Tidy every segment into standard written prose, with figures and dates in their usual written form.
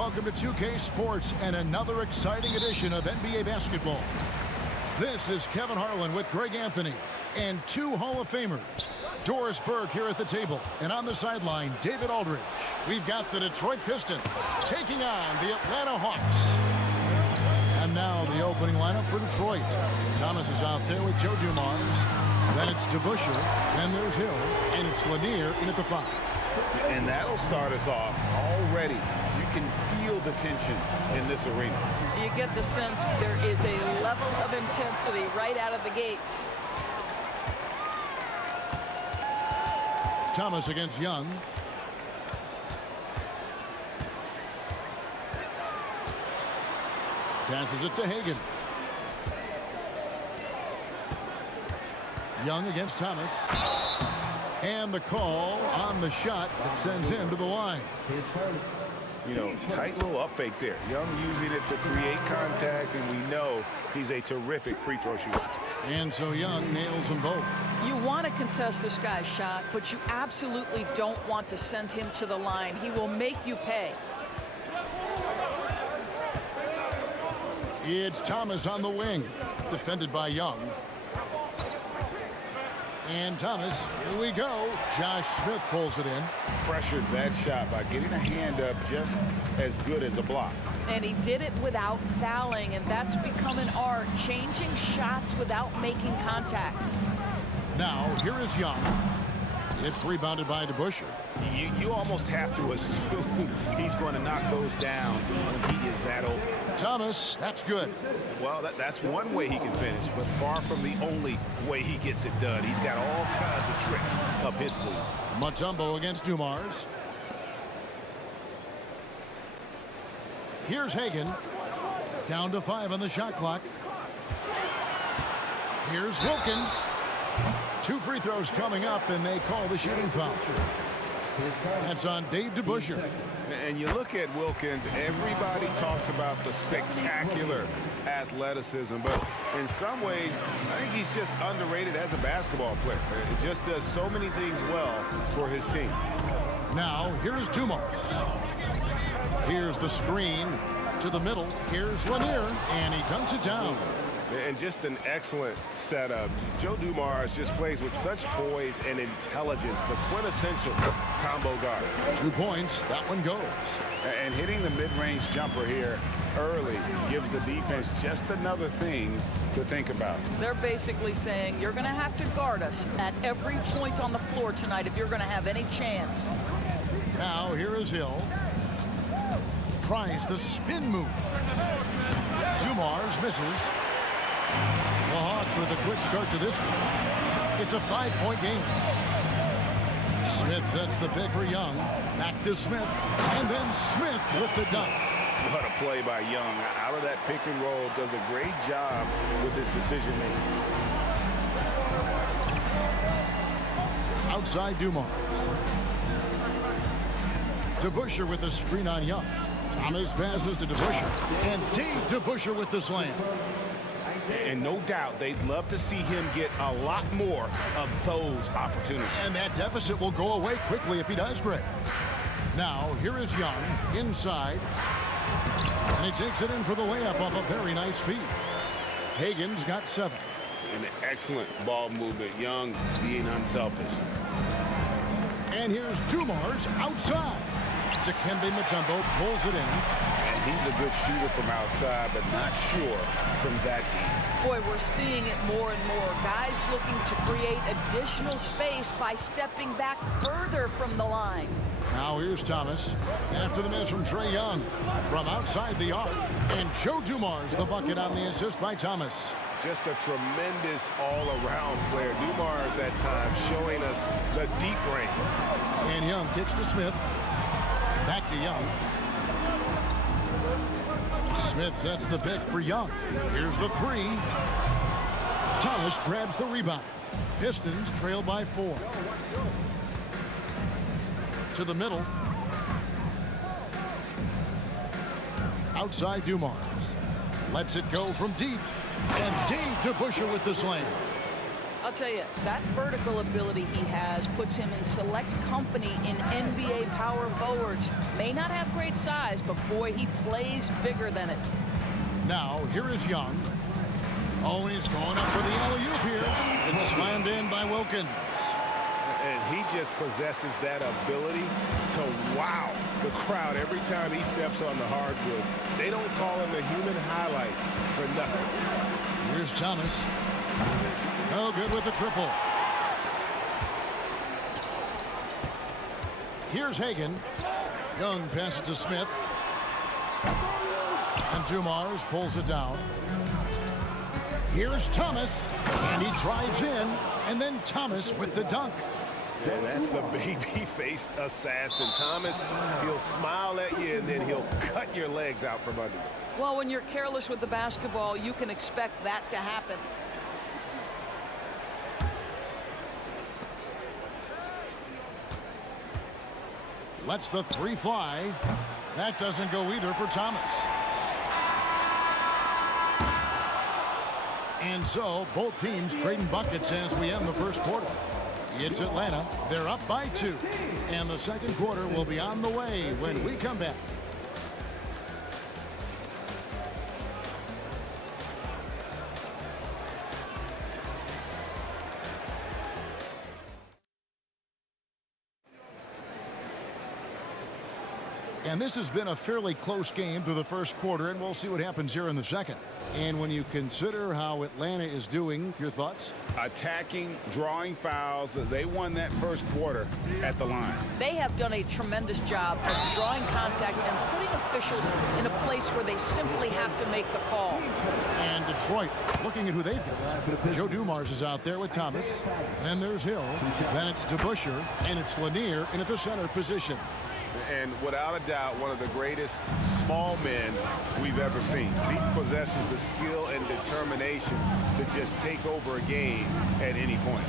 welcome to 2K Sports and another exciting edition of NBA basketball. This is Kevin Harlan with Greg Anthony and two Hall of Famers. Doris Burke here at the table, and on the sideline, David Aldridge. We've got the Detroit Pistons taking on the Atlanta Hawks. And now the opening lineup for Detroit. Thomas is out there with Joe Dumars. Then it's DeBusschere. Then there's Hill. And it's Lanier in at the 5. And that'll start us off already. You can feel the tension in this arena. You get the sense there is a level of intensity right out of the gates. Thomas against Young. Passes it to Hagan. Young against Thomas. And the call on the shot that sends him to the line. You know, tight little up fake there. Young using it to create contact, and we know he's a terrific free throw shooter. And so Young nails them both. You want to contest this guy's shot, but you absolutely don't want to send him to the line. He will make you pay. It's Thomas on the wing, defended by Young. And Thomas, here we go. Josh Smith pulls it in. Pressured that shot by getting a hand up just as good as a block. And he did it without fouling, and that's become an art, changing shots without making contact. Now, here is Young. It's rebounded by DeBusschere. You almost have to assume he's going to knock those down when he is that open. Thomas, that's good. Well, that's one way he can finish, but far from the only way he gets it done. He's got all kinds of tricks up his sleeve. Mutombo against Dumars. Here's Hagan. Down to 5 on the shot clock. Here's Wilkins. 2 free throws coming up, and they call the shooting foul. That's on Dave DeBusschere. And you look at Wilkins, everybody talks about the spectacular athleticism, but in some ways, I think he's just underrated as a basketball player. He just does so many things well for his team. Now, here's Dumars. Here's the screen to the middle. Here's Lanier, and he dunks it down. And just an excellent setup. Joe Dumars just plays with such poise and intelligence, the quintessential combo guard. 2 points, that one goes. And hitting the mid-range jumper here early gives the defense just another thing to think about. They're basically saying you're going to have to guard us at every point on the floor tonight if you're going to have any chance. Now, here is Hill. Tries the spin move. Dumars misses. The Hawks with a quick start to this game. It's a 5-point game. Smith sets the pick for Young. Back to Smith. And then Smith with the dunk. What a play by Young. Out of that pick and roll, does a great job with his decision making. Outside Dumars. DeBusschere with the screen on Young. Thomas passes to DeBusschere. And Dave DeBusschere with the slam. And no doubt they'd love to see him get a lot more of those opportunities. And that deficit will go away quickly if he does, Greg. Now, here is Young inside. And he takes it in for the layup off a very nice feed. Hagan's got 7. An excellent ball movement. Young being unselfish. And here's Dumars outside. Dikembe Mutombo pulls it in. And he's a good shooter from outside, but not sure from that deep. Boy, we're seeing it more and more. Guys looking to create additional space by stepping back further from the line. Now here's Thomas. After the miss from Trae Young. From outside the arc. And Joe Dumars, the bucket on the assist by Thomas. Just a tremendous all-around player. Dumars at times showing us the deep range. And Young kicks to Smith. Back to Young. Smith sets the pick for Young. Here's the 3. Thomas grabs the rebound. Pistons trail by 4. To the middle. Outside Dumars. Lets it go from deep. And Dave DeBusschere with the slam. A I'll tell you, that vertical ability he has puts him in select company in NBA power forwards. May not have great size, but boy, he plays bigger than it. Now, here is Young. Oh, he's going up for the alley-oop here. It's slammed in by Wilkins. And he just possesses that ability to wow the crowd every time he steps on the hardwood. They don't call him the human highlight for nothing. Here's Thomas. No good with the triple. Here's Hagan. Young passes to Smith. And Dumars pulls it down. Here's Thomas. And he drives in. And then Thomas with the dunk. And that's the baby-faced assassin. Thomas, he'll smile at you, and then he'll cut your legs out from under you. Well, when you're careless with the basketball, you can expect that to happen. Lets the three fly. That doesn't go either for Thomas. And so, both teams trading buckets as we end the first quarter. It's Atlanta. They're up by 2. And the second quarter will be on the way when we come back. And this has been a fairly close game through the first quarter, and we'll see what happens here in the second. And when you consider how Atlanta is doing, your thoughts? Attacking, drawing fouls. They won that first quarter at the line. They have done a tremendous job of drawing contact and putting officials in a place where they simply have to make the call. And Detroit, looking at who they've got. Joe Dumars is out there with Thomas. Then there's Hill. Then it's DeBusschere. And it's Lanier in at the center position. And without a doubt, one of the greatest small men we've ever seen. He possesses the skill and determination to just take over a game at any point.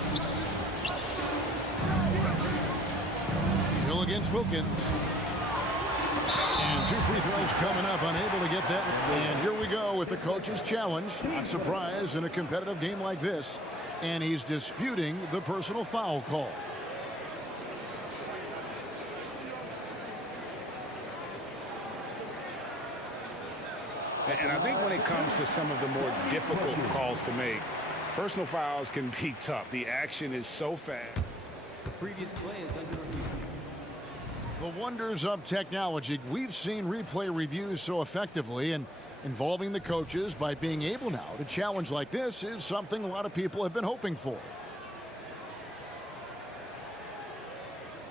Hill against Wilkins. And 2 free throws coming up, unable to get that. And here we go with the coach's challenge. Not surprised in a competitive game like this. And he's disputing the personal foul call. And I think when it comes to some of the more difficult calls to make, personal fouls can be tough. The action is so fast. The previous play is under review. The wonders of technology. We've seen replay reviews so effectively, and involving the coaches by being able now to challenge like this is something a lot of people have been hoping for.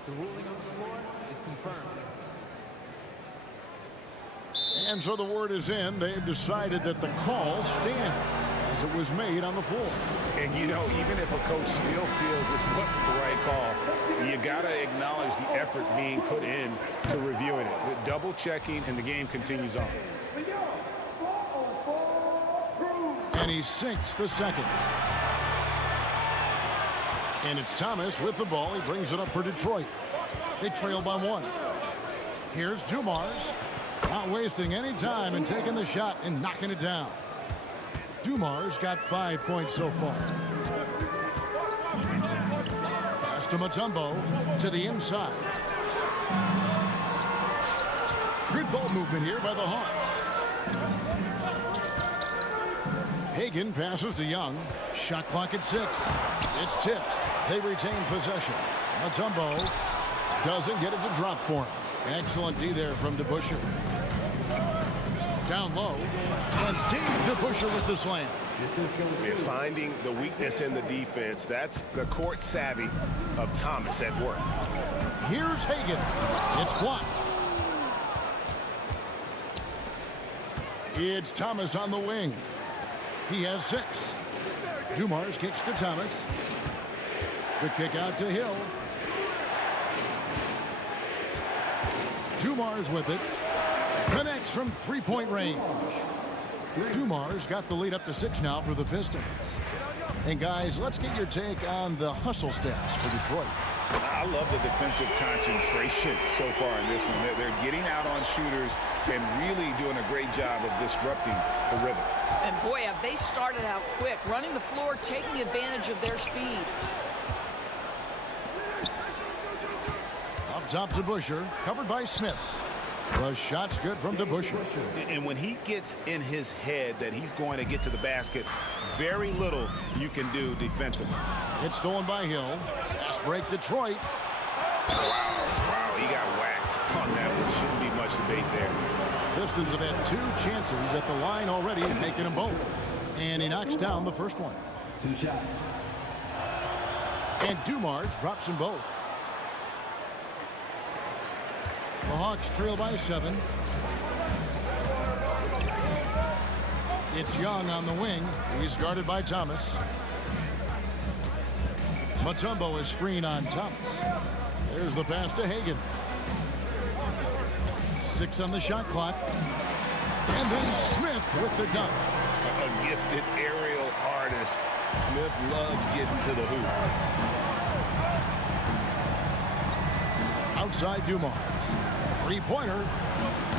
The ruling on the floor is confirmed. And so the word is in. They've decided that the call stands as it was made on the floor. And, you know, even if a coach still feels this wasn't the right call, you got to acknowledge the effort being put in to reviewing it. With double checking, and the game continues on. And he sinks the second. And it's Thomas with the ball. He brings it up for Detroit. They trail by 1. Here's Dumars. Not wasting any time and taking the shot and knocking it down. Dumars got 5 points so far. Pass to Mutombo to the inside. Good ball movement here by the Hawks. Hagan passes to Young. Shot clock at 6. It's tipped. They retain possession. Mutombo doesn't get it to drop for him. Excellent D there from DeBusschere. Down low. And Dave DeBusschere with the slam. They're finding the weakness in the defense. That's the court savvy of Thomas at work. Here's Hagan. It's blocked. It's Thomas on the wing. He has 6. Dumars kicks to Thomas. The kick out to Hill. Dumars with it. Connects from 3-point range. Dumars got the lead up to 6 now for the Pistons. And guys, let's get your take on the hustle stats for Detroit. I love the defensive concentration so far in this one. They're getting out on shooters and really doing a great job of disrupting the rhythm. And boy, have they started out quick, running the floor, taking advantage of their speed. Up top to Busher, covered by Smith. The shot's good from DeBuscher. And when he gets in his head that he's going to get to the basket, very little you can do defensively. It's stolen by Hill. Fast break Detroit. Wow, he got whacked on that one. Shouldn't be much debate there. Pistons have had 2 chances at the line already, making them both. And he knocks down the first one. 2 shots. And Dumars drops them both. The Hawks trail by 7. It's Young on the wing. He's guarded by Thomas. Mutombo is screen on Thomas. There's the pass to Hagan. 6 on the shot clock. And then Smith with the dunk. A gifted aerial artist. Smith loves getting to the hoop. Outside Dumars. 3-pointer.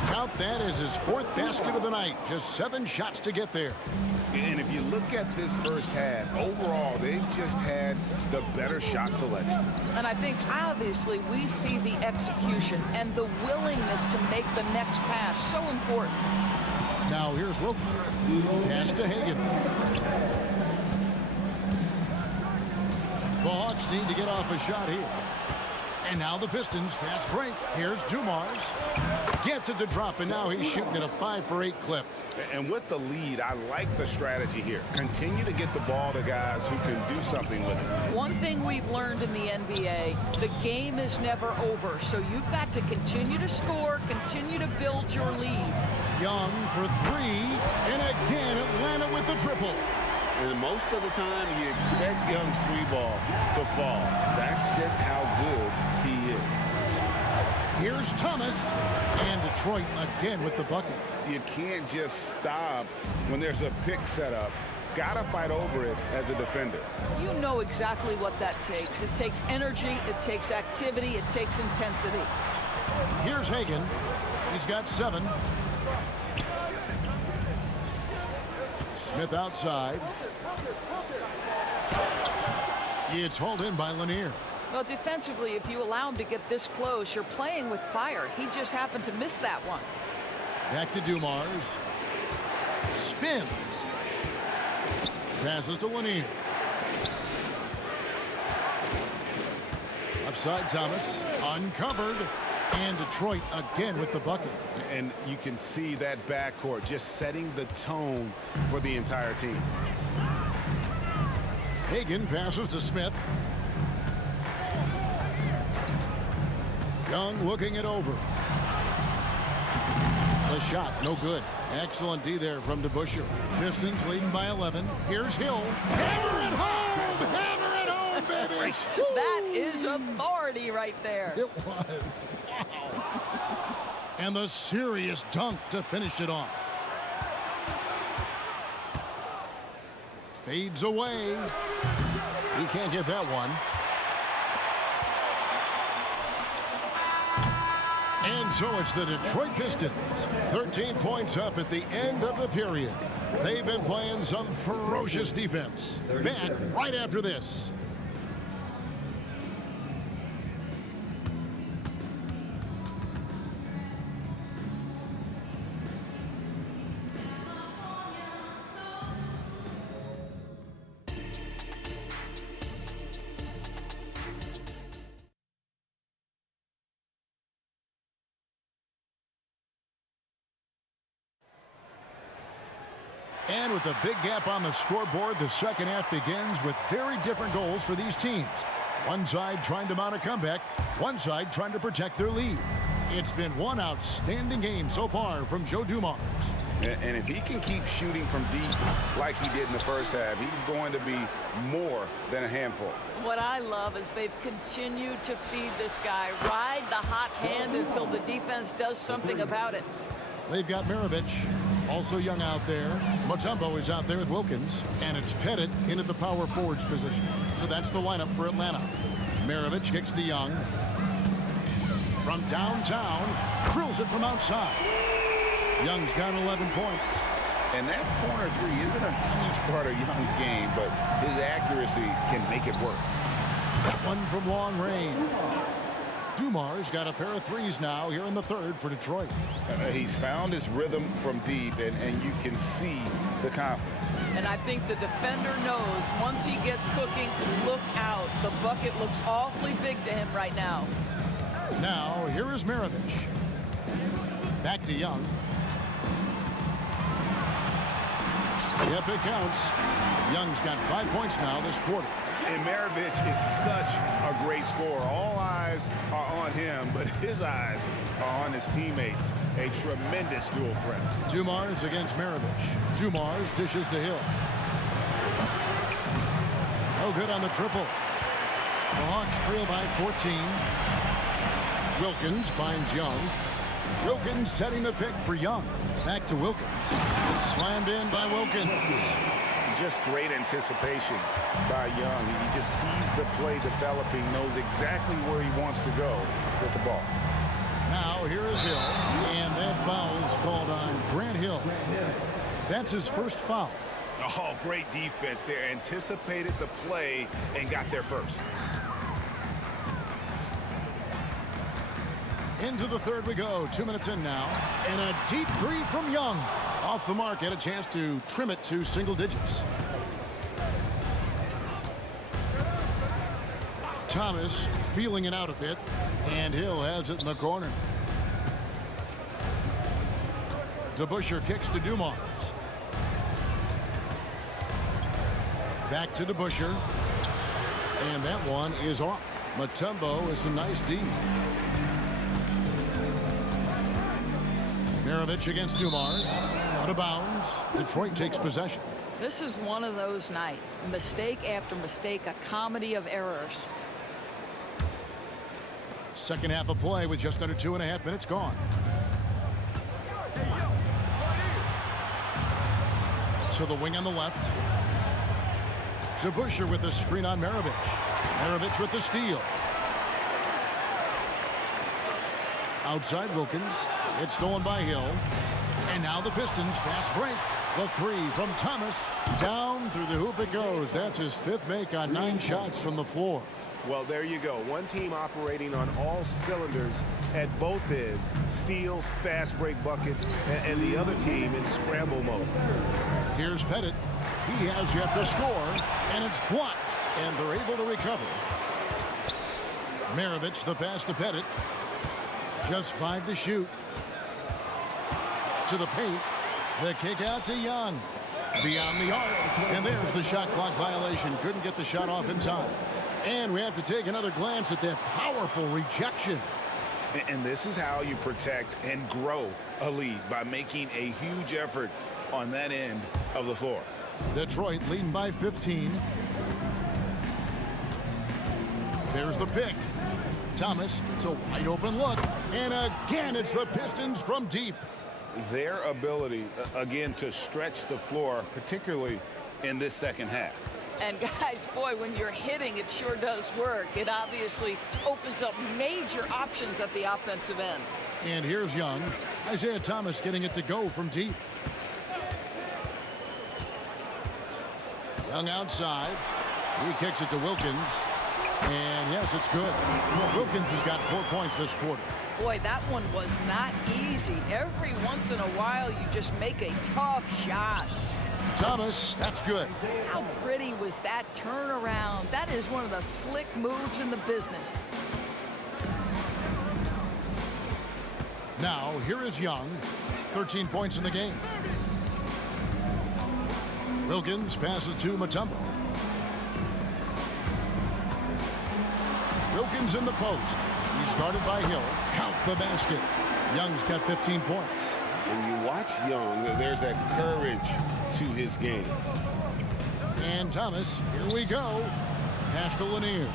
Count that as his 4th basket of the night. Just 7 shots to get there. And if you look at this first half, overall, they've just had the better shot selection. And I think, obviously, we see the execution and the willingness to make the next pass so important. Now here's Wilkins. Pass to Hagan. The Hawks need to get off a shot here. And now the Pistons, fast break. Here's Dumars. Gets it to drop, and now he's shooting at a 5-for-8 clip. And with the lead, I like the strategy here. Continue to get the ball to guys who can do something with it. One thing we've learned in the NBA, the game is never over. So you've got to continue to score, continue to build your lead. Young for 3, and again Atlanta with the triple. And most of the time, you expect Young's 3-ball to fall. That's just how good he is. Here's Thomas, and Detroit again with the bucket. You can't just stop when there's a pick set up. Gotta fight over it as a defender. You know exactly what that takes. It takes energy, it takes activity, it takes intensity. Here's Hagan. He's got 7. Smith outside. It's hauled in by Lanier. Well, defensively, if you allow him to get this close, you're playing with fire. He just happened to miss that one. Back to Dumars. Spins. Passes to Lanier. Upside Thomas. Uncovered. And Detroit again with the bucket. And you can see that backcourt just setting the tone for the entire team. Hagan passes to Smith. Young looking it over. The shot, no good. Excellent D there from DeBuscher. Pistons leading by 11. Here's Hill. Hammer it home! Hammer it home, baby! That is authority right there. It was. Wow. And the serious dunk to finish it off. Fades away. He can't get that one. And so it's the Detroit Pistons. 13 points up at the end of the period. They've been playing some ferocious defense. Back right after this. And with a big gap on the scoreboard, the second half begins with very different goals for these teams. One side trying to mount a comeback, one side trying to protect their lead. It's been one outstanding game so far from Joe Dumars. And if he can keep shooting from deep like he did in the first half, he's going to be more than a handful. What I love is they've continued to feed this guy, ride the hot hand until the defense does something about it. They've got Maravich, also young out there. Mutombo is out there with Wilkins, and it's Pettit in at the power forwards position. So that's the lineup for Atlanta. Maravich kicks to Young. From downtown, drills it from outside. Young's got 11 points. And that corner three isn't a huge part of Young's game, but his accuracy can make it work. That one from long range. Dumar's got a pair of threes now here in the third for Detroit. He's found his rhythm from deep, and you can see the confidence. And I think the defender knows once he gets cooking, look out. The bucket looks awfully big to him right now. Now, here is Maravich. Back to Young. Yep, it counts. Young's got 5 points now this quarter. And Maravich is such a great scorer. All eyes are on him, but his eyes are on his teammates. A tremendous dual threat. Dumar's against Maravich. Dumar's dishes to Hill. No good on the triple. The Hawks trail by 14. Wilkins finds Young. Wilkins setting the pick for Young. Back to Wilkins. It's slammed in by Wilkins. Just great anticipation by Young. He just sees the play developing, knows exactly where he wants to go with the ball. Now here is Hill, and that foul's called on Grant Hill. That's his first foul. Oh, great defense there. Anticipated the play and got there first. Into the third we go. 2 minutes in now. And a deep three from Young. Off the mark, had a chance to trim it to single digits. Thomas feeling it out a bit, and Hill has it in the corner. DeBusschere kicks to Dumars. Back to DeBusschere. And that one is off. Mutombo is a nice D. Maravich against Dumars. Out of bounds. Detroit takes possession. This is one of those nights. Mistake after mistake, a comedy of errors. Second half of play with just under 2.5 minutes gone. To the wing on the left. DeBusschere with the screen on Maravich. Maravich with the steal. Outside Wilkins. It's stolen by Hill. And now the Pistons fast break. The three from Thomas. Down through the hoop it goes. That's his fifth make on 9 shots from the floor. Well, there you go. One team operating on all cylinders at both ends. Steals, fast break buckets, and the other team in scramble mode. Here's Pettit. He has yet to score, and it's blocked, and they're able to recover. Maravich, the pass to Pettit. Just 5 to shoot. To the paint. The kick out to Young. Beyond the arc. And there's the shot clock violation. Couldn't get the shot off in time. And we have to take another glance at that powerful rejection. And this is how you protect and grow a lead, by making a huge effort on that end of the floor. Detroit leading by 15. There's the pick. Thomas, it's a wide open look. And again, it's the Pistons from deep. Their ability, again, to stretch the floor, particularly in this second half. And guys, boy, when you're hitting, it sure does work. It obviously opens up major options at the offensive end. And here's Young. Isaiah Thomas getting it to go from deep. Young outside. He kicks it to Wilkins. And yes, it's good. Wilkins has got 4 points this quarter. Boy, that one was not easy. Every once in a while, you just make a tough shot. Thomas, that's good. How pretty was that turnaround? That is one of the slick moves in the business. Now, here is Young. 13 points in the game. Wilkins passes to Mutombo. Wilkins in the post. He's guarded by Hill. Count the basket. Young's got 15 points. When you watch Young, there's that courage to his game. And Thomas, here we go. Pass to Lanier.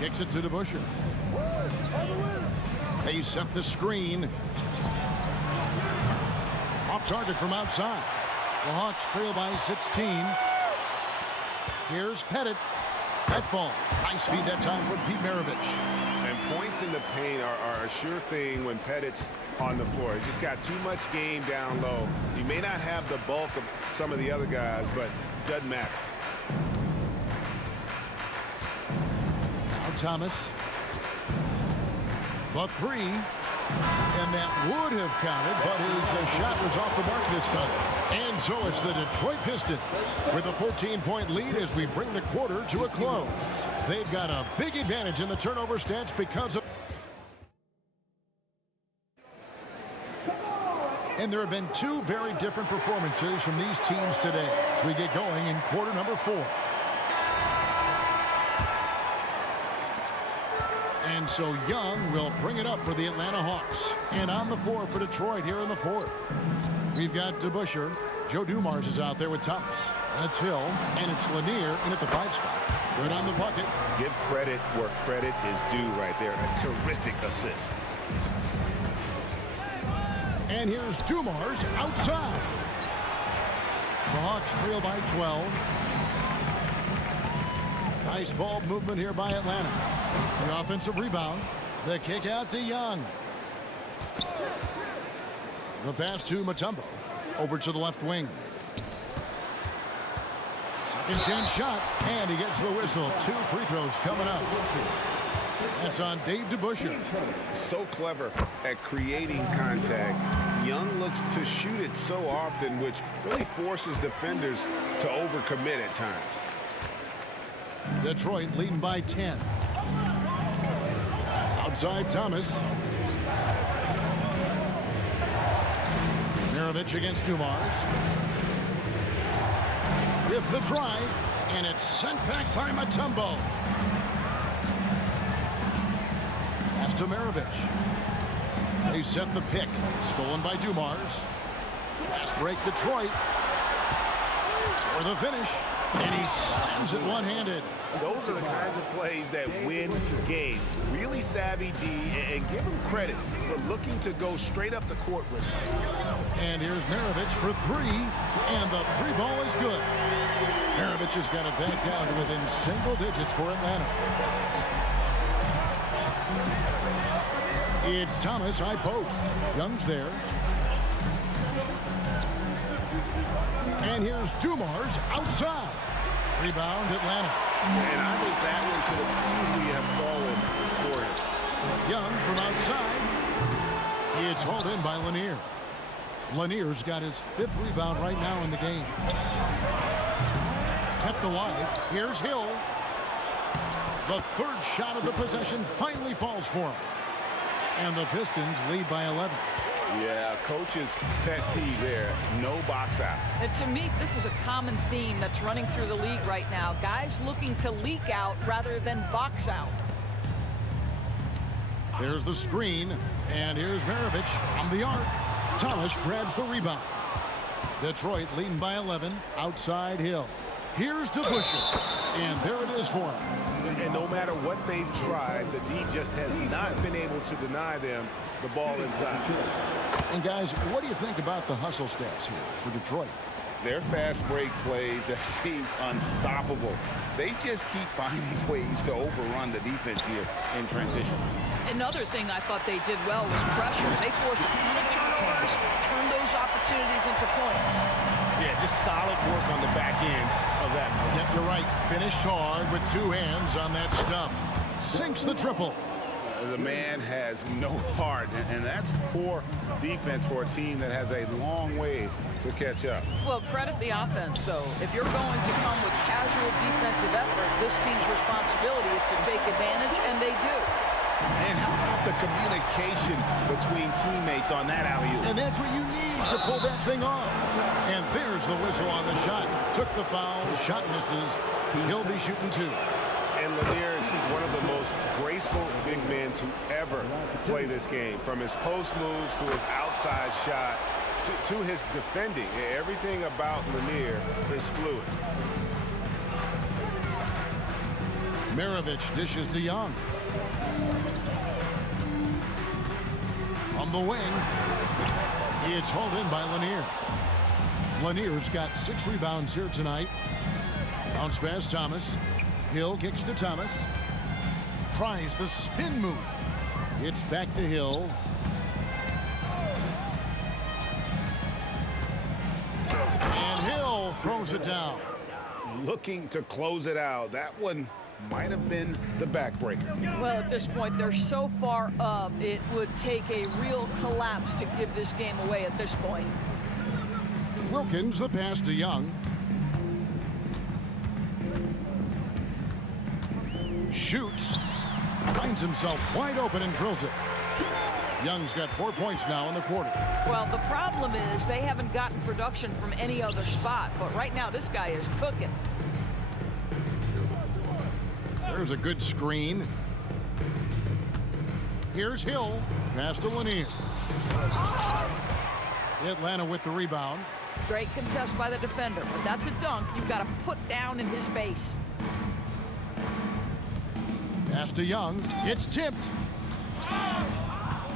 Kicks it to DeBusschere. They set the screen. Off target from outside. The Hawks trail by 16. Here's Pettit. That falls. Nice feed that time from Pete Maravich. And points in the paint are a sure thing when Pettit's on the floor. He's just got too much game down low. He may not have the bulk of some of the other guys, but doesn't matter. Now Thomas. The three. And that would have counted, but his shot was off the mark this time. And so it's the Detroit Pistons with a 14-point lead as we bring the quarter to a close. They've got a big advantage in the turnover stats because of... And there have been two very different performances from these teams today as we get going in quarter number 4. And so Young will bring it up for the Atlanta Hawks. And on the floor for Detroit here in the 4th. We've got DeBusschere. Joe Dumars is out there with Thomas. That's Hill. And it's Lanier in at the 5 spot. Good on the bucket. Give credit where credit is due right there. A terrific assist. And here's Dumars outside. The Hawks trail by 12. Nice ball movement here by Atlanta. The offensive rebound. The kick out to Young. The pass to Mutombo. Over to the left wing. Second chance shot. And he gets the whistle. 2 free throws coming up. That's on Dave DeBusschere. So clever at creating contact. Young looks to shoot it so often, which really forces defenders to overcommit at times. Detroit leading by 10. Outside Thomas. Maravich against Dumars. With the drive, and it's sent back by Mutombo. Pass to Maravich. They set the pick. Stolen by Dumars. Pass break Detroit. For the finish. And he slams it one-handed. Those are the kinds of plays that win games. Really savvy D, and give him credit for looking to go straight up the court with it. And here's Maravich for 3, and the 3 ball is good. Maravich has got it back down to within single digits for Atlanta. It's Thomas, high post. Young's there. And here's Dumars outside. Rebound Atlanta. And I think that one could have easily have fallen for him. Young from outside. It's hauled in by Lanier. Lanier's got his 5th rebound right now in the game. Kept alive. Here's Hill. The 3rd shot of the possession finally falls for him. And the Pistons lead by 11. Yeah, coach's pet peeve there. No box out. And to me, this is a common theme that's running through the league right now. Guys looking to leak out rather than box out. There's the screen, and here's Maravich from the arc. Thomas grabs the rebound. Detroit leading by 11. Outside Hill. Here's DeBusschere, and there it is for him. And no matter what they've tried, the D just has not been able to deny them the ball inside. And guys, what do you think about the hustle stats here for Detroit? Their fast break plays have seemed unstoppable. They just keep finding ways to overrun the defense here in transition. Another thing I thought they did well was pressure. They forced a ton of turnovers, turned those opportunities into points. Yeah, just solid work on the back end of that play. Yep, you're right. Finished hard with 2 hands on that stuff. Sinks the triple. The man has no heart, and that's poor defense for a team that has a long way to catch up. Well, credit the offense, though. If you're going to come with casual defensive effort, this team's responsibility is to take advantage, and they do. And how about the communication between teammates on that alley-oop? And that's what you need to pull that thing off. And there's the whistle on the shot. Took the foul, shot misses. He'll be shooting 2. And Lanier is one of the most graceful big men to ever play this game. From his post moves to his outside shot to his defending. Everything about Lanier is fluid. Maravich dishes to Young. From the wing, it's hauled in by Lanier. Lanier's got 6 rebounds here tonight. Bounce pass Thomas. Hill kicks to Thomas. Tries the spin move. It's back to Hill. And Hill throws it down. Looking to close it out. That one might have been the backbreaker. Well, at this point, they're so far up, it would take a real collapse to give this game away at this point. Wilkins the pass to Young. Shoots. Finds himself wide open and drills it. Young's got 4 points now in the quarter. Well, the problem is they haven't gotten production from any other spot, but right now this guy is cooking. There's a good screen. Here's Hill. Pass to Lanier. Atlanta with the rebound. Great contest by the defender, but that's a dunk you've got to put down in his face. Pass to Young. It's tipped.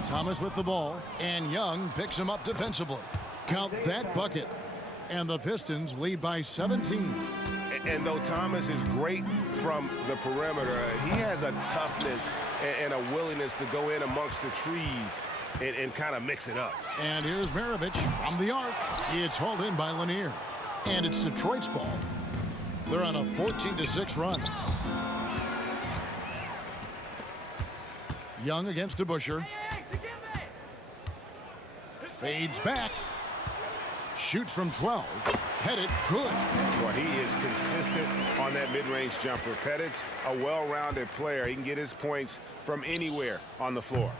Thomas with the ball, and Young picks him up defensively. Count that bucket. And the Pistons lead by 17. And though Thomas is great from the perimeter, he has a toughness and a willingness to go in amongst the trees and kind of mix it up. And here's Maravich from the arc. It's hauled in by Lanier. And it's Detroit's ball. They're on a 14-6 run. Young against DeBusschere. Fades back. Shoots from 12. Pettit, good. Well, he is consistent on that mid-range jumper. Pettit's a well-rounded player. He can get his points from anywhere on the floor.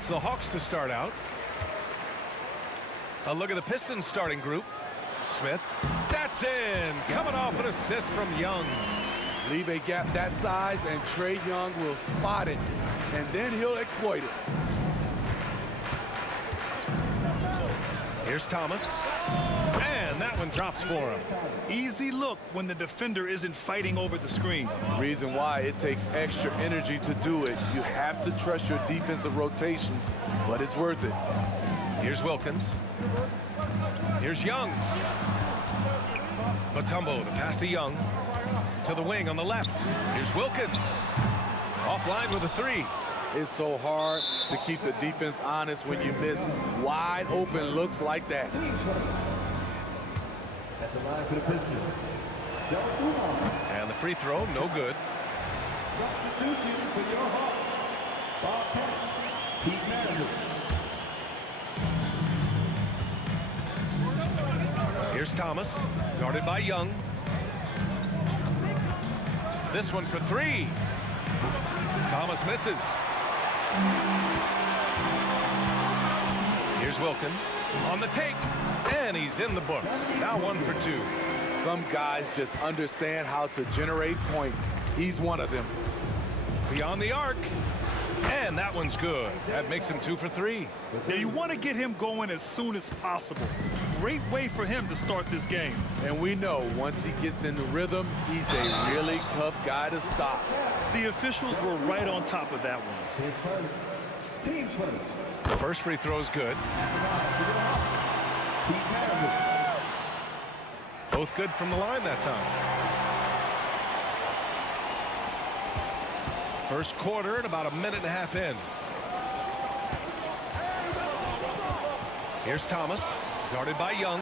It's the Hawks to start out. A look at the Pistons starting group. Smith, that's in, coming off an assist from Young. Leave a gap that size and Trae Young will spot it, and then he'll exploit it. Here's Thomas, and that one drops for him. Easy look when the defender isn't fighting over the screen. Reason why it takes extra energy to do it. You have to trust your defensive rotations, but it's worth it. Here's Wilkins. Here's Young. Mutombo, the pass to Young. To the wing on the left. Here's Wilkins. Offline with a three. It's so hard to keep the defense honest when you miss wide open looks like that. At the line for the Pistons. And the free throw, no good. Substitution for your Hawks. Bob Peck, Pete Maravich. Here's Thomas, guarded by Young. This one for three. Thomas misses. Here's Wilkins on the take, and he's in the books. Now 1 for 2. Some guys just understand how to generate points. He's one of them. Beyond the arc, and that one's good. That makes him 2 for 3. Now you want to get him going as soon as possible. Great way for him to start this game. And we know once he gets in the rhythm, he's a really tough guy to stop. The officials were right on top of that one. His first. Team's first. The first free throw is good. Pete Maravich. Both good from the line that time. First quarter and about a minute and a half in. Here's Thomas, guarded by Young.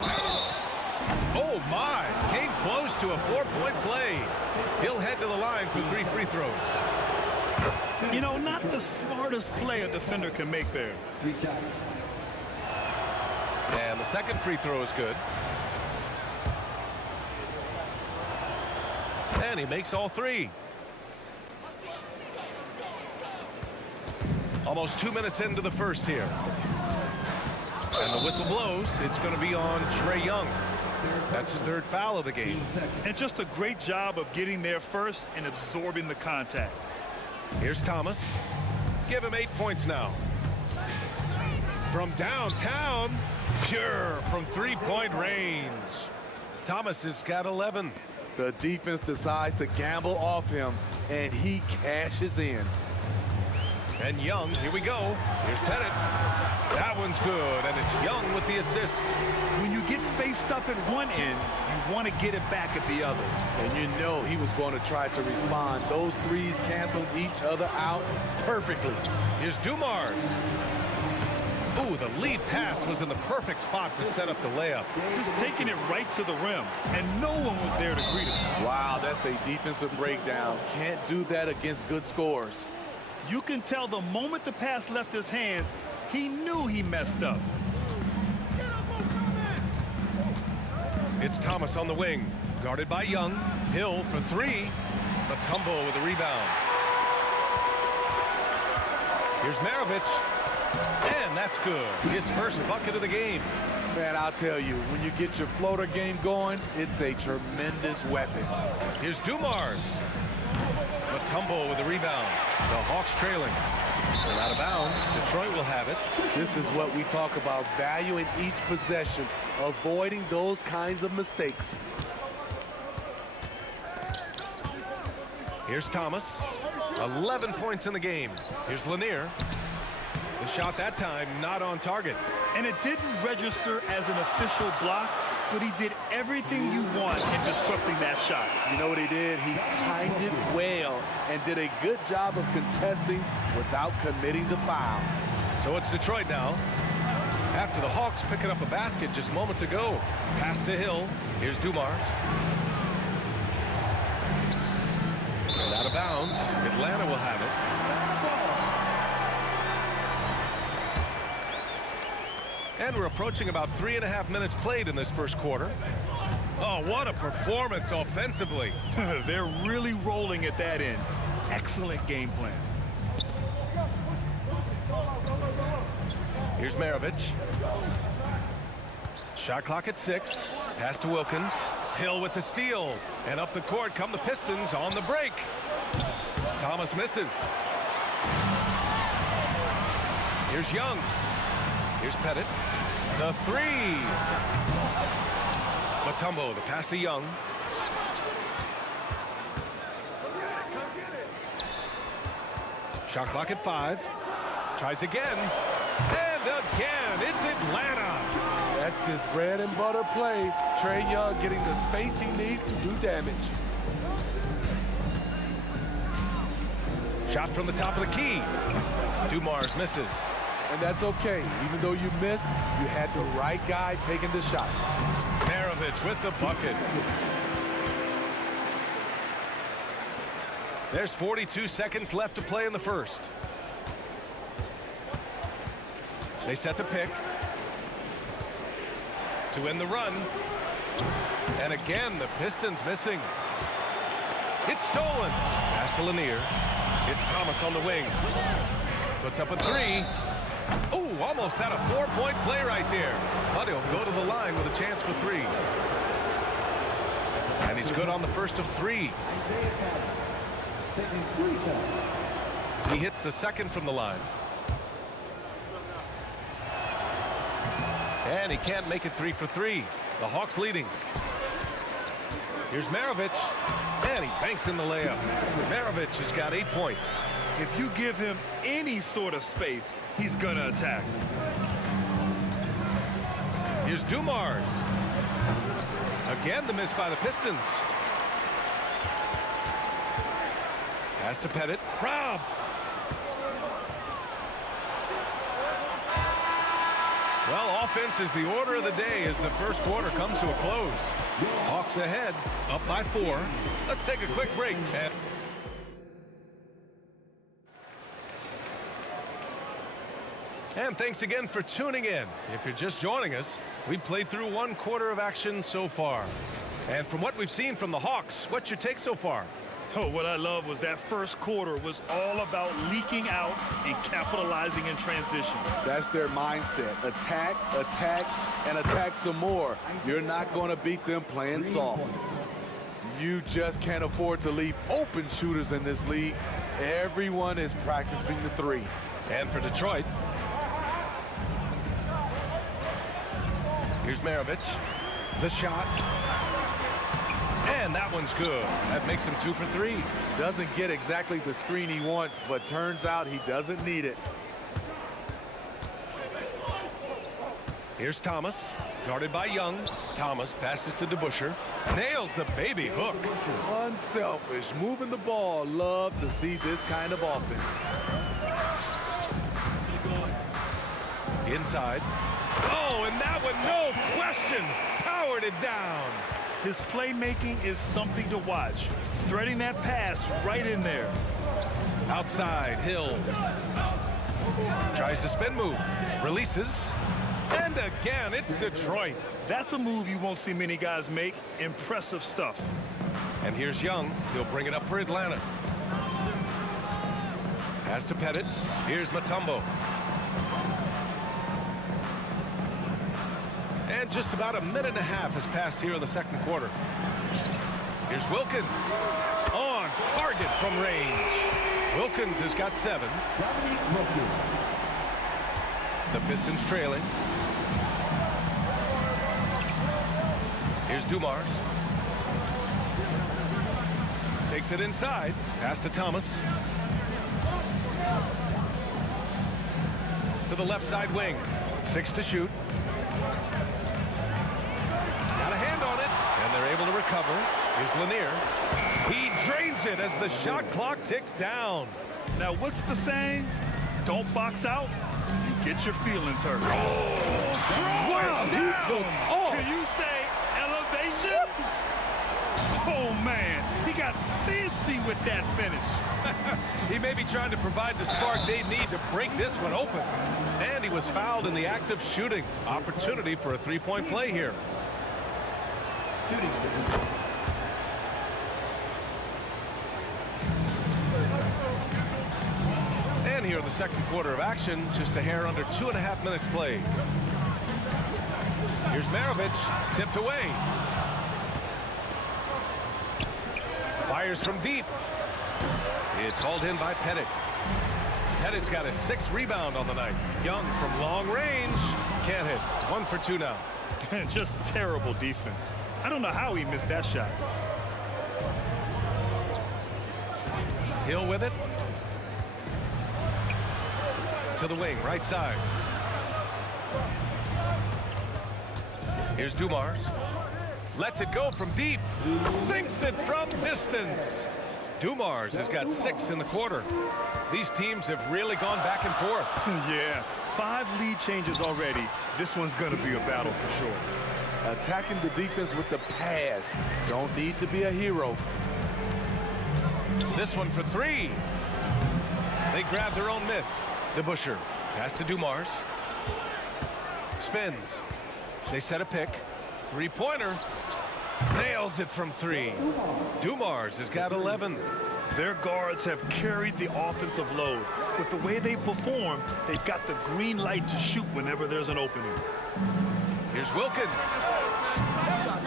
Oh my, came close to a 4-point play. He'll head to the line for 3 free throws. You know, not the smartest play a defender can make there. 3 shots. And the second free throw is good. And he makes all 3. Almost 2 minutes into the first here. And the whistle blows. It's going to be on Trae Young. That's his 3rd foul of the game. And just a great job of getting there first and absorbing the contact. Here's Thomas. Give him 8 points now. From downtown, pure from 3-point range. Thomas has got 11. The defense decides to gamble off him, and he cashes in. And Young, here we go. Here's Pettit. That one's good, and it's Young with the assist. When you get faced up at one end, you want to get it back at the other. And you know he was going to try to respond. Those threes canceled each other out perfectly. Here's Dumars. Ooh, the lead pass was in the perfect spot to set up the layup. Just taking it right to the rim, and no one was there to greet him. Wow, that's a defensive breakdown. Can't do that against good scores. You can tell the moment the pass left his hands, he knew he messed up. It's Thomas on the wing, guarded by Young. Hill for 3. Mutombo with a rebound. Here's Maravich, and that's good. His first bucket of the game. Man, I'll tell you, when you get your floater game going, it's a tremendous weapon. Here's Dumars. Mutombo with the rebound. The Hawks trailing. And out of bounds. Detroit will have it. This is what we talk about, valuing each possession, avoiding those kinds of mistakes. Here's Thomas. 11 points in the game. Here's Lanier. The shot that time not on target. And it didn't register as an official block, but he did everything you want in disrupting that shot. You know what he did? He timed it well and did a good job of contesting without committing the foul. So it's Detroit now. After the Hawks picking up a basket just moments ago. Pass to Hill. Here's Dumars. And out of bounds. Atlanta will have it. And we're approaching about 3.5 minutes played in this first quarter. Oh, what a performance offensively. They're really rolling at that end. Excellent game plan. Here's Maravich. Shot clock at 6. Pass to Wilkins. Hill with the steal. And up the court come the Pistons on the break. Thomas misses. Here's Young. Here's Pettit. The 3. Mutombo, the pass to Young. Shot clock at 5. Tries again. And again. It's Atlanta. That's his bread and butter play. Trae Young getting the space he needs to do damage. Shot from the top of the key. Dumars misses. And that's okay. Even though you miss, you had the right guy taking the shot. Maravich with the bucket. There's 42 seconds left to play in the first. They set the pick to end the run. And again, the Pistons missing. It's stolen. Pass to Lanier. It's Thomas on the wing. Puts up a 3. Oh, almost had a 4-point play right there. But he'll go to the line with a chance for 3. And he's good on the first of 3. He hits the second from the line. And he can't make it 3 for 3. The Hawks leading. Here's Maravich. And he banks in the layup. Maravich has got 8 points. If you give him any sort of space, he's gonna attack. Here's Dumars. Again, the miss by the Pistons. Pass to Pettit. Robbed. Well, offense is the order of the day as the first quarter comes to a close. Hawks ahead, up by 4. Let's take a quick break. And thanks again for tuning in. If you're just joining us, we've played through 1 quarter of action so far. And from what we've seen from the Hawks, what's your take so far? Oh, what I love was that first quarter was all about leaking out and capitalizing in transition. That's their mindset. Attack, attack, and attack some more. You're not going to beat them playing soft. You just can't afford to leave open shooters in this league. Everyone is practicing the 3. And for Detroit, here's Maravich. The shot. And that one's good. That makes him 2 for 3. Doesn't get exactly the screen he wants, but turns out he doesn't need it. Here's Thomas, guarded by Young. Thomas passes to DeBusschere. Nails the baby hook. Unselfish, moving the ball. Love to see this kind of offense. Inside. Oh, and that one, no question, powered it down. His playmaking is something to watch. Threading that pass right in there. Outside, Hill. Tries to spin move. Releases. And again, it's Detroit. That's a move you won't see many guys make. Impressive stuff. And here's Young. He'll bring it up for Atlanta. Pass to Pettit. Here's Mutombo. And just about a minute and a half has passed here in the second quarter. Here's Wilkins. On target from range. Wilkins has got 7. The Pistons trailing. Here's Dumars. Takes it inside. Pass to Thomas. To the left side wing. 6 to shoot. Got a hand on it, and they're able to recover. Here's Lanier. He drains it as the shot clock ticks down. Now, what's the saying? Don't box out, you get your feelings hurt. Wow, He took off. Can you say elevation? Oh, man, he got fancy with that finish. He may be trying to provide the spark they need to break this one open. And he was fouled in the act of shooting. Opportunity for a 3-point play here. And here of the second quarter of action, just a hair under 2.5 minutes played. Here's Maravich, tipped away. Fires from deep. It's hauled in by Pettit. Pettit's got a 6th rebound on the night. Young from long range, can't hit. 1 for 2 now. Just terrible defense. I don't know how he missed that shot. Hill with it. To the wing, right side. Here's Dumars. Lets it go from deep. Sinks it from distance. Dumars has got 6 in the quarter. These teams have really gone back and forth. Yeah, 5 lead changes already. This one's going to be a battle for sure. Attacking the defense with the pass. Don't need to be a hero. This one for 3. They grab their own miss. DeBusschere. Pass to Dumars. Spins. They set a pick. 3-pointer. Nails it from 3. Dumars has got 11. Their guards have carried the offensive load. With the way they perform, they've got the green light to shoot whenever there's an opening. Here's Wilkins.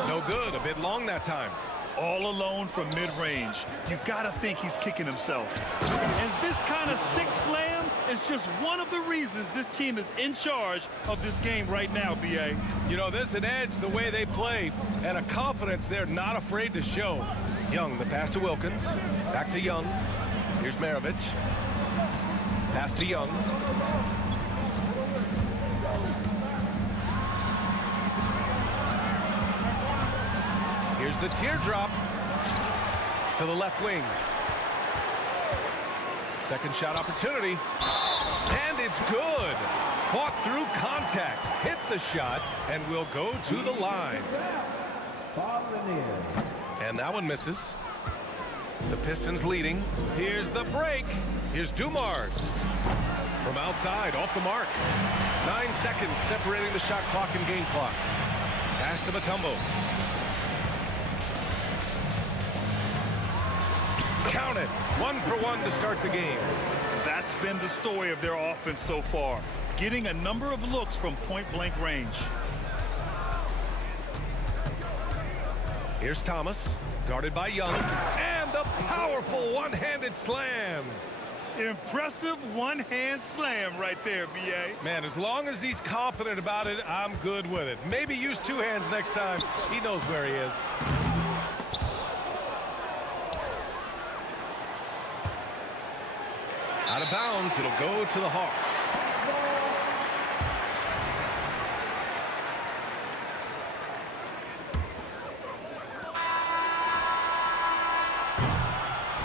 No good. A bit long that time. All alone from mid-range. You've got to think he's kicking himself. And this kind of sick slam is just one of the reasons this team is in charge of this game right now, B.A. You know, there's an edge the way they play and a confidence they're not afraid to show. Young, the pass to Wilkins. Back to Young. Here's Maravich. Pass to Young. Here's the teardrop to the left wing. Second shot opportunity. And it's good. Fought through contact. Hit the shot and will go to the line. And that one misses. The Pistons leading. Here's the break. Here's Dumars. From outside, off the mark. 9 seconds separating the shot clock and game clock. Pass to Mutombo. Count it. 1 for 1 to start the game. That's been the story of their offense so far. Getting a number of looks from point-blank range. Here's Thomas, guarded by Young, and the powerful one-handed slam. Impressive one-hand slam right there, B.A. Man, as long as he's confident about it, I'm good with it. Maybe use 2 hands next time. He knows where he is. Out of bounds, it'll go to the Hawks.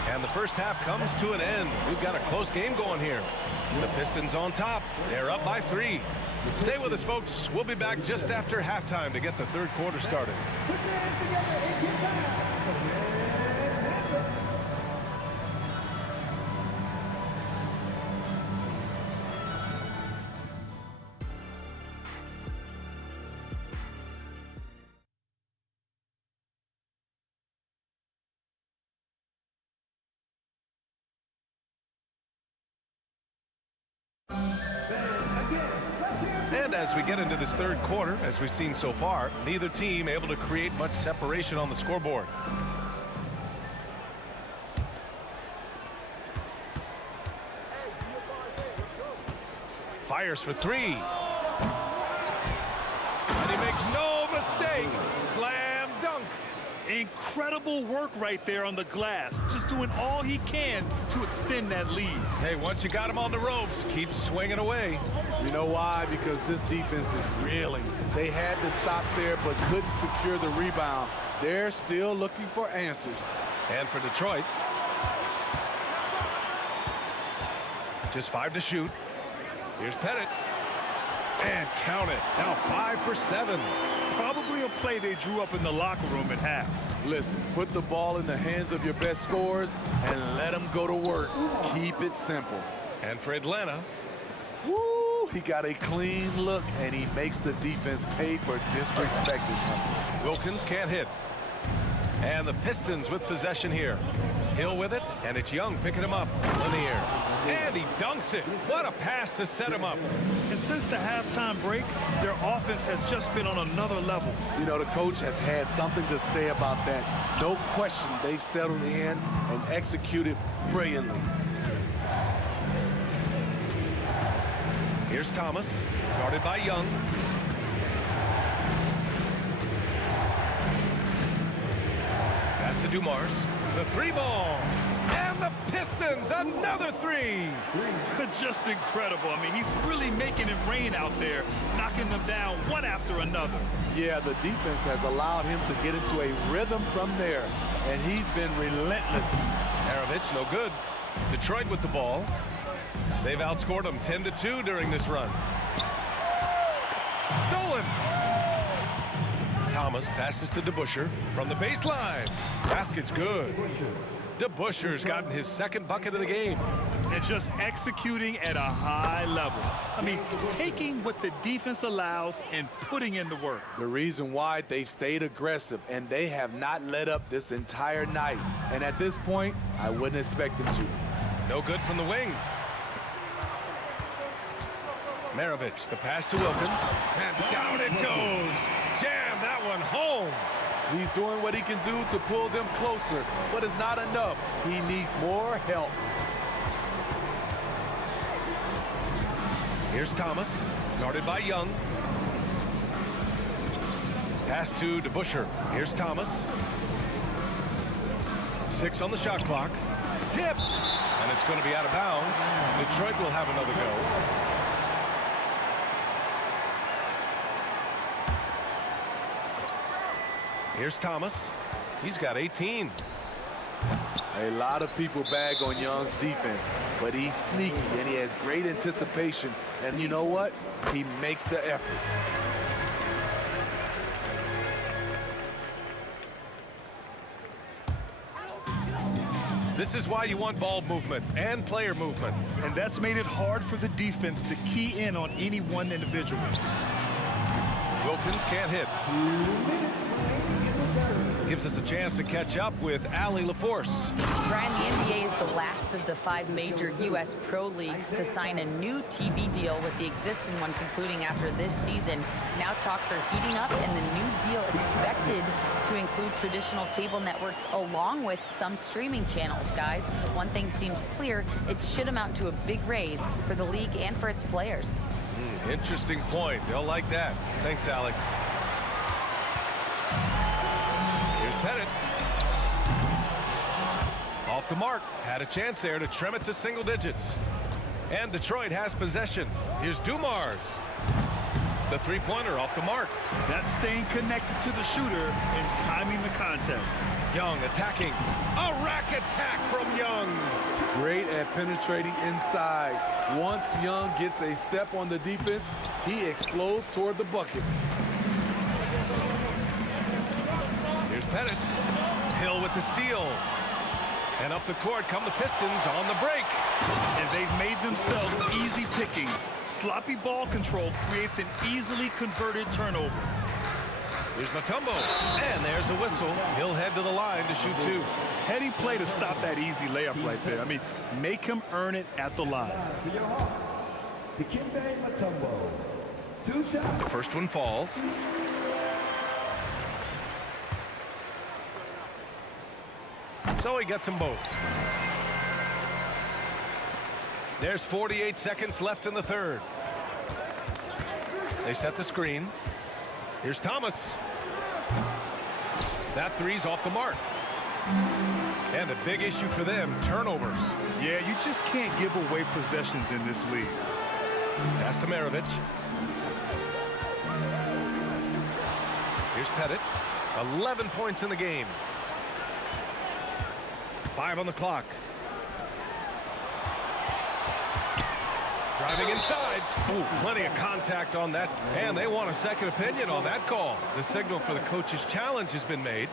And the first half comes to an end. We've got a close game going here. The Pistons on top. They're up by 3. Stay with us, folks. We'll be back just after halftime to get the third quarter started. And as we get into this third quarter, as we've seen so far, neither team able to create much separation on the scoreboard. Fires for 3. And he makes no mistake. Slam dunk. Incredible work right there on the glass. Just doing all he can to extend that lead. Hey, once you got him on the ropes, keep swinging away. You know why? Because this defense is reeling. They had to stop there but couldn't secure the rebound. They're still looking for answers. And for Detroit, just 5 to shoot. Here's Pettit. And count it. Now 5 for 7. Probably a play they drew up in the locker room at half. Listen, put the ball in the hands of your best scorers and let them go to work. Keep it simple. And for Atlanta, woo, he got a clean look, and he makes the defense pay for disrespecting him. Wilkins can't hit. And the Pistons with possession here. Hill with it, and it's Young picking him up in the air. And he dunks it. What a pass to set him up. And since the halftime break, their offense has just been on another level. You know, the coach has had something to say about that. No question, they've settled in and executed brilliantly. Here's Thomas, guarded by Young. Pass to Dumars. The three ball. And the Pistons, another three. Just incredible. I mean, he's really making it rain out there, knocking them down one after another. Yeah, the defense has allowed him to get into a rhythm from there, and he's been relentless. Maravich, no good. Detroit with the ball. They've outscored them 10-2 during this run. Stolen. Thomas passes to DeBusschere from the baseline. Basket's good. DeBusschere's gotten his second bucket of the game. And just executing at a high level. I mean, taking what the defense allows and putting in the work. The reason why they've stayed aggressive, and they have not let up this entire night. And at this point, I wouldn't expect them to. No good from the wing. Maravich, the pass to Wilkins, and down it goes. Jam that one home. He's doing what he can do to pull them closer, but it's not enough. He needs more help. Here's Thomas, guarded by Young. Pass to DeBusschere. Here's Thomas. 6 on the shot clock. Tipped, and it's going to be out of bounds. Detroit will have another go. Here's Thomas. He's got 18. A lot of people bag on Young's defense, but he's sneaky and he has great anticipation. And you know what? He makes the effort. This is why you want ball movement and player movement. And that's made it hard for the defense to key in on any one individual. Wilkins can't hit. Gives us a chance to catch up with Allie LaForce. Brian, the NBA is the last of the 5 major U.S. pro leagues to sign a new TV deal, with the existing one concluding after this season. Now talks are heating up, and the new deal expected to include traditional cable networks along with some streaming channels. Guys, one thing seems clear: it should amount to a big raise for the league and for its players. Interesting point. They'll like that. Thanks, Allie. Here's Pettit. Off the mark. Had a chance there to trim it to single digits. And Detroit has possession. Here's Dumars. The three-pointer off the mark. That's staying connected to the shooter and timing the contest. Young attacking. A rack attack from Young. Great at penetrating inside. Once Young gets a step on the defense, he explodes toward the bucket. Here's Pettit. Hill with the steal. And up the court come the Pistons on the break. And they've made themselves easy pickings. Sloppy ball control creates an easily converted turnover. Here's Mutombo. And there's a whistle. He'll head to the line to shoot 2. Heady play to stop that easy layup right there. I mean, make him earn it at the line. The first one falls. So he gets them both. There's 48 seconds left in the third. They set the screen. Here's Thomas. That three's off the mark. And a big issue for them, turnovers. Yeah, you just can't give away possessions in this league. Pass to Maravich. Here's Pettit. 11 points in the game. 5 on the clock. Driving inside. Ooh, plenty of contact on that. And they want a second opinion on that call. The signal for the coach's challenge has been made.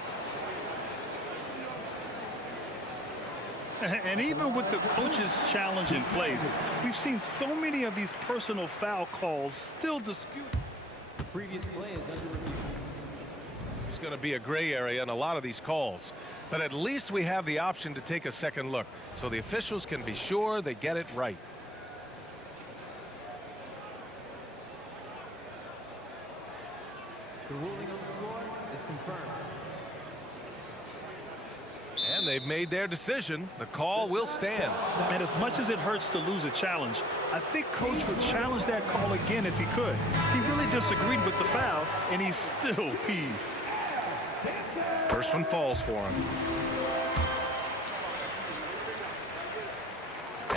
And even with the coach's challenge in place, we've seen so many of these personal foul calls still disputed. The previous play is under review. going to be a gray area in a lot of these calls. But at least we have the option to take a second look, so the officials can be sure they get it right. The ruling on the floor is confirmed. And they've made their decision. The call will stand. And as much as it hurts to lose a challenge, I think Coach would challenge that call again if he could. He really disagreed with the foul, and he's still peeved. First one falls for him.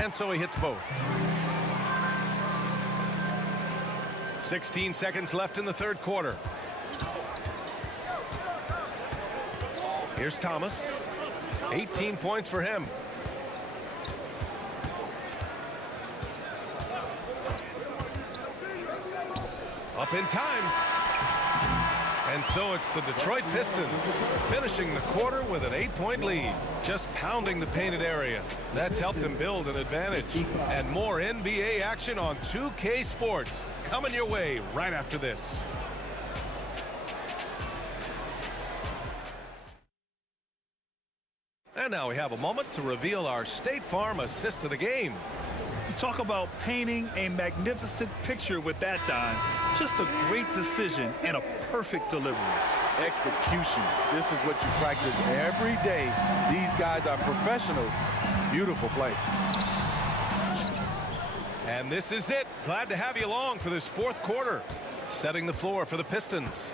And so he hits both. 16 seconds left in the third quarter. Here's Thomas. 18 points for him. Up in time. And so it's the Detroit Pistons finishing the quarter with an 8-point lead, just pounding the painted area. That's helped them build an advantage. And more NBA action on 2K Sports coming your way right after this. And now we have a moment to reveal our State Farm assist of the game. You talk about painting a magnificent picture with that dime. Just a great decision and a perfect delivery. Execution. This is what you practice every day. These guys are professionals. Beautiful play. And this is it. Glad to have you along for this fourth quarter. Setting the floor for the Pistons.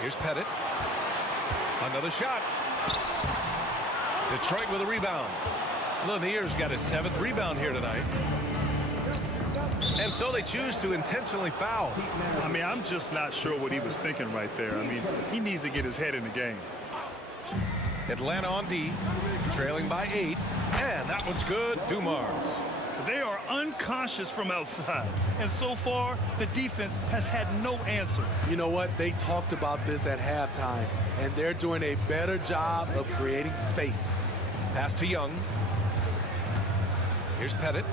Here's Pettit. Another shot. Detroit with a rebound. Lanier's got his 7th rebound here tonight. And so they choose to intentionally foul. I mean, I'm just not sure what he was thinking right there. I mean, he needs to get his head in the game. Atlanta on D, trailing by 8. And that one's good. Dumars. They are unconscious from outside. And so far, the defense has had no answer. You know what? They talked about this at halftime, and they're doing a better job of creating space. Pass to Young. Here's Pettit.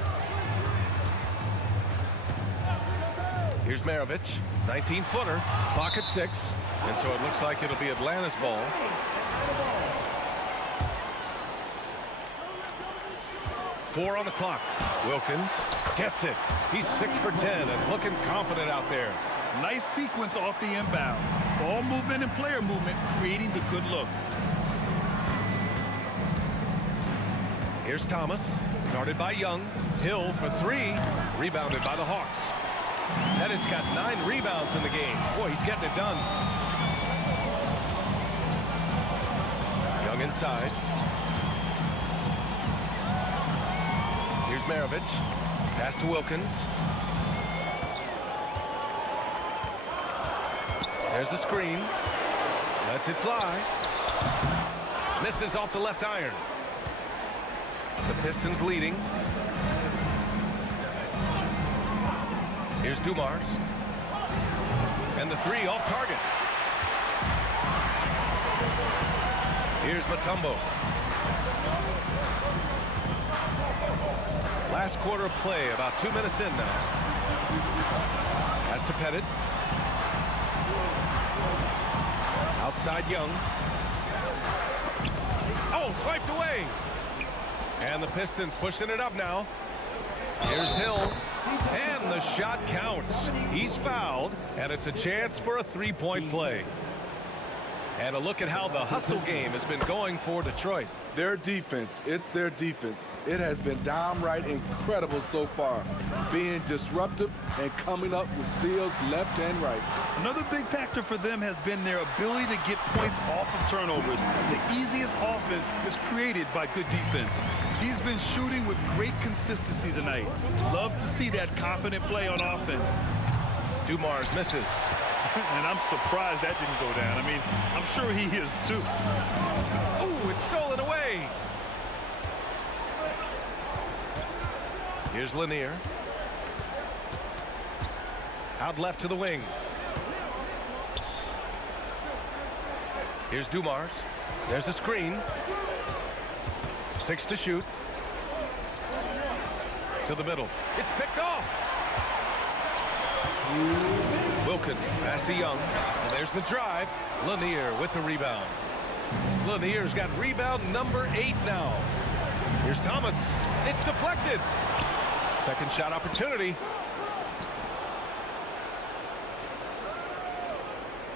Here's Maravich. 19-footer. Clock at 6. And so it looks like it'll be Atlanta's ball. Four on the clock. Wilkins gets it. He's 6 for 10 and looking confident out there. Nice sequence off the inbound. Ball movement and player movement creating the good look. Here's Thomas. Guarded by Young. Hill for 3. Rebounded by the Hawks. Pettit's got 9 rebounds in the game. Boy, he's getting it done. Young inside. Here's Maravich. Pass to Wilkins. There's a screen. Lets it fly. Misses off the left iron. The Pistons leading. Here's Dumars. And the 3 off target. Here's Mutombo. Last quarter of play, about 2 minutes in now. Pass to Pettit. Outside Young. Oh, swiped away. And the Pistons pushing it up now. Here's Hill. And the shot counts. He's fouled, and it's a chance for a 3-point play. And a look at how the hustle game has been going for Detroit. Their defense, it's their defense. It has been downright incredible so far, being disruptive and coming up with steals left and right. Another big factor for them has been their ability to get points off of turnovers. The easiest offense is created by good defense. He's been shooting with great consistency tonight. Love to see that confident play on offense. Dumars misses. And I'm surprised that didn't go down. I mean, I'm sure he is too. Oh, it's stolen away. Here's Lanier. Out left to the wing. Here's Dumars. There's a screen. 6 to shoot. To the middle. It's picked off. Wilkins, pass to Young. And there's the drive. Lanier with the rebound. Lanier's got rebound number 8 now. Here's Thomas. It's deflected. Second shot opportunity.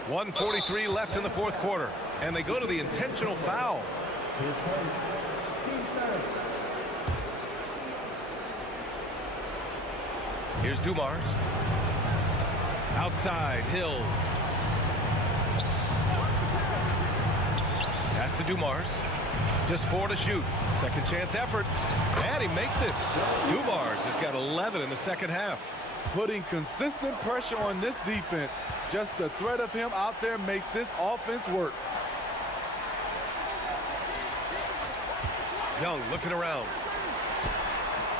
1:43 left in the fourth quarter. And they go to the intentional foul. Here's Dumars. Outside, Hill. Pass to Dumars. Just 4 to shoot. Second chance effort. And he makes it. Dumars has got 11 in the second half. Putting consistent pressure on this defense. Just the threat of him out there makes this offense work. Young looking around.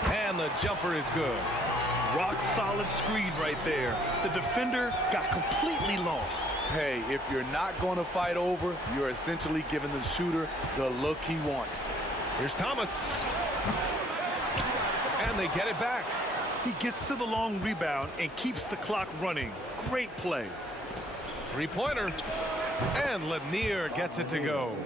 And the jumper is good. Rock solid screen right there. The defender got completely lost. Hey, if you're not going to fight over, you're essentially giving the shooter the look he wants. Here's Thomas. And they get it back. He gets to the long rebound and keeps the clock running. Great play. Three-pointer. And Lanier gets it to go.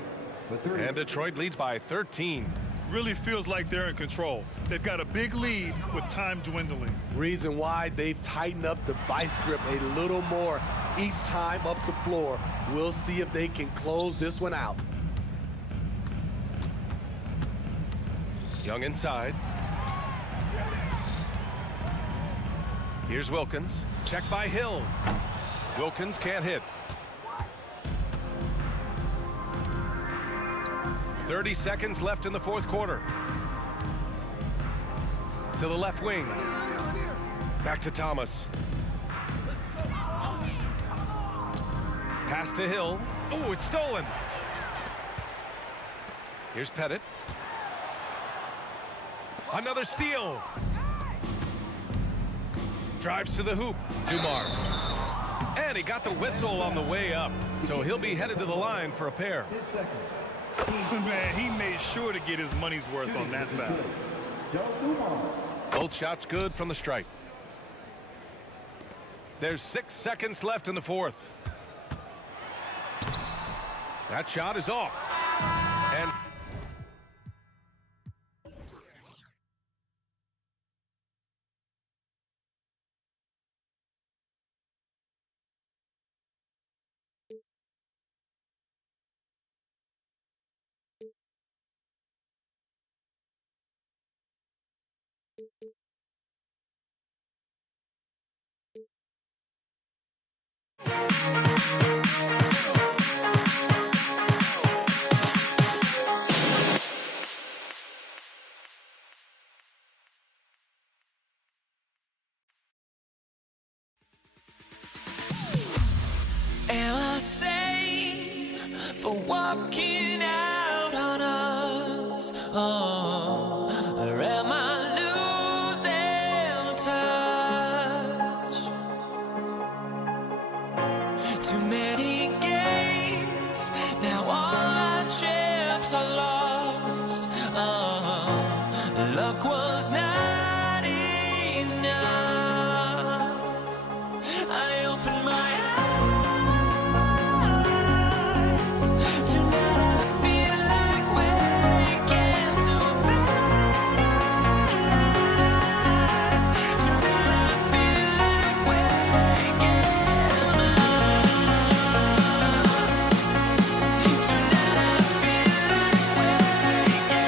And Detroit leads by 13. Really feels like they're in control. They've got a big lead with time dwindling. Reason why they've tightened up the vice grip a little more each time up the floor. We'll see if they can close this one out. Young inside. Here's Wilkins. Check by Hill. Wilkins can't hit. 30 seconds left in the fourth quarter. To the left wing. Back to Thomas. Pass to Hill. Oh, it's stolen. Here's Pettit. Another steal. Drives to the hoop. Dumars. And he got the whistle on the way up. So he'll be headed to the line for a pair. Man, he made sure to get his money's worth on that foul. Both shots good from the stripe. There's 6 seconds left in the fourth. That shot is off. And am I safe for walking out on us? Oh, or am I losing touch? Too many games, now all our chips are lost. Oh, luck was not enough. I opened my eyes. Tonight I feel like waking to a better life. Tonight I feel like waking up. Tonight I feel like waking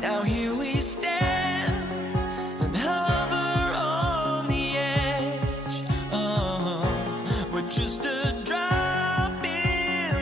Now here we stand and hover on the edge. Oh, we're just a drop in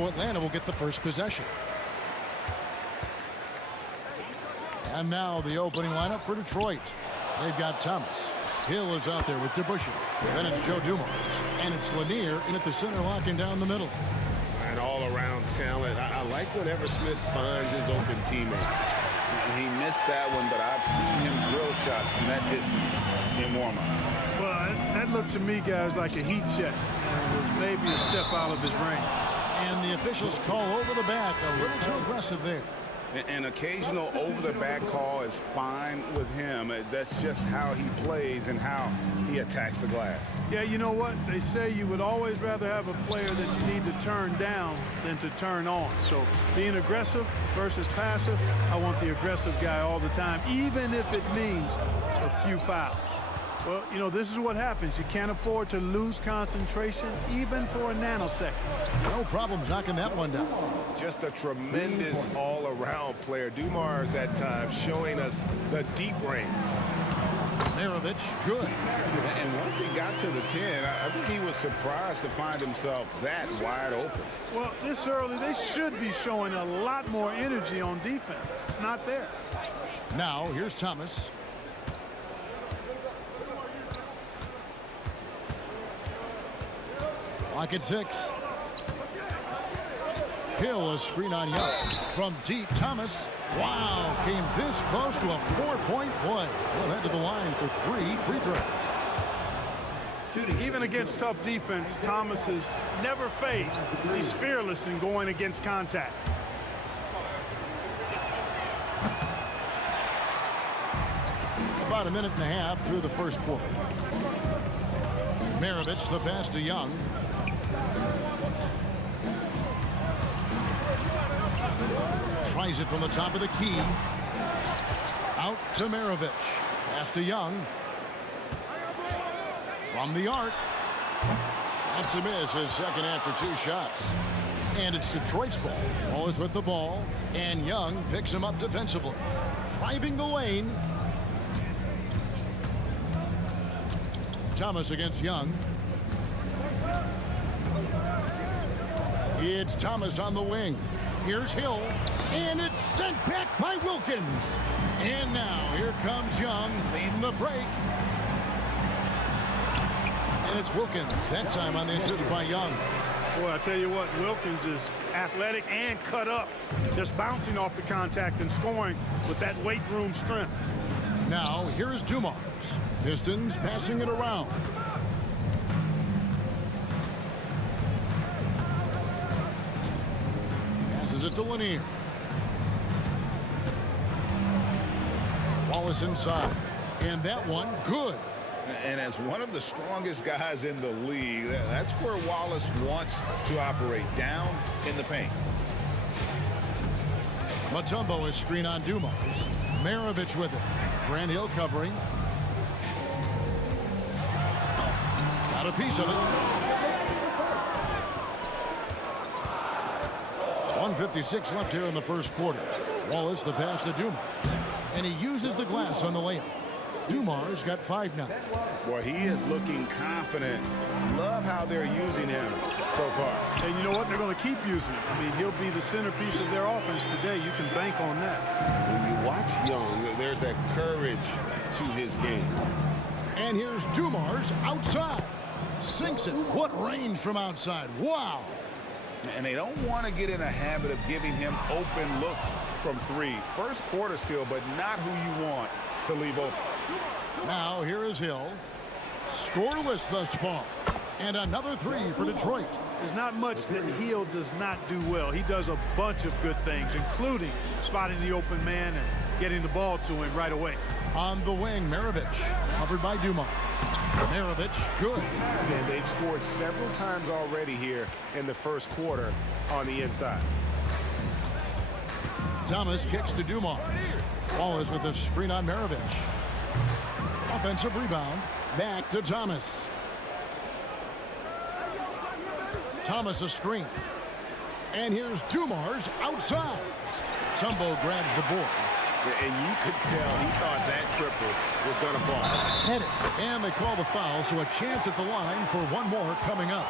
So Atlanta will get the first possession. And now the opening lineup for Detroit. They've got Thomas. Hill is out there with DeBusschere. Then it's Joe Dumars. And it's Lanier in at the center, locking down the middle. And all-around talent. I like whenever Smith finds his open teammates. He missed that one, but I've seen him drill shots from that distance in warm-up. Well, that looked to me, guys, like a heat check. Maybe a step out of his range. And the officials call over the back. A little too aggressive there. An occasional over-the-back call is fine with him. That's just how he plays and how he attacks the glass. Yeah, you know what? They say you would always rather have a player that you need to turn down than to turn on. So being aggressive versus passive, I want the aggressive guy all the time, even if it means a few fouls. Well, you know, this is what happens. You can't afford to lose concentration even for a nanosecond. No problems knocking that one down. Just a tremendous all-around player. Dumars at times showing us the deep range. Maravich, good. And once he got to the 10, I think he was surprised to find himself that wide open. Well, this early, they should be showing a lot more energy on defense. It's not there. Now, here's Thomas. Clock at 6. Hill, a screen on Young. From deep, Thomas. Wow, came this close to a 4-point play. He'll head to the line for 3 free throws. Even against tough defense, Thomas is never fazed. He's fearless in going against contact. About a minute and a half through the first quarter. Maravich, the pass to Young. Tries it from the top of the key. Out to Maravich. Pass to Young. From the arc. That's a miss, his second after 2 shots. And it's Detroit's ball. Ball is with the ball. And Young picks him up defensively. Driving the lane. Thomas against Young. It's Thomas on the wing. Here's Hill. And it's sent back by Wilkins. And now here comes Young leading the break. And it's Wilkins, that time on the assist by Young. Boy, I tell you what, Wilkins is athletic and cut up. Just bouncing off the contact and scoring with that weight room strength. Now, here's Dumars. Pistons passing it around. Passes it to Lanier. Wallace inside. And that one, good. And as one of the strongest guys in the league, that's where Wallace wants to operate, down in the paint. Mutombo is screen on Dumars. Maravich with it. Grant Hill covering. Got a piece of it. 1:56 left here in the first quarter. Wallace the pass to Dumars. And he uses the glass on the layup. Dumars got 5 now. Boy, he is looking confident. Love how they're using him so far. And you know what? They're going to keep using him. I mean, he'll be the centerpiece of their offense today. You can bank on that. When you watch Young, there's that courage to his game. And here's Dumars outside. Sinks it. What range from outside. Wow. And they don't want to get in a habit of giving him open looks from 3. First quarter still, but not who you want to leave open. Now here is Hill. Scoreless thus far. And another 3 for Detroit. There's not much that Hill does not do well. He does a bunch of good things, including spotting the open man and getting the ball to him right away. On the wing, Maravich. Covered by Dumars. Maravich, good. And they've scored several times already here in the first quarter on the inside. Thomas kicks to Dumars. Wallace with a screen on Maravich. Offensive rebound. Back to Thomas. Thomas a screen. And here's Dumars outside. Tumbo grabs the board. And you could tell he thought that triple was going to fall. Head it. And they call the foul, so a chance at the line for one more coming up.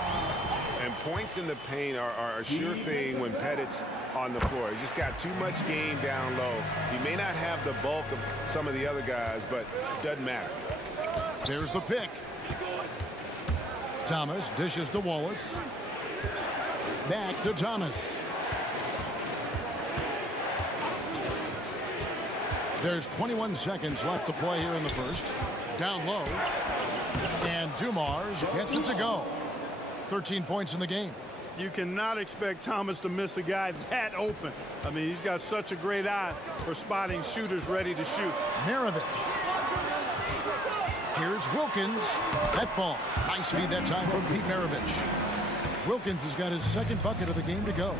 And points in the paint are a sure thing when Pettit's on the floor. He's just got too much game down low. He may not have the bulk of some of the other guys, but it doesn't matter. There's the pick. Thomas dishes to Wallace. Back to Thomas. There's 21 seconds left to play here in the first. Down low. And Dumars gets it to go. 13 points in the game. You cannot expect Thomas to miss a guy that open. I mean, he's got such a great eye for spotting shooters ready to shoot. Maravich. Here's Wilkins. That falls. Nice feed that time from Pete Maravich. Wilkins has got his second bucket of the game to go.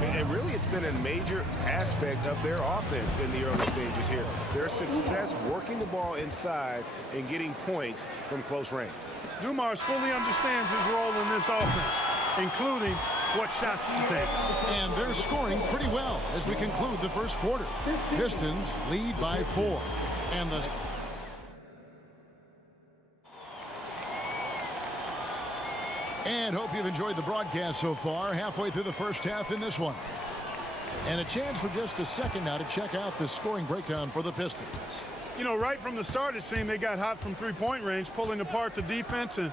And really, it's been a major aspect of their offense in the early stages here. Their success working the ball inside and getting points from close range. Dumars fully understands his role in this offense, including what shots to take. And they're scoring pretty well as we conclude the first quarter. Pistons lead by 4. And the And hope you've enjoyed the broadcast so far. Halfway through the first half in this one. And a chance for just a second now to check out the scoring breakdown for the Pistons. You know, right from the start, it seemed they got hot from three-point range, pulling apart the defense and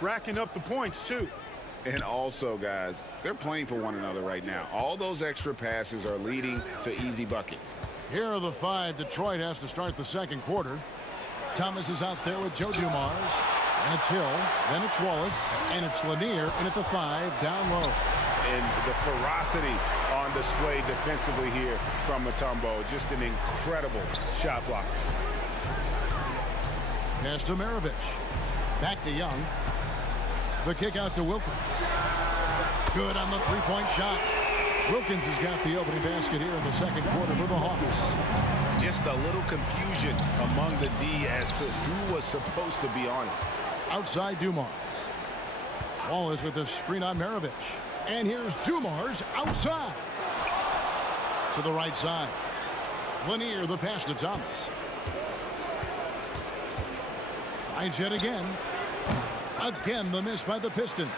racking up the points, too. And also, guys, they're playing for one another right now. All those extra passes are leading to easy buckets. Here are the 5 Detroit has to start the second quarter. Thomas is out there with Joe Dumars. That's Hill. Then it's Wallace. And it's Lanier in at the 5 down low. And the ferocity on display defensively here from Mutombo. Just an incredible shot blocker. Pass to Maravich. Back to Young. The kick out to Wilkins. Good on the three-point shot. Wilkins has got the opening basket here in the second quarter for the Hawks. Just a little confusion among the D as to who was supposed to be on it. Outside Dumars. Wallace with a screen on Maravich. And here's Dumars outside. To the right side. Lanier the pass to Thomas. Tries yet again. Again the miss by the Pistons.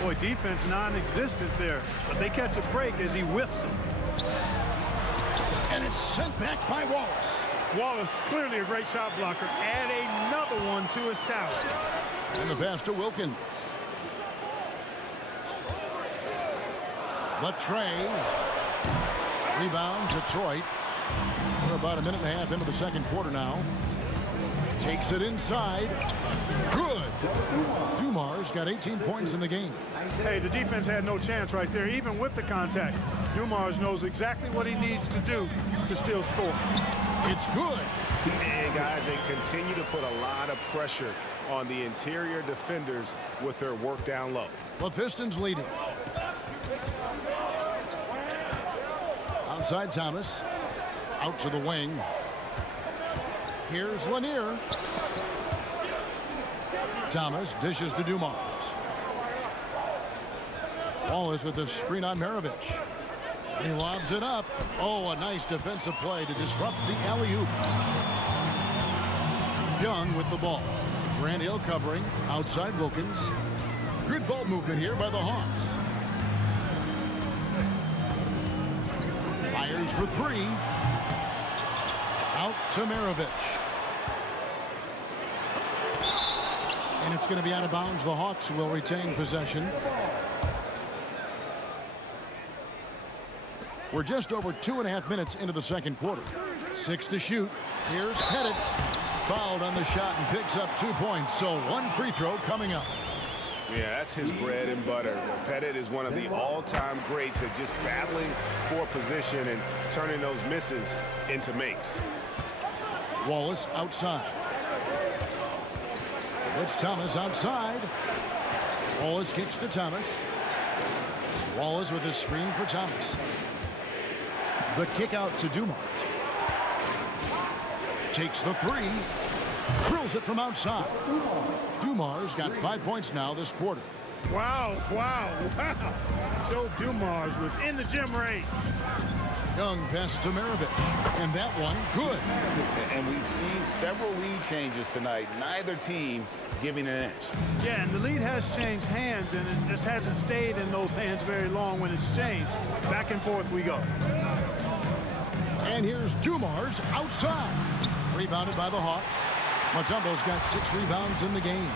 Boy, defense non-existent there, but they catch a break as he whiffs them. And it's sent back by Wallace. Wallace, clearly a great shot blocker. Add another one to his tower. And the pass to Wilkins. The tray. Rebound, Detroit. We're about a minute and a half into the second quarter now. Takes it inside. Good. Dumars got 18 points in the game. Hey, the defense had no chance right there, even with the contact. Dumars knows exactly what he needs to do to still score. It's good. And guys, they continue to put a lot of pressure on the interior defenders with their work down low. The Pistons leading. Outside Thomas. Out to the wing. Here's Lanier. Thomas dishes to Dumars. Wallace with the screen on Maravich. He lobs it up. Oh, a nice defensive play to disrupt the alley-oop. Young with the ball. Grant Hill covering. Outside Wilkins. Good ball movement here by the Hawks. Fires for 3. Out to Maravich. And it's going to be out of bounds. The Hawks will retain possession. We're just over 2.5 minutes into the second quarter. 6 to shoot. Here's Pettit. Fouled on the shot and picks up 2 points. So 1 free throw coming up. Yeah, that's his bread and butter. Pettit is one of the all-time greats at just battling for position and turning those misses into makes. Wallace outside. It's Thomas outside. Wallace kicks to Thomas. Wallace with a screen for Thomas. The kick out to Dumars. Takes the 3. Drills it from outside. Dumars got 5 points now this quarter. Wow, wow, wow. Joe Dumars was in the gym range. Young pass to Maravich. And that one, good. And we've seen several lead changes tonight. Neither team giving an inch. Yeah, and the lead has changed hands, and it just hasn't stayed in those hands very long when it's changed. Back and forth we go. And here's Dumars outside. Rebounded by the Hawks. Mutombo's got 6 rebounds in the game.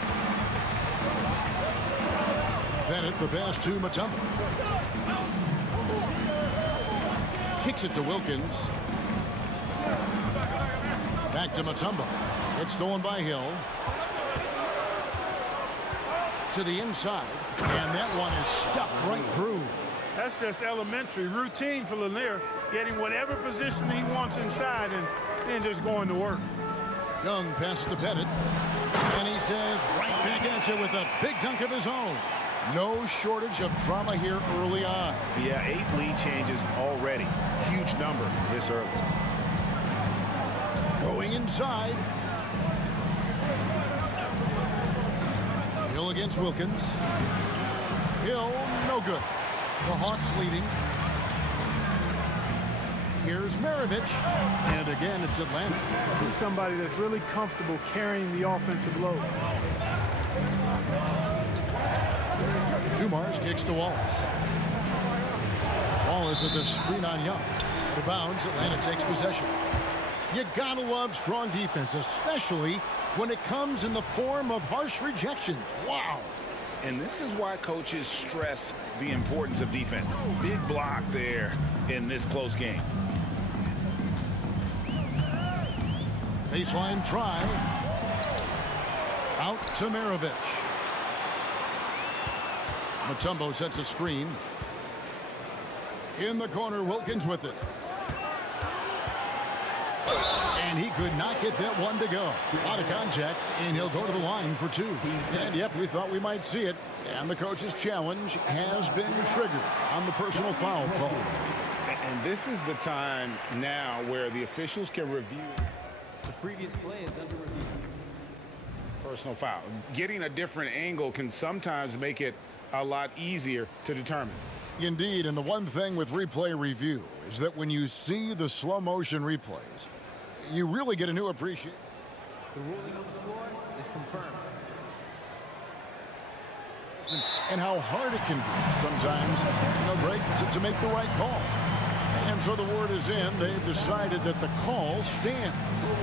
Bennett the pass to Mutombo. Kicks it to Wilkins. Back to Mutombo. It's stolen by Hill. To the inside. And that one is stuffed right through. That's just elementary routine for Lanier, getting whatever position he wants inside and then just going to work. Young passes to Bennett. And he says right back at you with a big dunk of his own. No shortage of drama here early on. Yeah, 8 lead changes already. Huge number this early. Going inside. Hill against Wilkins. Hill, no good. The Hawks leading. Here's Maravich. And again, it's Atlanta. He's somebody that's really comfortable carrying the offensive load. Dumars kicks to Wallace. Wallace with the screen on Young. Out of bounds, Atlanta takes possession. You gotta love strong defense, especially when it comes in the form of harsh rejections. Wow. And this is why coaches stress the importance of defense. Big block there in this close game. Baseline try. Out to Maravich. Mutombo sets a screen. In the corner, Wilkins with it. And he could not get that one to go. Out of contact, and he'll go to the line for 2. And yep, we thought we might see it. And the coach's challenge has been triggered on the personal foul call. And this is the time now where the officials can review. The previous play is under review. Personal foul. Getting a different angle can sometimes make it a lot easier to determine. Indeed, and the one thing with replay review is that when you see the slow motion replays, you really get a new appreciation. The ruling on the floor is confirmed. And how hard it can be sometimes, Greg, to make the right call. And so the word is in. They've decided that the call stands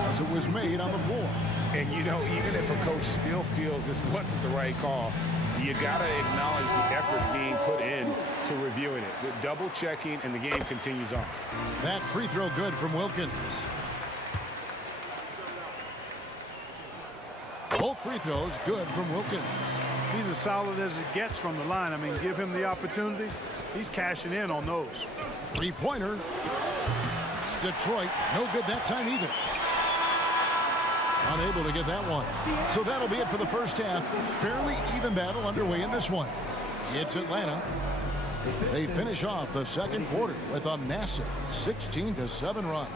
as it was made on the floor. And, you know, even if a coach still feels this wasn't the right call, you got to acknowledge the effort being put in to reviewing it. With double checking, and the game continues on. That free throw good from Wilkins. Both free throws good from Wilkins. He's as solid as it gets from the line. I mean, give him the opportunity. He's cashing in on those. Three-pointer. Detroit, no good that time either. Unable to get that one. So that'll be it for the first half. Fairly even battle underway in this one. It's Atlanta. They finish off the second quarter with a massive 16-7 run.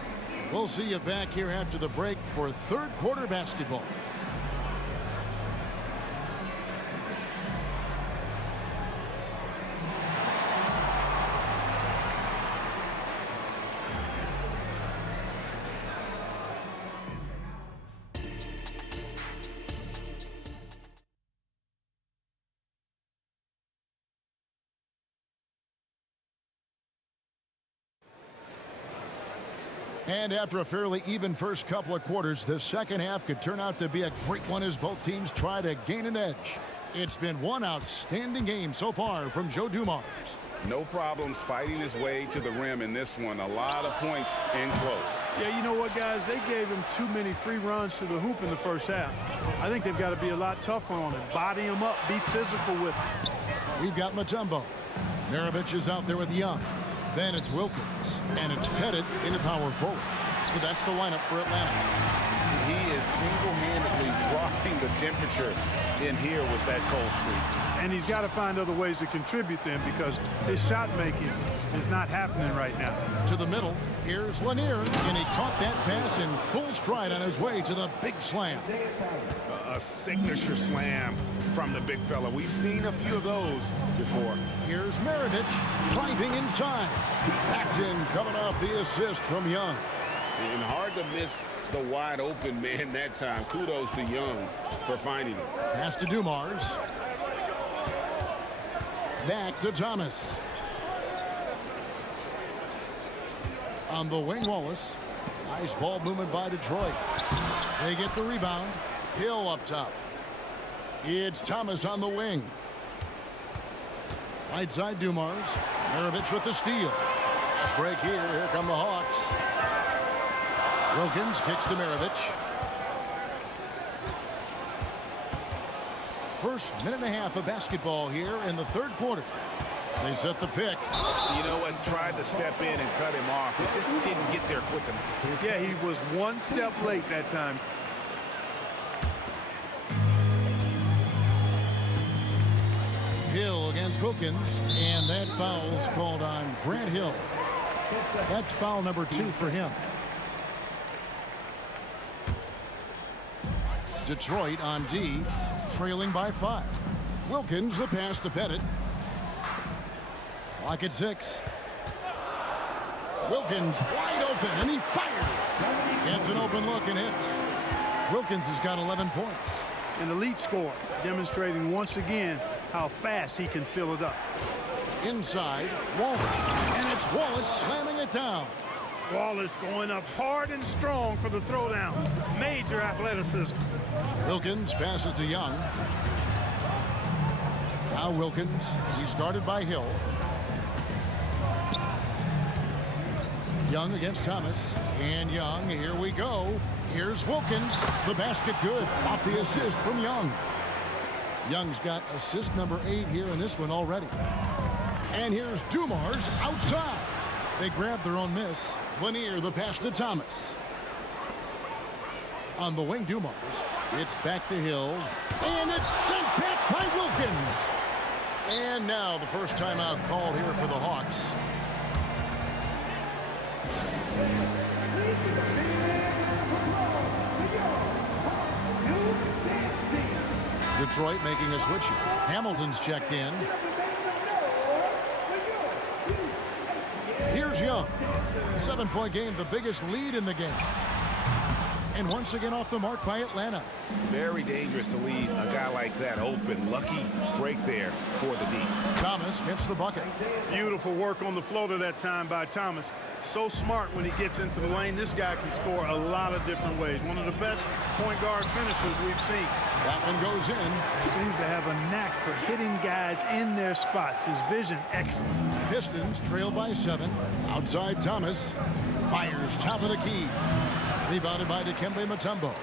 We'll see you back here after the break for third quarter basketball. And after a fairly even first couple of quarters, the second half could turn out to be a great one as both teams try to gain an edge. It's been one outstanding game so far from Joe Dumars. No problems fighting his way to the rim in this one. A lot of points in close. Yeah, you know what, guys? They gave him too many free runs to the hoop in the first half. I think they've got to be a lot tougher on him. Body him up. Be physical with him. We've got Mutombo. Maravich is out there with Young. Then it's Wilkins, and it's Pettit into power forward. So that's the lineup for Atlanta. He is single-handedly dropping the temperature in here with that cold streak. And he's got to find other ways to contribute then because his shot making is not happening right now. To the middle, here's Lanier, and he caught that pass in full stride on his way to the big slam. A signature slam from the big fella. We've seen a few of those before. Here's Maravich driving inside. That's in, coming off the assist from Young. And hard to miss the wide open man that time. Kudos to Young for finding him. Pass to Dumars. Back to Thomas. On the wing, Wallace. Nice ball movement by Detroit. They get the rebound. Hill up top. It's Thomas on the wing. Right side, Dumars. Maravich with the steal. Fast break here. Here come the Hawks. Wilkins kicks to Maravich. First minute and a half of basketball here in the third quarter. They set the pick. You know what? Tried to step in and cut him off. It just didn't get there quick enough. Yeah, he was one step late that time. Hill against Wilkins, and that foul's called on Grant Hill. That's foul number 2 for him. Detroit on D, trailing by 5. Wilkins the pass to Pettit. Clock at 6. Wilkins wide open, and he fires. Gets an open look and hits. Wilkins has got 11 points. An elite score, demonstrating once again how fast he can fill it up. Inside, Wallace. And it's Wallace slamming it down. Wallace going up hard and strong for the throwdown. Major athleticism. Wilkins passes to Young. Now Wilkins. He's guarded by Hill. Young against Thomas. And Young, here we go. Here's Wilkins. The basket good. Off the assist from Young. Young's got assist number 8 here in this one already. And here's Dumars outside. They grab their own miss. Lanier the pass to Thomas. On the wing, Dumars. It's back to Hill. And it's sent back by Wilkins. And now the first timeout called here for the Hawks. Detroit making a switch here. Hamilton's checked in. Here's Young. 7-point game, the biggest lead in the game. And once again off the mark by Atlanta. Very dangerous to leave a guy like that open. Lucky break there for the D. Thomas gets the bucket. Beautiful work on the floater that time by Thomas. So smart when he gets into the lane. This guy can score a lot of different ways. One of the best point guard finishers we've seen. That one goes in. Seems to have a knack for hitting guys in their spots. His vision, excellent. Pistons trail by 7. Outside Thomas. Fires top of the key. Rebounded by Dikembe Mutombo.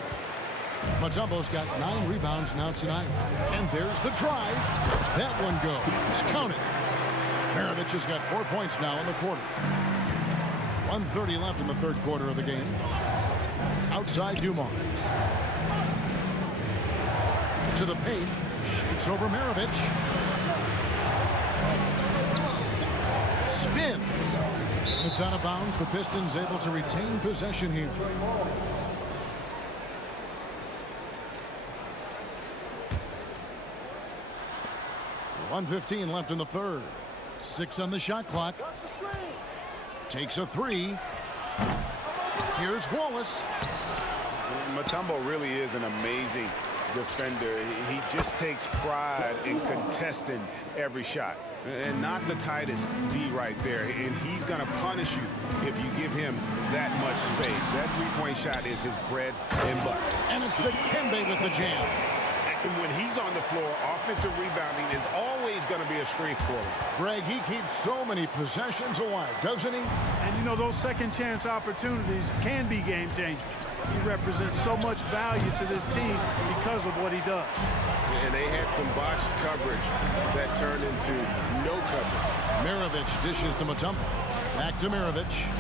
Mutombo's got 9 rebounds now tonight. And there's the drive. That one goes. Count it. Maravich has got 4 points now in the quarter. 1:30 left in the third quarter of the game. Outside Dumars. To the paint. Shoots over Maravich. Spins. It's out of bounds. The Pistons able to retain possession here. .115 left in the third. 6 on the shot clock. Takes a 3. Here's Wallace. Mutombo really is an amazing defender. He just takes pride in contesting every shot. And not the tightest D right there. And he's going to punish you if you give him that much space. That three-point shot is his bread and butter. And it's Dikembe with the jam. And when he's on the floor, offensive rebounding is always going to be a strength for him. Greg, he keeps so many possessions alive, doesn't he? And you know, those second chance opportunities can be game changers. He represents so much value to this team because of what he does. And they had some botched coverage that turned into no coverage. Maravich dishes to Mutombo. Back to Maravich.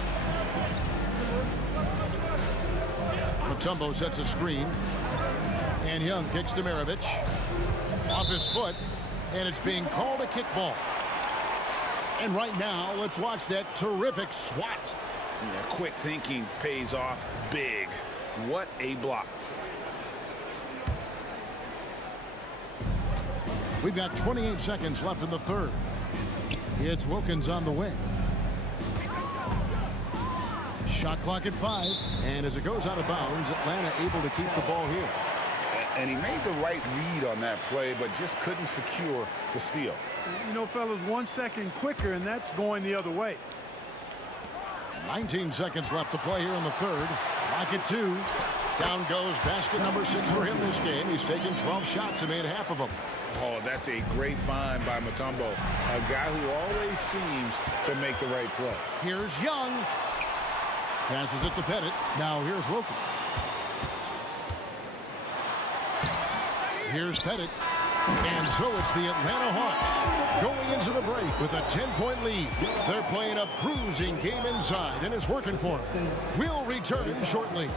Mutombo sets a screen. And Young kicks to Maravich. Off his foot. And it's being called a kickball. And right now, let's watch that terrific swat. Yeah, quick thinking pays off big. What a block. We've got 28 seconds left in the third. It's Wilkins on the wing. Shot clock at 5. And as it goes out of bounds, Atlanta able to keep the ball here. And he made the right read on that play, but just couldn't secure the steal. You know, fellas, 1 second quicker, and that's going the other way. 19 seconds left to play here in the third. Clock at 2. Down goes basket number 6 for him this game. He's taken 12 shots and made half of them. Oh, that's a great find by Mutombo, a guy who always seems to make the right play. Here's Young. Passes it to Pettit. Now here's Wilkins. Here's Pettit. And so it's the Atlanta Hawks going into the break with a 10-point lead. They're playing a bruising game inside, and it's working for them. We'll return shortly.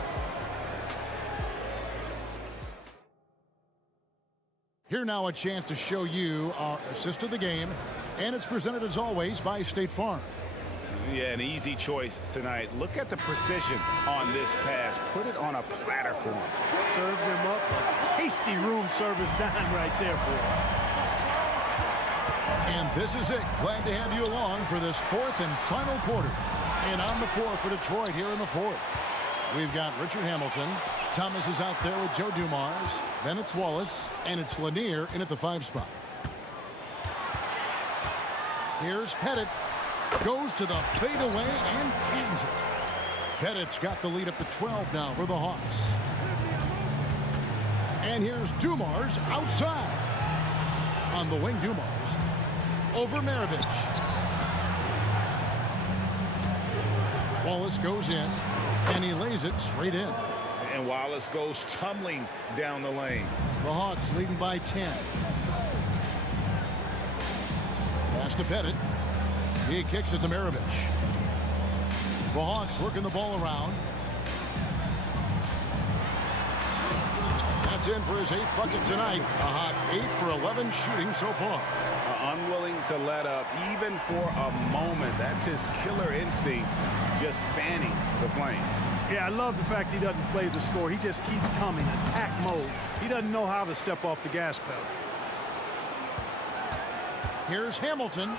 Here now a chance to show you our assist of the game, and it's presented as always by State Farm. Yeah, an easy choice tonight. Look at the precision on this pass. Put it on a platter for him. Served him up a tasty room service dime right there, boy. And this is it. Glad to have you along for this fourth and final quarter. And on the floor for Detroit here in the fourth. We've got Richard Hamilton. Thomas is out there with Joe Dumars. Then it's Wallace. And it's Lanier in at the 5 spot. Here's Pettit. Goes to the fadeaway and cans it. Pettit's got the lead up to 12 now for the Hawks. And here's Dumars outside. On the wing, Dumars. Over Maravich. Wallace goes in, and he lays it straight in. And Wallace goes tumbling down the lane. The Hawks leading by 10. Pass to Pettit. He kicks it to Maravich. The Hawks working the ball around. That's in for his 8th bucket tonight. A hot 8 for 11 shooting so far. Unwilling to let up even for a moment. That's his killer instinct, just fanning the flame. Yeah, I love the fact he doesn't play the score. He just keeps coming, attack mode. He doesn't know how to step off the gas pedal. Here's Hamilton.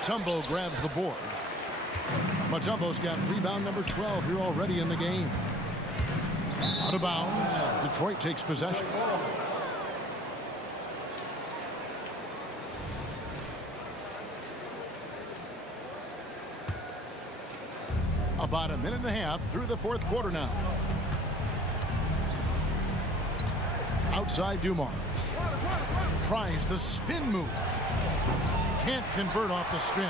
Mutombo grabs the board. Mutombo's got rebound number 12 here already in the game. Out of bounds. Detroit takes possession. About a minute and a half through the fourth quarter now. Outside Dumars. Tries the spin move. Can't convert off the spin.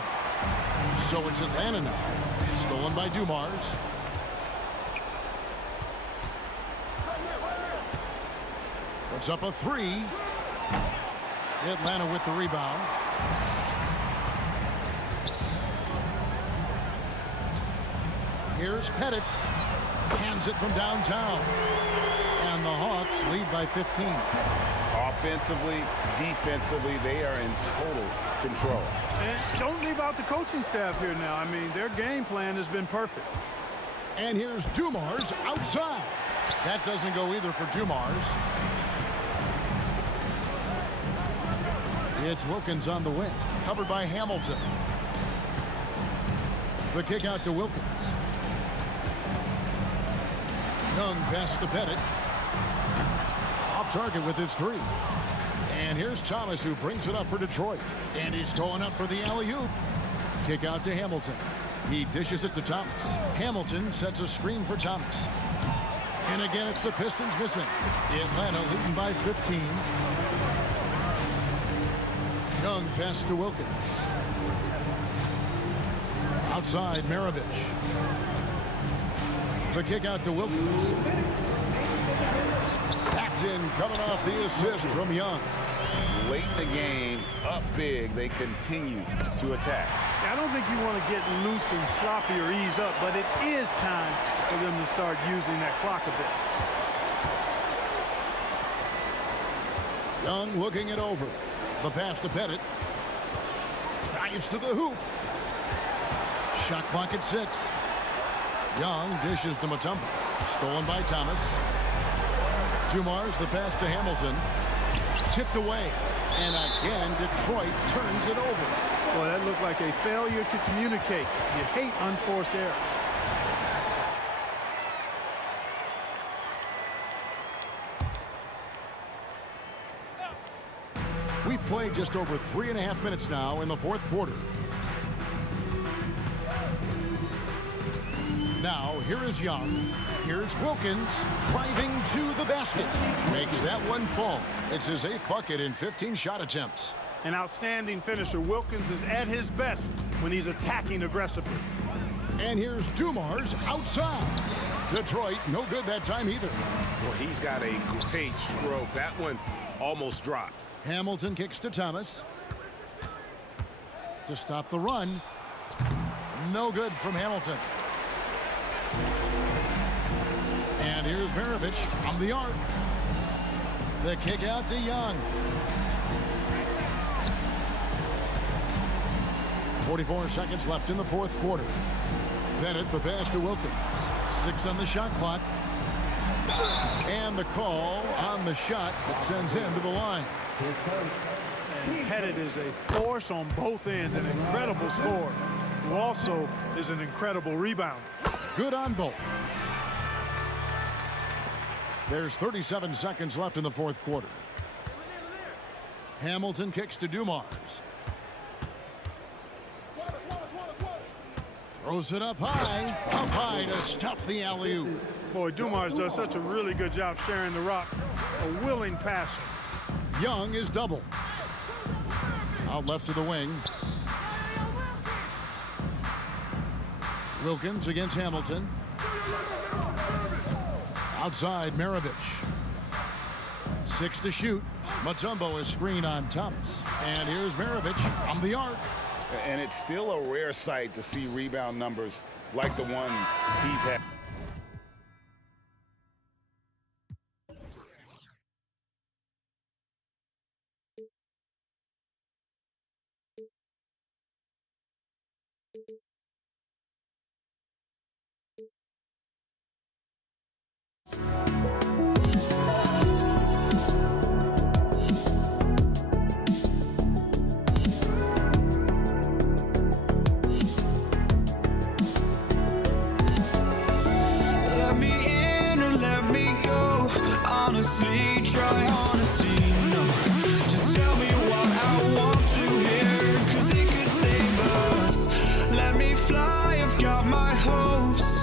So it's Atlanta now. Stolen by Dumars. Puts up a 3. Atlanta with the rebound. Here's Pettit. Hands it from downtown. And the Hawks lead by 15. Offensively, defensively, they are in total control. And don't leave out the coaching staff here now. I mean, their game plan has been perfect. And here's Dumars outside. That doesn't go either for Dumars. It's Wilkins on the wing, covered by Hamilton. The kick out to Wilkins. Young pass to Pettit. Off target with his 3. And here's Thomas, who brings it up for Detroit. And he's going up for the alley-oop. Kick out to Hamilton. He dishes it to Thomas. Hamilton sets a screen for Thomas. And again, it's the Pistons missing. Atlanta leading by 15. Young pass to Wilkins. Outside, Maravich. The kick out to Wilkins. That's in, coming off the assist from Young. Late in the game, up big, they continue to attack. I don't think you want to get loose and sloppy or ease up, but it is time for them to start using that clock a bit. Young looking it over. The pass to Pettit. Drives to the hoop. Shot clock at 6. Young dishes to Mutombo. Stolen by Thomas. Dumars, the pass to Hamilton. Tipped away. And again, Detroit turns it over. Boy, that looked like a failure to communicate. You hate unforced error. We've played just over 3.5 minutes now in the fourth quarter. Now, here is Young. Here's Wilkins driving to the basket. Makes that one fall. It's his 8th bucket in 15 shot attempts. An outstanding finisher. Wilkins is at his best when he's attacking aggressively. And here's Dumars outside. Detroit, no good that time either. Well, he's got a great stroke. That one almost dropped. Hamilton kicks to Thomas. To stop the run. No good from Hamilton. And here's Maravich from the arc. The kick out to Young. 44 seconds left in the fourth quarter. Bennett the pass to Wilkins. 6 on the shot clock. And the call on the shot that sends him to the line. And Pettit is a force on both ends, an incredible scorer, who also is an incredible rebounder. Good on both. There's 37 seconds left in the fourth quarter. Hamilton kicks to Dumars. Throws it up high to stuff the alley-oop. Boy, Dumars does such a really good job sharing the rock. A willing passer. Young is double. Out left to the wing. Wilkins against Hamilton. Outside, Maravich. 6 to shoot. Mutombo is screened on Thomas. And here's Maravich from the arc. And it's still a rare sight to see rebound numbers like the ones he's had. Let me in or let me go. Honestly, try honesty. No, just tell me what I want to hear, 'cause it could save us. Let me fly, I've got my hopes,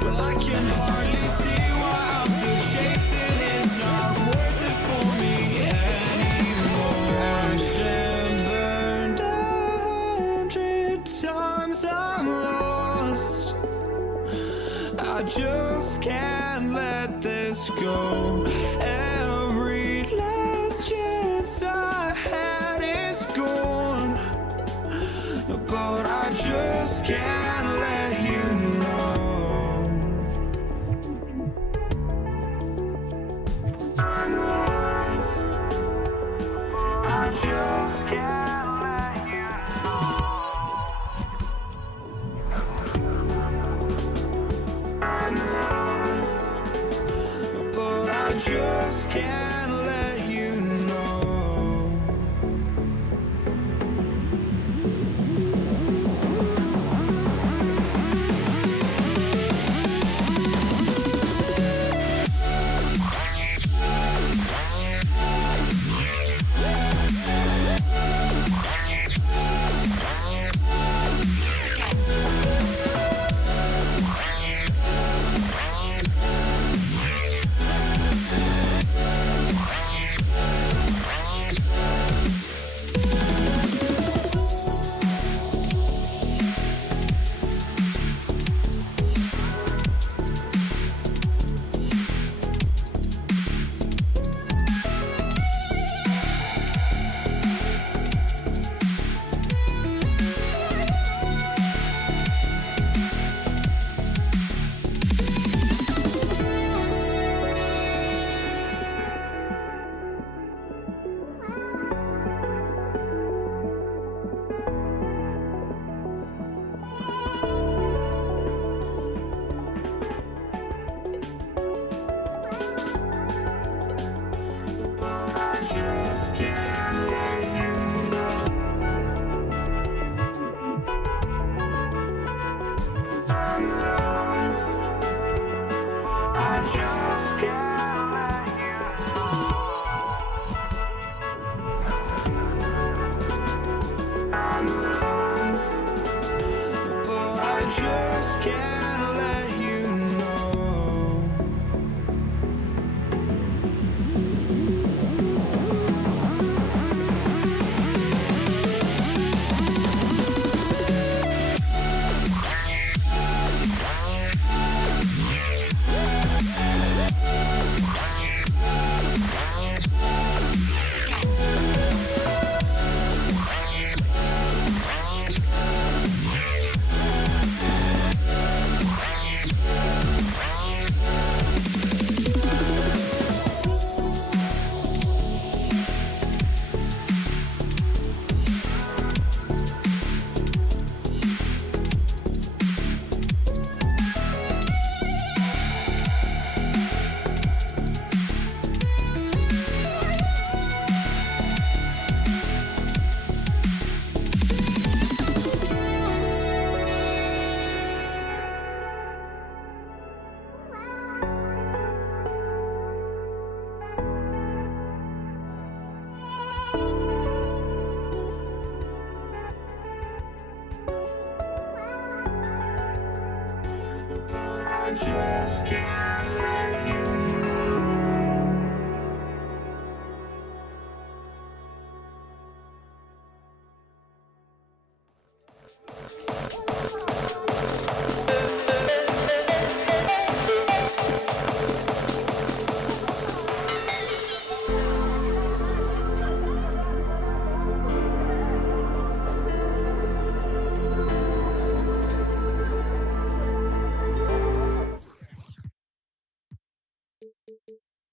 but I can hardly see why I'm still chasing. It's not worth it for me anymore. Crashed and burned 100 times, I'm lost. I just can't let this go. Every last chance I had is gone, but I just can't let you know. I just can't let you know. But I just can't let you know. just can't let you know.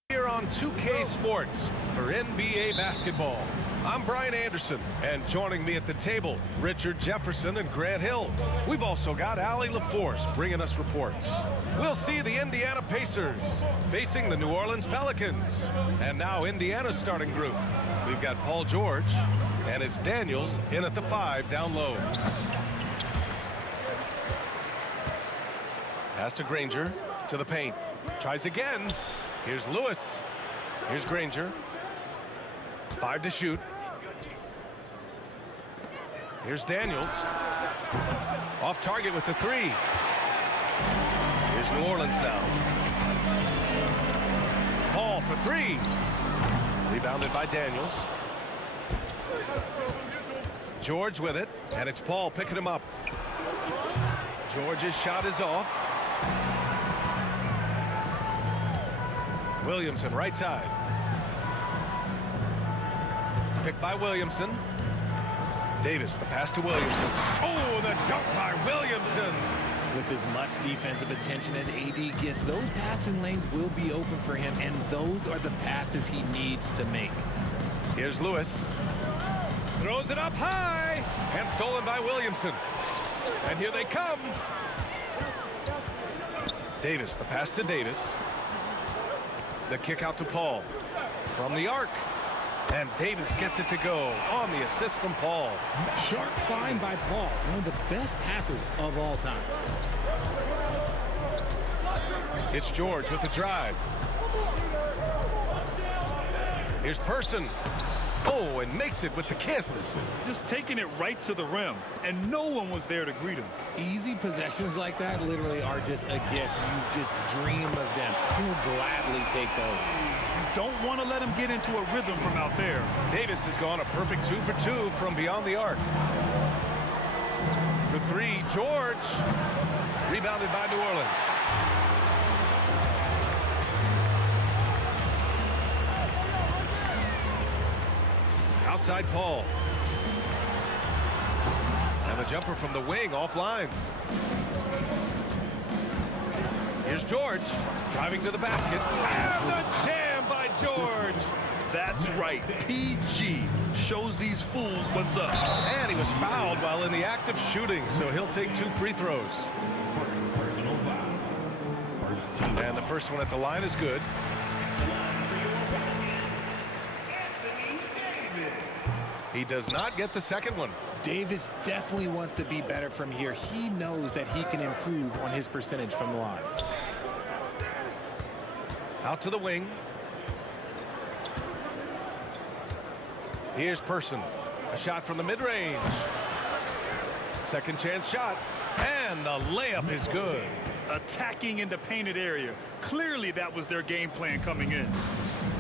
Here on 2K Sports for NBA basketball. I'm Brian Anderson, and joining me at the table, Richard Jefferson and Grant Hill. We've also got Allie LaForce bringing us reports. We'll see the Indiana Pacers facing the New Orleans Pelicans. And now Indiana's starting group. We've got Paul George, and it's Daniels in at the 5 down low. Pass to Granger, to the paint. Tries again. Here's Lewis. Here's Granger. 5 to shoot. Here's Daniels. Off target with the 3. Here's New Orleans now. Paul for 3. Rebounded by Daniels. George with it, and it's Paul picking him up. George's shot is off. Williamson, right side. Picked by Williamson. Davis, the pass to Williamson. Oh, the dunk by Williamson. With as much defensive attention as AD gets, those passing lanes will be open for him, and those are the passes he needs to make. Here's Lewis. Throws it up high, and stolen by Williamson. And here they come. Davis, the pass to Davis. The kick out to Paul from the arc, and Davis gets it to go on the assist from Paul. Sharp find by Paul, one of the best passers of all time. It's George with the drive. Here's Person. Oh, and makes it with the kiss. Just taking it right to the rim, and no one was there to greet him. Easy possessions like that literally are just a gift. You just dream of them. He'll gladly take those. You don't want to let him get into a rhythm from out there. Davis has gone a perfect 2 for 2 from beyond the arc. For 3, George. Rebounded by New Orleans. Outside Paul. And the jumper from the wing offline. Here's George driving to the basket. And the jam by George. That's right. PG shows these fools what's up. And he was fouled while in the act of shooting, so he'll take 2 free throws. And the first one at the line is good. He does not get the second one. Davis definitely wants to be better from here. He knows that he can improve on his percentage from the line. Out to the wing. Here's Person. A shot from the mid-range. Second chance shot. And the layup is good. Attacking in the painted area. Clearly that was their game plan coming in.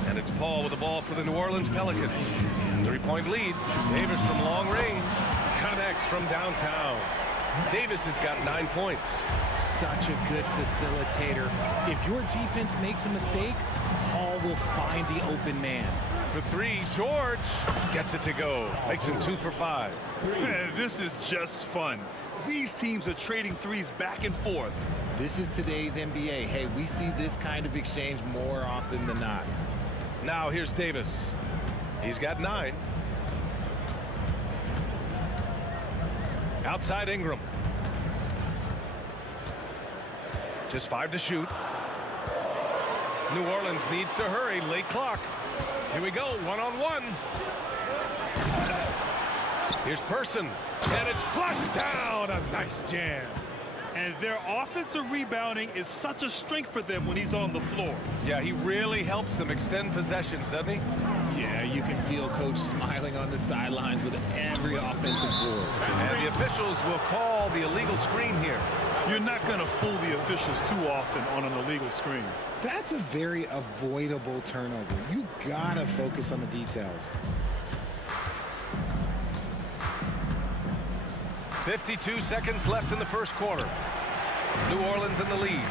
And it's Paul with the ball for the New Orleans Pelicans. 3-point lead. Davis from long range. Connects from downtown. Davis has got 9 points. Such a good facilitator. If your defense makes a mistake, Paul will find the open man. For three, George gets it to go. Makes him 2 for 5. Man, this is just fun. These teams are trading threes back and forth. This is today's NBA. Hey, we see this kind of exchange more often than not. Now here's Davis. He's got 9. Outside Ingram. Just 5 to shoot. New Orleans needs to hurry. Late clock. Here we go. 1-on-1. Here's Person. And it's flushed down. A nice jam. And their offensive rebounding is such a strength for them when he's on the floor. Yeah, he really helps them extend possessions, doesn't he? Yeah, you can feel Coach smiling on the sidelines with every offensive board. And the officials will call the illegal screen here. You're not going to fool the officials too often on an illegal screen. That's a very avoidable turnover. You gotta focus on the details. 52 seconds left in the first quarter. New Orleans in the lead.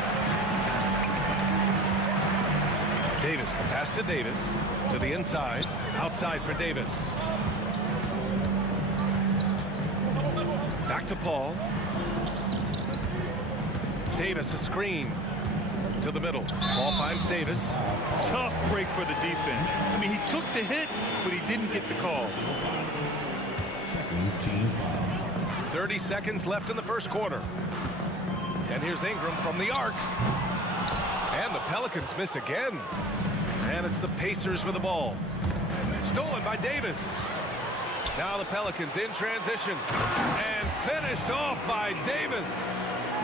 Davis, the pass to Davis. To the inside. Outside for Davis. Back to Paul. Davis, a screen. To the middle. Paul finds Davis. Tough break for the defense. I mean, he took the hit, but he didn't get the call. 30 seconds left in the first quarter. And here's Ingram from the arc. And the Pelicans miss again. And it's the Pacers with the ball. Stolen by Davis. Now the Pelicans in transition. And finished off by Davis.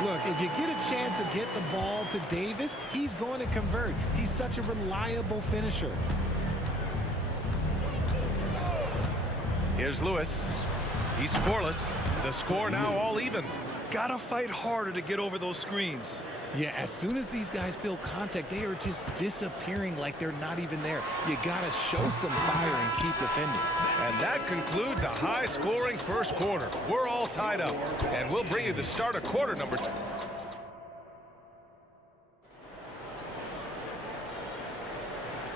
Look, if you get a chance to get the ball to Davis, he's going to convert. He's such a reliable finisher. Here's Lewis. He's scoreless. The score now all even. Gotta fight harder to get over those screens. Yeah, as soon as these guys feel contact, they are just disappearing like they're not even there. You gotta show some fire and keep defending. And that concludes a high-scoring first quarter. We're all tied up, and we'll bring you the start of quarter number 2.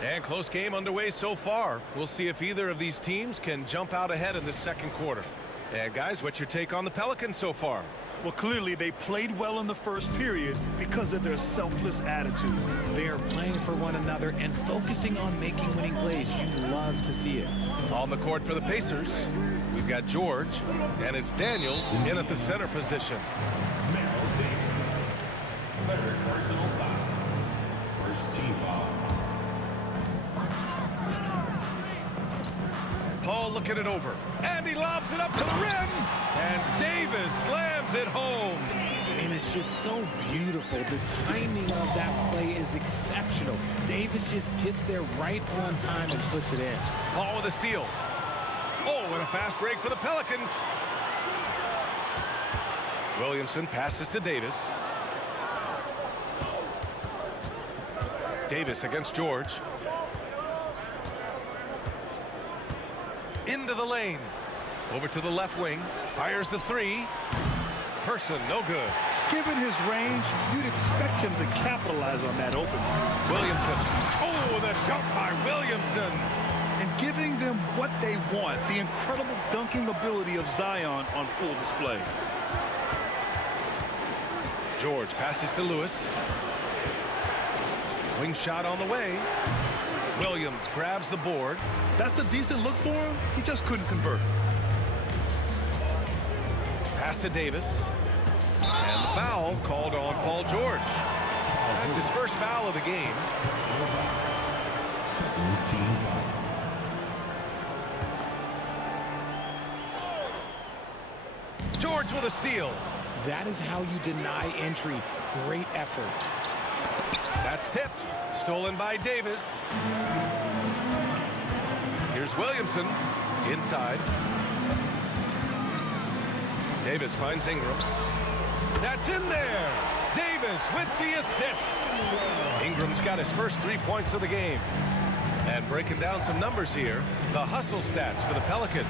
And close game underway so far. We'll see if either of these teams can jump out ahead in the second quarter. And guys, what's your take on the Pelicans so far? Well, clearly they played well in the first period because of their selfless attitude. They are playing for one another and focusing on making winning plays. You love to see it. On the court for the Pacers, we've got George, and it's Daniels in at the center position. Paul looking it over, and he lobs it up to the rim, and Davis slams it home. And it's just so beautiful. The timing of that play is exceptional. Davis just gets there right on time and puts it in. Paul with a steal. Oh, and a fast break for the Pelicans. Williamson passes to Davis. Davis against George. Into the lane. Over to the left wing. Fires the three. Person, no good. Given his range, you'd expect him to capitalize on that open. Williamson. Oh, the dunk by Williamson. And giving them what they want, the incredible dunking ability of Zion on full display. George passes to Lewis. Wing shot on the way. Williams grabs the board. That's a decent look for him. He just couldn't convert. Pass to Davis. And the foul called on Paul George. That's his first foul of the game. George with a steal. That is how you deny entry. Great effort. That's tipped. Stolen by Davis. Here's Williamson. Inside. Davis finds Ingram. That's in there. Davis with the assist. Ingram's got his first 3 points of the game. And breaking down some numbers here, the hustle stats for the Pelicans.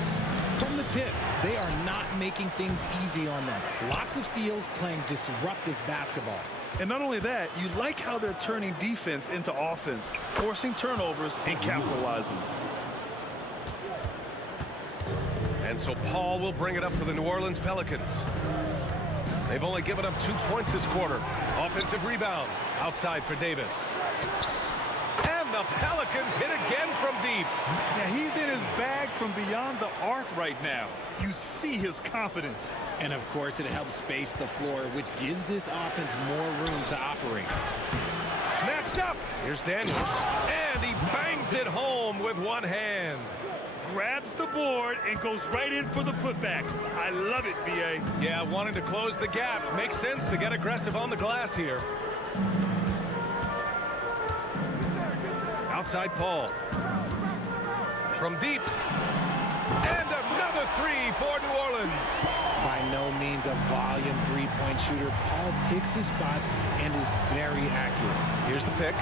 From the tip, they are not making things easy on them. Lots of steals, playing disruptive basketball. And not only that, you like how they're turning defense into offense, forcing turnovers and capitalizing. And so Paul will bring it up for the New Orleans Pelicans. They've only given up 2 points this quarter. Offensive rebound outside for Davis. And the Pelicans hit again from deep. Yeah, he's in his bag from beyond the arc right now. You see his confidence. And of course, it helps space the floor, which gives this offense more room to operate. Snatched up. Here's Daniels. And he bangs it home with one hand. Grabs the board and goes right in for the putback. I love it, B.A. Yeah, wanting to close the gap. Makes sense to get aggressive on the glass here. Outside Paul. From deep. And another three for New Orleans. By no means a volume three-point shooter, Paul picks his spots and is very accurate. Here's the pick.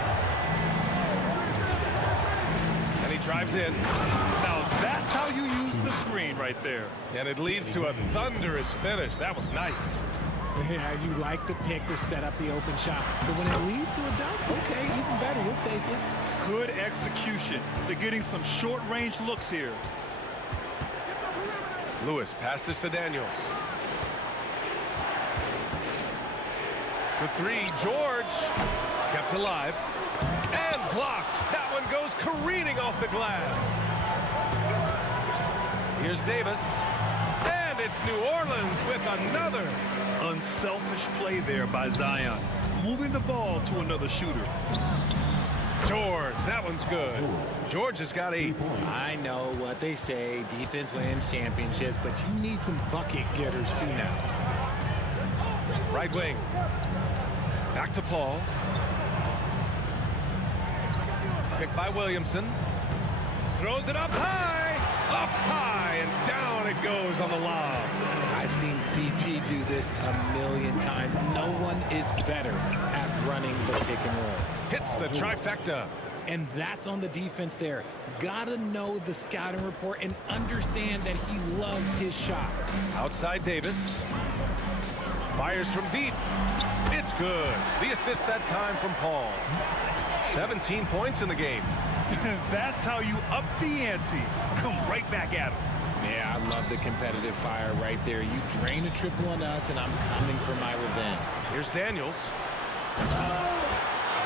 And he drives in. Now that's how you use the screen right there. And it leads to a thunderous finish. That was nice. Yeah, you like the pick to set up the open shot. But when it leads to a dunk, okay, even better, we'll take it. Good execution. They're getting some short-range looks here. Lewis passes to Daniels. For three, George. Kept alive. And blocked. That one goes careening off the glass. Here's Davis. And it's New Orleans with another. Unselfish play there by Zion. Moving the ball to another shooter. George, that one's good. George has got 8. I know what they say, defense wins championships, but you need some bucket getters too now. Right wing. Back to Paul. Picked by Williamson. Throws it up high, and down it goes on the lob. I've seen CP do this a million times. No one is better at running the pick and roll. Hits the trifecta. And that's on the defense there. Gotta know the scouting report and understand that he loves his shot. Outside Davis. Fires from deep. It's good. The assist that time from Paul. 17 points in the game. That's how you up the ante. Come right back at him. Yeah, I love the competitive fire right there. You drain a triple on us, and I'm coming for my revenge. Here's Daniels.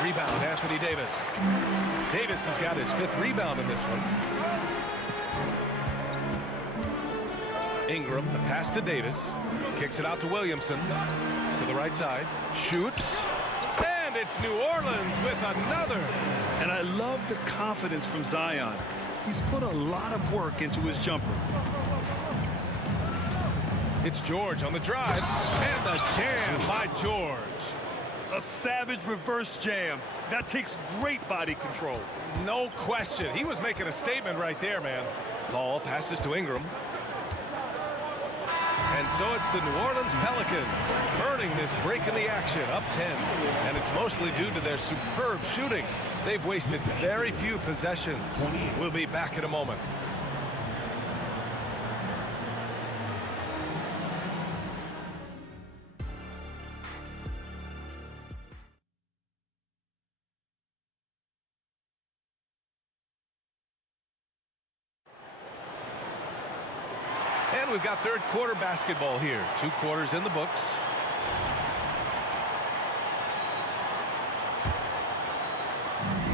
Rebound, Anthony Davis. Davis has got his 5th rebound in this one. Ingram, the pass to Davis. Kicks it out to Williamson. To the right side. Shoots. And it's New Orleans with another. And I love the confidence from Zion. He's put a lot of work into his jumper. It's George on the drive. And the jam by George. A savage reverse jam. That takes great body control. No question. He was making a statement right there, man. Paul passes to Ingram. And so it's the New Orleans Pelicans earning this break in the action, up 10. And it's mostly due to their superb shooting. They've wasted very few possessions. We'll be back in a moment. And we've got third quarter basketball here. 2 quarters in the books.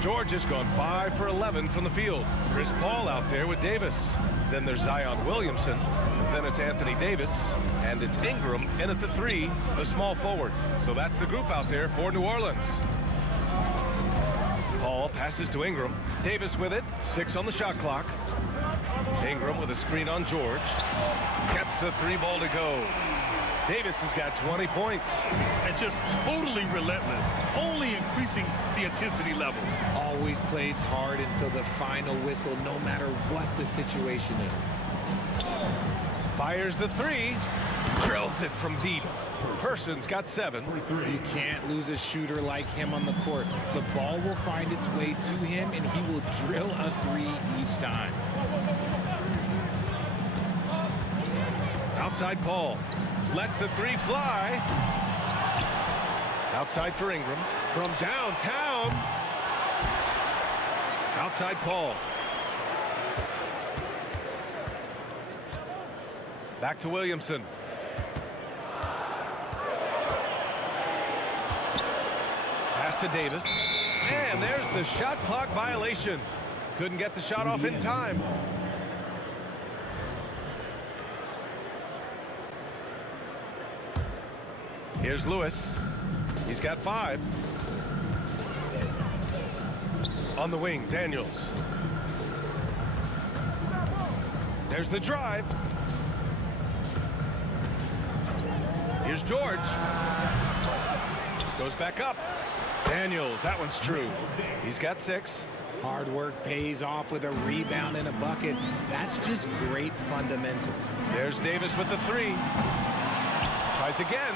George has gone 5 for 11 from the field. Chris Paul out there with Davis. Then there's Zion Williamson. Then it's Anthony Davis. And it's Ingram in at the 3, the small forward. So that's the group out there for New Orleans. Paul passes to Ingram. Davis with it. 6 on the shot clock. Ingram with a screen on George. Gets the 3 ball to go. Davis has got 20 points. And just totally relentless, only increasing the intensity level. Always plays hard until the final whistle, no matter what the situation is. Fires the three. Drills it from deep. Person's got 7. You can't lose a shooter like him on the court. The ball will find its way to him, and he will drill a 3 each time. Outside Paul. Lets the 3 fly. Outside for Ingram. From downtown. Outside Paul. Back to Williamson. Pass to Davis. And there's the shot clock violation. Couldn't get the shot off in time. Here's Lewis. He's got 5. On the wing, Daniels. There's the drive. Here's George. Goes back up. Daniels, that one's true. He's got 6. Hard work pays off with a rebound and a bucket. That's just great fundamentals. There's Davis with the 3. Tries again.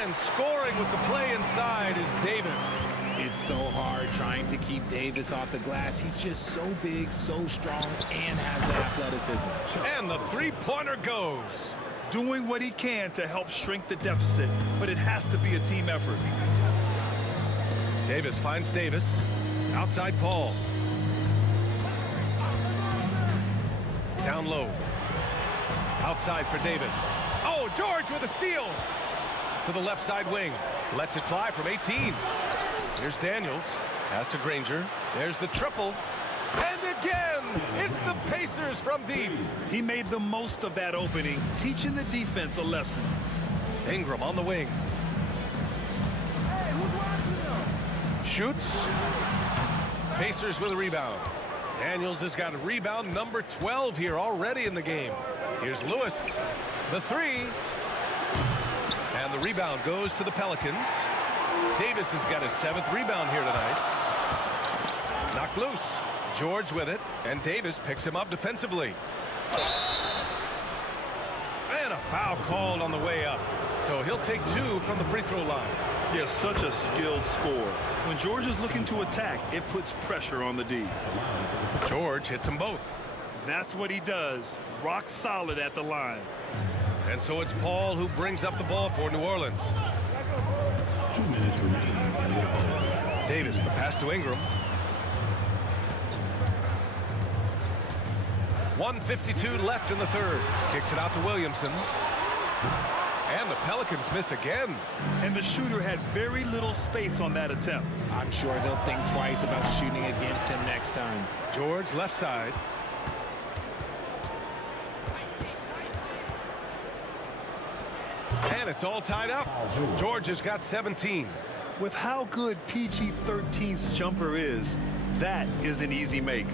And scoring with the play inside is Davis. It's so hard trying to keep Davis off the glass. He's just so big, so strong, and has the athleticism. And the 3-pointer goes. Doing what he can to help shrink the deficit, but it has to be a team effort. Davis finds Davis. Outside Paul. Down low. Outside for Davis. Oh, George with a steal. To the left side wing. Lets it fly from 18. Here's Daniels. Pass to Granger. There's the triple. And again, it's the Pacers from deep. He made the most of that opening, teaching the defense a lesson. Ingram on the wing. Shoots. Pacers with a rebound. Daniels has got a rebound number 12 here already in the game. Here's Lewis. The 3. And the rebound goes to the Pelicans. Davis has got his 7th rebound here tonight. Knocked loose. George with it, and Davis picks him up defensively. And a foul called on the way up. So he'll take 2 from the free throw line. He has such a skilled scorer. When George is looking to attack, it puts pressure on the D. George hits them both. That's what he does. Rock solid at the line. And so it's Paul who brings up the ball for New Orleans. 2 minutes remaining. Davis, the pass to Ingram. 1:52 left in the 3rd. Kicks it out to Williamson. And the Pelicans miss again. And the shooter had very little space on that attempt. I'm sure they'll think twice about shooting against him next time. George left side. And it's all tied up. George has got 17. With how good PG-13's jumper is, that is an easy make.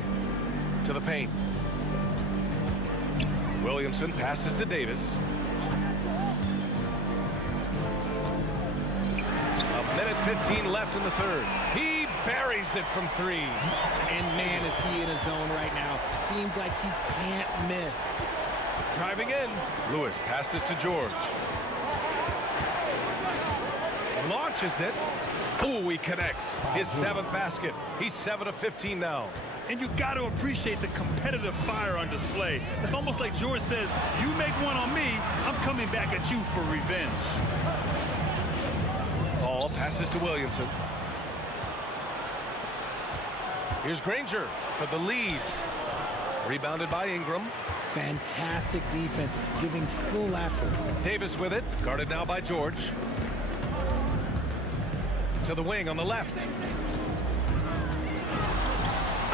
To the paint. Williamson passes to Davis. A minute 15 left in the 3rd. He buries it from 3. And man, is he in a zone right now. Seems like he can't miss. Driving in. Lewis passes to George. Launches it. Oh, he connects. His 7th basket. He's 7 of 15 now. And you got to appreciate the competitive fire on display. It's almost like George says, you make one on me, I'm coming back at you for revenge. Paul passes to Williamson. Here's Granger for the lead. Rebounded by Ingram. Fantastic defense, giving full effort. Davis with it, guarded now by George. To the wing on the left.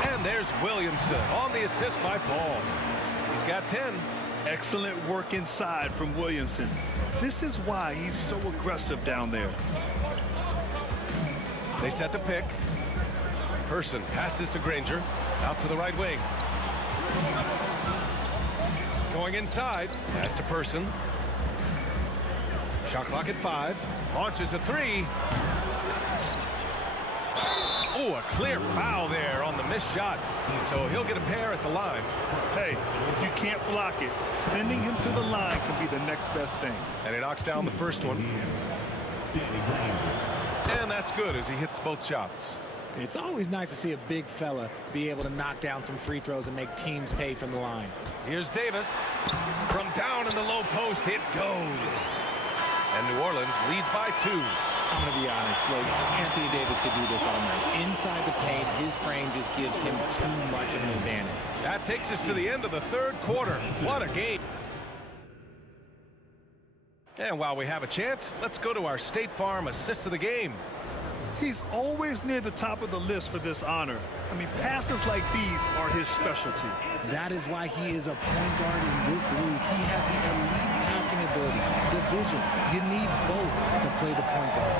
And there's Williamson on the assist by Paul. He's got 10. Excellent work inside from Williamson. This is why he's so aggressive down there. They set the pick. Person passes to Granger. Out to the right wing. Going inside. Pass to Person. Shot clock at 5. Launches a 3. Oh, a clear foul there on the missed shot. So he'll get a pair at the line. Hey, if you can't block it, sending him to the line can be the next best thing. And he knocks down the first one. And that's good as he hits both shots. It's always nice to see a big fella be able to knock down some free throws and make teams pay from the line. Here's Davis. From down in the low post, it goes. And New Orleans leads by 2. I'm going to be honest, like, Anthony Davis could do this all night. Inside the paint, his frame just gives him too much of an advantage. That takes us to the end of the third quarter. What a game. And while we have a chance, let's go to our State Farm assist of the game. He's always near the top of the list for this honor. I mean, passes like these are his specialty. That is why he is a point guard in this league. He has the elite passing ability, the vision. You need both to play the point guard.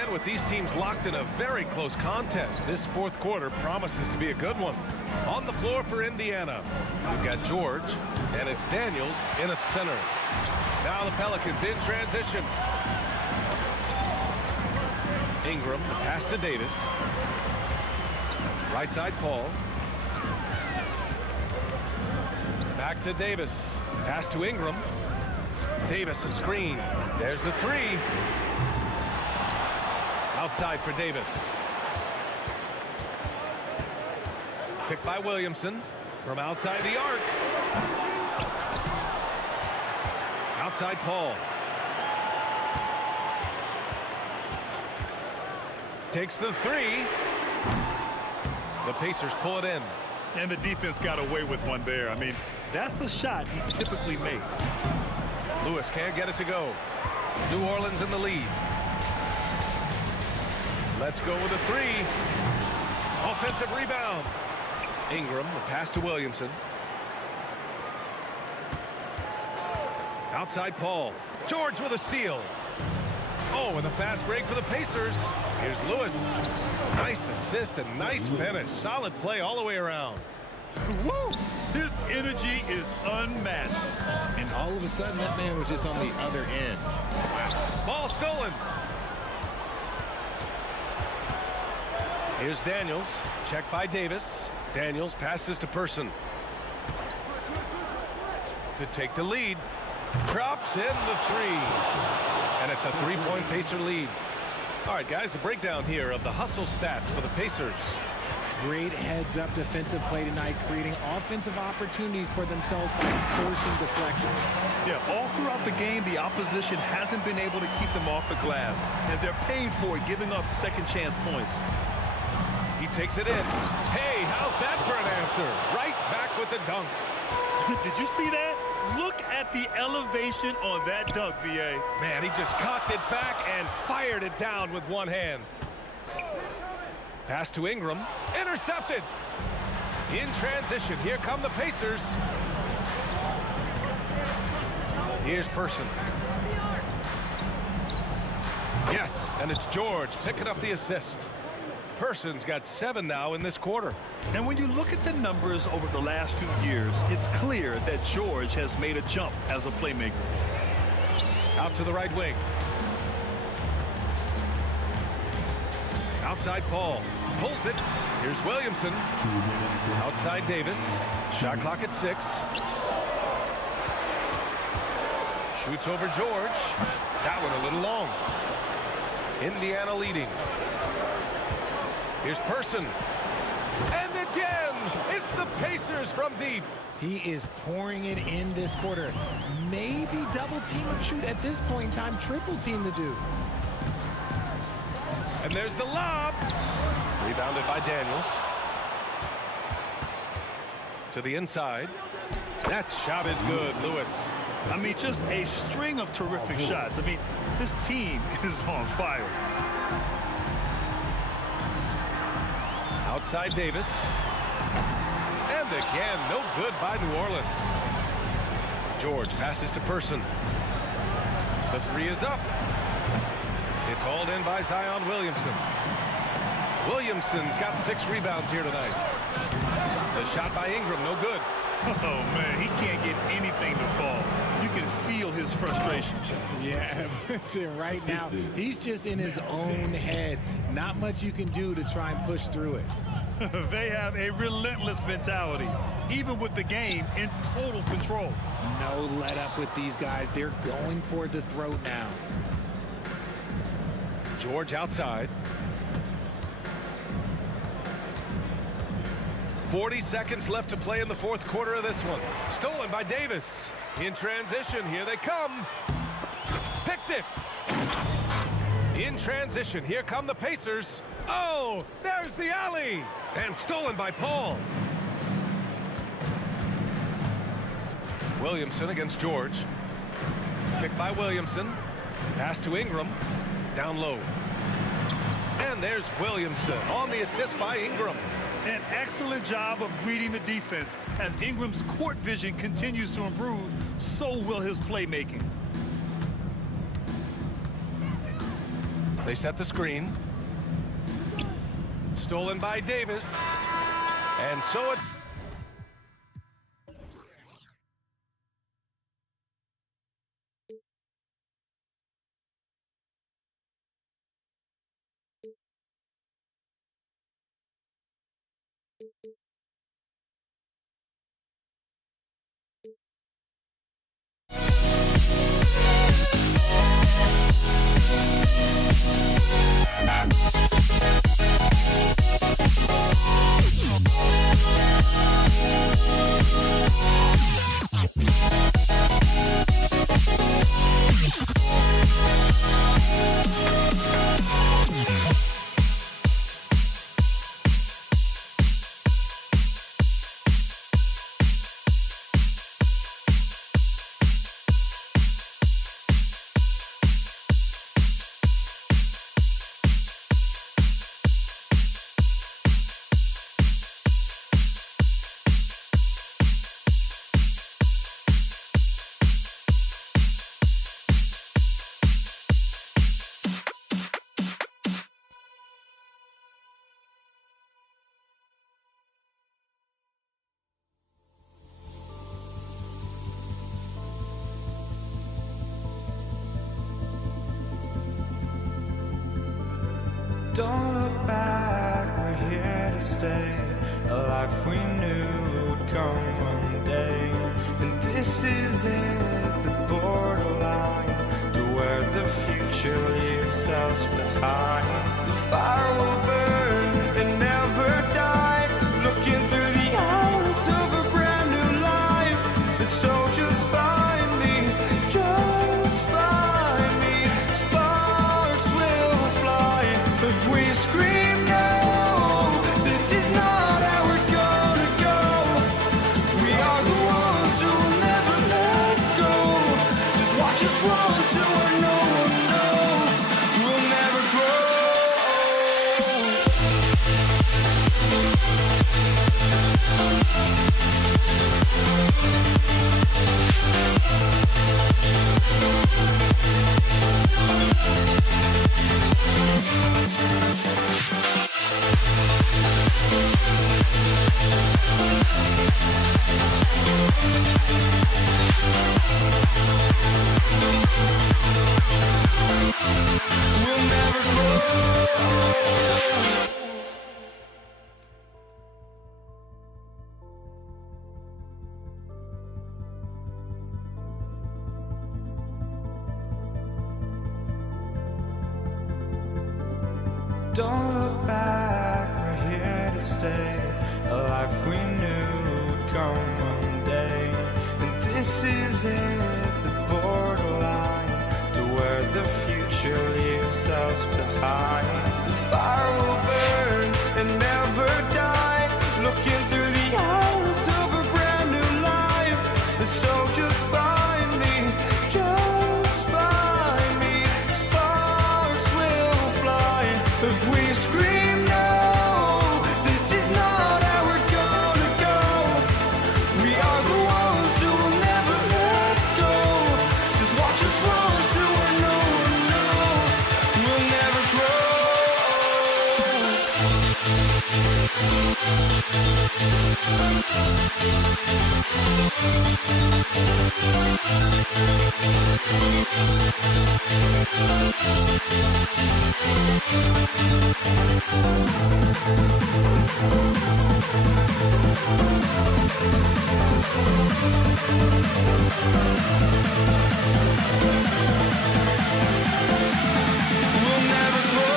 And with these teams locked in a very close contest, this fourth quarter promises to be a good one. On the floor for Indiana, we've got George, and it's Daniels in at center. Now the Pelicans in transition. Ingram, the pass to Davis. Right side, Paul. Back to Davis. Pass to Ingram. Davis, a screen. There's the 3. Outside for Davis. Picked by Williamson from outside the arc. Outside Paul. Takes the 3. The Pacers pull it in. And the defense got away with one there. I mean, that's a shot he typically makes. Lewis can't get it to go. New Orleans in the lead. Let's go with a 3. Offensive rebound. Ingram, the pass to Williamson. Outside Paul. George with a steal. Oh, and the fast break for the Pacers. Here's Lewis. Nice assist and nice finish. Solid play all the way around. Woo! His energy is unmatched. And all of a sudden, that man was just on the other end. Ball stolen. Here's Daniels. Checked by Davis. Daniels passes to Person. To take the lead. Drops in the 3. And it's a 3-point Pacer lead. All right, guys, a breakdown here of the hustle stats for the Pacers. Great heads-up defensive play tonight, creating offensive opportunities for themselves by forcing deflections. Yeah, all throughout the game, the opposition hasn't been able to keep them off the glass, and they're paying for it, giving up second-chance points. He takes it in. Hey, how's that for an answer? Right back with the dunk. Did you see that? Look at the elevation on that dunk, B.A. Man, he just cocked it back and fired it down with one hand. Pass to Ingram. Intercepted. In transition, here come the Pacers. Here's Person. Yes, and it's George picking up the assist. Person's got 7 now in this quarter. And when you look at the numbers over the last few years, it's clear that George has made a jump as a playmaker. Out to the right wing. Outside Paul. Pulls it. Here's Williamson. Outside Davis. Shot clock at 6. Shoots over George. That one a little long. Indiana leading. Here's Person. And again, it's the Pacers from deep. He is pouring it in this quarter. Maybe double team him, shoot at this point in time, triple team the dude. And there's the lob. Rebounded by Daniels. To the inside. That shot is good, Lewis. I mean, just a string of terrific shots. I mean, this team is on fire. Outside Davis. And again, no good by New Orleans. George passes to Person. The 3 is up. It's hauled in by Zion Williamson. Williamson's got 6 rebounds here tonight. The shot by Ingram, no good. Oh, man, he can't get anything to fall. You can feel his frustration. Yeah, right now, he's just in his own head. Not much you can do to try and push through it. They have a relentless mentality, even with the game in total control. No let up with these guys. They're going for the throat now. George outside. 40 seconds left to play in the fourth quarter of this one. Stolen by Davis. In transition, here they come. Picked it. In transition, here come the Pacers. Oh, there's the alley. And stolen by Paul. Williamson against George. Picked by Williamson. Pass to Ingram. Down low. And there's Williamson on the assist by Ingram. An excellent job of reading the defense. As Ingram's court vision continues to improve, so will his playmaking. They set the screen. Stolen by Davis. And so it... Don't look back, we're here to stay. A life we knew would come one day. And this is it, the borderline to where the future leaves us behind. The fire will burn and never die, looking through the eyes of a brand new life. And so just find me, just find me. Sparks will fly if we scream no. This is not how we're gonna go. We are the ones who'll never let go. Just watch us run to where no one knows. We'll never grow. We'll never grow. Don't look back, we're here to stay. A life we knew would come one day. And this is it, the borderline to where the future leaves us behind. The fire will burn and never die, looking through the eyes of a brand new life. And so just find me, just find me. Sparks will fly if we scream no. This is not how we're gonna go. We are the ones who will never let go. Just watch us run to where no one knows. We'll never grow. We'll never grow. We'll never grow.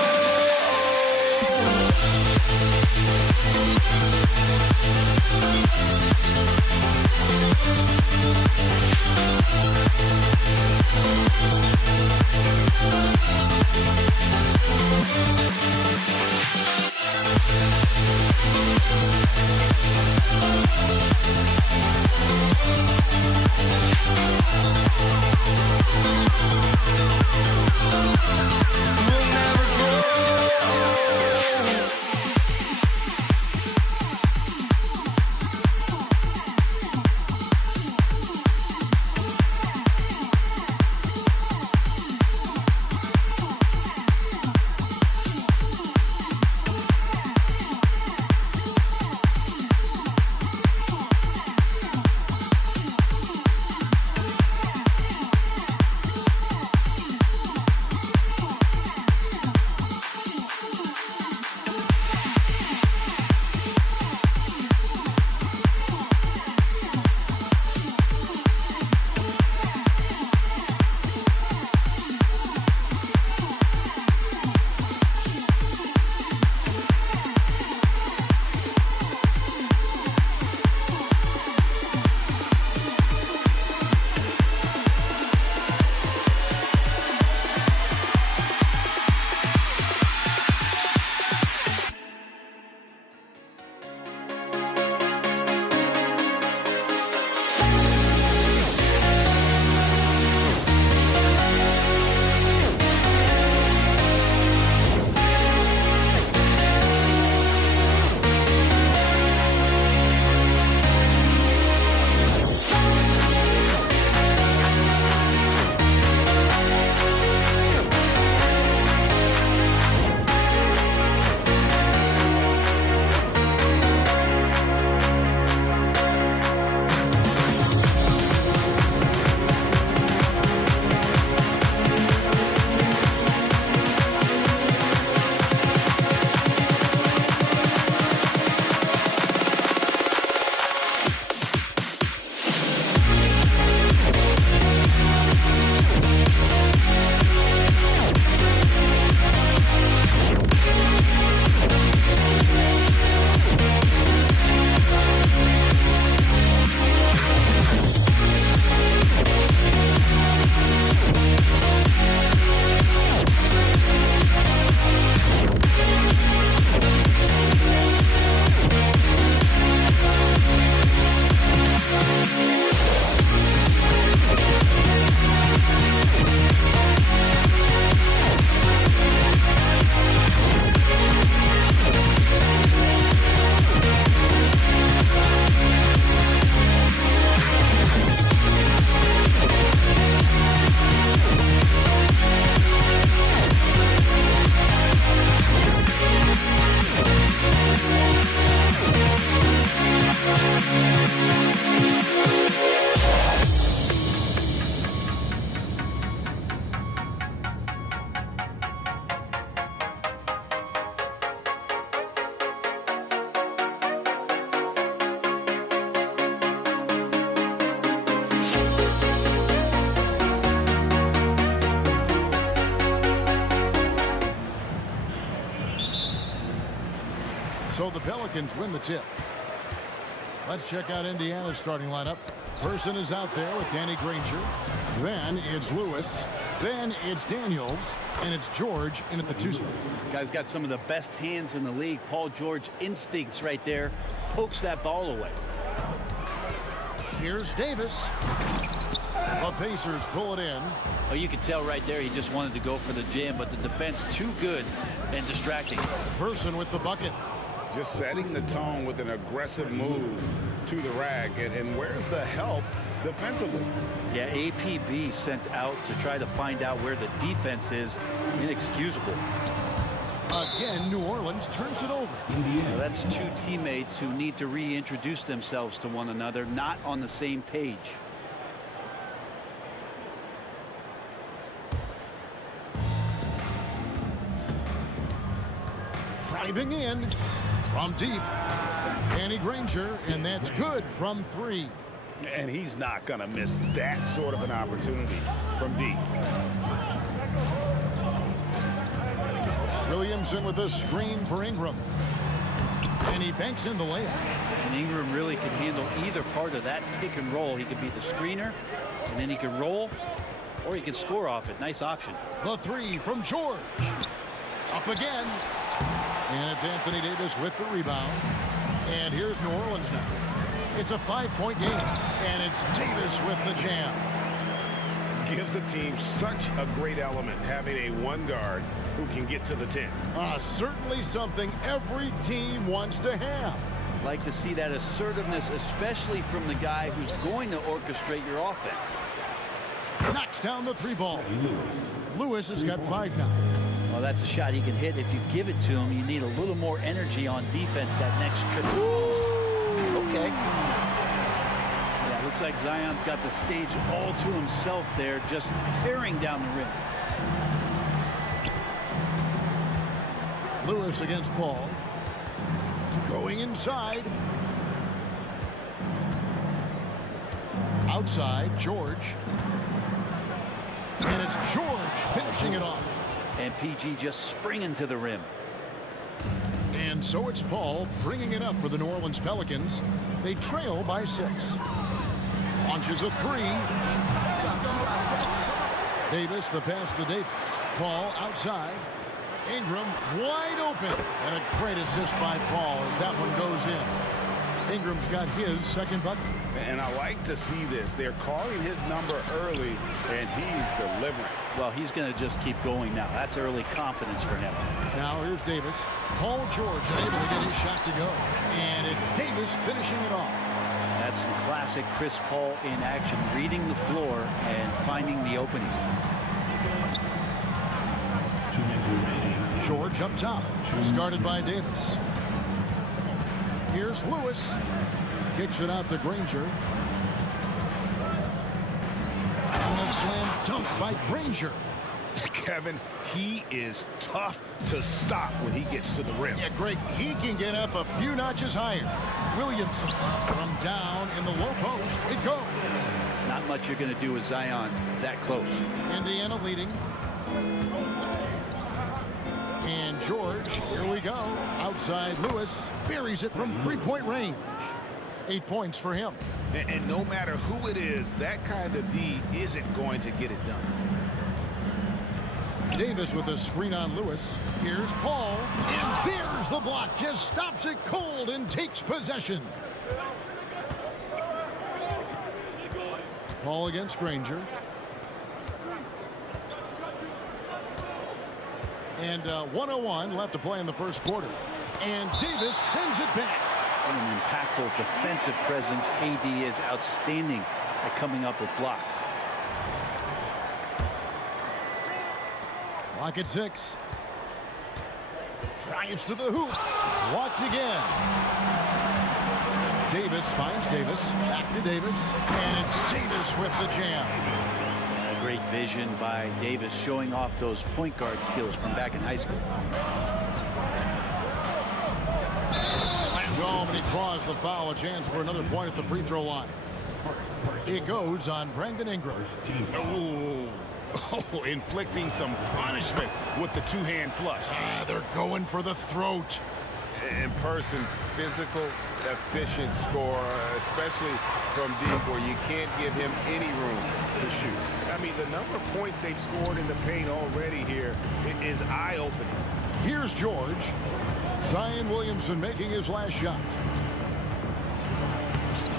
So the Pelicans win the tip. Let's check out Indiana's starting lineup. Person is out there with Danny Granger. Then it's Lewis. Then it's Daniels. And it's George in at the 2 spot. Guy's got some of the best hands in the league. Paul George instincts right there. Pokes that ball away. Here's Davis. The Pacers pull it in. Oh, you could tell right there he just wanted to go for the jam, but the defense too good and distracting. Person with the bucket. Just setting the tone with an aggressive move to the rack. And where's the help defensively? Yeah, APB sent out to try to find out where the defense is. Inexcusable. Again, New Orleans turns it over. Well, that's two teammates who need to reintroduce themselves to one another, not on the same page. Driving in from deep. Danny Granger, and that's good from 3. And he's not going to miss that sort of an opportunity from deep. Williamson with a screen for Ingram. And he banks in the layup. And Ingram really can handle either part of that pick and roll. He can be the screener, and then he can roll, or he can score off it. Nice option. The 3 from George. Up again. And it's Anthony Davis with the rebound. And here's New Orleans now. It's a 5-point game. And it's Davis with the jam. Gives the team such a great element having a one guard who can get to the 10. Certainly something every team wants to have. Like to see that assertiveness, especially from the guy who's going to orchestrate your offense. Knocks down the 3 ball. Lewis has got 5 now. Well, that's a shot he can hit. If you give it to him, you need a little more energy on defense that next trip. Okay. Yeah, looks like Zion's got the stage all to himself there, just tearing down the rim. Lewis against Paul. Going inside. Outside, George. And it's George finishing it off. And PG just springing to the rim. And so it's Paul bringing it up for the New Orleans Pelicans. They trail by 6. Launches a 3. Davis, the pass to Davis. Paul outside. Ingram wide open. And a great assist by Paul as that one goes in. Ingram's got his second bucket. And I like to see this. They're calling his number early, and he's delivering. Well, he's going to just keep going now. That's early confidence for him. Now here's Davis. Paul George unable to get his shot to go. And it's Davis finishing it off. That's some classic Chris Paul in action, reading the floor and finding the opening. George up top. Guarded by Davis. Here's Lewis. Kicks it out to Granger. And a slam dunk by Granger. Kevin, he is tough to stop when he gets to the rim. Yeah, Greg, he can get up a few notches higher. Williamson from down in the low post. It goes. Not much you're going to do with Zion that close. Indiana leading. And George, here we go. Outside Lewis buries it from 3-point range. 8 points for him. And no matter who it is, that kind of D isn't going to get it done. Davis with a screen on Lewis. Here's Paul. And there's the block. Just stops it cold and takes possession. Paul against Granger. And 1:01 left to play in the first quarter. And Davis sends it back. What an impactful defensive presence. AD is outstanding at coming up with blocks. Clock at 6. Drives to the hoop. Blocked again. Davis finds Davis. Back to Davis. And it's Davis with the jam. A great vision by Davis, showing off those point guard skills from back in high school. Slammed home, and he draws the foul. A chance for another point at the free throw line. It goes on Brandon Ingram. Oh, inflicting some punishment with the two-hand flush. They're going for the throat. In person, physical, efficient scorer, especially from deep where you can't give him any room to shoot. I mean, the number of points they've scored in the paint already here is eye-opening. Here's George. Zion Williamson making his last shot.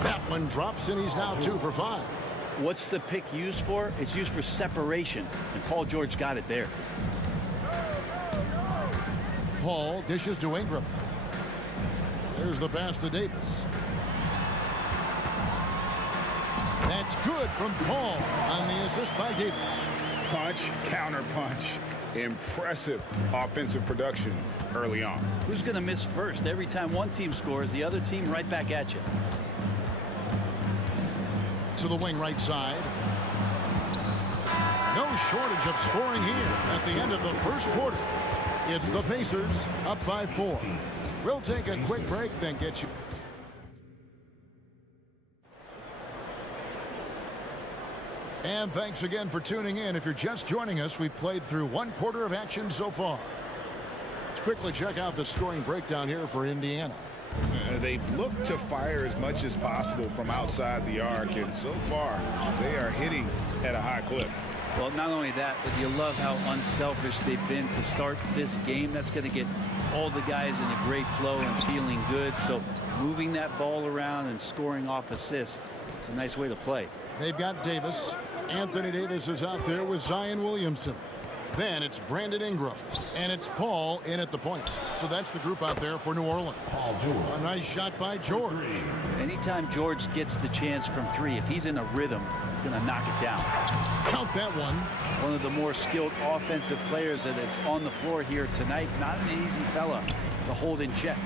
That one drops, and he's now 2 for 5. What's the pick used for? It's used for separation, and Paul George got it there. Paul dishes to Ingram. There's the pass to Davis. That's good from Paul on the assist by Davis. Punch, counter punch. Impressive offensive production early on. Who's going to miss first? Every time one team scores, the other team right back at you. To the wing right side. No No shortage of scoring here at the end of the first quarter. It's the Pacers up by 4. We'll take a quick break, then get you. And thanks again for tuning in. If you're just joining us, we've played through 1 quarter of action so far. Let's quickly check out the scoring breakdown here for Indiana. They've looked to fire as much as possible from outside the arc, and so far they are hitting at a high clip. Well, not only that, but you love how unselfish they've been to start this game. That's going to get all the guys in a great flow and feeling good. So moving that ball around and scoring off assists, it's a nice way to play. They've got Davis. Anthony Davis is out there with Zion Williamson. Then it's Brandon Ingram, and it's Paul in at the point. So that's the group out there for New Orleans. A nice shot by George. Anytime George gets the chance from 3, if he's in a rhythm, he's going to knock it down. Count that one. One of the more skilled offensive players that is on the floor here tonight. Not an easy fella to hold in check.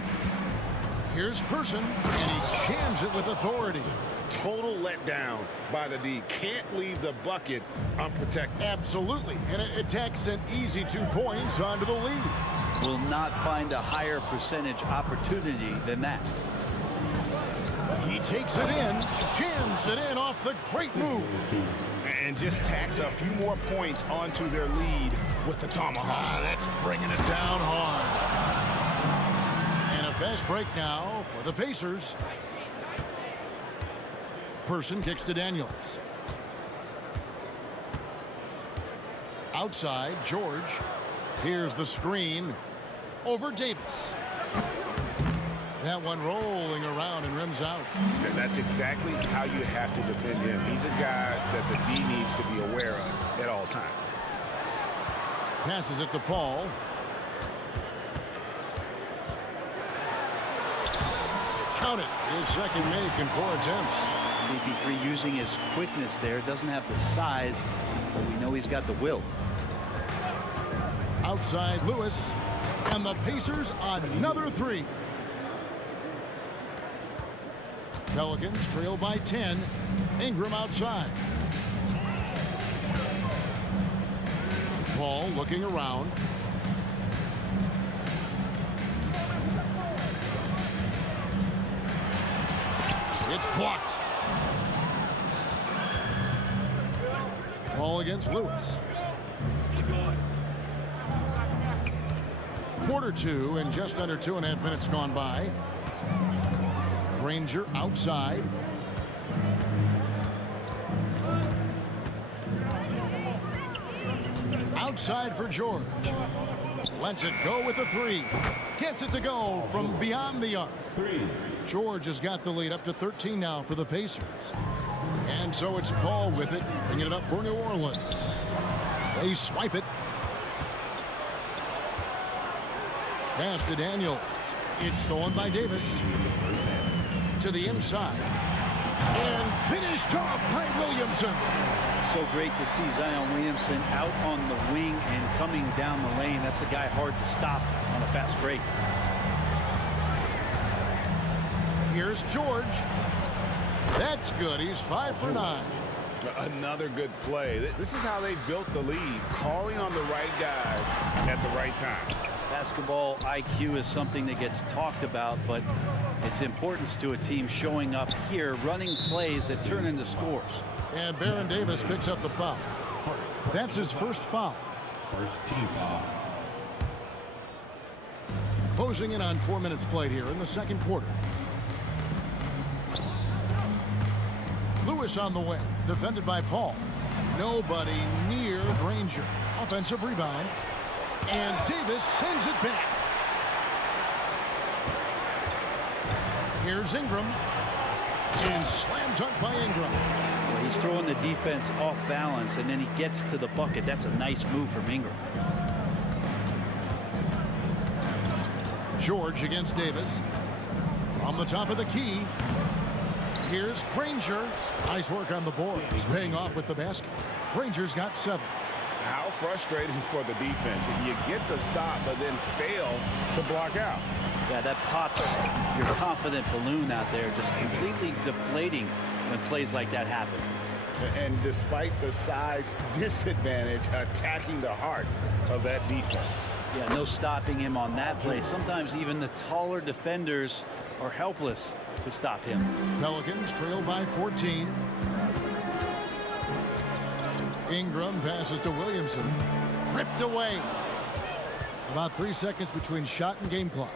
Here's Person, and he jams it with authority. Total letdown by the D. Can't leave the bucket unprotected. Absolutely. And it takes an easy 2 points onto the lead. Will not find a higher percentage opportunity than that. He takes it in, jams it in off the great move. And just tacks a few more points onto their lead with the tomahawk. That's bringing it down hard. And a fast break now for the Pacers. Person kicks to Daniels. Outside, George. Here's the screen over Davis. That one rolling around and rims out. That's exactly how you have to defend him. He's a guy that the D needs to be aware of at all times. Passes it to Paul. Count it. His second make in 4 attempts. CP3 using his quickness there. Doesn't have the size, but we know he's got the will. Outside Lewis, and the Pacers another 3. Pelicans trail by 10. Ingram outside. Paul looking around. It's blocked. Ball against Lewis. Quarter 2 and just under 2.5 minutes gone by. Granger outside. Outside for George. Lets it go with a 3. Gets it to go from beyond the arc. George has got the lead up to 13 now for the Pacers. And so it's Paul with it, bringing it up for New Orleans. They swipe it. Pass to Daniels. It's stolen by Davis. To the inside. And finished off by Williamson. So great to see Zion Williamson out on the wing and coming down the lane. That's a guy hard to stop on a fast break. Here's George. That's good. He's 5 for 9. Another good play. This is how they built the lead, calling on the right guys at the right time. Basketball IQ is something that gets talked about, but its importance to a team showing up here, running plays that turn into scores. And Baron Davis picks up the foul. That's his first foul. First team foul. Closing in on 4 minutes played here in the second quarter. Lewis on the wing, defended by Paul. Nobody near Granger. Offensive rebound. And Davis sends it back. Here's Ingram. And slam dunk by Ingram. Well, he's throwing the defense off balance, and then he gets to the bucket. That's a nice move from Ingram. George against Davis. From the top of the key. Here's Granger. Nice work on the boards, paying off with the basket. Granger's got 7. How frustrating for the defense. You get the stop, but then fail to block out. Yeah, that pops your confident balloon out there, just completely deflating when plays like that happen. And despite the size disadvantage, attacking the heart of that defense. Yeah, no stopping him on that play. Sometimes even the taller defenders are helpless to stop him. Pelicans trail by 14. Ingram passes to Williamson. Ripped away. About 3 seconds between shot and game clock.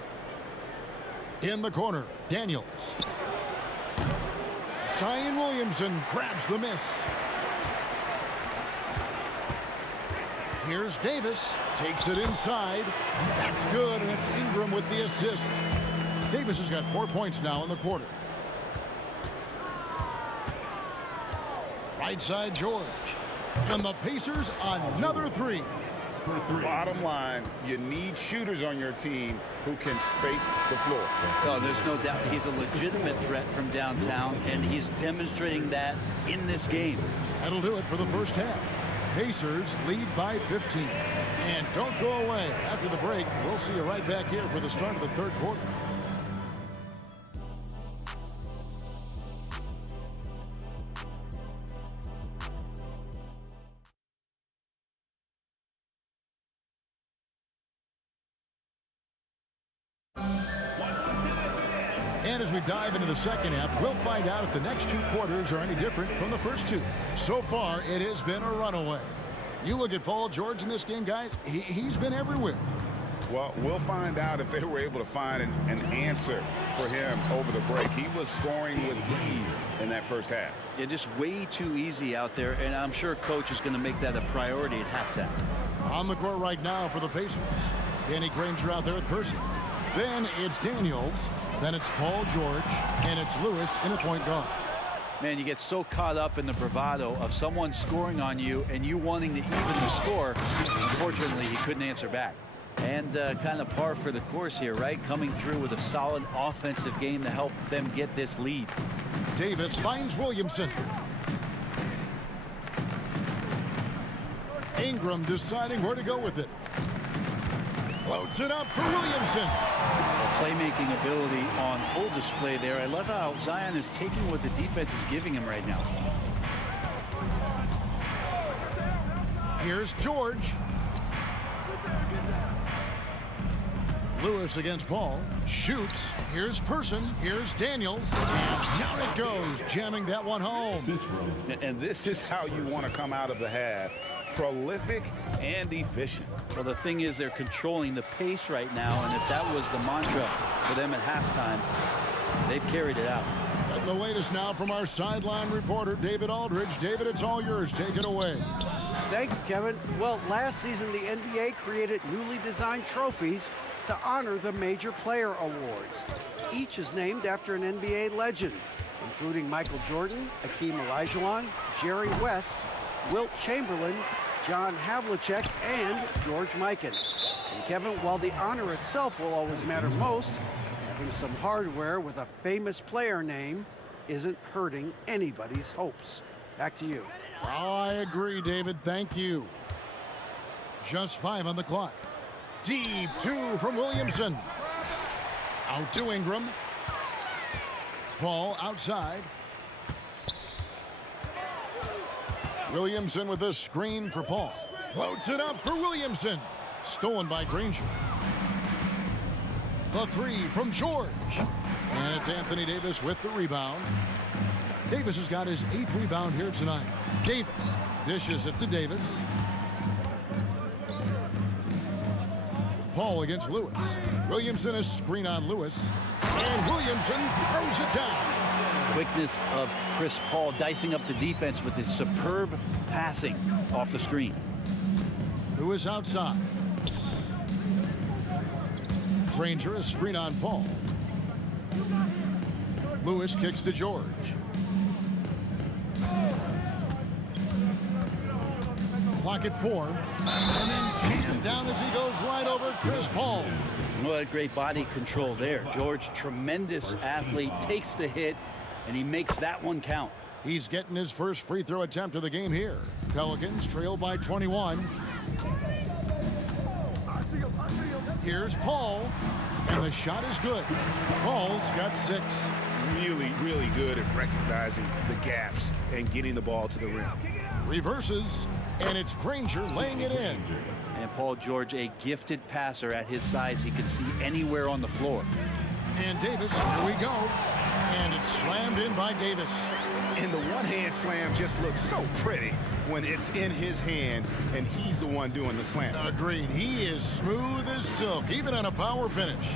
In the corner, Daniels. Zion Williamson grabs the miss. Here's Davis. Takes it inside. That's good, and it's Ingram with the assist. Davis has got 4 points now in the quarter. Right side, George. And the Pacers another three. Bottom line, you need shooters on your team who can space the floor. Oh, there's no doubt he's a legitimate threat from downtown, and he's demonstrating that in this game. That'll do it for the first half. Pacers lead by 15. And don't go away. After the break, we'll see you right back here for the start of the third quarter. And as we dive into the second half, we'll find out if the next two quarters are any different from the first two. So far, it has been a runaway. You look at Paul George in this game, guys, he's been everywhere. Well, we'll find out if they were able to find an answer for him over the break. He was scoring with ease in that first half. Yeah, just way too easy out there, and I'm sure Coach is going to make that a priority at halftime. On the court right now for the Pacers. Danny Granger out there at Percy. Then it's Daniels. Then it's Paul George. And it's Lewis in a point guard. Man, you get so caught up in the bravado of someone scoring on you and you wanting to even the score. Unfortunately, he couldn't answer back. And kind of par for the course here, right? Coming through with a solid offensive game to help them get this lead. Davis finds Williamson. Ingram deciding where to go with it. Floats it up for Williamson. Playmaking ability on full display there. I love how Zion is taking what the defense is giving him right now. Here's George. Lewis against Paul. Shoots. Here's Person. Here's Daniels. And down it goes, jamming that one home. And this is how you want to come out of the half. Prolific and efficient. Well, the thing is they're controlling the pace right now, and if that was the mantra for them at halftime, they've carried it out. Getting the latest now from our sideline reporter, David Aldridge. David, it's all yours. Take it away. Thank you, Kevin. Well, last season, the NBA created newly designed trophies to honor the major player awards. Each is named after an NBA legend, including Michael Jordan, Hakeem Olajuwon, Jerry West, Wilt Chamberlain, John Havlicek, and George Mikan. And Kevin, while the honor itself will always matter most, having some hardware with a famous player name isn't hurting anybody's hopes. Back to you. Oh, I agree, David. Thank you. Just 5 on the clock. Deep 2 from Williamson. Out to Ingram. Paul outside. Williamson with a screen for Paul. Floats it up for Williamson. Stolen by Granger. The 3 from George. And it's Anthony Davis with the rebound. Davis has got his 8th rebound here tonight. Davis dishes it to Davis. Paul against Lewis. Williamson is screen on Lewis. And Williamson throws it down. Quickness of Chris Paul dicing up the defense with his superb passing off the screen. Lewis outside. Granger is screen on Paul. Lewis kicks to George. Clock at 4. And then jammed down as he goes right over Chris Paul. What great body control there. George, tremendous athlete, takes the hit, and he makes that one count. He's getting his first free throw attempt of the game here. Pelicans trail by 21. Here's Paul, and the shot is good. Paul's got 6. really, really good at recognizing the gaps and getting the ball to the rim. Reverses, and it's Granger laying it in. And Paul George, a gifted passer at his size. He can see anywhere on the floor. And Davis, here we go. And it's slammed in by Davis. And the one-hand slam just looks so pretty when it's in his hand and he's the one doing the slam. Agreed. He is smooth as silk, even on a power finish.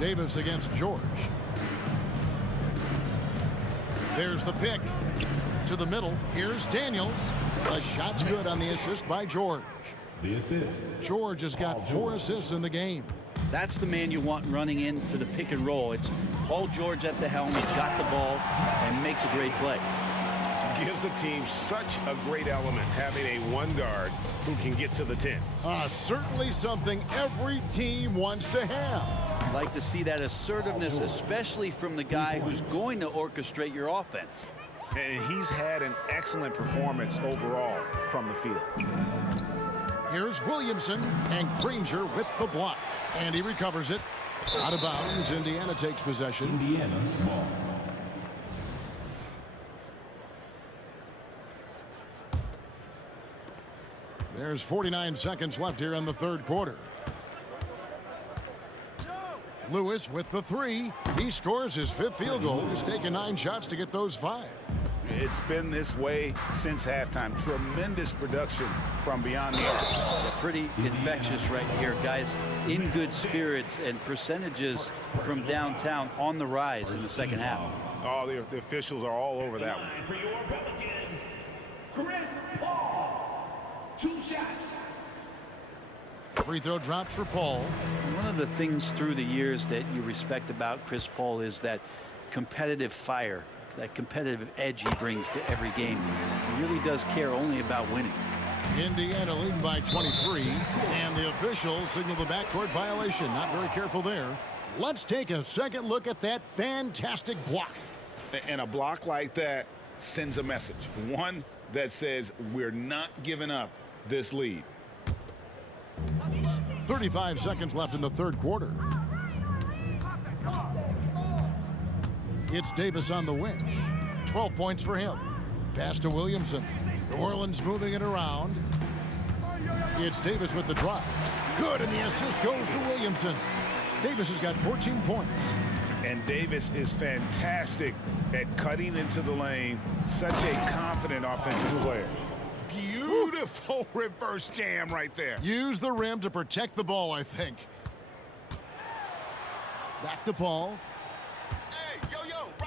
Davis against George. There's the pick. To the middle. Here's Daniels. The shot's good on the assist by George. The assist. George has got 4 assists in the game. That's the man you want running into the pick and roll. It's Paul George at the helm. He's got the ball and makes a great play. Gives the team such a great element having a one guard who can get to the 10. Certainly something every team wants to have. I'd like to see that assertiveness, especially from the guy who's going to orchestrate your offense. And he's had an excellent performance overall from the field. Here's Williamson, and Granger with the block. And he recovers it. Out of bounds. Indiana takes possession. Indiana ball. There's 49 seconds left here in the third quarter. Lewis with the 3. He scores his 5th field goal. He's taken 9 shots to get those 5. It's been this way since halftime. Tremendous production from beyond the arc. Pretty infectious right here, guys. In good spirits, and percentages from downtown on the rise in the second half. Oh, the officials are all over that one. For your Pelicans, Chris Paul. 2 shots. Free throw drops for Paul. One of the things through the years that you respect about Chris Paul is that competitive fire, that competitive edge he brings to every game. He really does care only about winning. Indiana leading by 23, and the officials signal the backcourt violation. Not very careful there. Let's take a second look at that fantastic block. And a block like that sends a message. One that says we're not giving up this lead. 35 seconds left in the third quarter. It's Davis on the wing. 12 points for him. Pass to Williamson. New Orleans moving it around. It's Davis with the drive. Good, and the assist goes to Williamson. Davis has got 14 points. And Davis is fantastic at cutting into the lane. Such a confident offensive player. Beautiful reverse jam right there. Use the rim to protect the ball, I think. Back to Paul.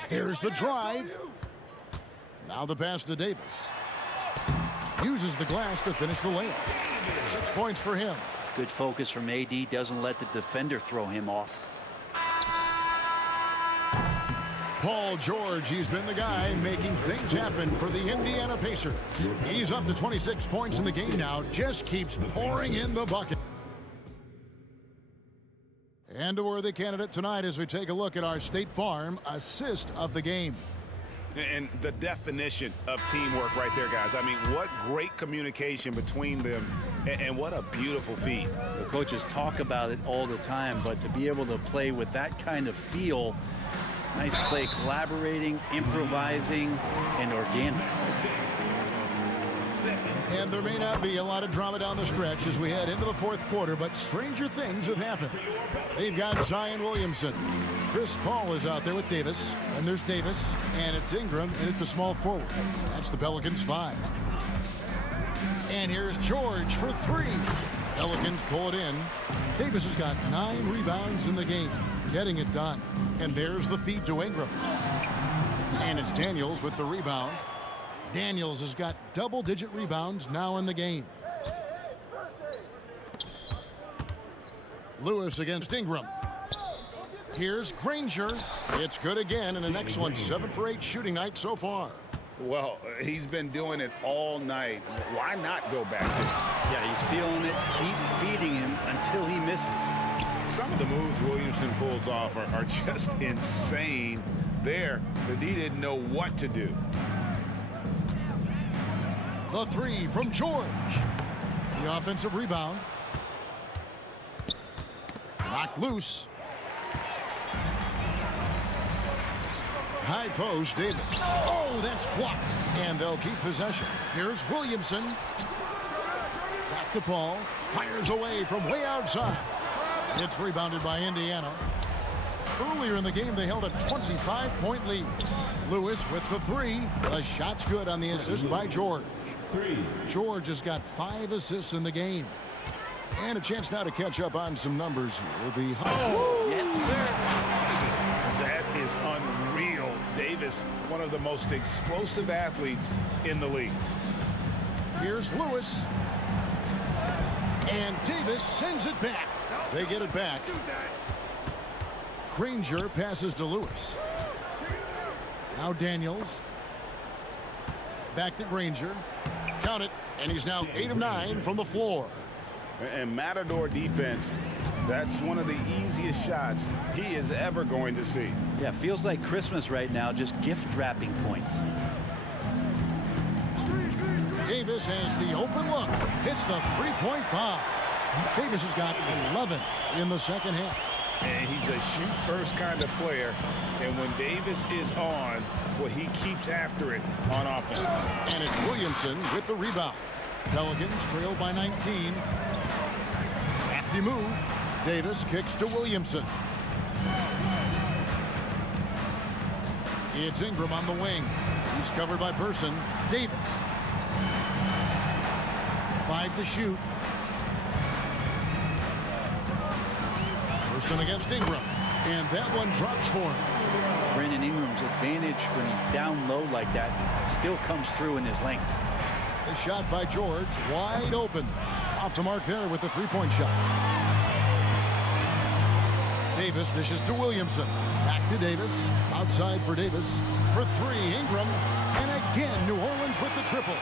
Here's the drive. Now the pass to Davis. Uses the glass to finish the layup. 6 points for him. Good focus from AD. Doesn't let the defender throw him off. Paul George, he's been the guy making things happen for the Indiana Pacers. He's up to 26 points in the game now. Just keeps pouring in the bucket. And a worthy candidate tonight as we take a look at our State Farm assist of the game. And the definition of teamwork right there, guys. I mean, what great communication between them, and what a beautiful feat. The coaches talk about it all the time, but to be able to play with that kind of feel, nice play, collaborating, improvising, and organic. And there may not be a lot of drama down the stretch as we head into the fourth quarter, but stranger things have happened. They've got Zion Williamson. Chris Paul is out there with Davis, and there's Davis, and it's Ingram, and it's the small forward. That's the Pelicans 5. And here's George for 3. Pelicans pull it in. Davis has got 9 rebounds in the game, getting it done. And there's the feed to Ingram. And it's Daniels with the rebound. Daniels has got double-digit rebounds now in the game. Lewis against Ingram. Here's Granger. It's good again, and an excellent 7 for 8 shooting night so far. Well, he's been doing it all night. Why not go back to it? Yeah, he's feeling it. Keep feeding him until he misses. Some of the moves Williamson pulls off are just insane there, that he didn't know what to do. The 3 from George. The offensive rebound. Knocked loose. High post, Davis. Oh, that's blocked. And they'll keep possession. Here's Williamson. Back to Paul. Fires away from way outside. It's rebounded by Indiana. Earlier in the game, they held a 25-point lead. Lewis with the three. The shot's good on the assist by George. George has got 5 assists in the game. And a chance now to catch up on some numbers here. Yes, sir. That is unreal. Davis, one of the most explosive athletes in the league. Here's Lewis. And Davis sends it back. They get it back. Granger passes to Lewis. Now Daniels. Back to Granger. Count it. And he's now 8 of 9 from the floor. And Matador defense, that's one of the easiest shots he is ever going to see. Yeah, feels like Christmas right now, just gift wrapping points. Davis has the open look. Hits the three-point bomb. Davis has got 11 in the second half. And he's a shoot-first kind of player. And when Davis is on, well, he keeps after it on offense. And it's Williamson with the rebound. Pelicans trail by 19. Hefty move. Davis kicks to Williamson. It's Ingram on the wing. He's covered by Person. Davis. 5 to shoot. Person against Ingram. And that one drops for him. Brandon Ingram's advantage when he's down low like that still comes through in his length. The shot by George, wide open. Off the mark there with the three-point shot. Davis dishes to Williamson. Back to Davis. Outside for Davis. For 3, Ingram. And again, New Orleans with the triple.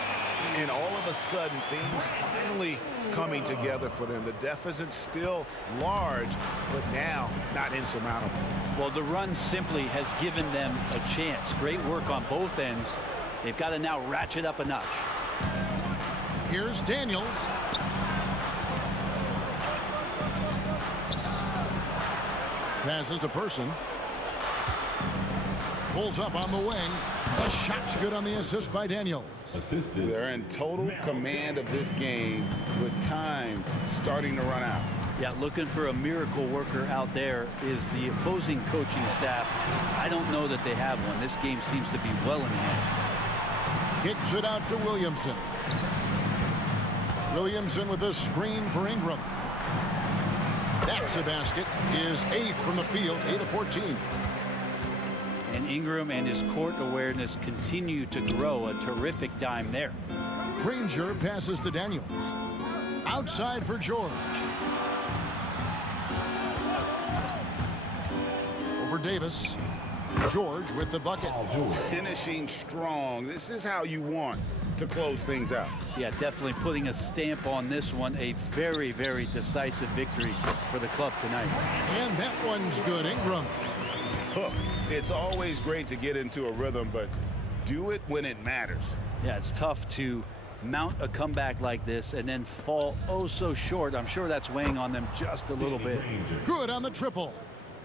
And all of a sudden, things finally coming together for them. The deficit's still large, but now not insurmountable. Well, the run simply has given them a chance. Great work on both ends. They've got to now ratchet up a notch. Here's Daniels. Passes to Person. Pulls up on the wing. The shot's good on the assist by Daniels. They're in total command of this game with time starting to run out. Yeah, looking for a miracle worker out there is the opposing coaching staff. I don't know that they have one. This game seems to be well in hand. Kicks it out to Williamson. Williamson with a screen for Ingram. That's a basket. His 8th from the field, 8 of 14. And Ingram and his court awareness continue to grow. A terrific dime there. Granger passes to Daniels. Outside for George. Over Davis. George with the bucket. Finishing strong. This is how you want to close things out. Yeah, definitely putting a stamp on this one. A very, very decisive victory for the club tonight. And that one's good. Ingram. It's always great to get into a rhythm, but do it when it matters. Yeah, it's tough to mount a comeback like this and then fall oh so short. I'm sure that's weighing on them just a little bit. Good on the triple.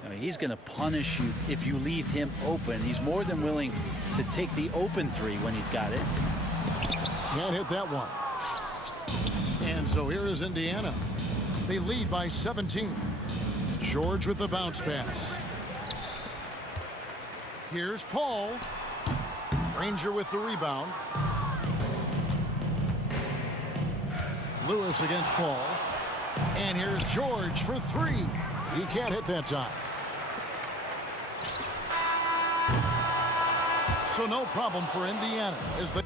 I mean, he's going to punish you if you leave him open. He's more than willing to take the open 3 when he's got it. Can't hit that one. And so here is Indiana. They lead by 17. George with the bounce pass. Here's Paul. Granger with the rebound. Lewis against Paul. And here's George for 3. He can't hit that time. So no problem for Indiana as they...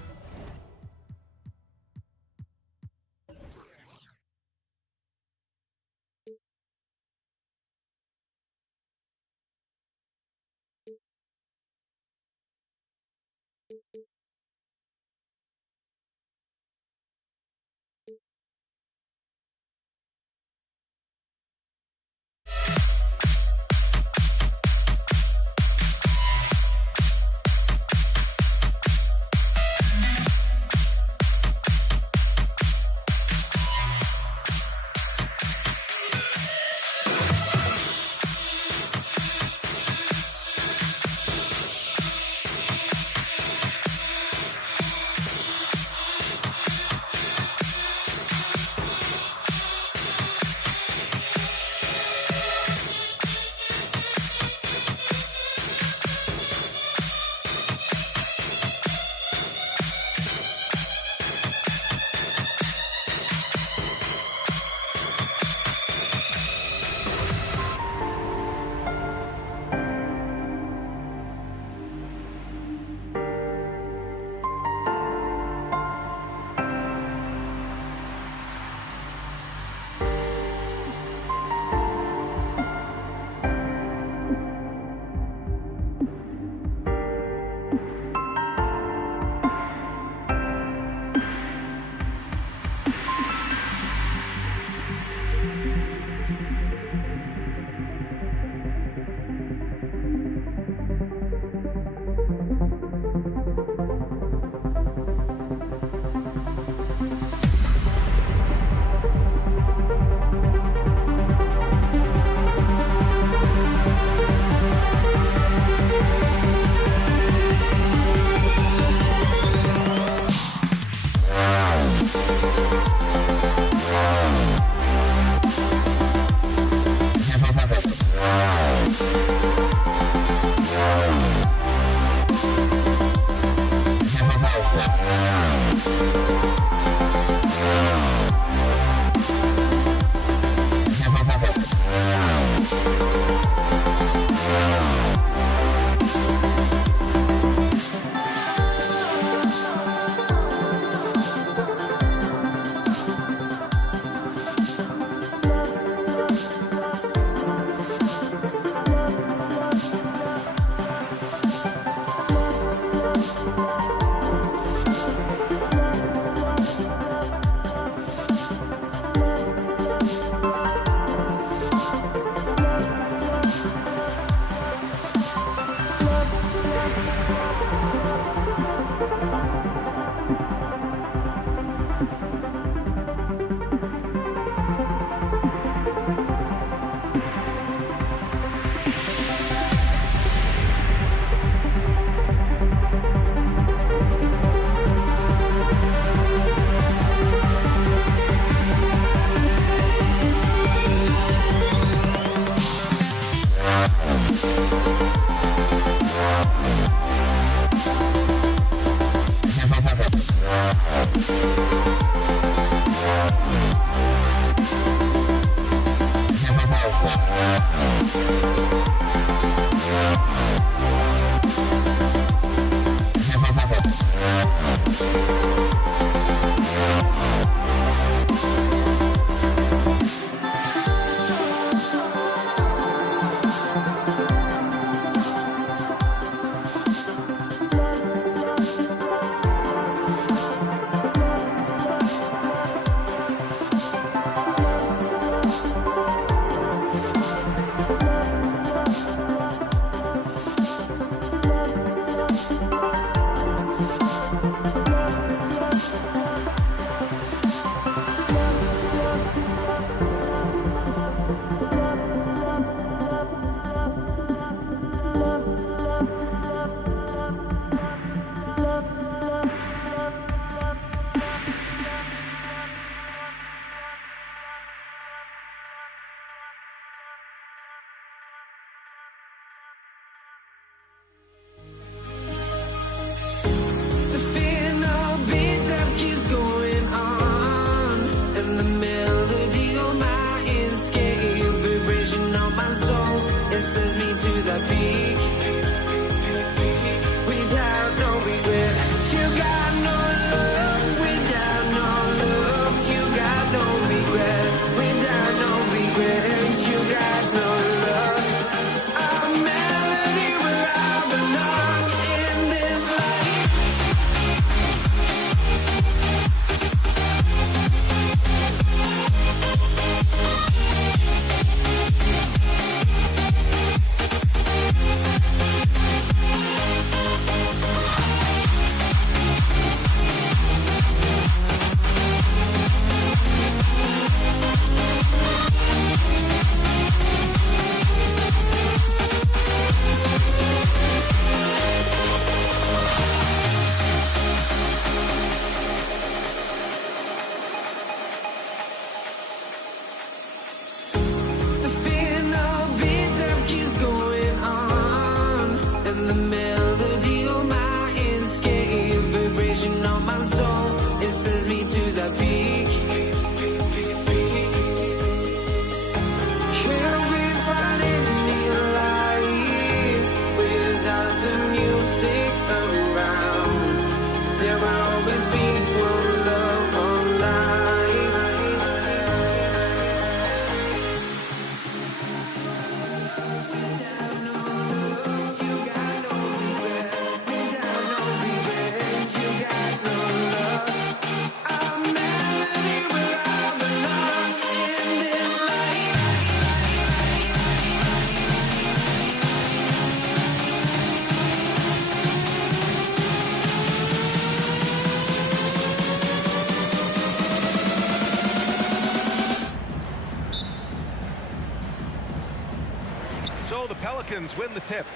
so the Pelicans win the tip.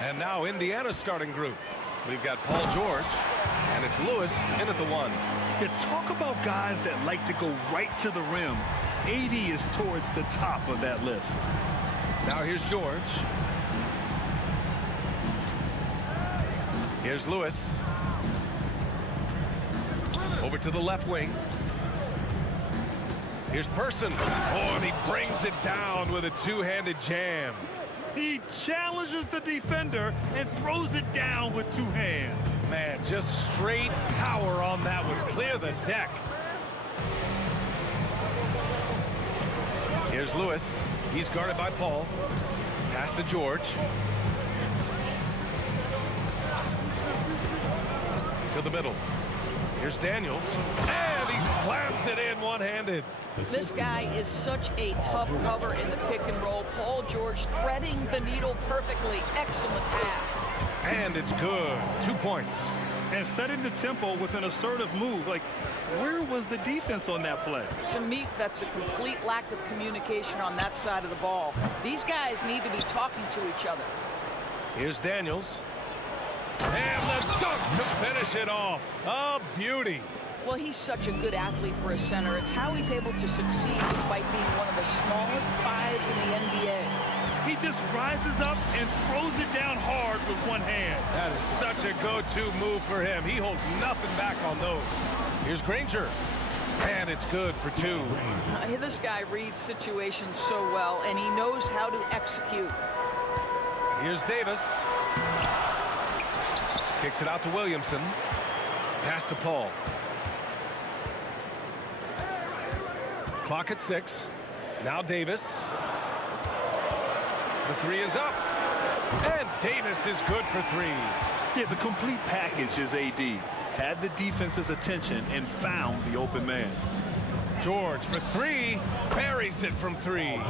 And now Indiana's starting group. We've got Paul George, and it's Lewis in at the 1. Yeah, talk about guys that like to go right to the rim. AD is towards the top of that list. Now here's George. Here's Lewis. Over to the left wing. Here's Person. Oh, and he brings it down with a two-handed jam. He challenges the defender and throws it down with 2 hands. Man, just straight power on that one. Clear the deck. Here's Lewis. He's guarded by Paul. Pass to George. To the middle. Here's Daniels. And he slams it in one-handed. This guy is such a tough cover in the pick and roll. Paul George threading the needle perfectly. Excellent pass. And it's good. 2 points. And setting the tempo with an assertive move. Like, where was the defense on that play? To me, that's a complete lack of communication on that side of the ball. These guys need to be talking to each other. Here's Daniels. And the dunk to finish it off. A beauty. Well, he's such a good athlete for a center. It's how he's able to succeed despite being one of the smallest 5s in the NBA. He just rises up and throws it down hard with 1 hand. That is such a go-to move for him. He holds nothing back on those. Here's Granger. And it's good for 2. This guy reads situations so well, and he knows how to execute. Here's Davis. Kicks it out to Williamson. Pass to Paul. Clock at 6. Now Davis. The 3 is up. And Davis is good for 3. Yeah, the complete package is AD. Had the defense's attention and found the open man. George for 3. Buries it from 3.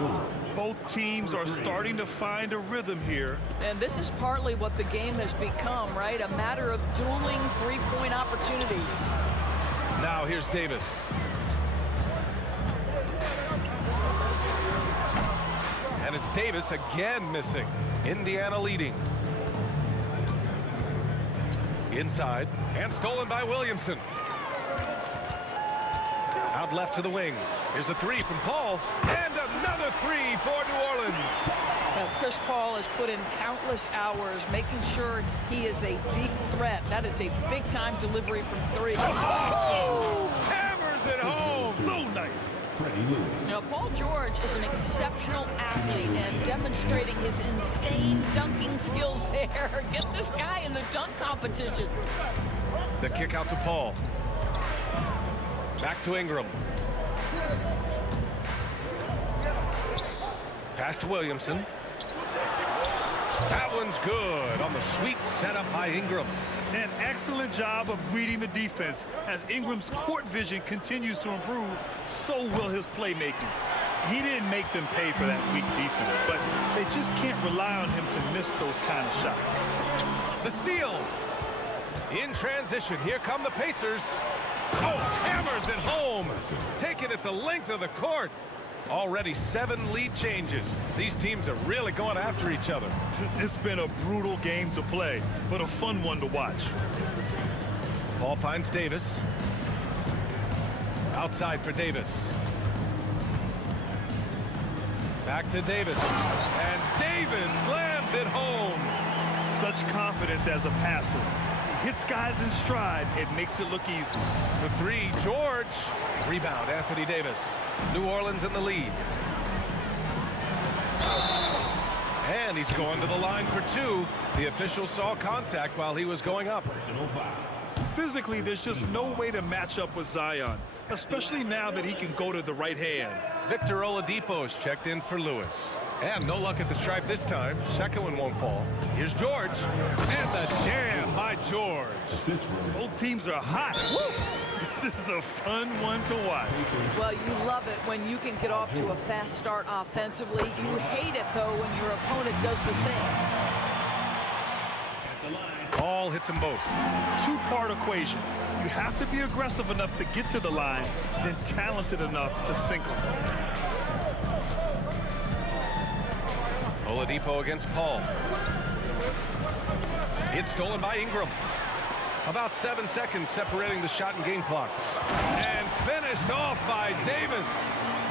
Both teams are starting to find a rhythm here. And this is partly what the game has become, right? A matter of dueling 3-point opportunities. Now here's Davis. And it's Davis again missing. Indiana leading. Inside and stolen by Williamson. Out left to the wing. Here's a 3 from Paul. And another 3 for New Orleans. Now, Chris Paul has put in countless hours making sure he is a deep threat. That is a big-time delivery from 3. Oh! Hammers it home. So nice. Now, Paul George is an exceptional athlete and demonstrating his insane dunking skills there. Get this guy in the dunk competition. The kick out to Paul. Back to Ingram. Pass to Williamson. That one's good on the sweet setup by Ingram. An excellent job of reading the defense. As Ingram's court vision continues to improve, so will his playmaking. He didn't make them pay for that weak defense, but they just can't rely on him to miss those kind of shots. The steal. In transition, here come the Pacers. Oh, hammers it home. Taking it the length of the court. Already 7 lead changes. These teams are really going after each other. It's been a brutal game to play, but a fun one to watch. Paul finds Davis. Outside for Davis. Back to Davis. And Davis slams it home. Such confidence as a passer. He hits guys in stride. It makes it look easy. For 3, George. Rebound, Anthony Davis. New Orleans in the lead. And he's going to the line for 2. The official saw contact while he was going up. Physically, there's just no way to match up with Zion, especially now that he can go to the right hand. Victor Oladipo's checked in for Lewis. And no luck at the stripe this time. Second one won't fall. Here's George. And the jam by George. Both teams are hot. Woo! This is a fun one to watch. Well, you love it when you can get off to a fast start offensively. You hate it, though, when your opponent does the same. Ball hits them both. 2-part equation. You have to be aggressive enough to get to the line, then talented enough to sink them. Oladipo against Paul. It's stolen by Ingram. About 7 seconds separating the shot and game clocks. And finished off by Davis.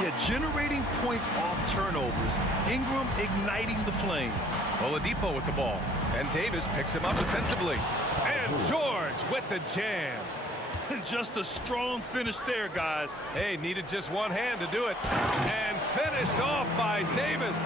Yeah, generating points off turnovers. Ingram igniting the flame. Oladipo with the ball. And Davis picks him up defensively. And George with the jam. Just a strong finish there, guys. Hey, needed just one hand to do it. And finished off by Davis.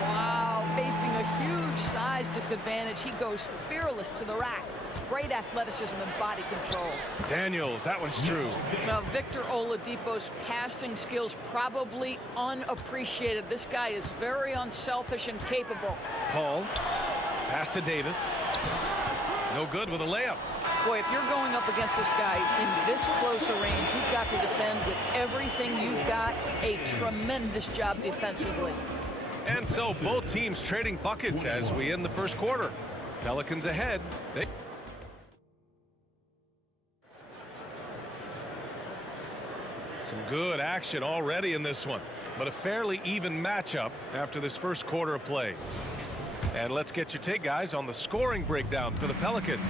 Wow, facing a huge size disadvantage, he goes fearless to the rack. Great athleticism and body control. Daniels, that one's true. Now, Victor Oladipo's passing skills probably unappreciated. This guy is very unselfish and capable. Paul, pass to Davis. No good with a layup. Boy, if you're going up against this guy in this close a range, you've got to defend with everything you've got. A tremendous job defensively. And so both teams trading buckets as we end the first quarter. Pelicans ahead. Some good action already in this one, but a fairly even matchup after this first quarter of play. And let's get your take, guys, on the scoring breakdown for the Pelicans.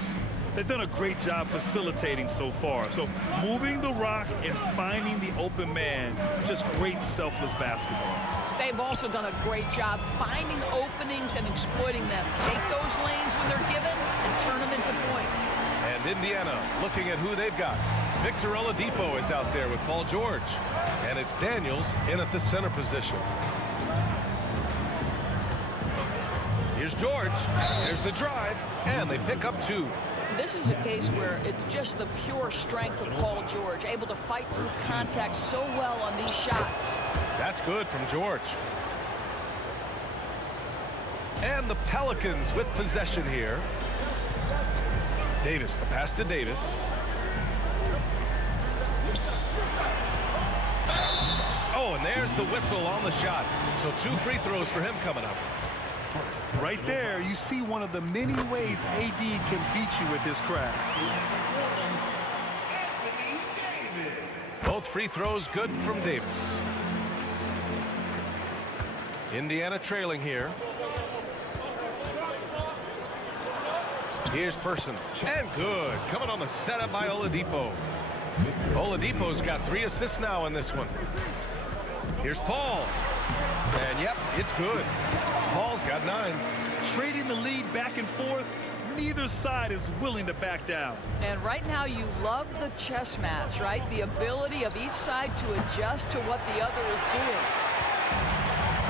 They've done a great job facilitating so far. So moving the rock and finding the open man, just great selfless basketball. They've also done a great job finding openings and exploiting them. Take those lanes when they're given and turn them into points. And Indiana looking at who they've got. Victor Oladipo is out there with Paul George. And it's Daniels in at the center position. Here's George. There's the drive. And they pick up 2. This is a case where it's just the pure strength of Paul George, able to fight through contact so well on these shots. That's good from George. And the Pelicans with possession here. Davis, the pass to Davis. Oh, and there's the whistle on the shot. So 2 free throws for him coming up. Right there, you see one of the many ways AD can beat you with his craft. Both free throws good from Davis. Indiana trailing here. Here's Person. And good. Coming on the setup by Oladipo. Oladipo's got 3 assists now in this one. Here's Paul. And yep, it's good. Paul's got 9. Trading the lead back and forth, neither side is willing to back down. And right now you love the chess match, right? The ability of each side to adjust to what the other is doing.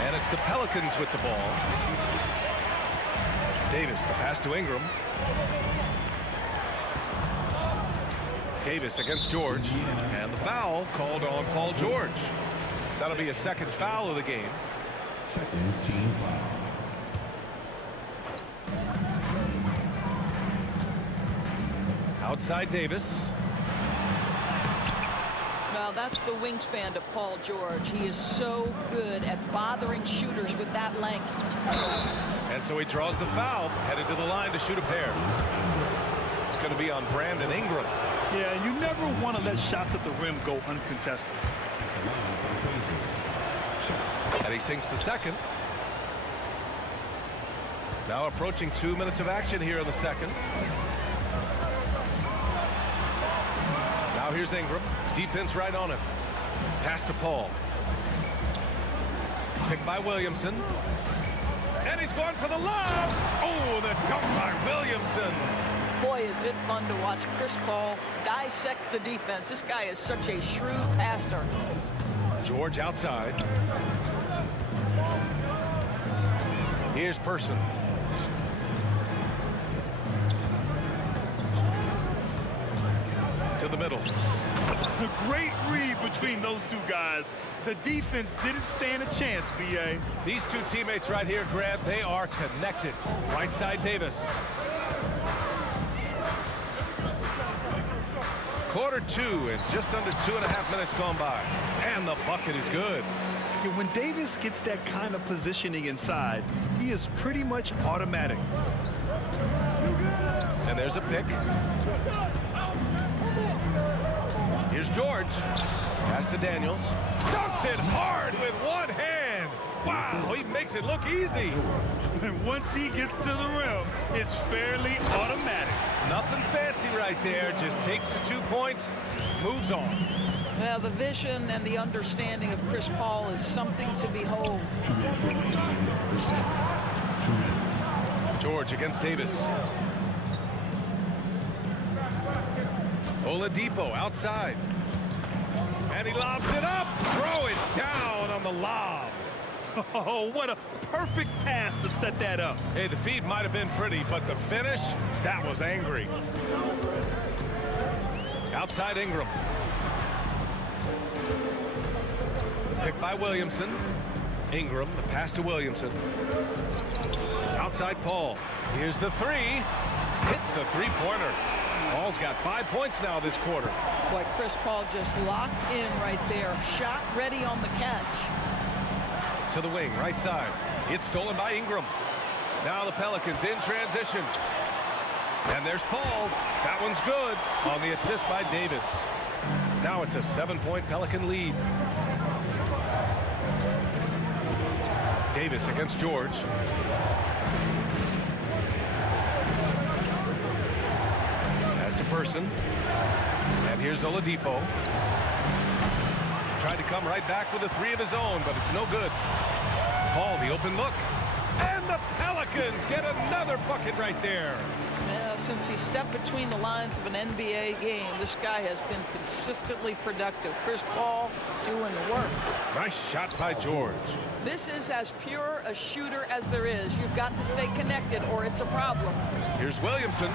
And it's the Pelicans with the ball. Davis, the pass to Ingram. Davis against George. And the foul called on Paul George. That'll be a second foul of the game. Second team foul. Outside Davis. Well, that's the wingspan of Paul George. He is so good at bothering shooters with that length. And so he draws the foul, headed to the line to shoot a pair. It's going to be on Brandon Ingram. Yeah, you never want to let shots at the rim go uncontested. And he sinks the second. Now approaching 2 minutes of action here in the second. Now here's Ingram. Defense right on him. Pass to Paul. Picked by Williamson. And he's going for the lob. Oh, the dunk by Williamson. Boy, is it fun to watch Chris Paul dissect the defense. This guy is such a shrewd passer. George outside. Here's Person. To the middle. A great read between those two guys. The defense didn't stand a chance, B.A. These two teammates right here, Grant, they are connected. Right side Davis. Quarter 2 and just under 2.5 minutes gone by. And the bucket is good. Yeah, when Davis gets that kind of positioning inside, he is pretty much automatic. And there's a pick. Here's George. Pass to Daniels. Dunks it hard with one hand. Wow, he makes it look easy. And once he gets to the rim, it's fairly automatic. Nothing fancy right there. Just takes his 2 points, moves on. Well, the vision and the understanding of Chris Paul is something to behold. George against Davis. Oladipo outside. And he lobs it up. Throw it down on the lob. Oh, what a perfect pass to set that up. Hey, the feed might have been pretty, but the finish, that was angry. Outside Ingram. Picked by Williamson. Ingram, the pass to Williamson. Outside Paul. Here's the three. Hits the three-pointer. Paul's got 5 points now this quarter. Boy, Chris Paul just locked in right there. Shot ready on the catch. To the wing, right side. It's stolen by Ingram. Now the Pelicans in transition. And there's Paul. That one's good on the assist by Davis. Now it's a 7-point Pelican lead. Davis against George. Pass to Person. And here's Oladipo. Tried to come right back with a three of his own, but it's no good. Paul, the open look. And the Pelicans get another bucket right there. Yeah, since he stepped between the lines of an NBA game, this guy has been consistently productive. Chris Paul doing the work. Nice shot by George. This is as pure a shooter as there is. You've got to stay connected or it's a problem. Here's Williamson.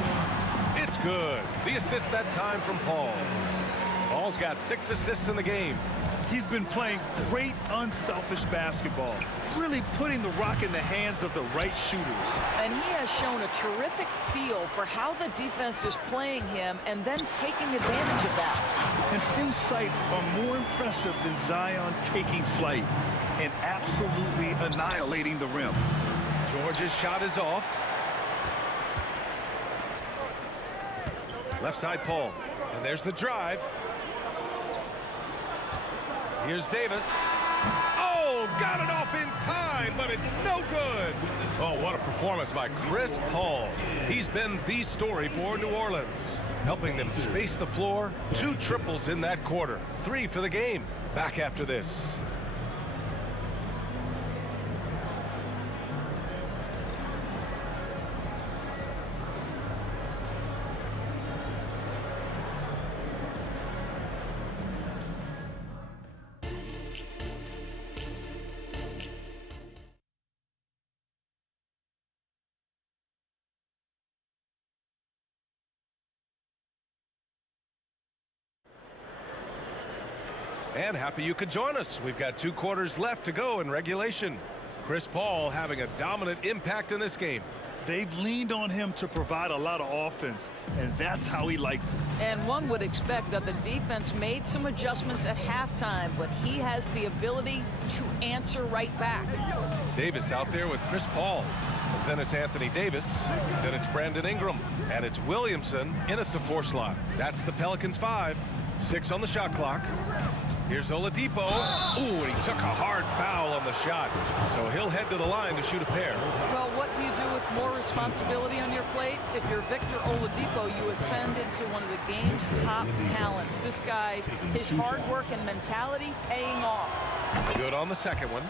It's good. The assist that time from Paul. Paul's got 6 assists in the game. He's been playing great, unselfish basketball, really putting the rock in the hands of the right shooters. And he has shown a terrific feel for how the defense is playing him and then taking advantage of that. And few sights are more impressive than Zion taking flight and absolutely annihilating the rim. George's shot is off. Left side Paul. And there's the drive. Here's Davis. Oh, got it off in time, but it's no good. Oh, what a performance by Chris Paul. He's been the story for New Orleans, helping them space the floor. 2 triples in that quarter. 3 for the game. Back after this. And happy you could join us. We've got 2 quarters left to go in regulation. Chris Paul having a dominant impact in this game. They've leaned on him to provide a lot of offense, and that's how he likes it. And one would expect that the defense made some adjustments at halftime, but he has the ability to answer right back. Davis out there with Chris Paul. Then it's Anthony Davis. Then it's Brandon Ingram. And it's Williamson in at the 4 slot. That's the Pelicans 5. 6 on the shot clock. Here's Oladipo. Ooh, and he took a hard foul on the shot. So he'll head to the line to shoot a pair. Well, what do you do with more responsibility on your plate? If you're Victor Oladipo, you ascend into one of the game's top talents. This guy, his hard work and mentality paying off. Good on the second one.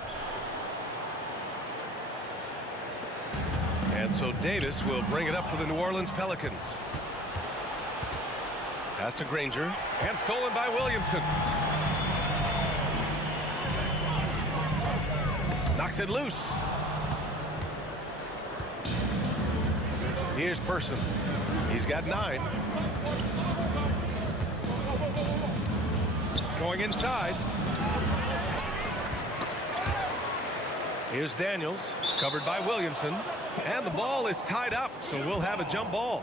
And so Davis will bring it up for the New Orleans Pelicans. Pass to Granger. And stolen by Williamson. Knocks it loose. Here's Person. He's got 9. Going inside. Here's Daniels, covered by Williamson. And the ball is tied up, so we'll have a jump ball.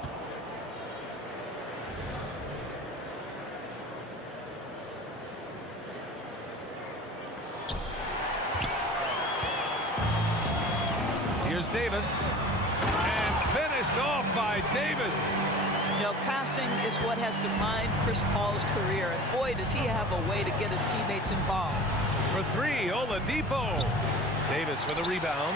Here's Davis. And finished off by Davis. You know, passing is what has defined Chris Paul's career. And boy, does he have a way to get his teammates involved. For 3, Oladipo. Davis with a rebound.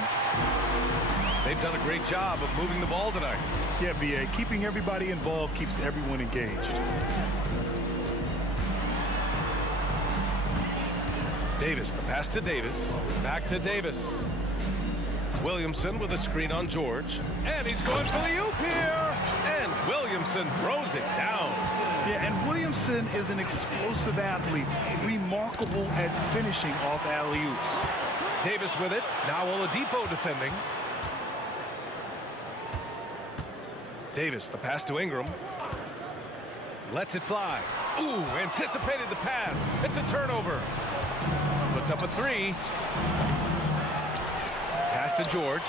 They've done a great job of moving the ball tonight. Yeah, B.A. Keeping everybody involved keeps everyone engaged. Davis, the pass to Davis. Back to Davis. Williamson with a screen on George. And he's going for the oop here. And Williamson throws it down. Yeah, and Williamson is an explosive athlete, remarkable at finishing off alley-oops. Davis with it. Now Oladipo defending. Davis, the pass to Ingram. Lets it fly. Ooh, anticipated the pass. It's a turnover. Puts up a three. Pass to George.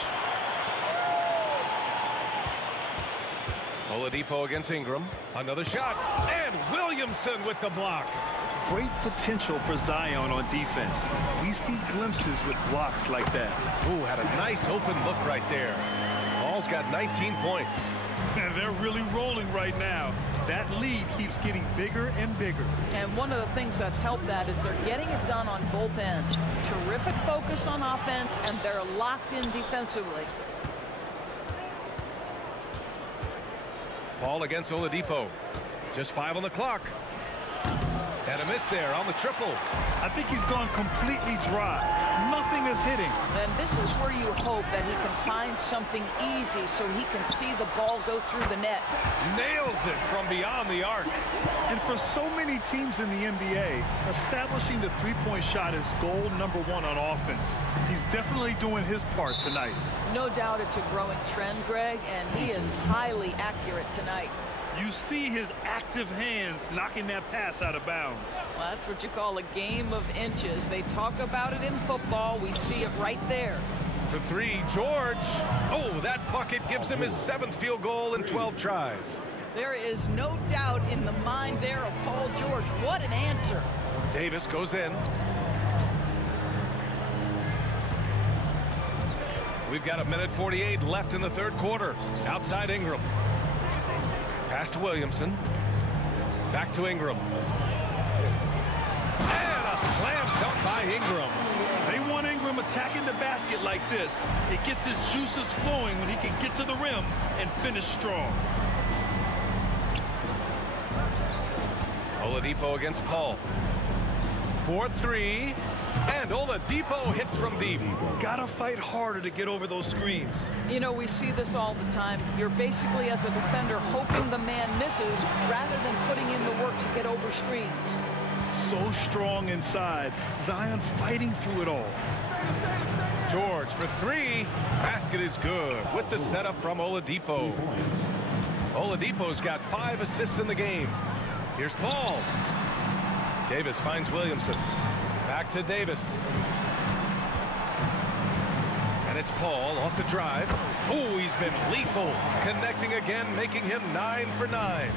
Oladipo against Ingram. Another shot. And Williamson with the block. Great potential for Zion on defense. We see glimpses with blocks like that. Ooh, had a nice open look right there. Ball's got 19 points. And they're really rolling right now. That lead keeps getting bigger and bigger. And one of the things that's helped that is they're getting it done on both ends. Terrific focus on offense, and they're locked in defensively. Paul against Oladipo. Just 5 on the clock. And a miss there on the triple. I think he's gone completely dry. Nothing is hitting. And this is where you hope that he can find something easy so he can see the ball go through the net. Nails it from beyond the arc. And for so many teams in the NBA, establishing the three-point shot is goal number one on offense. He's definitely doing his part tonight. No doubt it's a growing trend, Greg, and he is highly accurate tonight. You see his active hands knocking that pass out of bounds. Well, that's what you call a game of inches. They talk about it in football. We see it right there. For three, George. Oh, that bucket gives him his 7th field goal in 12 tries. There is no doubt in the mind there of Paul George. What an answer. Davis goes in. We've got 1:48 left in the third quarter. Outside Ingram. Pass to Williamson. Back to Ingram. And a slam dunk by Ingram. They want Ingram attacking the basket like this. It gets his juices flowing when he can get to the rim and finish strong. Oladipo against Paul. 4-3. And Oladipo hits from deep. Gotta fight harder to get over those screens. You know, we see this all the time. You're basically, as a defender, hoping the man misses rather than putting in the work to get over screens. So strong inside. Zion fighting through it all. George for three. Basket is good with the setup from Oladipo. Oladipo's got 5 assists in the game. Here's Paul. Davis finds Williamson. Back to Davis. And it's Paul off the drive. Oh, he's been lethal. Connecting again, making him 9 for 9.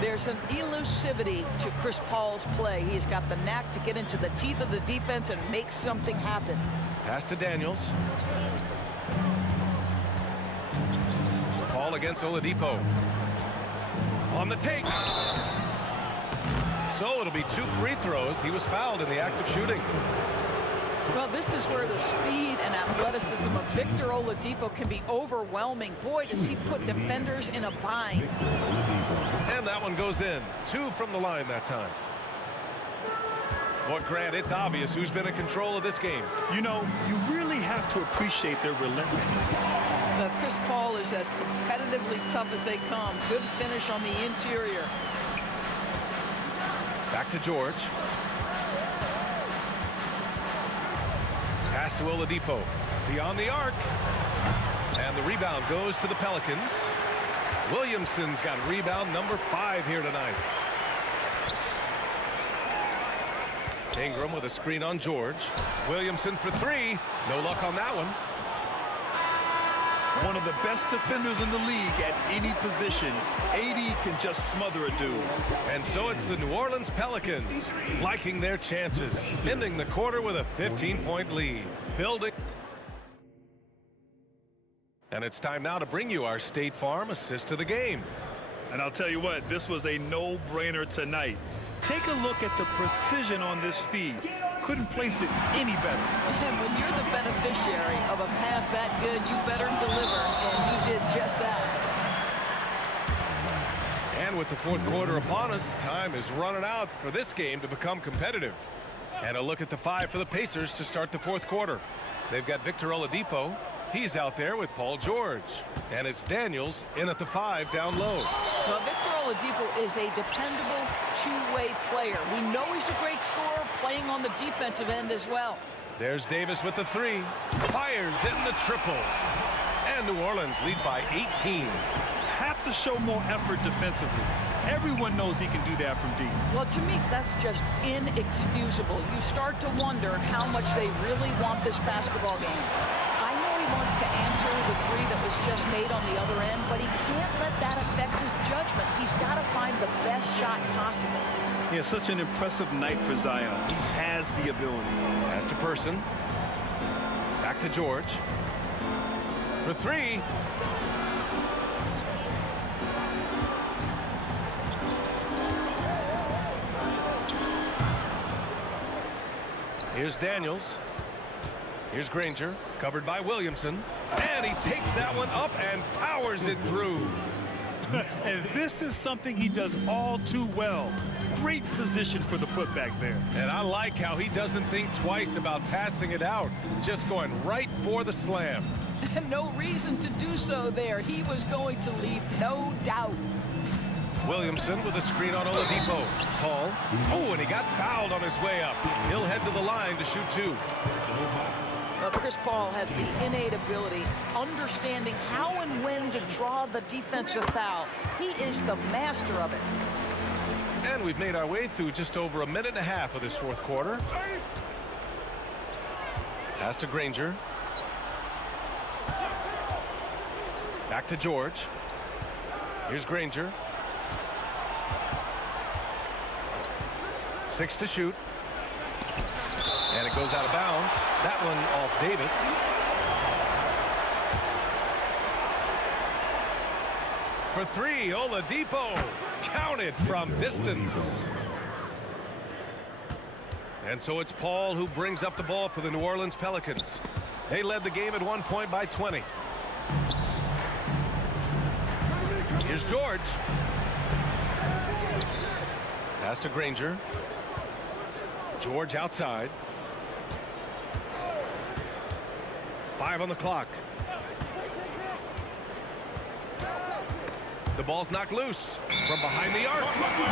There's an elusivity to Chris Paul's play. He's got the knack to get into the teeth of the defense and make something happen. Pass to Daniels. Paul against Oladipo. On the take. So it'll be 2 free throws. He was fouled in the act of shooting. Well, this is where the speed and athleticism of Victor Oladipo can be overwhelming. Boy, does he put defenders in a bind. And that one goes in. 2 from the line that time. Well, Grant, it's obvious who's been in control of this game. You know, you really have to appreciate their relentlessness. Chris Paul is as competitively tough as they come. Good finish on the interior. Back to George. Pass to Oladipo. Beyond the arc. And the rebound goes to the Pelicans. Williamson's got rebound number 5 here tonight. Ingram with a screen on George. Williamson for 3. No luck on that one. One of the best defenders in the league at any position. AD can just smother a dude. And so it's the New Orleans Pelicans liking their chances, ending the quarter with a 15-point lead. Building. And it's time now to bring you our State Farm assist to the game. And I'll tell you what, this was a no-brainer tonight. Take a look at the precision on this feed. couldn't place it any better. And when you're the beneficiary of a pass that good, you better deliver, and he did just that. And with the fourth quarter upon us, time is running out for this game to become competitive. And a look at the 5 for the Pacers to start the fourth quarter. They've got Victor Oladipo. He's out there with Paul George. And it's Daniels in at the 5 down low. Well, Victor Oladipo is a dependable two-way player. We know he's a great scorer playing on the defensive end as well. There's Davis with the 3. Fires hitting the triple. And New Orleans leads by 18. Have to show more effort defensively. Everyone knows he can do that from deep. Well, to me, that's just inexcusable. You start to wonder how much they really want this basketball game. I know he wants to answer the 3 that was just made on the other end, but he can't let that affect his judgment. He's got to find the best shot possible. Yeah, such an impressive night for Zion. He has the ability. Pass to Person. Back to George. For 3. Here's Daniels. Here's Granger, covered by Williamson. And he takes that one up and powers it through. And this is something he does all too well. Great position for the putback there. And I like how he doesn't think twice about passing it out. Just going right for the slam. And no reason to do so there. He was going to leave no doubt. Williamson with a screen on Oladipo. Paul. Oh, and he got fouled on his way up. He'll head to the line to shoot 2. Well, Chris Paul has the innate ability, understanding how and when to draw the defensive foul. He is the master of it. And we've made our way through just over a minute and a half of this fourth quarter. Pass to Granger. Back to George. Here's Granger. 6 to shoot. And it goes out of bounds. That one off Davis. For 3, Oladipo. Counted from distance. And so it's Paul who brings up the ball for the New Orleans Pelicans. They led the game at one point by 20. Here's George. Pass to Granger. George outside. 5 on the clock. The ball's knocked loose from behind the arc.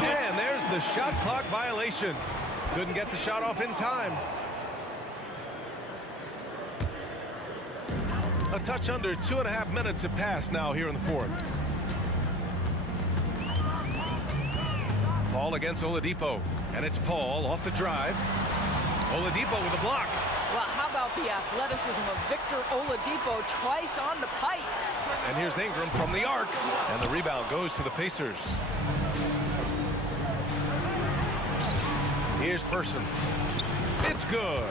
And there's the shot clock violation. Couldn't get the shot off in time. A touch under 2.5 minutes have passed now here in the fourth. Paul against Oladipo. And it's Paul off the drive. Oladipo with a block. Well, how about the athleticism of Victor Oladipo twice on the pipes? And here's Ingram from the arc. And the rebound goes to the Pacers. Here's Person. It's good.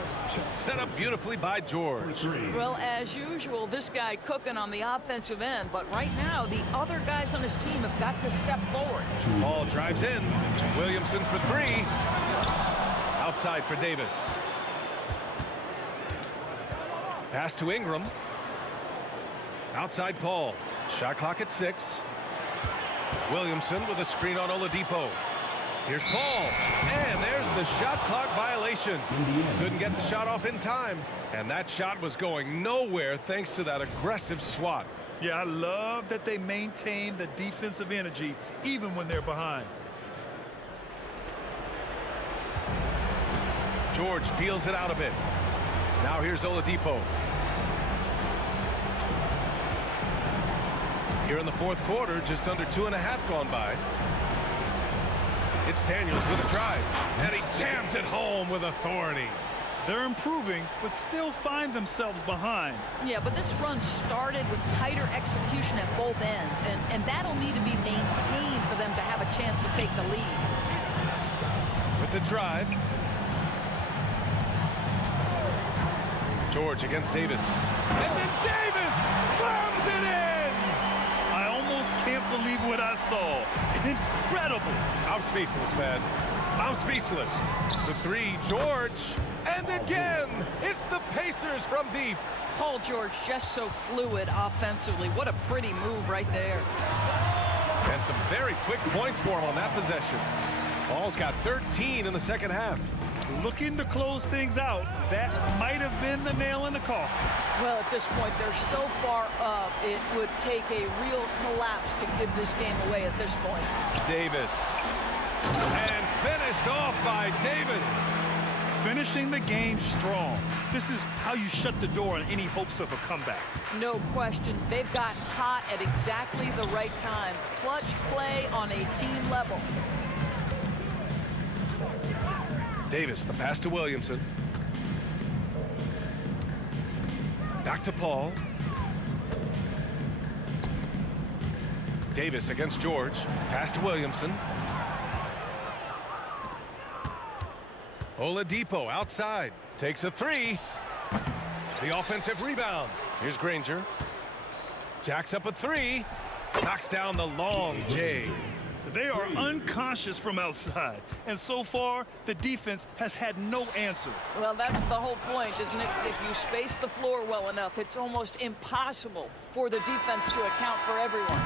Set up beautifully by George. Well, as usual, this guy cooking on the offensive end. But right now, the other guys on his team have got to step forward. Paul drives in. Williamson for 3. Outside for Davis. Pass to Ingram. Outside Paul. Shot clock at 6. Williamson with a screen on Oladipo. Here's Paul. And there's the shot clock violation. Couldn't get the shot off in time. And that shot was going nowhere thanks to that aggressive swat. Yeah, I love that they maintain the defensive energy even when they're behind. George feels it out a bit. Now here's Oladipo. Here in the fourth quarter, just under 2.5 gone by. It's Daniels with a drive, and he jams it home with authority. They're improving, but still find themselves behind. Yeah, but this run started with tighter execution at both ends, and that'll need to be maintained for them to have a chance to take the lead. With the drive. George against Davis. And then Davis slams it in! I almost can't believe what I saw. Incredible. I'm speechless, man. I'm speechless. The 3, George, and answers from deep. Paul George just so fluid offensively. What a pretty move right there. And some very quick points for him on that possession. Paul's got 13 in the second half. Looking to close things out. That might have been the nail in the coffin. Well, at this point, they're so far up, it would take a real collapse to give this game away at this point. Davis. And finished off by Davis. Finishing the game strong. This is how you shut the door on any hopes of a comeback. No question. They've gotten hot at exactly the right time. Clutch play on a team level. Davis, the pass to Williamson. Back to Paul. Davis against George. Pass to Williamson. Oladipo outside. Takes a three. The offensive rebound. Here's Granger. Jacks up a three. Knocks down the long J. They are unconscious from outside, and so far, the defense has had no answer. Well, that's the whole point, isn't it? If you space the floor well enough, it's almost impossible for the defense to account for everyone.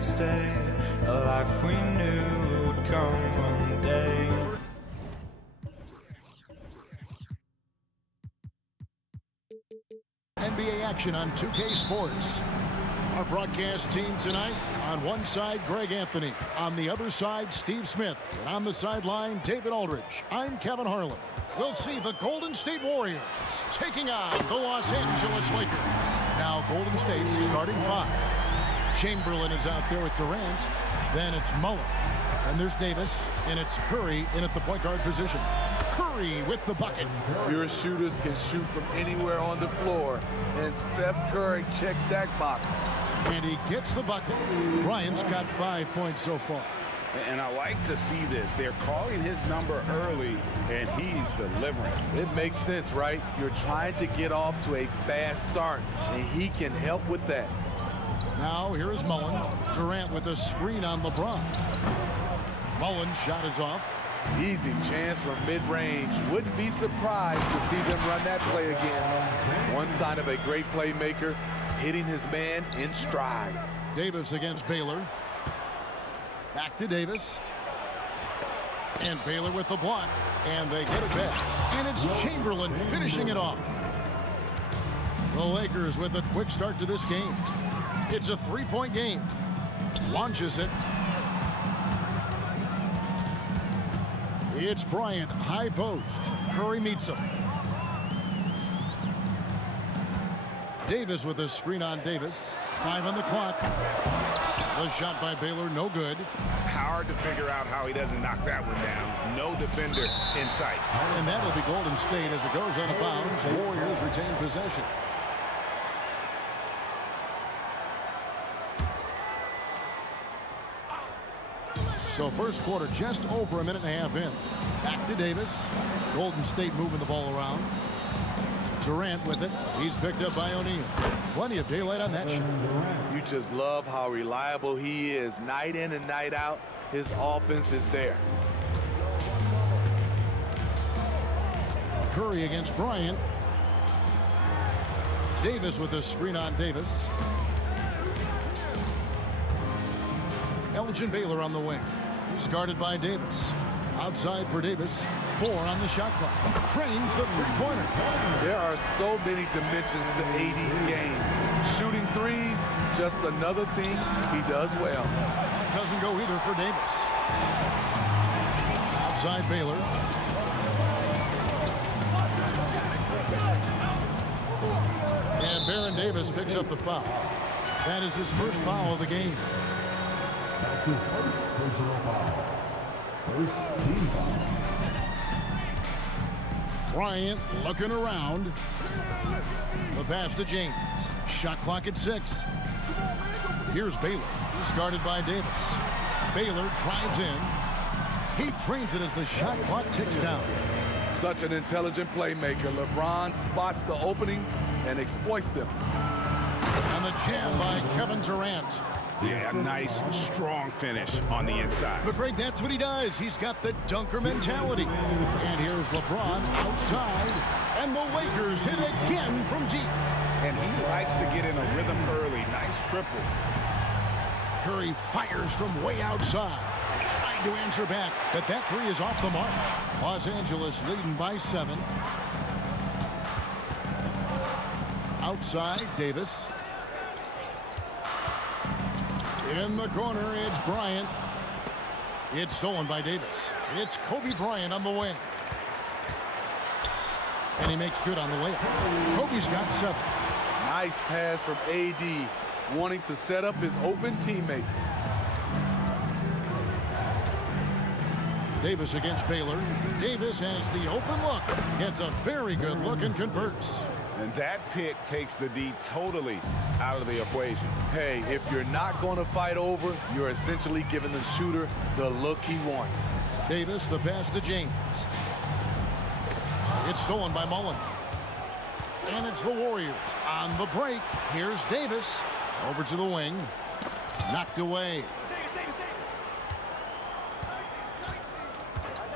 stay. A life we knew would come one day. NBA action on 2K Sports. Our broadcast team tonight, on one side, Greg Anthony. On the other side, Steve Smith. And on the sideline, David Aldridge. I'm Kevin Harlan. We'll see the Golden State Warriors taking on the Los Angeles Lakers. Now, Golden State's starting five. Chamberlain is out there with Durant. Then it's Mullen. And there's Davis, and it's Curry in at the point guard position. Curry with the bucket. Your shooters can shoot from anywhere on the floor, and Steph Curry checks that box. And he gets the bucket. Bryant's got 5 points so far. And I like to see this. They're calling his number early, and he's delivering. It makes sense, right? You're trying to get off to a fast start, and he can help with that. Now, here is Mullen. Durant with a screen on LeBron. Mullen's shot is off. Easy chance from mid-range. Wouldn't be surprised to see them run that play again. One sign of a great playmaker, hitting his man in stride. Davis against Baylor. Back to Davis. And Baylor with the block. And they get it back. And it's Chamberlain finishing it off. The Lakers with a quick start to this game. It's a three-point game. Launches it. It's Bryant, high post. Curry meets him. Davis with a screen on Davis. 5 on the clock. The shot by Baylor, no good. Hard to figure out how he doesn't knock that one down. No defender in sight. And that'll be Golden State as it goes out of bounds. Warriors retain possession. So first quarter just over a minute and a half in. Back to Davis. Golden State moving the ball around. Durant with it. He's picked up by O'Neal. Plenty of daylight on that shot. You just love how reliable he is. Night in and night out, his offense is there. Curry against Bryant. Davis with a screen on Davis. Elgin Baylor on the wing. He's guarded by Davis. Outside for Davis. 4 on the shot clock. Trains the three-pointer. There are so many dimensions to AD's game. Shooting threes, just another thing he does well. That doesn't go either for Davis. Outside Baylor. And Baron Davis picks up the foul. That is his first foul of the game. That's his first personal foul. First team foul. Bryant looking around. The pass to James. Shot clock at 6. Here's Baylor. He's guarded by Davis. Baylor drives in. He trains it as the shot clock ticks down. Such an intelligent playmaker. LeBron spots the openings and exploits them. And the jam by Kevin Durant. Yeah, nice, strong finish on the inside. But Greg, that's what he does. He's got the dunker mentality. And here's LeBron outside. And the Lakers hit again from deep. And he likes to get in a rhythm early. Nice triple. Curry fires from way outside. Trying to answer back, but that three is off the mark. Los Angeles leading by 7. Outside, Davis. In the corner, it's Bryant. It's stolen by Davis. It's Kobe Bryant on the wing. And he makes good on the layup. Kobe's got 7. Nice pass from AD, wanting to set up his open teammates. Davis against Baylor. Davis has the open look. Gets a very good look and converts. And that pick takes the D totally out of the equation. Hey, if you're not going to fight over, you're essentially giving the shooter the look he wants. Davis, the pass to James. It's stolen by Mullen. And it's the Warriors on the break. Here's Davis over to the wing. Knocked away.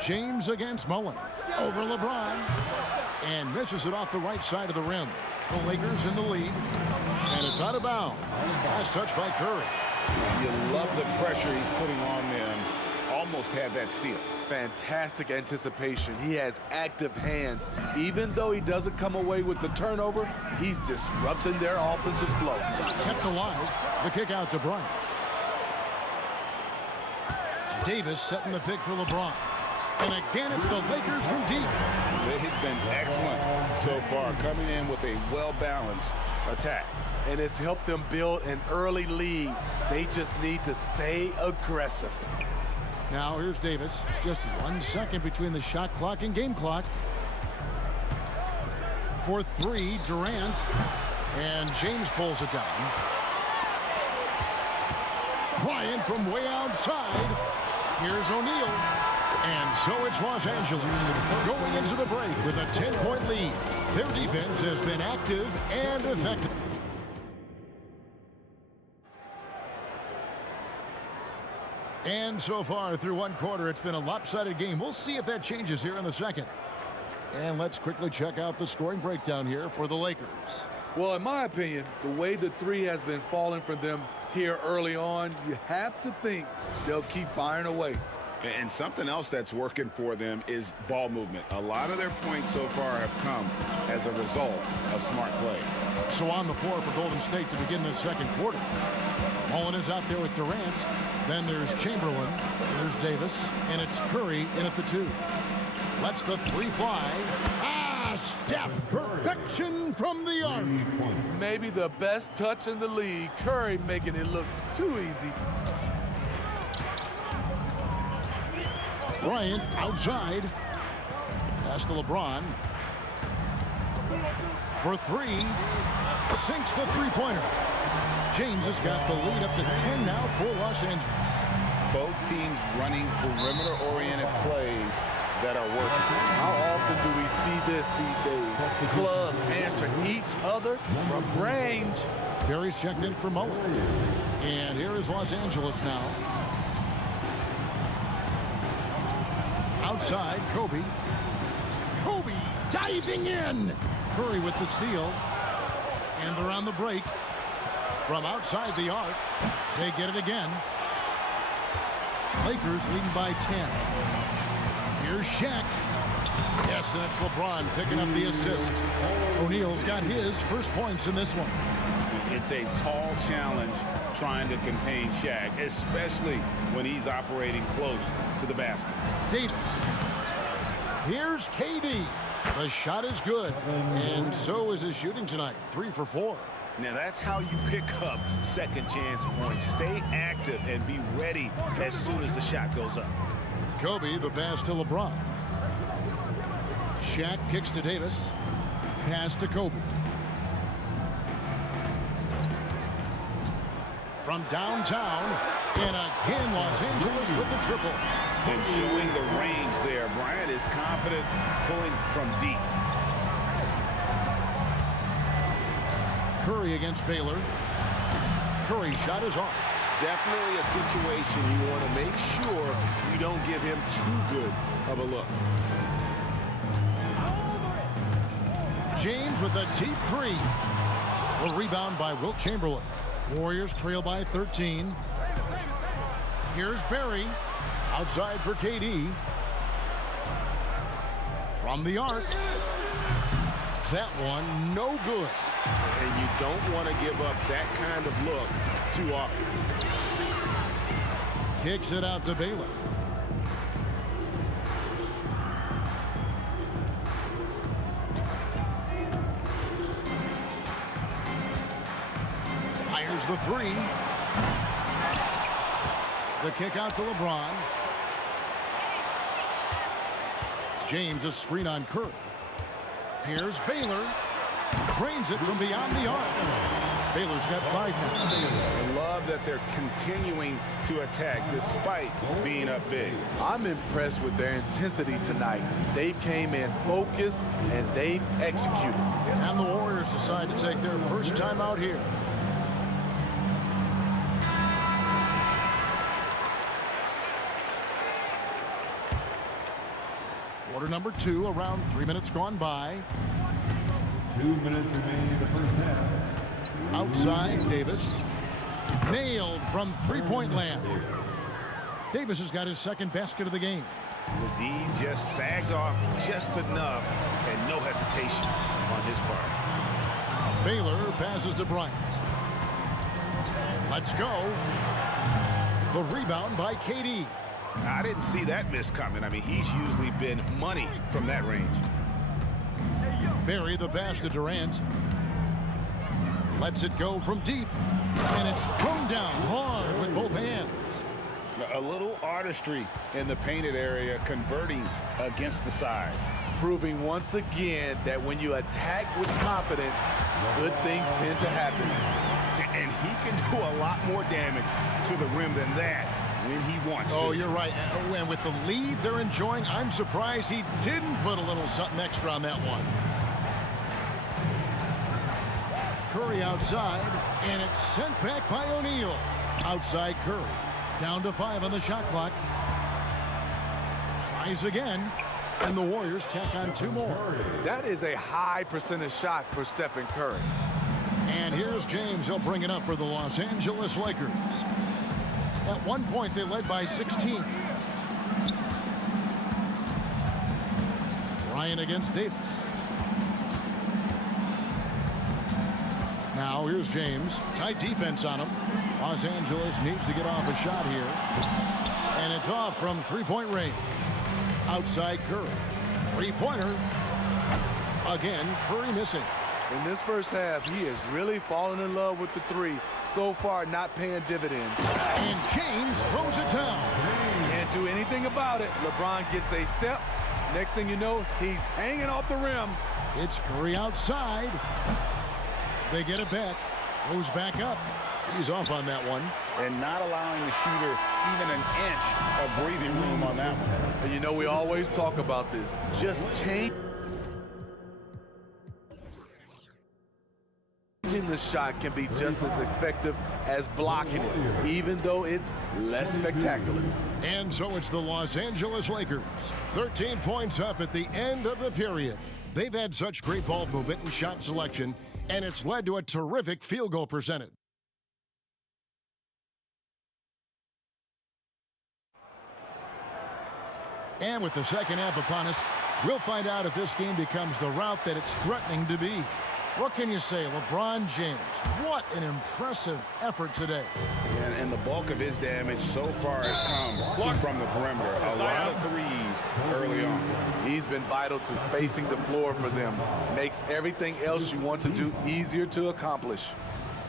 James against Mullen. Over LeBron. And misses it off the right side of the rim. The Lakers in the lead. And it's out of bounds. Last touch by Curry. You love the pressure he's putting on them. Almost had that steal. Fantastic anticipation. He has active hands. Even though he doesn't come away with the turnover, he's disrupting their offensive flow. Kept alive. The kick out to Bryant. Davis setting the pick for LeBron. And again, it's the Lakers from deep. They've been excellent so far, coming in with a well-balanced attack. And it's helped them build an early lead. They just need to stay aggressive. Now here's Davis. Just 1 second between the shot clock and game clock. For three, Durant. And James pulls it down. Bryant from way outside. Here's O'Neal. And so it's Los Angeles going into the break with a 10-point lead. Their defense has been active and effective. And so far through one quarter, it's been a lopsided game. We'll see if that changes here in the second. And let's quickly check out the scoring breakdown here for the Lakers. Well, in my opinion, the way the three has been falling for them here early on, you have to think they'll keep firing away. And something else that's working for them is ball movement. A lot of their points so far have come as a result of smart play. So on the floor for Golden State to begin this second quarter. Mullen is out there with Durant. Then there's Chamberlain. There's Davis. And it's Curry in at the 2. Lets the 3 fly. Steph, perfection from the arc. Maybe the best touch in the league. Curry making it look too easy. Bryant outside. Pass to LeBron. For 3. Sinks the three-pointer. James has got the lead up to 10 now for Los Angeles. Both teams running perimeter-oriented plays that are working. How often do we see this these days? Clubs answering each other from range. Barry's checked in for Mullen. And here is Los Angeles now. Outside, Kobe. Kobe diving in. Curry with the steal. And they're on the break. From outside the arc, they get it again. Lakers leading by 10. Here's Shaq. Yes, and it's LeBron picking up the assist. O'Neal's got his first points in this one. It's a tall challenge trying to contain Shaq, especially when he's operating close to the basket. Davis. Here's KD. The shot is good, and so is his shooting tonight. 3 for 4. Now that's how you pick up second chance points. Stay active and be ready as soon as the shot goes up. Kobe, the pass to LeBron. Shaq kicks to Davis. Pass to Kobe. From downtown, and again Los Angeles with the triple. And showing the range there. Bryant is confident pulling from deep. Curry against Baylor. Curry shot is off. Definitely a situation you want to make sure you don't give him too good of a look. James with a deep 3. A rebound by Wilt Chamberlain. Warriors trail by 13. Here's Barry. Outside for KD. From the arc. That one no good. And you don't want to give up that kind of look too often. Kicks it out to Baylor. Fires the 3. The kick out to LeBron. James a screen on Curry. Here's Baylor. Drains it from beyond the arc. Baylor's got 5 now. I love that they're continuing to attack despite being up big. I'm impressed with their intensity tonight. They came in focused and they've executed. And the Warriors decide to take their first time out here. Quarter number 2, around 3 minutes gone by. 2 minutes remaining in the first half. Outside, Davis. Nailed from three-point land. Davis has got his second basket of the game. The D just sagged off just enough, and no hesitation on his part. Baylor passes to Bryant. Let's go. The rebound by KD. I didn't see that miss coming. I mean, he's usually been money from that range. Barry the pass to Durant. Lets it go from deep. And it's thrown down hard with both hands. A little artistry in the painted area, converting against the size. Proving once again that when you attack with confidence, good things tend to happen. And he can do a lot more damage to the rim than that when he wants to. Oh, you're right. And with the lead they're enjoying, I'm surprised he didn't put a little something extra on that one. Curry outside, and it's sent back by O'Neal. Outside Curry. Down to 5 on the shot clock. Tries again, and the Warriors tack on 2 more. That is a high percentage shot for Stephen Curry. And here's James. He'll bring it up for the Los Angeles Lakers. At one point, they led by 16. Bryant against Davis. Now here's James. Tight defense on him. Los Angeles needs to get off a shot here. And it's off from three-point range. Outside Curry. Three-pointer. Again, Curry missing. In this first half, he is really falling in love with the three. So far, not paying dividends. And James throws it down. Can't do anything about it. LeBron gets a step. Next thing you know, he's hanging off the rim. It's Curry outside. They get it back. Goes back up. He's off on that one. And not allowing the shooter even an inch of breathing room on that one. And you know, we always talk about this. Just change. Changing the shot can be just as effective as blocking it, even though it's less spectacular. And so it's the Los Angeles Lakers. 13 points up at the end of the period. They've had such great ball movement and shot selection, and it's led to a terrific field goal percentage. And with the second half upon us, we'll find out if this game becomes the route that it's threatening to be. What can you say, LeBron James? What an impressive effort today. And the bulk of his damage so far has come from the perimeter. A lot of threes early on. He's been vital to spacing the floor for them. Makes everything else you want to do easier to accomplish.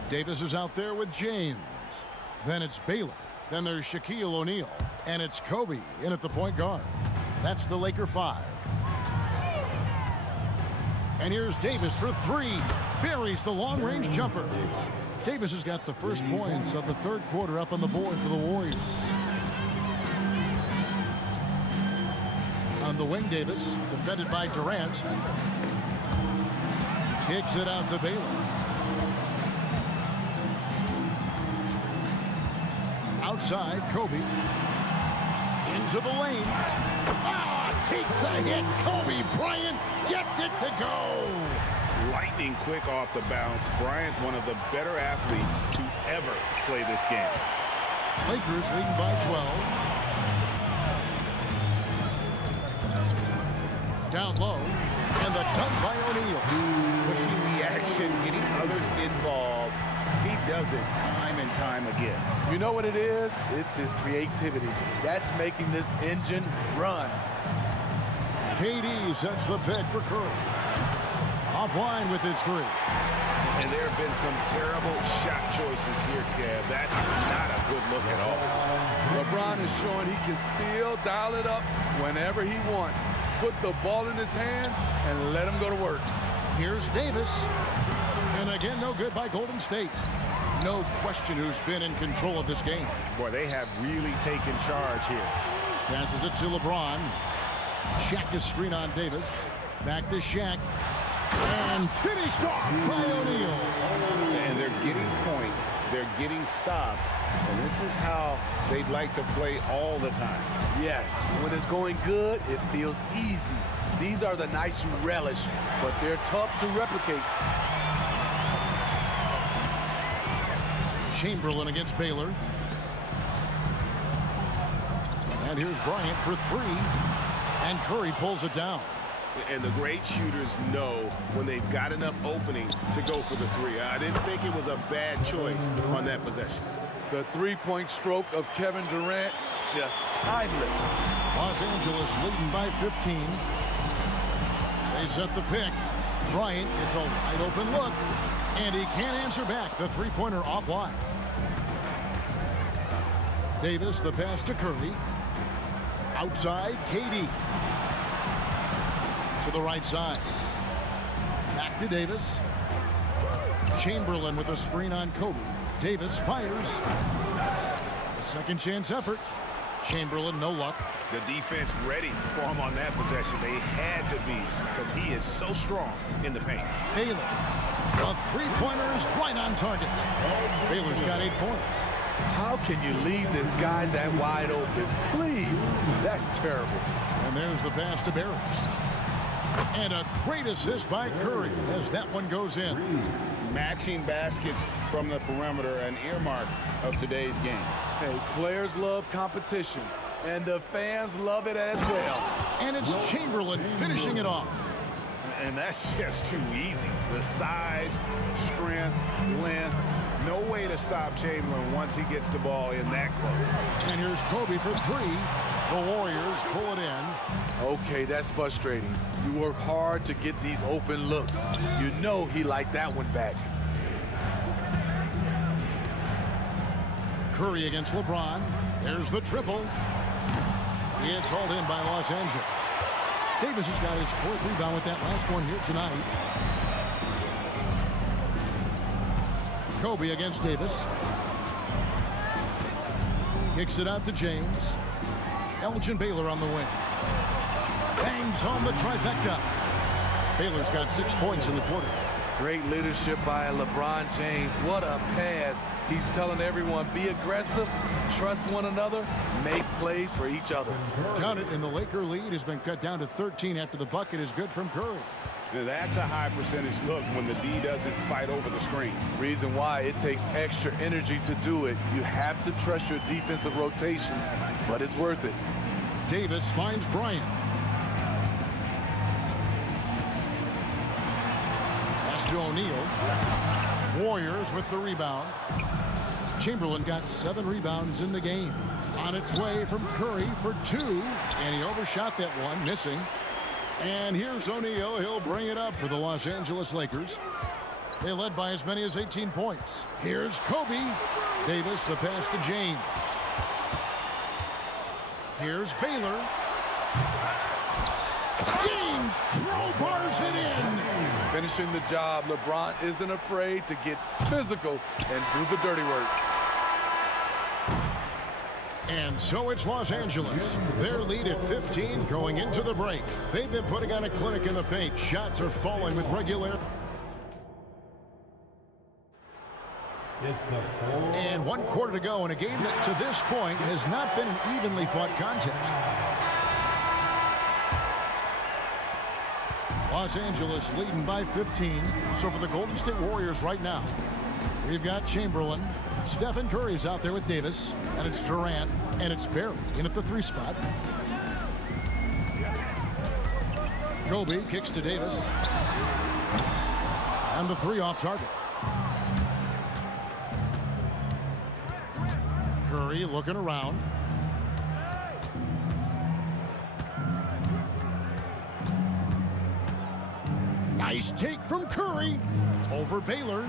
Davis is out there with James. Then it's Baylor. Then there's Shaquille O'Neal. And it's Kobe in at the point guard. That's the Laker 5. And here's Davis for 3. Buries the long-range jumper. Davis has got the first points of the third quarter up on the board for the Warriors. On the wing, Davis, defended by Durant. Kicks it out to Baylor. Outside, Kobe. Into the lane. Takes a hit. Kobe Bryant gets it to go. Lightning quick off the bounce. Bryant, one of the better athletes to ever play this game. Lakers leading by 12. Down low. And the dunk by O'Neal. Pushing the action, getting others involved. He does it time and time again. You know what it is? It's his creativity. That's making this engine run. KD sets the pick for Curry. Offline with his 3. And there have been some terrible shot choices here, Kev. That's not a good look at all. LeBron is showing he can still dial it up whenever he wants. Put the ball in his hands and let him go to work. Here's Davis. And again, no good by Golden State. No question who's been in control of this game. Boy, they have really taken charge here. Passes it to LeBron. Shaq is screen on Davis. Back to Shaq. And finished off by O'Neal. And they're getting points. They're getting stops. And this is how they'd like to play all the time. Yes, when it's going good, it feels easy. These are the nights you relish, but they're tough to replicate. Chamberlain against Baylor. And here's Bryant for three. And Curry pulls it down. And the great shooters know when they've got enough opening to go for the three. I didn't think it was a bad choice on that possession. The three-point stroke of Kevin Durant, just timeless. Los Angeles leading by 15. They set the pick. Bryant gets a wide open look. And he can't answer back. The three-pointer offline. Davis, the pass to Curry. Outside, KD. To the right side. Back to Davis. Chamberlain with a screen on Kobe. Davis fires. A second chance effort. Chamberlain, no luck. The defense ready for him on that possession. They had to be because he is so strong in the paint. Baylor. The three-pointer is right on target. Baylor's got 8 points. How can you leave this guy that wide open? Please. That's terrible. And there's the pass to Barrett. And a great assist by Curry as that one goes in. Matching baskets from the perimeter, an earmark of today's game. Hey, players love competition, and the fans love it as well. And it's Chamberlain finishing it off. And that's just too easy. The size, strength, length, no way to stop Chamberlain once he gets the ball in that close. And here's Kobe for three. The Warriors pull it in. Okay, that's frustrating. You work hard to get these open looks. You know he liked that one back. Curry against LeBron. There's the triple. It's hauled in by Los Angeles. Davis has got his 4th rebound with that last one here tonight. Kobe against Davis. Kicks it out to James. Elgin Baylor on the wing. Bangs home the trifecta. Baylor's got 6 points in the quarter. Great leadership by LeBron James. What a pass. He's telling everyone, be aggressive, trust one another, make plays for each other. Count it, and the Laker lead has been cut down to 13 after the bucket is good from Curry. That's a high percentage look when the D doesn't fight over the screen. Reason why it takes extra energy to do it. You have to trust your defensive rotations, but it's worth it. Davis finds Bryant. Pass to O'Neal. Warriors with the rebound. Chamberlain got 7 rebounds in the game. On its way from Curry for 2, and he overshot that one, missing. And here's O'Neal. He'll bring it up for the Los Angeles Lakers. They led by as many as 18 points. Here's Kobe. Davis, the pass to James. Here's Baylor. James crowbars it in. Finishing the job, LeBron isn't afraid to get physical and do the dirty work. And so it's Los Angeles. Their lead at 15 going into the break. They've been putting on a clinic in the paint. Shots are falling with regularity. And 1 quarter to go in a game that to this point has not been an evenly fought contest. Los Angeles leading by 15. So for the Golden State Warriors right now, we've got Chamberlain. Stephen Curry's out there with Davis, and it's Durant, and it's Barry in at the 3 spot. Kobe kicks to Davis. And the 3 off target. Curry looking around. Nice take from Curry over Baylor.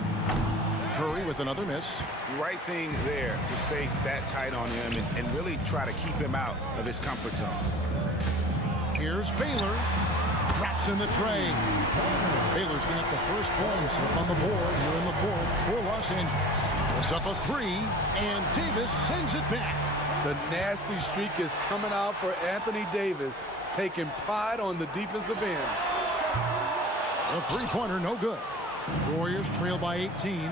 Curry with another miss. The right thing there to stay that tight on him and really try to keep him out of his comfort zone. Here's Baylor. Drops in the tray. Baylor's got the first points up on the board here in the 4th for Los Angeles. It's up a 3, and Davis sends it back. The nasty streak is coming out for Anthony Davis, taking pride on the defensive end. The 3-pointer no good. Warriors trail by 18.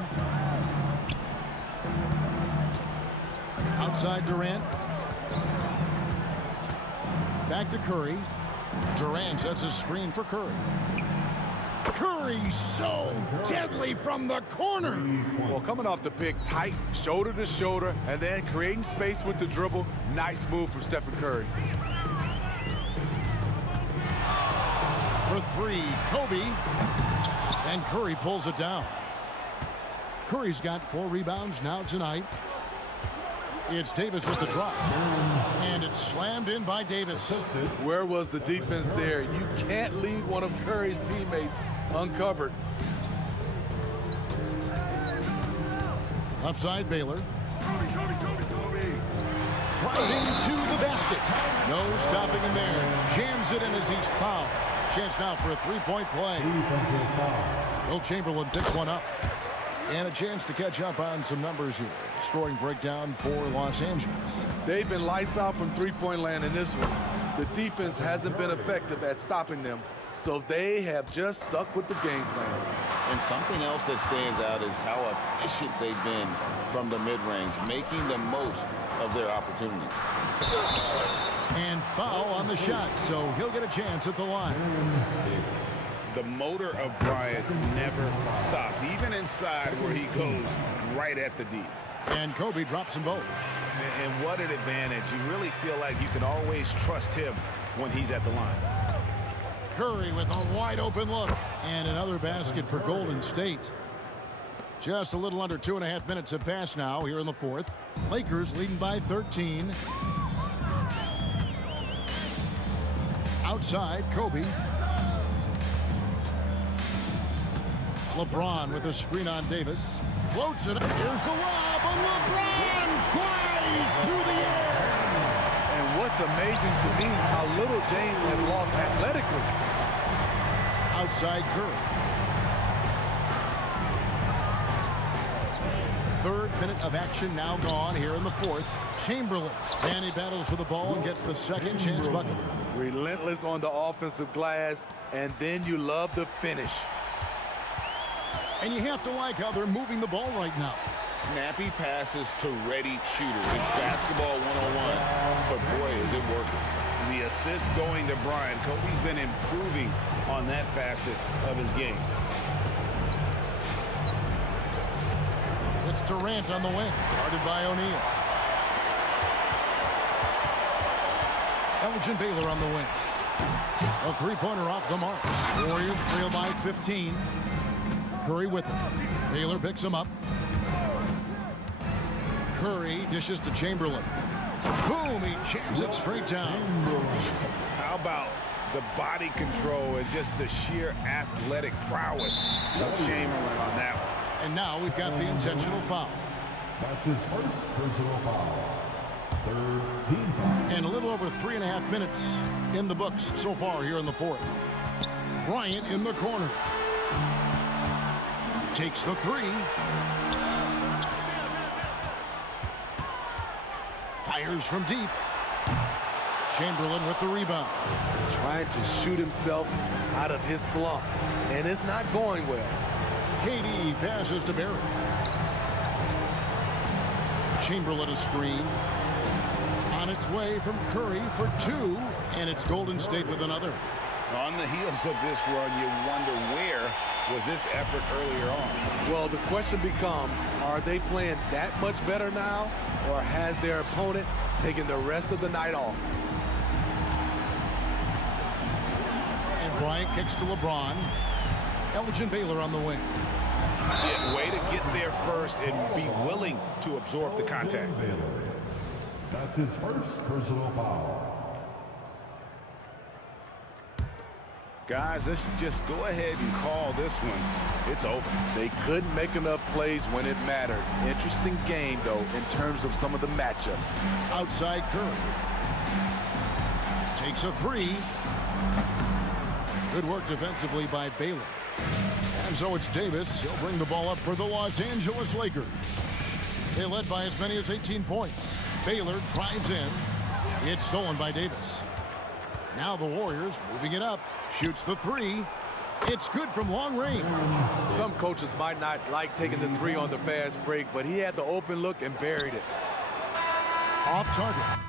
Outside Durant. Back to Curry. Durant sets a screen for Curry. Curry so deadly from the corner. Well, coming off the pick, tight, shoulder to shoulder, and then creating space with the dribble. Nice move from Stephen Curry. For three, Kobe. And Curry pulls it down. Curry's got 4 rebounds now tonight. It's Davis with the drop. And it's slammed in by Davis. Where was the defense there? You can't leave one of Curry's teammates uncovered. Upside Baylor. Driving to the basket. No stopping him there. Jams it in as he's fouled. Chance now for a 3-point play. Will Chamberlain picks one up. And a chance to catch up on some numbers here. Scoring breakdown for Los Angeles. They've been lights out from three-point land in this one. The defense hasn't been effective at stopping them, so they have just stuck with the game plan. And something else that stands out is how efficient they've been from the mid-range, making the most of their opportunities. And foul on the shot, so he'll get a chance at the line. The motor of Bryant never stops, even inside where he goes right at the D. And Kobe drops them both. And what an advantage. You really feel like you can always trust him when he's at the line. Curry with a wide open look. And another basket for Golden State. Just a little under 2.5 minutes have passed now here in the fourth. Lakers leading by 13. Outside, Kobe. LeBron with a screen on Davis. Floats it up. Here's the lob, and LeBron flies through the air. And what's amazing to me, how little James has lost athletically. Outside Curry. 3rd minute of action now gone here in the fourth. Chamberlain. And he battles for the ball and gets the second chance bucket. Relentless on the offensive glass, and then you love the finish. And you have to like how they're moving the ball right now. Snappy passes to ready shooters. It's basketball 101, but boy, is it working. The assist going to Bryant. Kobe's been improving on that facet of his game. It's Durant on the wing, guarded by O'Neal. Elgin Baylor on the wing. A 3-pointer off the mark. Warriors trail by 15. Curry with him. Baylor picks him up. Curry dishes to Chamberlain. Boom, he jams it straight down. How about the body control and just the sheer athletic prowess of Chamberlain on that one. And now we've got the intentional foul. That's his first personal foul. 3rd team foul. And a little over 3.5 minutes in the books so far here in the fourth. Bryant in the corner. Takes the 3. Fires from deep. Chamberlain with the rebound. Trying to shoot himself out of his slump, and it's not going well. KD passes to Barrett. Chamberlain a screen. On its way from Curry for 2, and it's Golden State with another. On the heels of this run, you wonder where was this effort earlier on? Well, the question becomes, are they playing that much better now, or has their opponent taken the rest of the night off? And Bryant kicks to LeBron. Elgin Baylor on the wing. Yeah, way to get there first and be willing to absorb the contact. That's his first personal foul. Guys, let's just go ahead and call this one. It's over. They couldn't make enough plays when it mattered. Interesting game, though, in terms of some of the matchups. Outside Curry. Takes a 3. Good work defensively by Baylor. And so it's Davis. He'll bring the ball up for the Los Angeles Lakers. They led by as many as 18 points. Baylor drives in. It's stolen by Davis. Now the Warriors moving it up. Shoots the 3. It's good from long range. Some coaches might not like taking the 3 on the fast break, but he had the open look and buried it. Off target.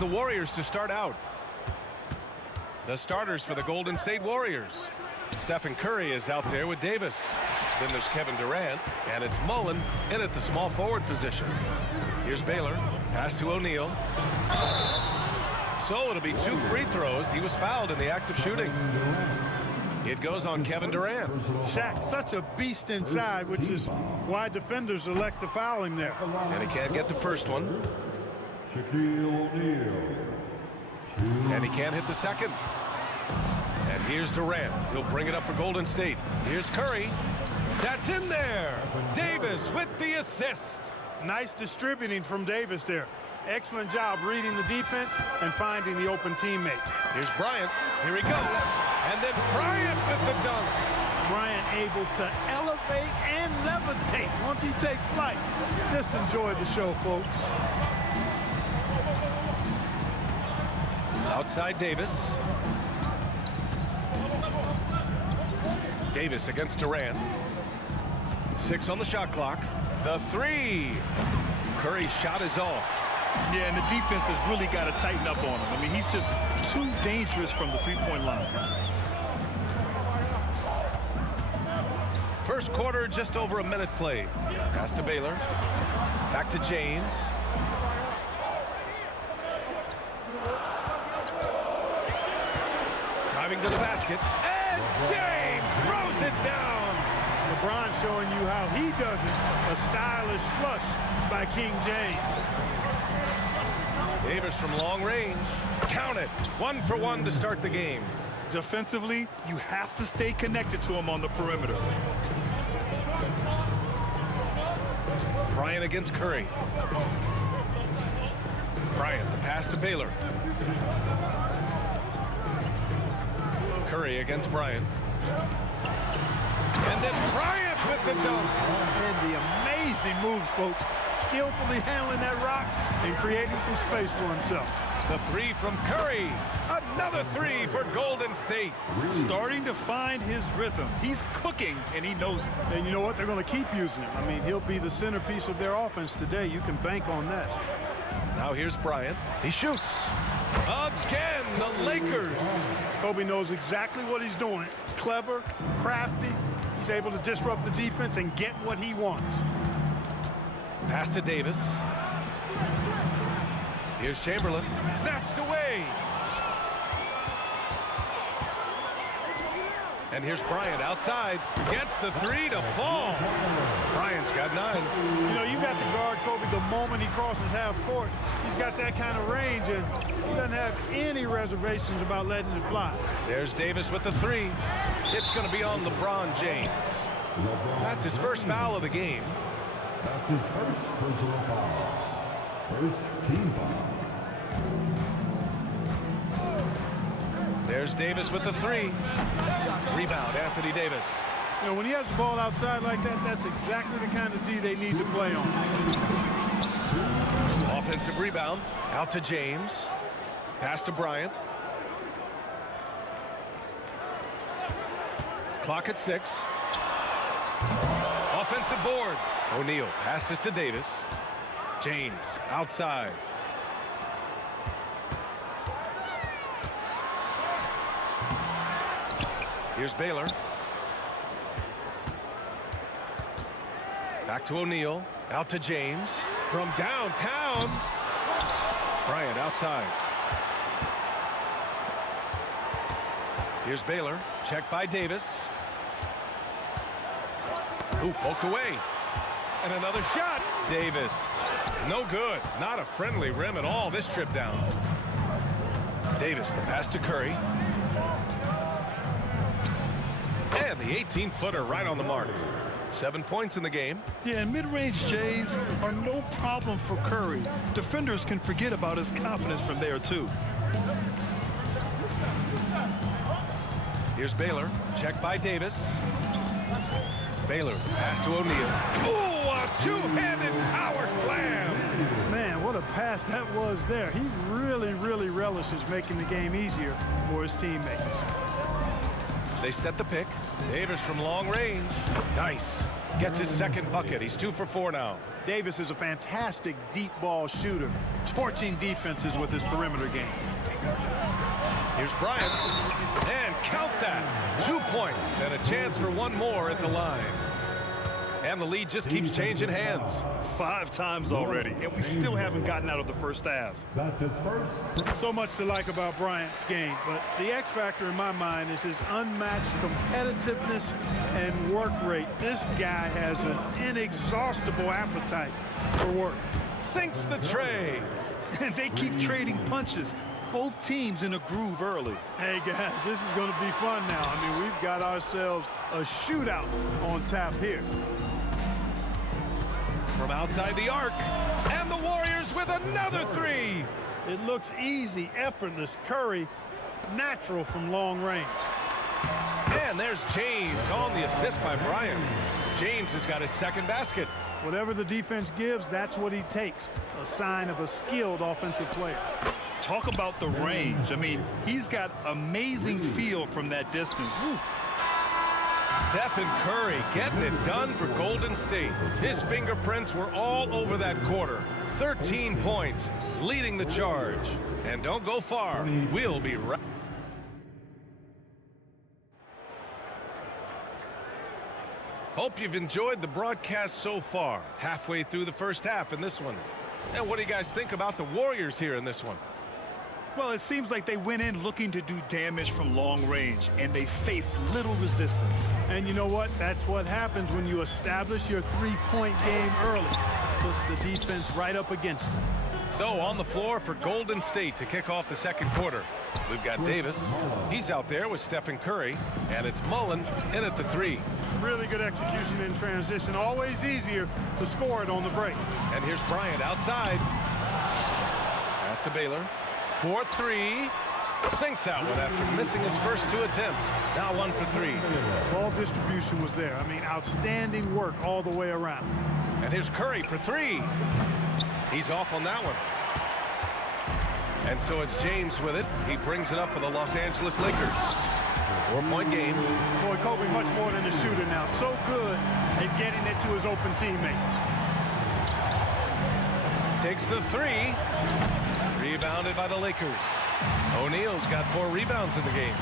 the Warriors to start out. The starters for the Golden State Warriors. Stephen Curry is out there with Davis. Then there's Kevin Durant, and it's Mullen in at the small forward position. Here's Baylor. Pass to O'Neal. So it'll be 2 free throws. He was fouled in the act of shooting. It goes on Kevin Durant. Shaq, such a beast inside, which is why defenders elect to foul him there. And he can't get the first one. Shaquille O'Neal. And he can't hit the second. And here's Durant. He'll bring it up for Golden State. Here's Curry. That's in there. Davis with the assist. Nice distributing from Davis there. Excellent job reading the defense and finding the open teammate. Here's Bryant. Here he goes. And then Bryant with the dunk. Bryant able to elevate and levitate once he takes flight. Just enjoy the show, folks. Outside Davis. Davis against Durant. 6 on the shot clock. The 3. Curry's shot is off. Yeah, and the defense has really got to tighten up on him. I mean, he's just too dangerous from the three-point line. First quarter, just over a minute played. Pass to Baylor. Back to James. Driving to the basket. And James throws it down. LeBron showing you how he does it. A stylish flush by King James. Davis from long range. Count it. 1 for 1 to start the game. Defensively, you have to stay connected to him on the perimeter. Bryant against Curry. Bryant, the pass to Baylor. Curry against Bryant. And then Bryant with the dunk. And the amazing moves, folks. Skillfully handling that rock and creating some space for himself. The 3 from Curry. Another 3 for Golden State. Starting to find his rhythm. He's cooking, and he knows it. And you know what? They're going to keep using him. I mean, he'll be the centerpiece of their offense today. You can bank on that. Now here's Bryant. He shoots. Again, the Lakers. Kobe knows exactly what he's doing. Clever, crafty. He's able to disrupt the defense and get what he wants. Pass to Davis. Here's Chamberlain. Snatched away. And here's Bryant outside. Gets the 3 to fall. Bryant's got 9. You know, you've got to guard Kobe the moment he crosses half court. He's got that kind of range, and he doesn't have any reservations about letting it fly. There's Davis with the 3. It's going to be on LeBron James. That's his first foul of the game. That's his first personal foul. First team foul. There's Davis with the 3. Rebound, Anthony Davis. You know, when he has the ball outside like that, that's exactly the kind of D they need to play on. Offensive rebound, out to James. Pass to Bryant. Clock at 6. Offensive board. O'Neal passes to Davis. James outside. Here's Baylor. Back to O'Neal. Out to James. From downtown. Bryant outside. Here's Baylor. Checked by Davis. Ooh, poked away. And another shot. Davis. No good. Not a friendly rim at all this trip down. Davis, the pass to Curry. And the 18-footer right on the mark. 7 points in the game. Yeah, and mid-range Jays are no problem for Curry. Defenders can forget about his confidence from there, too. Here's Baylor. Checked by Davis. Baylor, pass to O'Neal. Ooh, a two-handed power slam. Man, what a pass that was there. He really relishes making the game easier for his teammates. They set the pick. Davis from long range. Nice. Gets his second bucket. He's 2 for 4 now. Davis is a fantastic deep ball shooter, torching defenses with his perimeter game. Here's Bryant. And count that. 2 points and a chance for one more at the line. And the lead just keeps changing hands. 5 times already, and we still haven't gotten out of the first half. That's his first. So much to like about Bryant's game, but the X factor in my mind is his unmatched competitiveness and work rate. This guy has an inexhaustible appetite for work. Sinks the tray. And they keep trading punches. Both teams in a groove early. Hey guys, this is going to be fun now. I mean, we've got ourselves a shootout on tap here. From outside the arc, and the Warriors with another 3. It looks easy, effortless. Curry, natural from long range. And there's James on the assist by Bryant. James has got his second basket. Whatever the defense gives, that's what he takes. A sign of a skilled offensive player. Talk about the range. I mean, he's got amazing feel from that distance. Woo. Stephen Curry getting it done for Golden State. His fingerprints were all over that quarter. 13 points, leading the charge. And don't go far. We'll be right. Hope you've enjoyed the broadcast so far. Halfway through the first half in this one. And what do you guys think about the Warriors here in this one? Well, it seems like they went in looking to do damage from long range, and they faced little resistance. And you know what? That's what happens when you establish your three-point game early. Puts the defense right up against them. So on the floor for Golden State to kick off the second quarter. We've got Davis. He's out there with Stephen Curry. And it's Mullen in at the 3. Really good execution in transition. Always easier to score it on the break. And here's Bryant outside. Pass to Baylor. 4-3. Sinks that one after missing his first 2 attempts. Now 1 for 3. Ball distribution was there. I mean, outstanding work all the way around. And here's Curry for 3. He's off on that one. And so it's James with it. He brings it up for the Los Angeles Lakers. 4-point game. Boy, Kobe much more than a shooter now. So good at getting it to his open teammates. Takes the 3. Rebounded by the Lakers. O'Neal's got 4 rebounds in the game.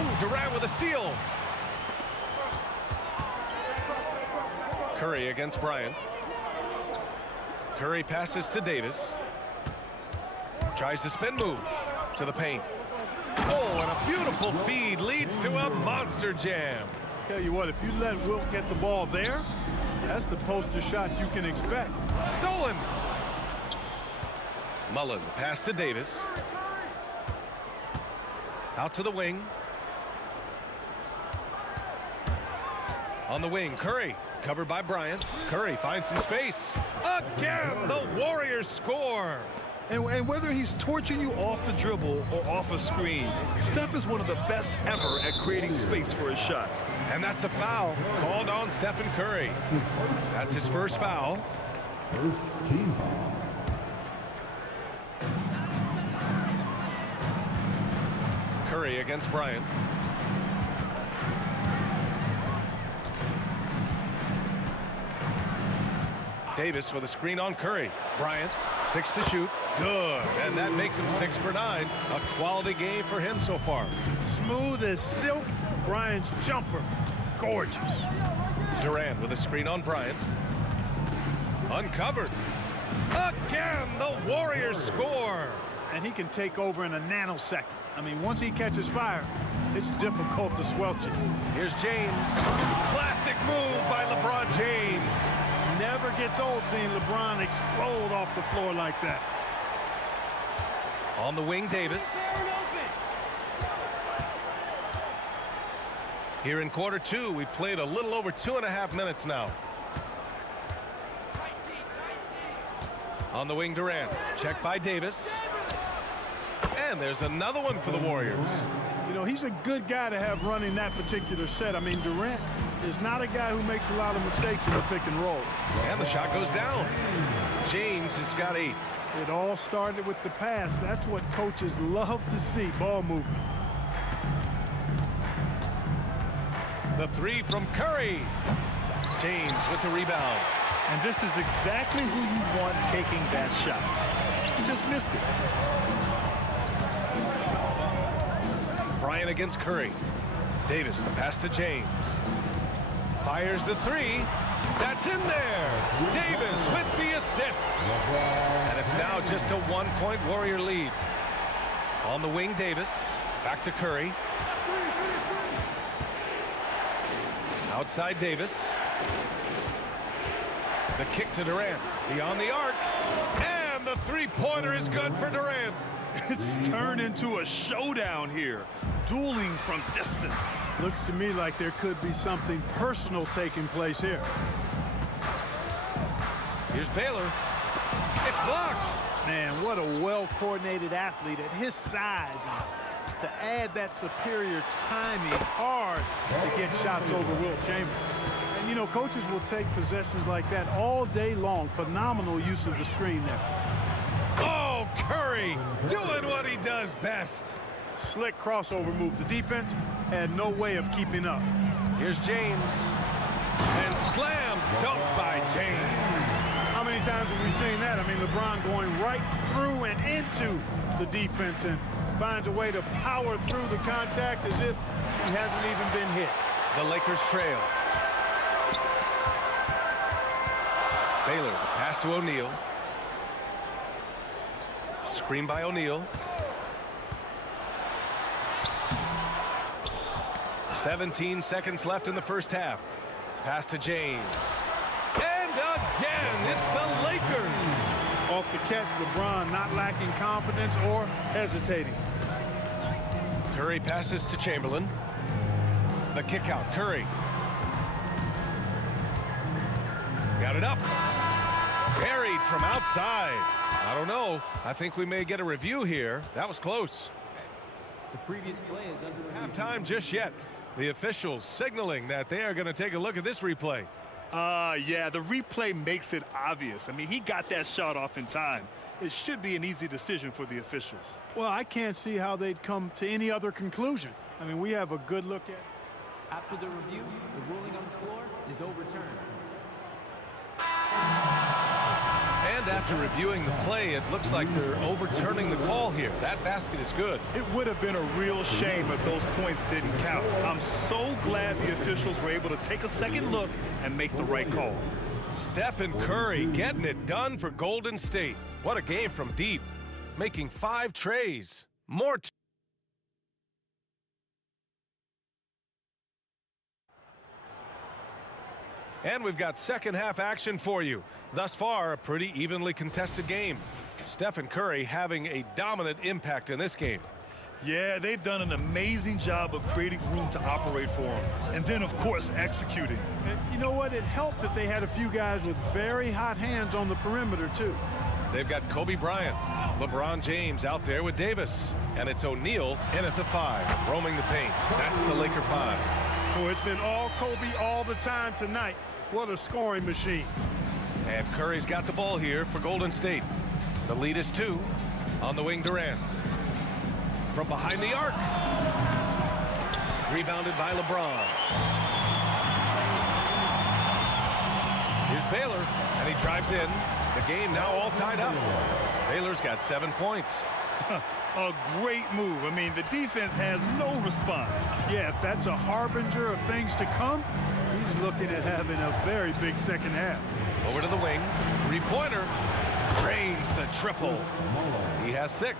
Ooh, Durant with a steal. Curry against Bryant. Curry passes to Davis. Tries to spin move to the paint. Oh, and a beautiful feed leads to a monster jam. Tell you what, if you let Wilt get the ball there, that's the poster shot you can expect. Stolen. Mullen, pass to Davis. Out to the wing. On the wing, Curry, covered by Bryant. Curry finds some space. Again, the Warriors score. And whether he's torching you off the dribble or off a screen, Steph is one of the best ever at creating space for his shot. And that's a foul called on Stephen Curry. That's his first foul. First team foul. Curry against Bryant. Davis with a screen on Curry. Bryant, 6 to shoot. Good. And that makes him 6 for 9. A quality game for him so far. Smooth as silk. Bryant's jumper. Gorgeous. Durant with a screen on Bryant. Uncovered. Again, the Warriors score. And he can take over in a nanosecond. I mean, once he catches fire, it's difficult to squelch it. Here's James. Classic move by LeBron James. Never gets old seeing LeBron explode off the floor like that. On the wing, Davis. Here in quarter 2, we played a little over 2.5 minutes now. On the wing, Durant. Checked by Davis. And there's another one for the Warriors. You know, he's a good guy to have running that particular set. I mean, Durant is not a guy who makes a lot of mistakes in the pick and roll. And the shot goes down. James has got 8. It all started with the pass. That's what coaches love to see, ball movement. The three from Curry. James with the rebound. And this is exactly who you want taking that shot. He just missed it. Bryant against Curry. Davis, the pass to James. Fires the three. That's in there. Davis with the assist. And it's now just a one-point Warrior lead. On the wing, Davis. Back to Curry. Outside Davis. The kick to Durant. Beyond the arc. And the three-pointer is good for Durant. It's turned into a showdown here. Dueling from distance. Looks to me like there could be something personal taking place here. Here's Baylor. It's blocked. Man, what a well-coordinated athlete at his size. And to add that superior timing, hard to get shots over Will Chamberlain. And, you know, coaches will take possessions like that all day long. Phenomenal use of the screen there. Oh, Curry doing what he does best. Slick crossover move. The defense had no way of keeping up. Here's James. And slam dunk by James. How many times have we seen that? I mean, LeBron going right through and into the defense and finds a way to power through the contact as if he hasn't even been hit. The Lakers trail. Baylor, the pass to O'Neal. Screen by O'Neal. 17 seconds left in the first half. Pass to James. And again, it's the Lakers. Off the catch, LeBron not lacking confidence or hesitating. Curry passes to Chamberlain. The kick out, Curry. Got it up. Buried from outside. I don't know. I think we may get a review here. That was close. The previous play is under review. Halftime just yet. The officials signaling that they are going to take a look at this replay. Yeah, the replay makes it obvious. I mean, he got that shot off in time. It should be an easy decision for the officials. Well, I can't see how they'd come to any other conclusion. I mean, we have a good look at. After the review, the ruling on the floor is overturned. And after reviewing the play, it looks like they're overturning the call here. That basket is good. It would have been a real shame if those points didn't count. I'm so glad the officials were able to take a second look and make the right call. Stephen Curry getting it done for Golden State. What a game from deep. Making 5 trays. More. And we've got second half action for you. Thus far, a pretty evenly contested game. Stephen Curry having a dominant impact in this game. Yeah, they've done an amazing job of creating room to operate for him. And then, of course, executing. And you know what? It helped that they had a few guys with very hot hands on the perimeter, too. They've got Kobe Bryant, LeBron James out there with Davis. And it's O'Neal in at the 5, roaming the paint. That's the Laker 5. Oh, it's been all Kobe all the time tonight. What a scoring machine. And Curry's got the ball here for Golden State. The lead is 2. On the wing, Durant. From behind the arc. Rebounded by LeBron. Here's Baylor, and he drives in. The game now all tied up. Baylor's got 7 points. A great move. I mean, the defense has no response. Yeah, if that's a harbinger of things to come, he's looking at having a very big second half. Over to the wing. 3-pointer. Drains the triple. He has 6.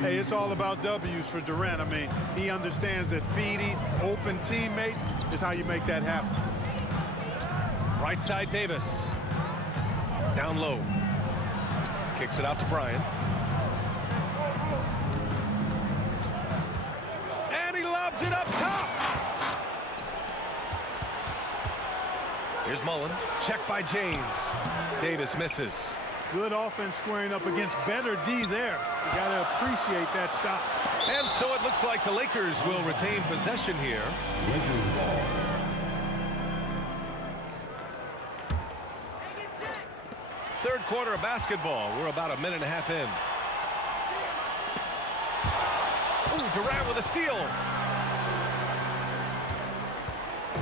Hey, it's all about W's for Durant. I mean, he understands that feeding open teammates is how you make that happen. Right side, Davis. Down low. Kicks it out to Bryant. And he lobs it up top. Here's Mullen. Check by James. Davis misses. Good offense squaring up against better D there. You got to appreciate that stop. And so it looks like the Lakers will retain possession here. Third quarter of basketball. We're about a minute and a half in. Ooh, Durant with a steal.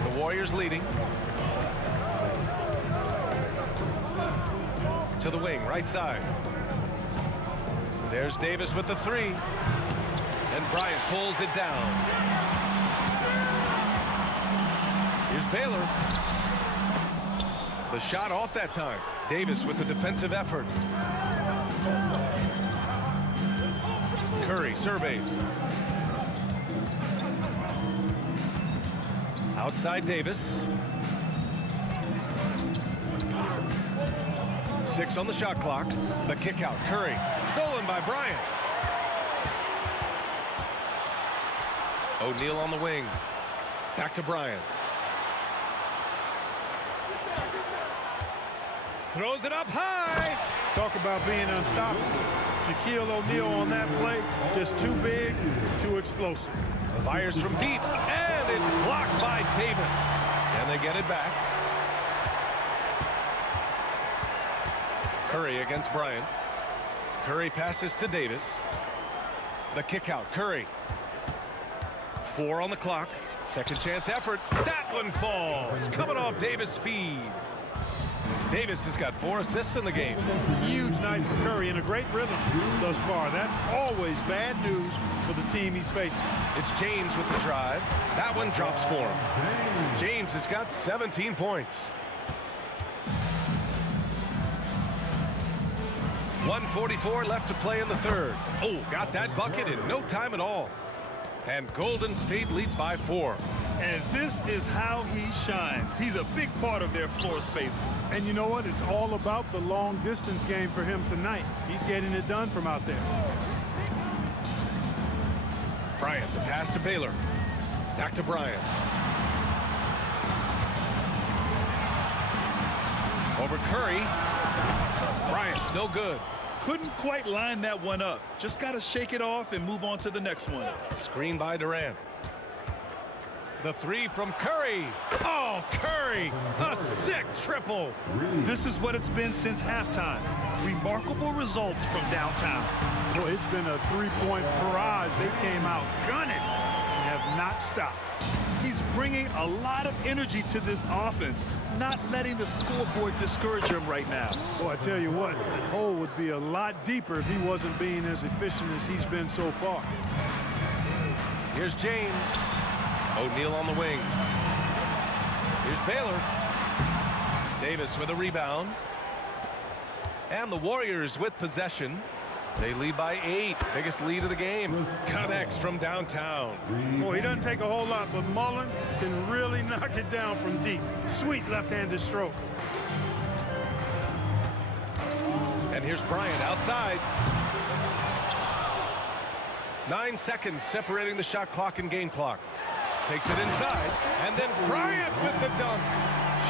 The the Warriors leading. To the wing, right side. There's Davis with the three. And Bryant pulls it down. Here's Baylor. The shot off that time. Davis with the defensive effort. Curry surveys. Outside Davis. 6 on the shot clock. The kick out. Curry. Stolen by Bryant. O'Neal on the wing. Back to Bryant. Throws it up high. Talk about being unstoppable. Shaquille O'Neal on that play, just too big, too explosive. Fires from deep, and it's blocked by Davis. And they get it back. Curry against Bryant. Curry passes to Davis. The kick out. Curry. 4 on the clock. Second chance effort. That one falls. Coming off Davis' feed. Davis has got 4 assists in the game. Huge night for Curry and a great rhythm thus far. That's always bad news for the team he's facing. It's James with the drive. That one drops for him. James has got 17 points. 1:44 left to play in the third. Oh, got that bucket in no time at all. And Golden State leads by 4. And this is how he shines. He's a big part of their floor space. And you know what? It's all about the long distance game for him tonight. He's getting it done from out there. Bryant, the pass to Baylor. Back to Bryant. Over Curry. Bryant, no good. Couldn't quite line that one up. Just got to shake it off and move on to the next one. Screen by Durant. The three from Curry. Oh, Curry, a sick triple. This is what it's been since halftime. Remarkable results from downtown. Boy, it's been a three-point barrage. They came out gunning and have not stopped. He's bringing a lot of energy to this offense, not letting the scoreboard discourage him right now. Boy, I tell you what, the hole would be a lot deeper if he wasn't being as efficient as he's been so far. Here's James. O'Neal on the wing. Here's Baylor. Davis with a rebound. And the Warriors with possession. They lead by 8. Biggest lead of the game. Connects from downtown. Boy, he doesn't take a whole lot, but Mullen can really knock it down from deep. Sweet left-handed stroke. And here's Bryant outside. 9 seconds separating the shot clock and game clock. Takes it inside, and then Bryant with the dunk.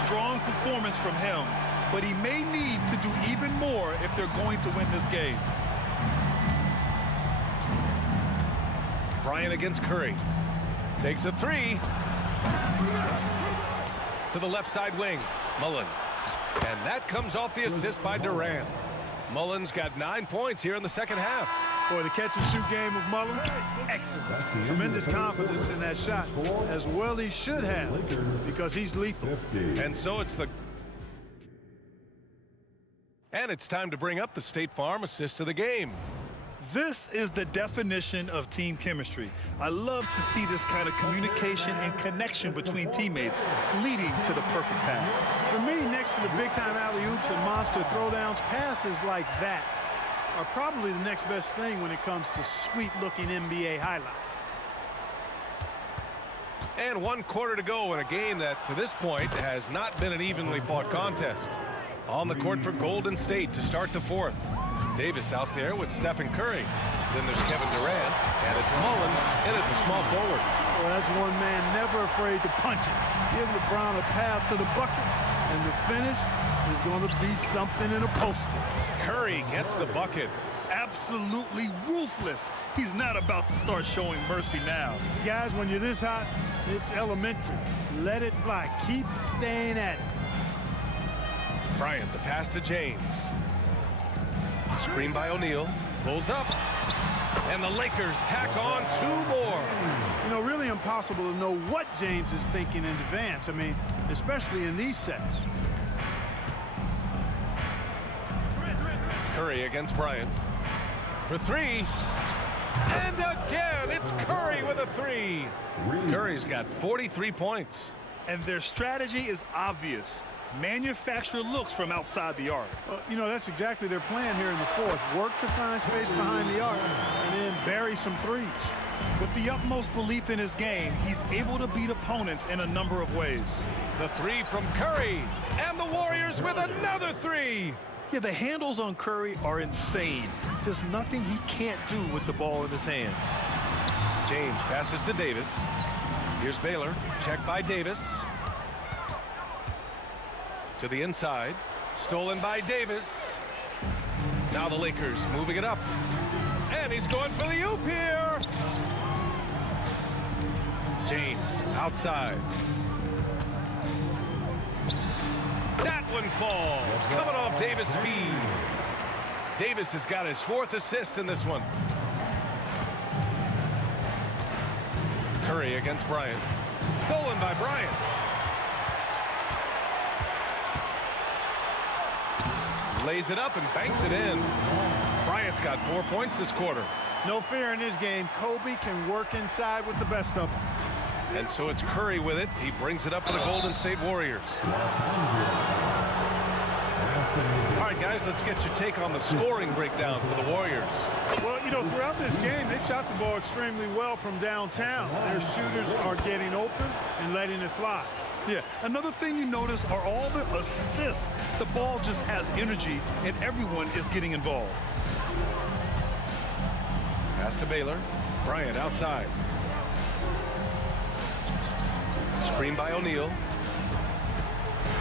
Strong performance from him, but he may need to do even more if they're going to win this game. Bryant against Curry. Takes a 3. To the left side wing. Mullen. And that comes off the assist by Durant. Mullen's got 9 points here in the second half. Boy, the catch-and-shoot game of Mullen, excellent. Tremendous confidence in that shot, as well he should have, because he's lethal. And so it's time to bring up the State Farm assist of the game. This is the definition of team chemistry. I love to see this kind of communication and connection between teammates leading to the perfect pass. For me, next to the big-time alley-oops and monster throwdowns, passes like that are probably the next best thing when it comes to sweet-looking NBA highlights. And 1 quarter to go in a game that, to this point, has not been an evenly fought contest. On the court for Golden State to start the fourth. Davis out there with Stephen Curry. Then there's Kevin Durant, and it's Mullen in at the small forward. Well, that's one man never afraid to punch it. Give LeBron a path to the bucket, and the finish is going to be something in a poster. Curry gets the bucket. Absolutely ruthless. He's not about to start showing mercy now. Guys, when you're this hot, it's elementary. Let it fly. Keep staying at it. Bryant, the pass to James. Screen by O'Neal. Pulls up. And the Lakers tack on 2 more. You know, really impossible to know what James is thinking in advance. I mean, especially in these sets. Curry against Bryant for 3. And again, it's Curry with a 3. Curry's got 43 points. And their strategy is obvious. Manufacture looks from outside the arc. You know, that's exactly their plan here in the fourth. Work to find space behind the arc and then bury some threes. With the utmost belief in his game, he's able to beat opponents in a number of ways. The 3 from Curry, and the Warriors with another 3. Yeah, the handles on Curry are insane. There's nothing he can't do with the ball in his hands. James passes to Davis. Here's Baylor, checked by Davis. To the inside, stolen by Davis. Now the Lakers moving it up. And he's going for the oop here. James outside. That one falls, coming off Davis' feed. Davis has got his 4th assist in this one. Curry against Bryant. Stolen by Bryant. Lays it up and banks it in. Bryant's got 4 points this quarter. No fear in this game. Kobe can work inside with the best of them. And so it's Curry with it. He brings it up for the Golden State Warriors. All right, guys, let's get your take on the scoring breakdown for the Warriors. Well, you know, throughout this game, they've shot the ball extremely well from downtown. Their shooters are getting open and letting it fly. Yeah, another thing you notice are all the assists. The ball just has energy, and everyone is getting involved. Pass to Baylor. Bryant outside. Screen by O'Neal.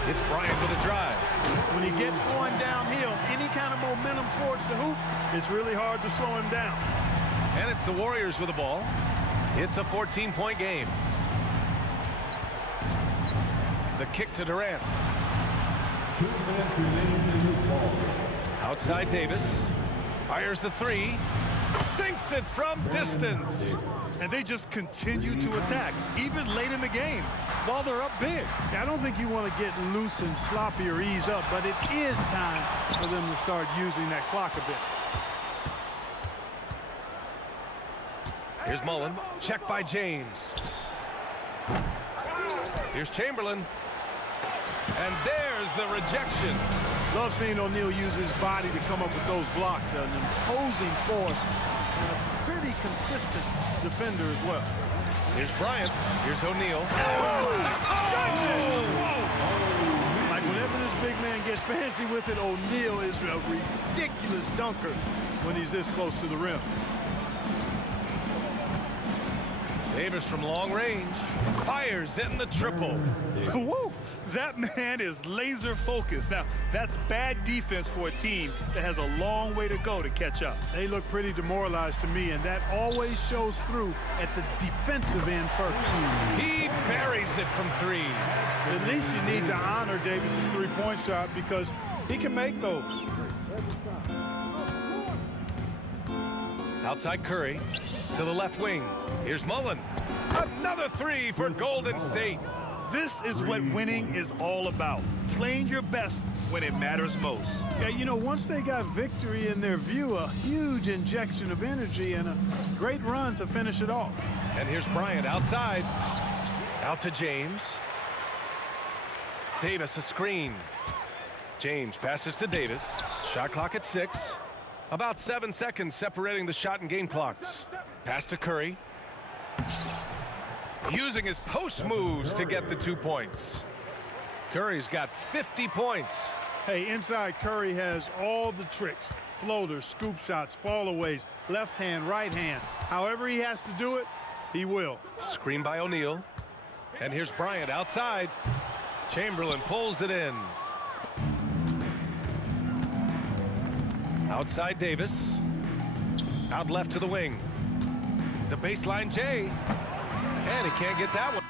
It's Bryant with a drive. When he gets going downhill, any kind of momentum towards the hoop, it's really hard to slow him down. And it's the Warriors with the ball. It's a 14-point game. The kick to Durant. 2 minutes remaining in this ball. Outside Davis. Fires the 3. Sinks it from distance. And they just continue to attack, even late in the game, while they're up big. I don't think you want to get loose and sloppy or ease up, but it is time for them to start using that clock a bit. Here's Mullen. Checked by James. Here's Chamberlain. And there's the rejection. Love seeing O'Neal use his body to come up with those blocks. An imposing force and a pretty consistent defender as well. Here's Bryant. Here's O'Neal. Like whenever this big man gets fancy with it, O'Neal is a ridiculous dunker when he's this close to the rim. Davis from long range. Fires in the triple. Woo! That man is laser focused. Now, that's bad defense for a team that has a long way to go to catch up. They look pretty demoralized to me, and that always shows through at the defensive end first. He buries it from 3. At least you need to honor Davis's three-point shot because he can make those. Outside Curry to the left wing. Here's Mullen. Another 3 for Golden State. This is what winning is all about. Playing your best when it matters most. Yeah, you know, once they got victory in their view, a huge injection of energy and a great run to finish it off. And here's Bryant outside. Out to James. Davis a screen. James passes to Davis. Shot clock at 6. About 7 seconds separating the shot and game clocks. Pass to Curry. Using his post moves to get the 2 points. Curry's got 50 points. Hey, inside Curry has all the tricks. Floaters, scoop shots, fallaways, left hand, right hand. However he has to do it, he will. Screen by O'Neal. And here's Bryant outside. Chamberlain pulls it in. Outside Davis. Out left to the wing. The baseline J. And he can't get that one.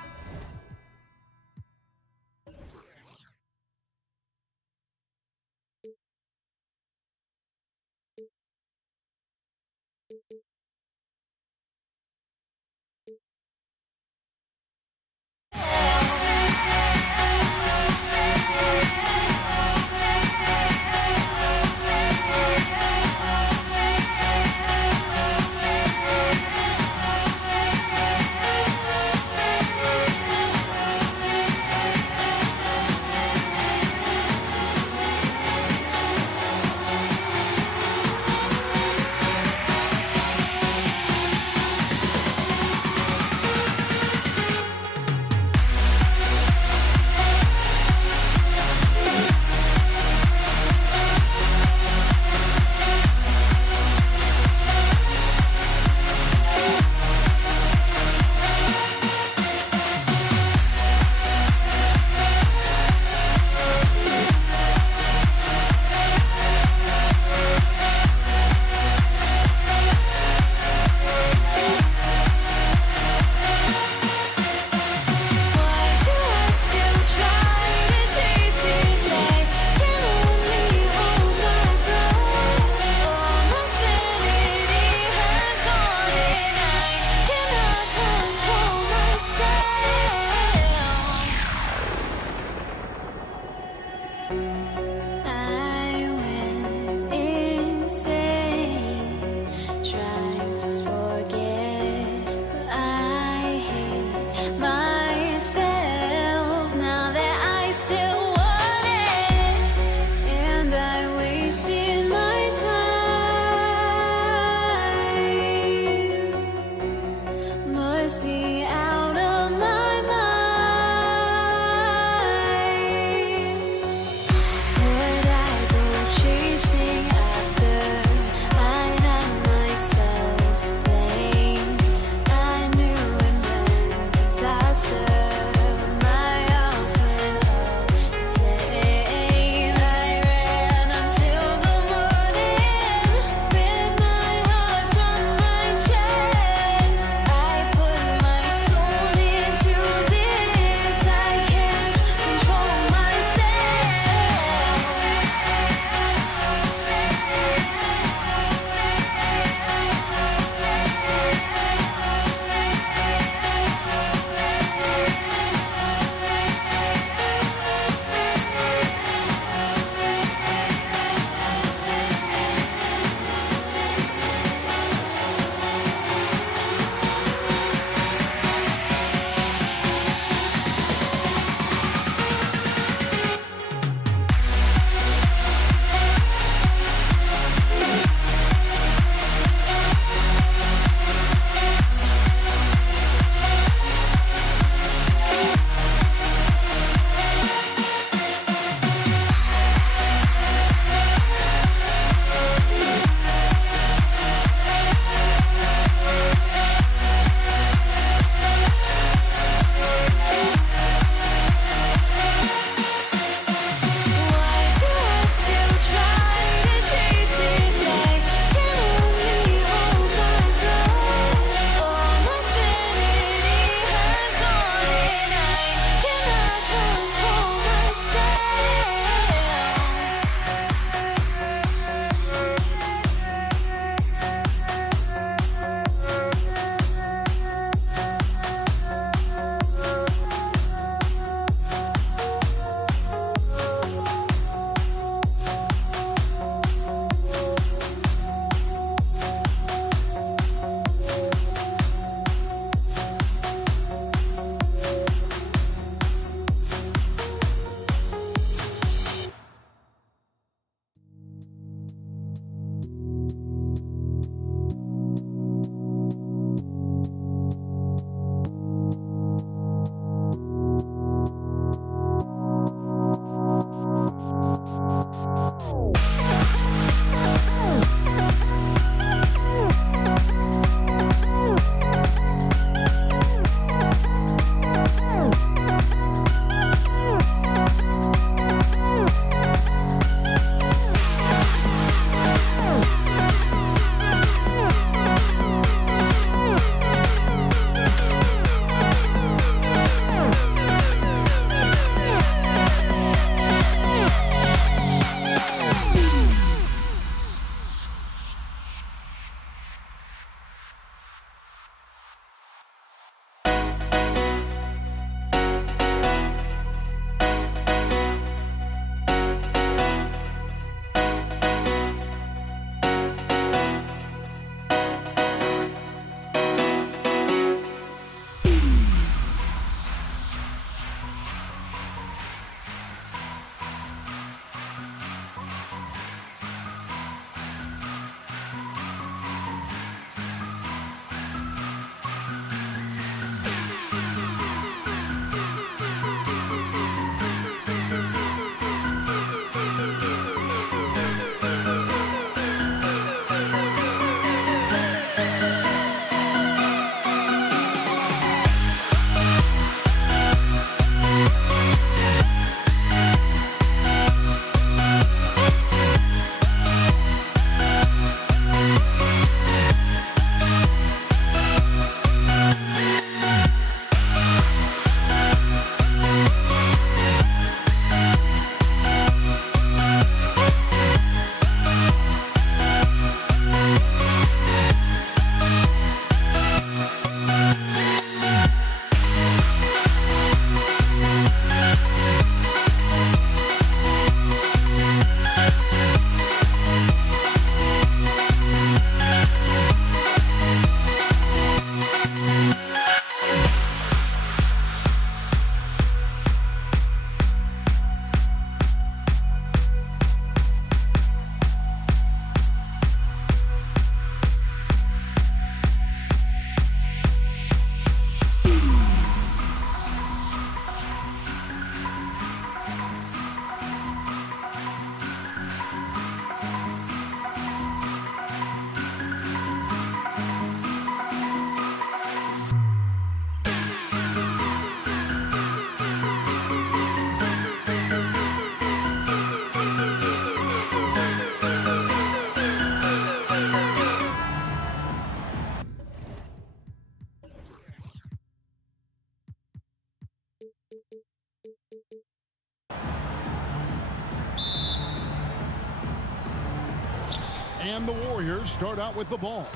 And the Warriors start out with the ball.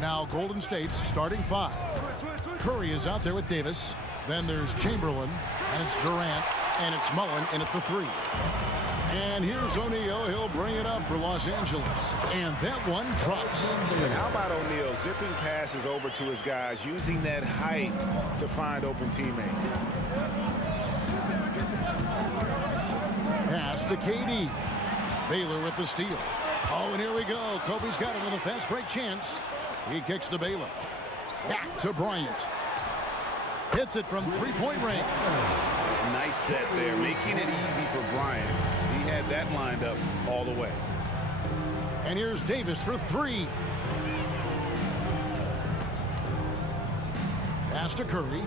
Now Golden State's starting 5. Curry is out there with Davis. Then there's Chamberlain, and it's Durant, and it's Mullen in at the 3. And here's O'Neal. He'll bring it up for Los Angeles. And that one drops. And how about O'Neal zipping passes over to his guys, using that height to find open teammates. Pass to KD. Baylor with the steal. Oh, and here we go. Kobe's got it with a fast break chance. He kicks to Baylor. Back to Bryant. Hits it from three-point range. Nice set there, making it easy for Bryant. He had that lined up all the way. And here's Davis for 3. Pass to Curry.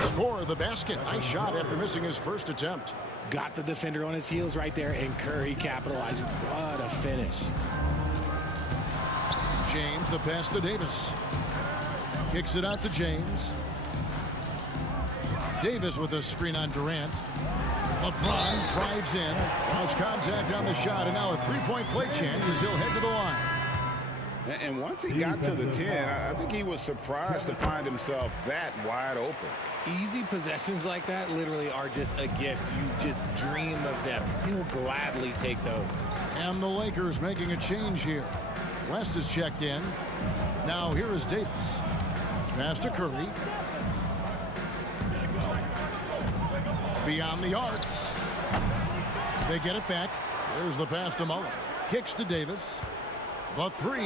Score the basket. Nice shot after missing his first attempt. Got the defender on his heels right there, and Curry capitalized. What a finish. James, the pass to Davis. Kicks it out to James. Davis with a screen on Durant. LeBron drives in, draws contact on the shot, and now a three-point play chance as he'll head to the line. And once he got to the 10, I think he was surprised to find himself that wide open. Easy possessions like that literally are just a gift. You just dream of them. He'll gladly take those. And the Lakers making a change here. West is checked in. Now here is Davis. Pass to Curry. Beyond the arc. They get it back. There's the pass to Mullen. Kicks to Davis. The 3.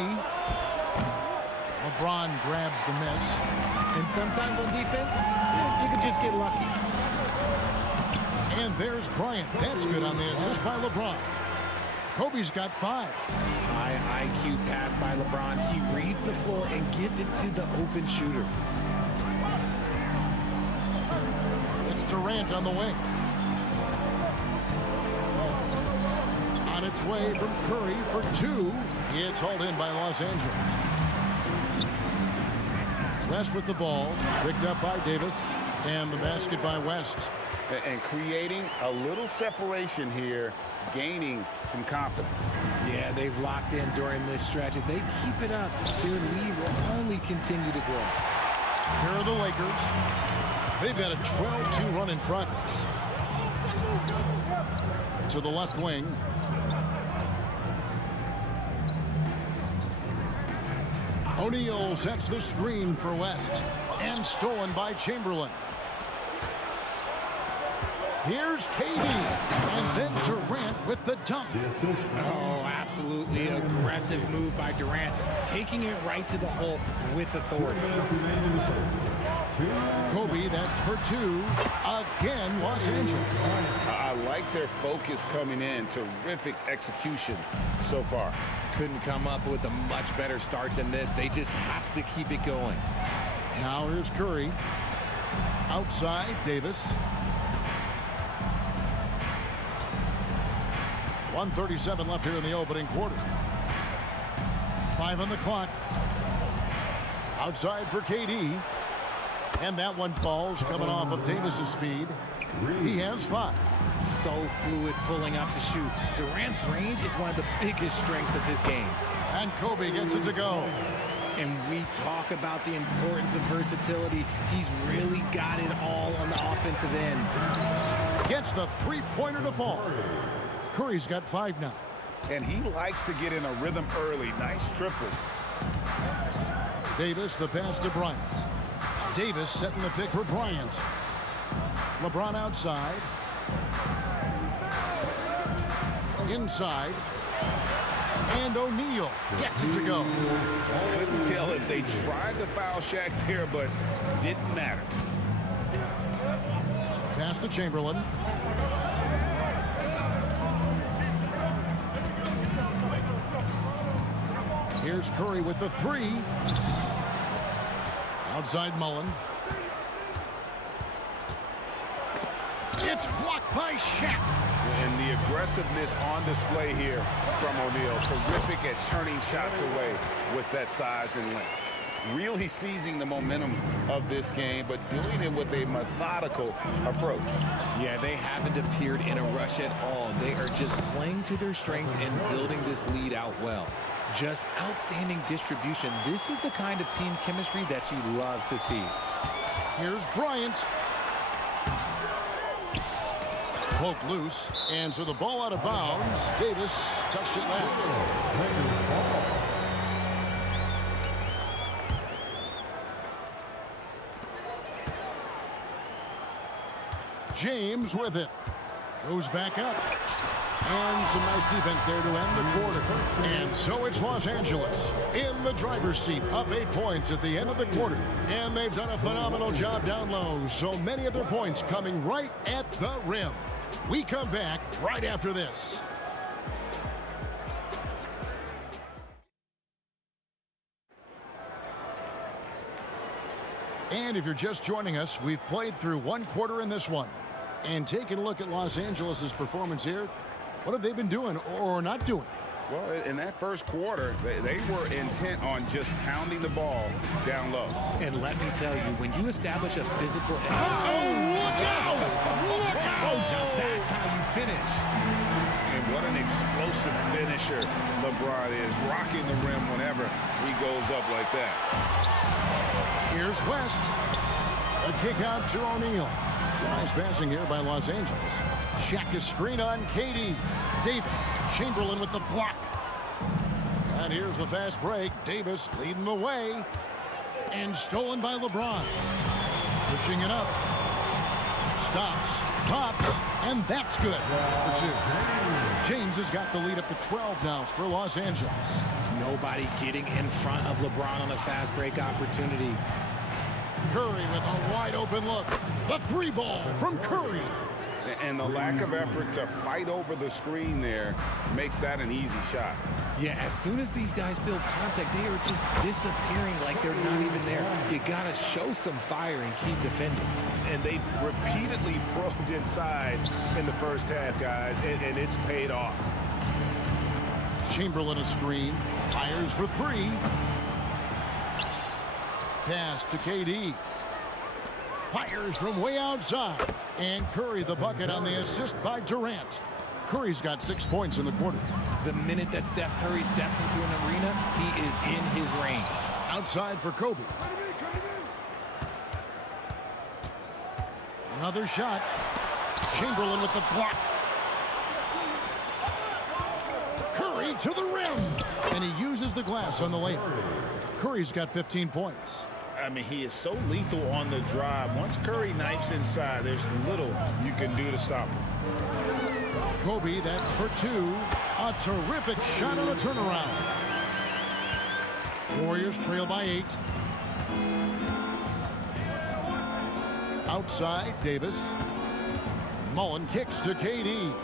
LeBron grabs the miss. And sometimes on defense, you can just get lucky. And there's Bryant. That's good on the assist by LeBron. Kobe's got 5. High IQ pass by LeBron. He reads the floor and gets it to the open shooter. It's Durant on the wing. On its way from Curry for 2. It's hauled in by Los Angeles. West with the ball. Picked up by Davis. And the basket by West. And creating a little separation here, gaining some confidence. Yeah, they've locked in during this stretch. If they keep it up, their lead will only continue to grow. Here are the Lakers. They've got a 12-2 run in progress. To the left wing. O'Neal sets the screen for West. And stolen by Chamberlain. Here's KD. And then Durant with the dunk. Oh, absolutely aggressive move by Durant. Taking it right to the hole with authority. Kobe, that's for 2. Again, Los Angeles. I like their focus coming in. Terrific execution so far. Couldn't come up with a much better start than this. They just have to keep it going. Now here's Curry. Outside, Davis. 1:37 left here in the opening quarter. 5 on the clock. Outside for KD. And that one falls coming off of Davis's feed. He has 5. So fluid pulling up to shoot. Durant's range is one of the biggest strengths of his game. And Kobe gets it to go. And we talk about the importance of versatility. He's really got it all on the offensive end. Gets the three-pointer to fall. Curry's got 5 now. And he likes to get in a rhythm early. Nice triple. Davis, the pass to Bryant. Davis setting the pick for Bryant. LeBron outside. Inside. And O'Neal gets it to go. Couldn't tell if they tried to foul Shaq there, but didn't matter. Pass to Chamberlain. Here's Curry with the 3. Outside Mullen. It's blocked by Shaq. And the aggressiveness on display here from O'Neal. Terrific at turning shots away with that size and length. really seizing the momentum of this game, but doing it with a methodical approach. Yeah, they haven't appeared in a rush at all. They are just playing to their strengths and building this lead out well. Just outstanding distribution. This is the kind of team chemistry that you love to see. Here's Bryant. Poked loose, and so the ball out of bounds. Davis touched it last. James with it. Goes back up. And some nice defense there to end the quarter. And so it's Los Angeles in the driver's seat, up 8 points at the end of the quarter. And they've done a phenomenal job down low. So many of their points coming right at the rim. We come back right after this. And if you're just joining us, we've played through one quarter in this one. And taking a look at Los Angeles' performance here, what have they been doing or not doing? Well, in that first quarter, they were intent on just pounding the ball down low. And let me tell you, when you establish a physical edge... Look out! Look out! That's how you finish. And what an explosive finisher LeBron is, rocking the rim whenever he goes up like that. Here's West. A kick out to O'Neal. Nice passing here by Los Angeles. Check a screen on KD. Davis. Chamberlain with the block. And here's the fast break. Davis leading the way. And stolen by LeBron. Pushing it up. Stops. Pops. And that's good for two. James has got the lead up to 12 now for Los Angeles. Nobody getting in front of LeBron on a fast break opportunity. Curry with a wide open look. The three ball from Curry. And the lack of effort to fight over the screen there makes that an easy shot. Yeah, as soon as these guys build contact, they are just disappearing like they're not even there. You gotta show some fire and keep defending. And they've repeatedly probed inside in the first half, guys, and it's paid off. Chamberlain a screen. Fires for three. Pass to KD. Fires from way outside. And Curry the bucket on the assist by Durant. Curry's got 6 points in the quarter. The minute that Steph Curry steps into an arena, he is in his range. Outside for Kobe. Another shot. Chamberlain with the block. Curry to the rim. And he uses the glass on the layup. Curry's got 15 points. I mean, he is so lethal on the drive. Once Curry knifes inside, there's little you can do to stop him. Kobe, that's for two. A terrific shot on the turnaround. Warriors trail by 8. Outside, Davis. Mullen kicks to KD.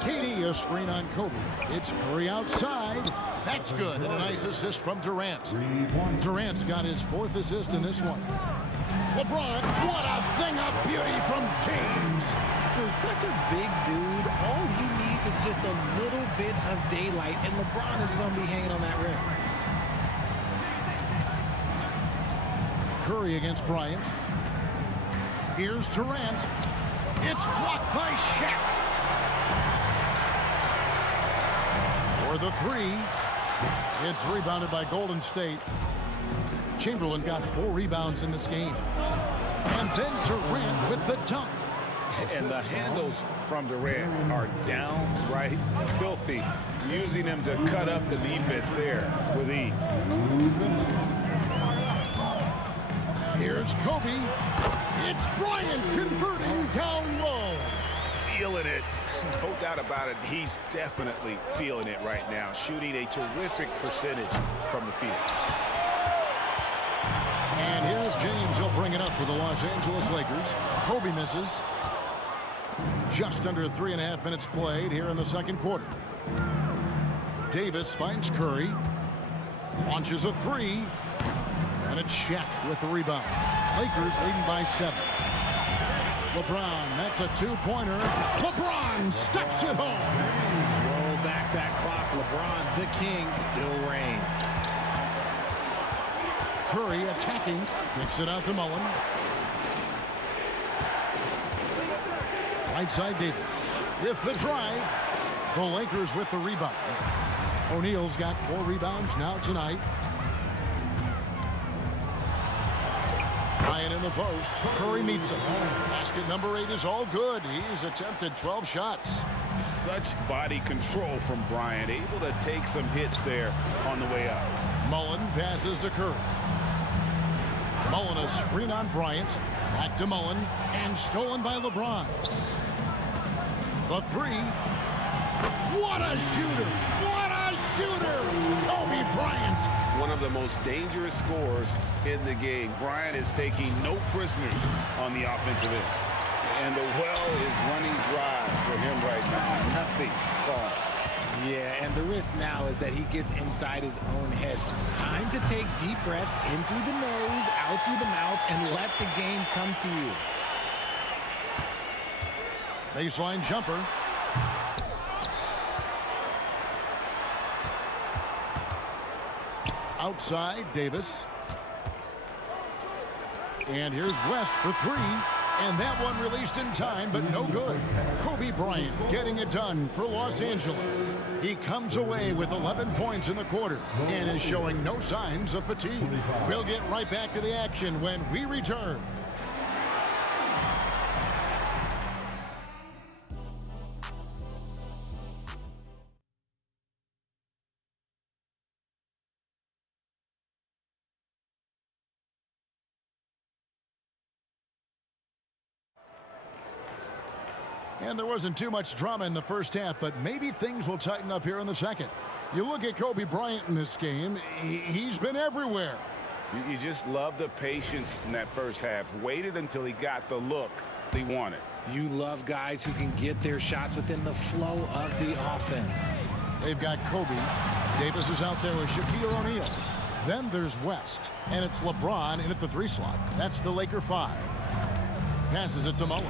KD, a screen on Kobe. It's Curry outside. That's good, and a nice assist from Durant. Durant's got his 4th assist in this one. LeBron, what a thing of beauty from James. For such a big dude, all he needs is just a little bit of daylight, and LeBron is going to be hanging on that rim. Curry against Bryant. Here's Durant. It's blocked by Shaq. For the three. It's rebounded by Golden State. Chamberlain got 4 rebounds in this game. And then Durant with the dunk. And the handles from Durant are downright filthy, using them to cut up the defense there with ease. Here's Kobe. It's Bryant converting down low. Feeling it. No doubt about it. He's definitely feeling it right now, shooting a terrific percentage from the field. And here's James. He'll bring it up for the Los Angeles Lakers. Kobe misses. Just under 3.5 minutes played here in the second quarter. Davis finds Curry. Launches a 3. And a check with the rebound. Lakers leading by 7. LeBron, that's a 2-pointer. LeBron steps it home. Roll back that clock. LeBron, the king, still reigns. Curry attacking. Kicks it out to Mullen. Right side Davis with the drive. The Lakers with the rebound. O'Neal's got 4 rebounds now tonight. Ryan in the post. Curry meets him. Basket number 8 is all good. He's attempted 12 shots. Such body control from Bryant. Able to take some hits there on the way up. Mullen passes to Curry. Mullen a screen on Bryant. Back to Mullen. And stolen by LeBron. The 3. What a shooter! What a shooter! Kobe Bryant! One of the most dangerous scorers in the game. Bryant is taking no prisoners on the offensive end. And the well is running dry for him right now. Nothing falling. Yeah, and the risk now is that he gets inside his own head. Time to take deep breaths in through the nose, out through the mouth, and let the game come to you. Baseline jumper. Outside, Davis. And here's West for 3. And that one released in time, but no good. Kobe Bryant getting it done for Los Angeles. He comes away with 11 points in the quarter and is showing no signs of fatigue. We'll get right back to the action when we return. And there wasn't too much drama in the first half, but maybe things will tighten up here in the second. You look at Kobe Bryant in this game, he's been everywhere. You just love the patience in that first half. Waited until he got the look he wanted. You love guys who can get their shots within the flow of the offense. They've got Kobe. Davis is out there with Shaquille O'Neal. Then there's West, and it's LeBron in at the 3 slot. That's the Laker 5. Passes it to Mullen.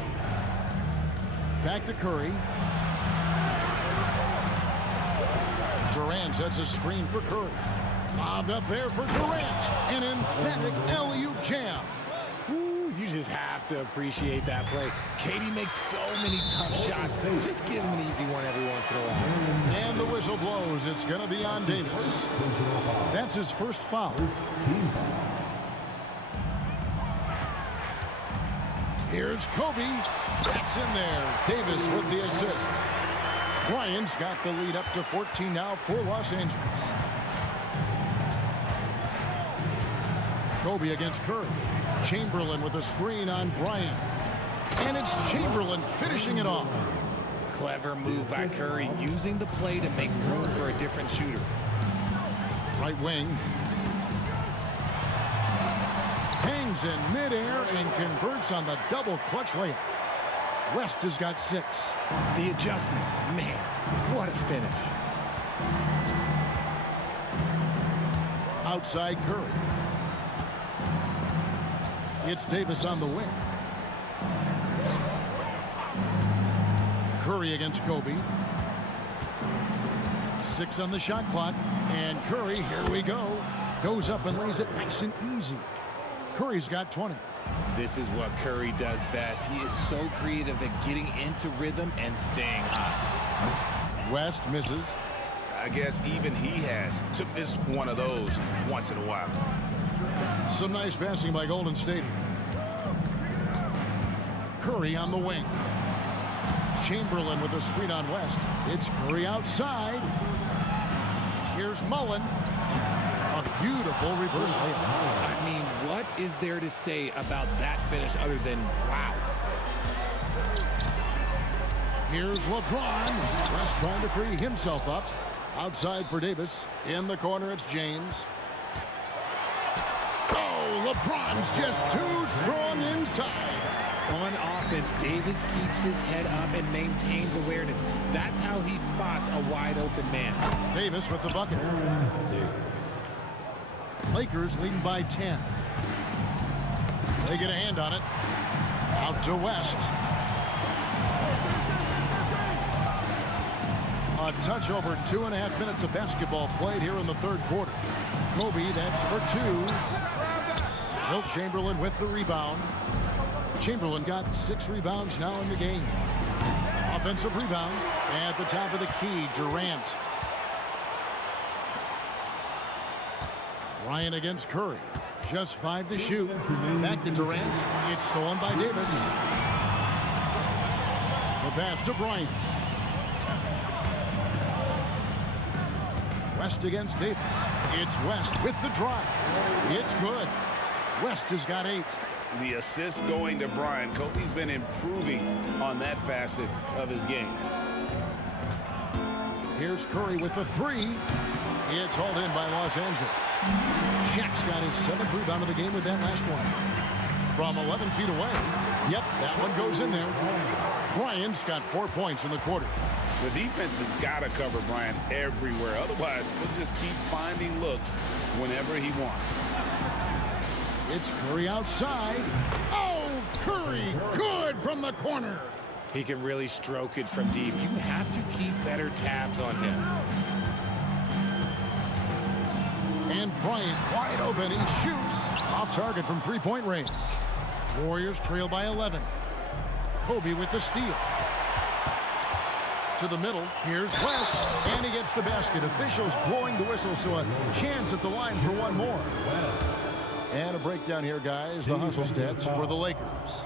Back to Curry. Durant sets a screen for Curry. Lobbed up there for Durant. An emphatic alley-oop jam. Ooh, you just have to appreciate that play. KD makes so many tough shots. Just give him an easy one every once in a while. And the whistle blows. It's going to be on Davis. That's his first foul. Here's Kobe. That's in there. Davis with the assist. Bryant's got the lead up to 14 now for Los Angeles. Kobe against Curry. Chamberlain with a screen on Bryant. And it's Chamberlain finishing it off. Clever move by Curry, using the play to make room for a different shooter. Right wing. Hangs in midair and converts on the double clutch layup. West has got 6. The adjustment, man, what a finish. Outside Curry. It's Davis on the wing. Curry against Kobe. 6 on the shot clock. And Curry, here we go. Goes up and lays it nice and easy. Curry's got 20. This is what Curry does best. He is so creative at getting into rhythm and staying hot. West misses. I guess even he has to miss one of those once in a while. Some nice passing by Golden State. Curry on the wing. Chamberlain with a screen on West. It's Curry outside. Here's Mullen. A beautiful reverse layup. I mean, what is there to say about that finish other than wow? Here's LeBron. West trying to free himself up. Outside for Davis. In the corner, it's James. Oh, LeBron's just too strong inside. On offense, Davis keeps his head up and maintains awareness. That's how he spots a wide open man. Davis with the bucket. Lakers leading by 10. They get a hand on it. Out to West. A touch over 2.5 minutes of basketball played here in the third quarter. Kobe, that's for 2. Wilt Chamberlain with the rebound. Chamberlain got 6 rebounds now in the game. Offensive rebound at the top of the key, Durant. Bryant against Curry. Just 5 to shoot. Back to Durant. It's stolen by Davis. The pass to Bryant. West against Davis. It's West with the drive. It's good. West has got 8. The assist going to Bryant. Kobe's been improving on that facet of his game. Here's Curry with the 3. It's hauled in by Los Angeles. Shaq's got his 7th rebound of the game with that last one. From 11 feet away. Yep, that one goes in there. Bryant's got 4 points in the quarter. The defense has got to cover Bryant everywhere. Otherwise, he'll just keep finding looks whenever he wants. It's Curry outside. Oh, Curry, good from the corner. He can really stroke it from deep. You have to keep better tabs on him. And Bryant wide open. He shoots off target from 3-point range. Warriors trail by 11. Kobe with the steal. To the middle. Here's West. And he gets the basket. Officials blowing the whistle, so a chance at the line for one more. And a breakdown here, guys. The hustle stats for the Lakers.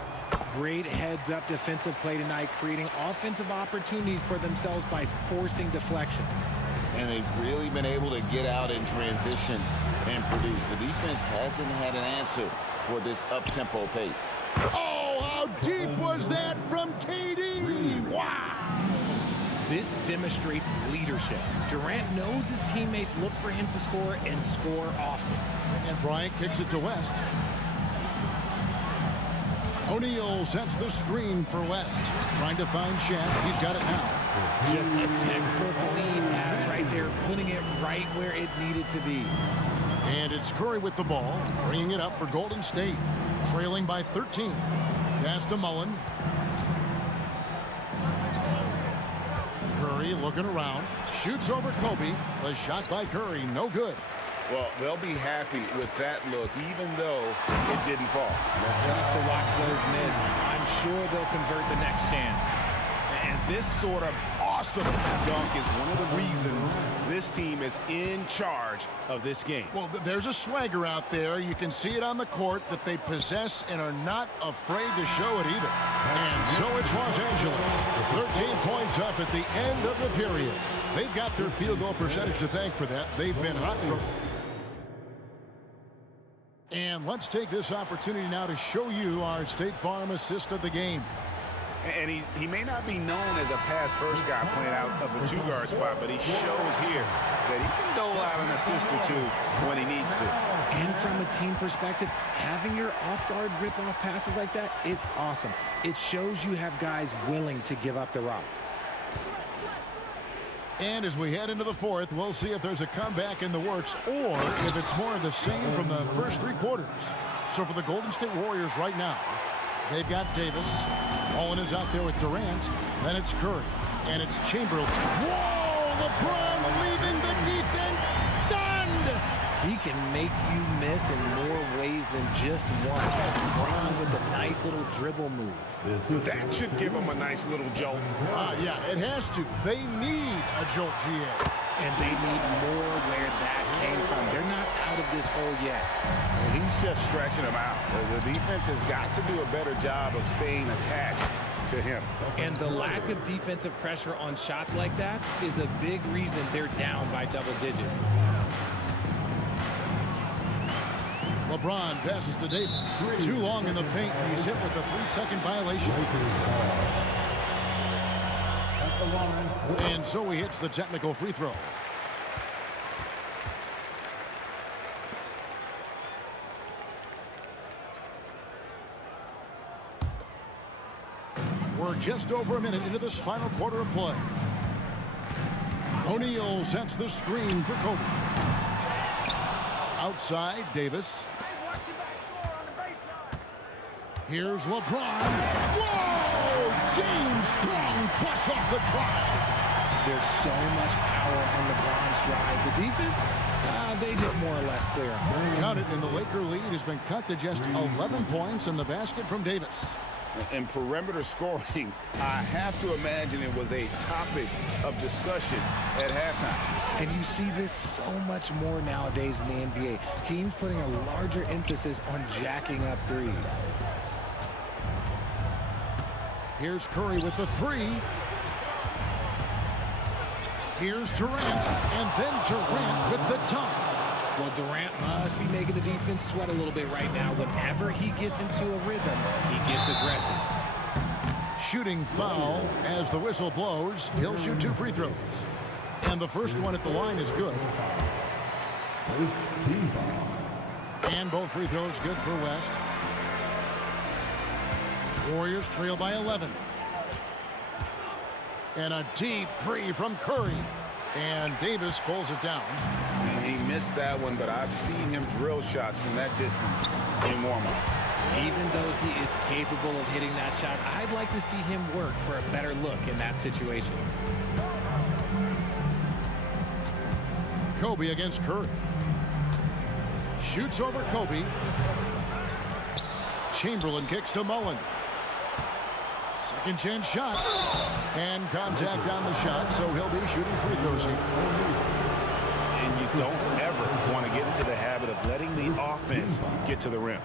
Great heads-up defensive play tonight, creating offensive opportunities for themselves by forcing deflections. And they've really been able to get out in transition and produce. The defense hasn't had an answer for this up-tempo pace. Oh, how deep was that from KD? Wow! This demonstrates leadership. Durant knows his teammates look for him to score and score often. And Bryant kicks it to West. O'Neal sets the screen for West. Trying to find Shaq. He's got it now. Just a textbook lead pass right there, putting it right where it needed to be. And it's Curry with the ball, bringing it up for Golden State. Trailing by 13. Pass to Mullen. Curry looking around. Shoots over Kobe. The shot by Curry, no good. Well, they'll be happy with that look, even though it didn't fall. Tough to watch those miss. I'm sure they'll convert the next chance. And this sort of awesome dunk is one of the reasons this team is in charge of this game. Well, there's a swagger out there. You can see it on the court that they possess and are not afraid to show it either. And so it's Los Angeles. 13 points up at the end of the period. They've got their field goal percentage to thank for that. They've been hot from... And let's take this opportunity now to show you our State Farm assist of the game. And he may not be known as a pass-first guy playing out of a two-guard spot, but he shows here that he can dole out an assist or two when he needs to. And from a team perspective, having your off-guard rip-off passes like that, it's awesome. It shows you have guys willing to give up the rock. And as we head into the fourth, we'll see if there's a comeback in the works or if it's more of the same from the first 3 quarters. So for the Golden State Warriors right now, they've got Davis. Mullen is out there with Durant. Then it's Curry. And it's Chamberlain. Whoa! LeBron leaving the defense stunned! He can make you miss in more ways than just one. LeBron with a nice little dribble move. That should give him a nice little jolt. Yeah, it has to. They need a jolt, GA. And they need more where that came from. They're not out of this hole yet. He's just stretching them out. The defense has got to do a better job of staying attached to him. And the lack of defensive pressure on shots like that is a big reason they're down by double digits. LeBron passes to Davis. Too long in the paint, and he's hit with a 3-second violation. And so he hits the technical free throw. We're just over a minute into this final quarter of play. O'Neal sets the screen for Kobe. Outside, Davis. Here's LeBron. Whoa! James Strong flush off the drive. There's so much power on LeBron's drive. The defense, they just more or less clear him. Count it, and the Laker lead has been cut to just 11 points in the basket from Davis. And perimeter scoring, I have to imagine it was a topic of discussion at halftime. And you see this so much more nowadays in the NBA. Teams putting a larger emphasis on jacking up threes. Here's Curry with the three. Here's Durant, and then Durant with the dunk. Well, Durant must be making the defense sweat a little bit right now. Whenever he gets into a rhythm, he gets aggressive. Shooting foul as the whistle blows. He'll shoot 2 free throws. And the first one at the line is good. First team foul. And both free throws good for West. Warriors trail by 11. And a deep three from Curry. And Davis pulls it down. And he missed that one, but I've seen him drill shots from that distance in warm-up. Even though he is capable of hitting that shot, I'd like to see him work for a better look in that situation. Kobe against Curry. Shoots over Kobe. Chamberlain kicks to Mullen. Second chance shot. And contact on the shot, so he'll be shooting free throws here. And you don't ever want to get into the habit of letting the offense get to the rim.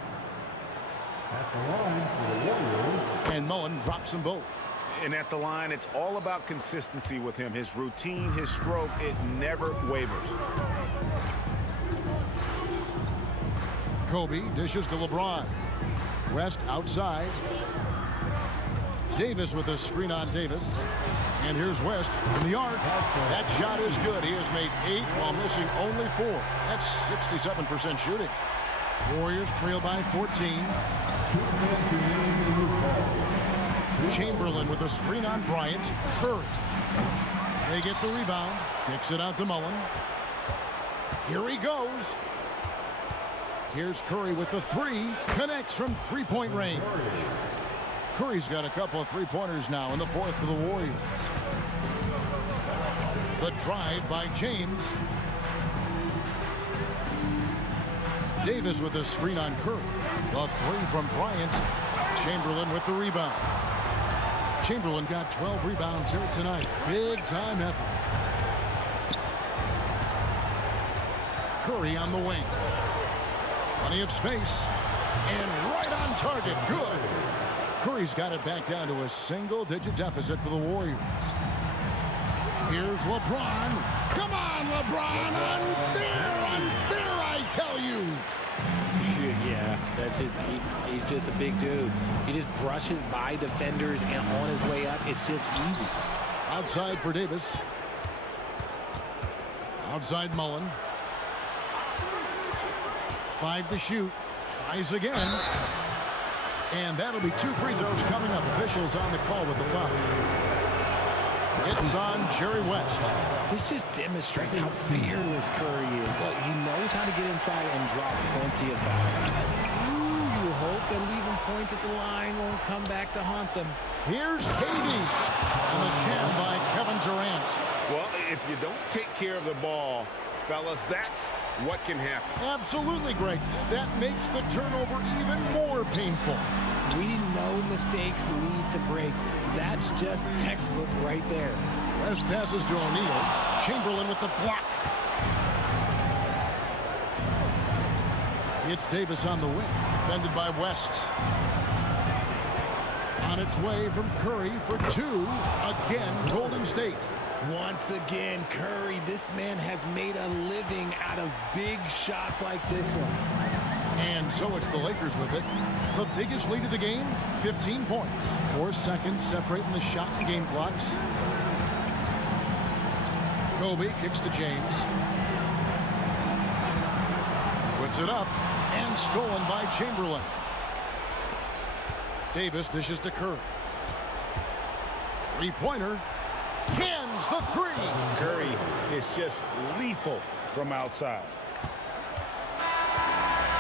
At the line for the Warriors. And Mullen drops them both. And at the line, it's all about consistency with him. His routine, his stroke, it never wavers. Kobe dishes to LeBron. West outside. Davis with a screen on Davis. And here's West from the arc. That shot is good. He has made 8 while missing only 4. That's 67% shooting. Warriors trail by 14. Chamberlain with a screen on Bryant. Curry. They get the rebound. Kicks it out to Mullen. Here he goes. Here's Curry with the three. Connects from three-point range. Curry's got a couple of three-pointers now in the fourth for the Warriors. The drive by James. Davis with a screen on Curry. The three from Bryant. Chamberlain with the rebound. Chamberlain got 12 rebounds here tonight. Big-time effort. Curry on the wing. Plenty of space. And right on target. Good. Curry's got it back down to a single-digit deficit for the Warriors. Here's LeBron. Come on, LeBron. Unfair, I tell you. Yeah, that's just he's just a big dude. He just brushes by defenders, and on his way up, it's just easy. Outside for Davis. Outside Mullen. 5 to shoot. Tries again. And that'll be 2 free throws coming up. Officials on the call with the foul. It's on Jerry West. This just demonstrates how fearless Curry is. Look, he knows how to get inside and drop plenty of fouls. You hope that leaving points at the line won't come back to haunt them. Here's KD. And the jam by Kevin Durant. Well, if you don't take care of the ball, fellas, that's what can happen. Absolutely, Greg. That makes the turnover even more painful. We know mistakes lead to breaks. That's just textbook right there. West passes to O'Neal. Chamberlain with the block. It's Davis on the wing. Defended by West. On its way from Curry for 2. Again, Golden State. Once again, Curry, this man has made a living out of big shots like this one. And so it's the Lakers with it. The biggest lead of the game, 15 points. 4 seconds separating the shot and game clocks. Kobe kicks to James. Puts it up and stolen by Chamberlain. Davis dishes to Curry. Three-pointer. Cans the three. Curry is just lethal from outside.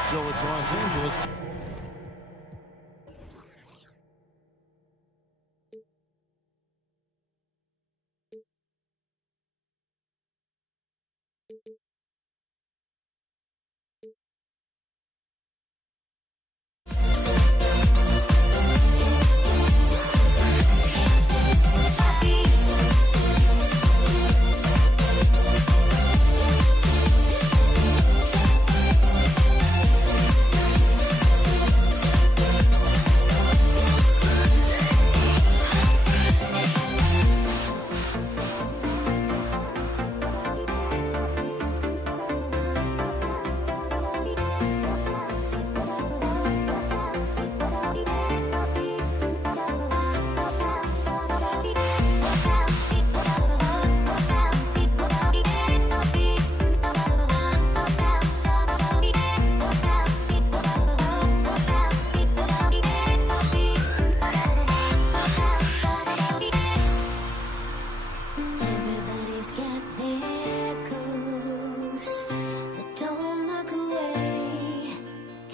So it's Los Angeles.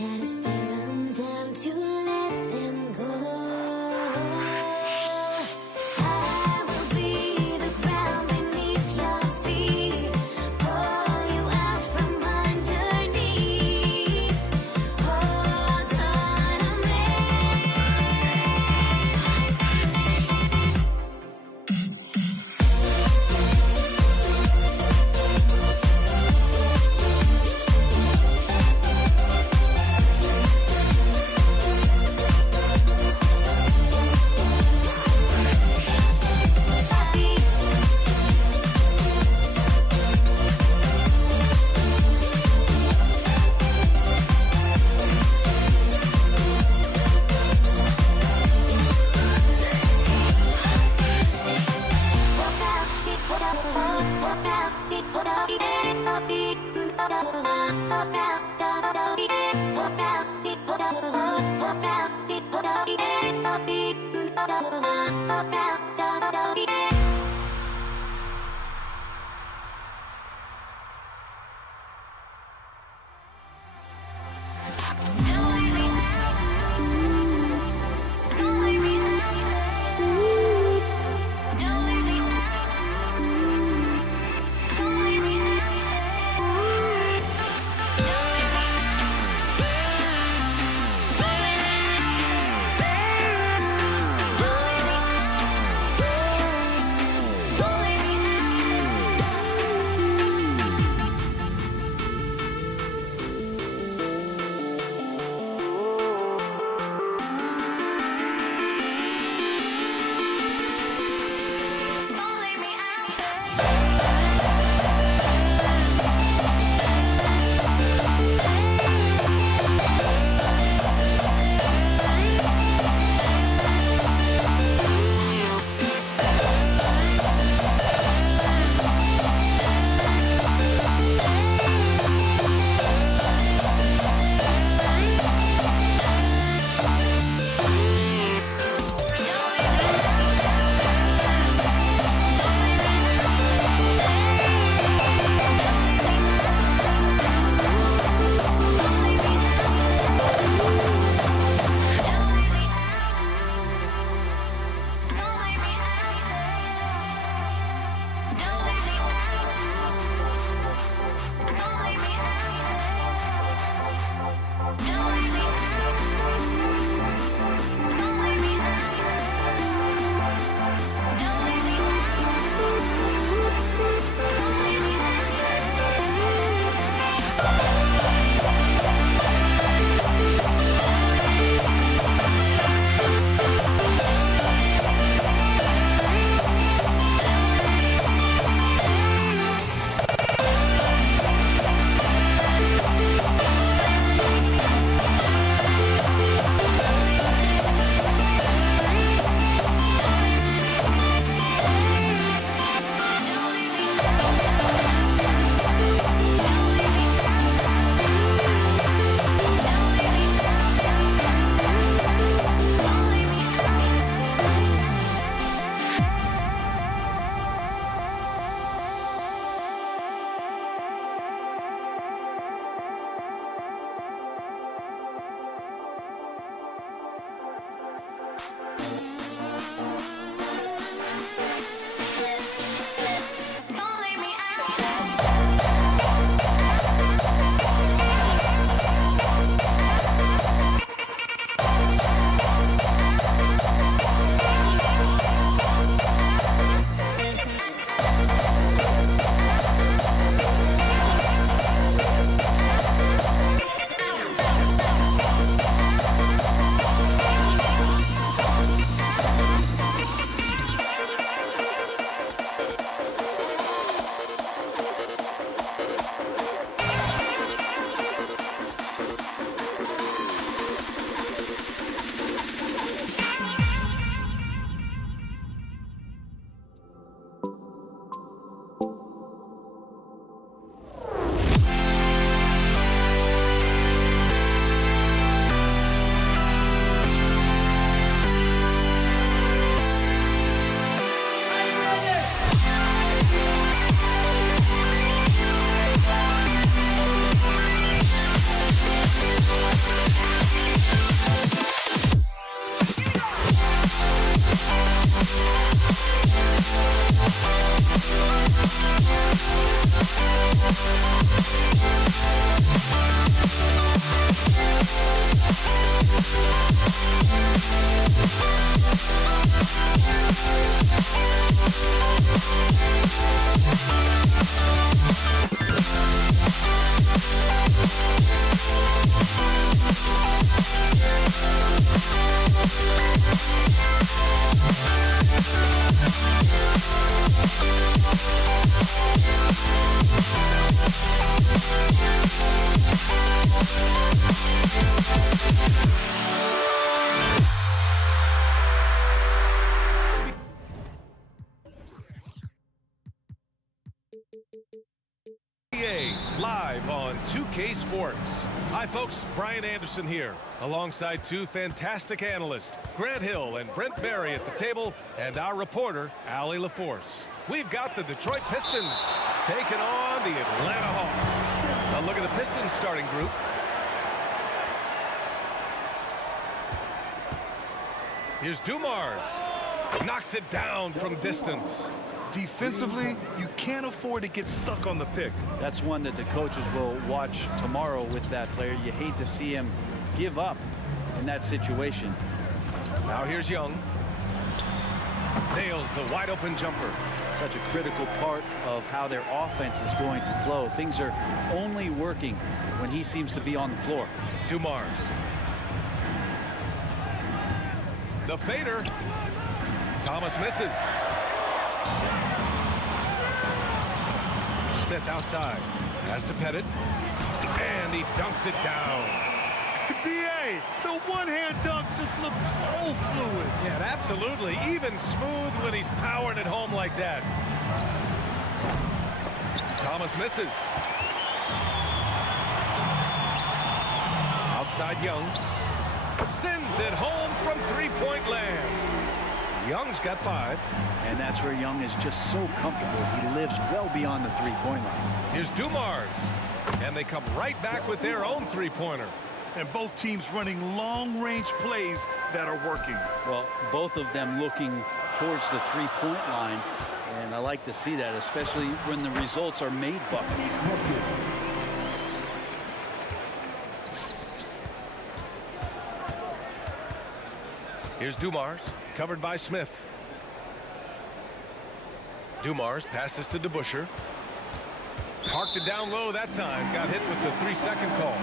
Gotta stare 'em down to let them go. I will be the ground beneath your feet, pull you out from underneath. Hold on to me. Live on 2K Sports. Hi folks, Brian Anderson here, alongside two fantastic analysts, Grant Hill and Brent Barry at the table, and our reporter, Allie LaForce. We've got the Detroit Pistons taking on the Atlanta Hawks. A look at the Pistons starting group. Here's Dumars. Knocks it down from distance. Defensively, you can't afford to get stuck on the pick. That's one that the coaches will watch tomorrow with that player. You hate to see him give up in that situation. Now here's Young. Nails the wide open jumper. Such a critical part of how their offense is going to flow. Things are only working when he seems to be on the floor. Dumars. The fader. Thomas misses. Smith outside. Has to Pettit. And he dunks it down. B.A., the one-hand dunk just looks so fluid. Yeah, absolutely. Even smooth when he's powering it home like that. Thomas misses. Outside Young. Sends it home from three-point land. Young's got 5. And that's where Young is just so comfortable. He lives well beyond the three-point line. Here's Dumars. And they come right back with their own three-pointer. And both teams running long-range plays that are working. Well, both of them looking towards the three-point line. And I like to see that, especially when the results are made buckets. Here's Dumars, covered by Smith. Dumars passes to DeBusschere. Parked it down low that time. Got hit with the 3-second call.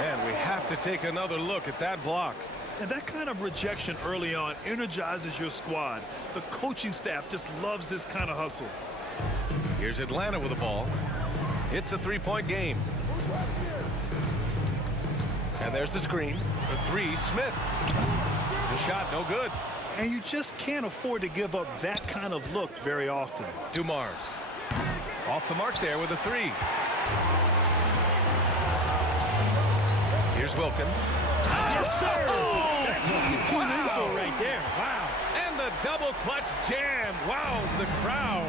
And we have to take another look at that block. And that kind of rejection early on energizes your squad. The coaching staff just loves this kind of hustle. Here's Atlanta with the ball. It's a three-point game. And there's the screen. For 3, Smith. The shot, no good. And you just can't afford to give up that kind of look very often. Dumars. Off the mark there with a 3. Here's Wilkins. Yes, sir! That's what you tune in for right there. Wow. And the double clutch jam wows the crowd.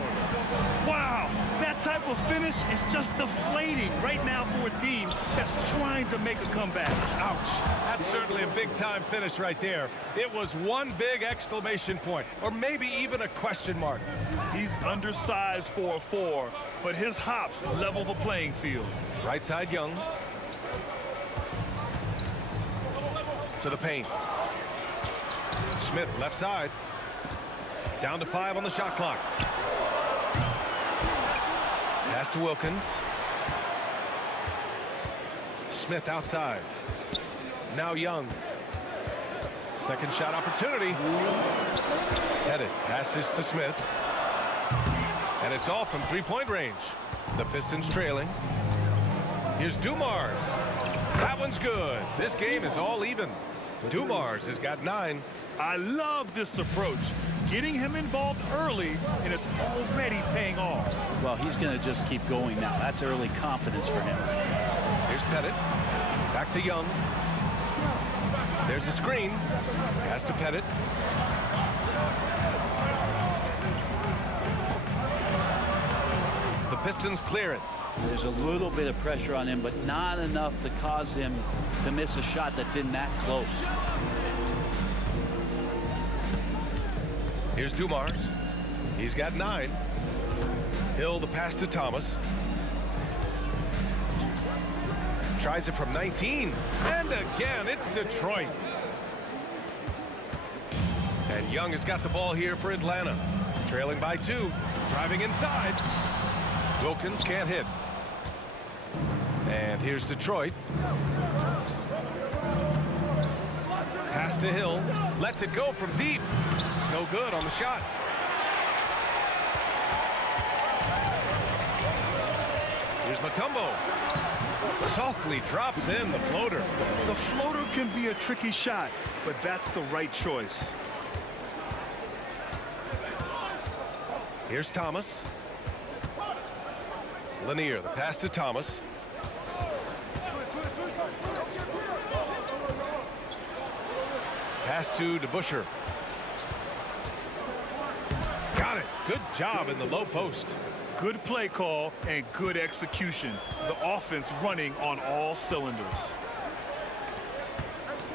Wow, that type of finish is just deflating right now for a team that's trying to make a comeback. Ouch. That's certainly a big-time finish right there. It was one big exclamation point, or maybe even a question mark. He's undersized for a 4, but his hops level the playing field. Right side Young. To the paint. Smith left side. Down to 5 on the shot clock. Pass to Wilkins. Smith outside. Now Young. Second shot opportunity. Pettit passes to Smith. And it's off from three-point range. The Pistons trailing. Here's Dumars. That one's good. This game is all even. Dumars has got 9. I love this approach. Getting him involved early, and it's already paying off. Well, he's going to just keep going now. That's early confidence for him. Here's Pettit. Back to Young. There's a screen. Pass to Pettit. The Pistons clear it. There's a little bit of pressure on him, but not enough to cause him to miss a shot that's in that close. Here's Dumars. He's got 9. Hill the pass to Thomas. Tries it from 19. And again, it's Detroit. And Young has got the ball here for Atlanta. Trailing by 2. Driving inside. Wilkins can't hit. And here's Detroit. Pass to Hill. Lets it go from deep. No good on the shot. Here's Mutombo. Softly drops in the floater. The floater can be a tricky shot, but that's the right choice. Here's Thomas. Lanier, the pass to Thomas. Pass to DeBusschere. Got it. Good job in the low post. Good play call and good execution. The offense running on all cylinders.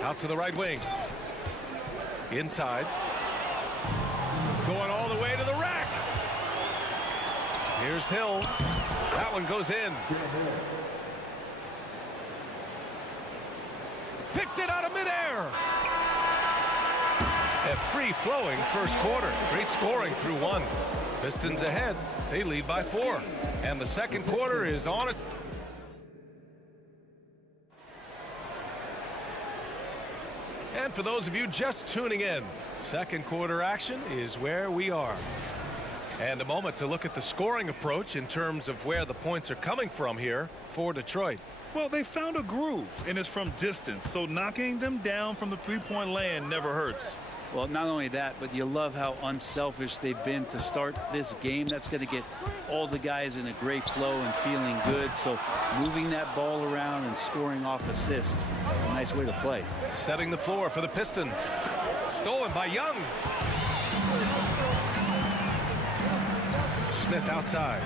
Out to the right wing. Inside. Going all the way to the rack. Here's Hill. That one goes in. Picked it out of midair. A free-flowing first quarter. Great scoring through one. Pistons ahead. They lead by 4. And the second quarter is on it. And for those of you just tuning in, second quarter action is where we are. And a moment to look at the scoring approach in terms of where the points are coming from here for Detroit. Well, they found a groove, and it's from distance, so knocking them down from the three-point land never hurts. Well, not only that, but you love how unselfish they've been to start this game. That's going to get all the guys in a great flow and feeling good. So moving that ball around and scoring off assists, it's a nice way to play. Setting the floor for the Pistons. Stolen by Young. Smith outside.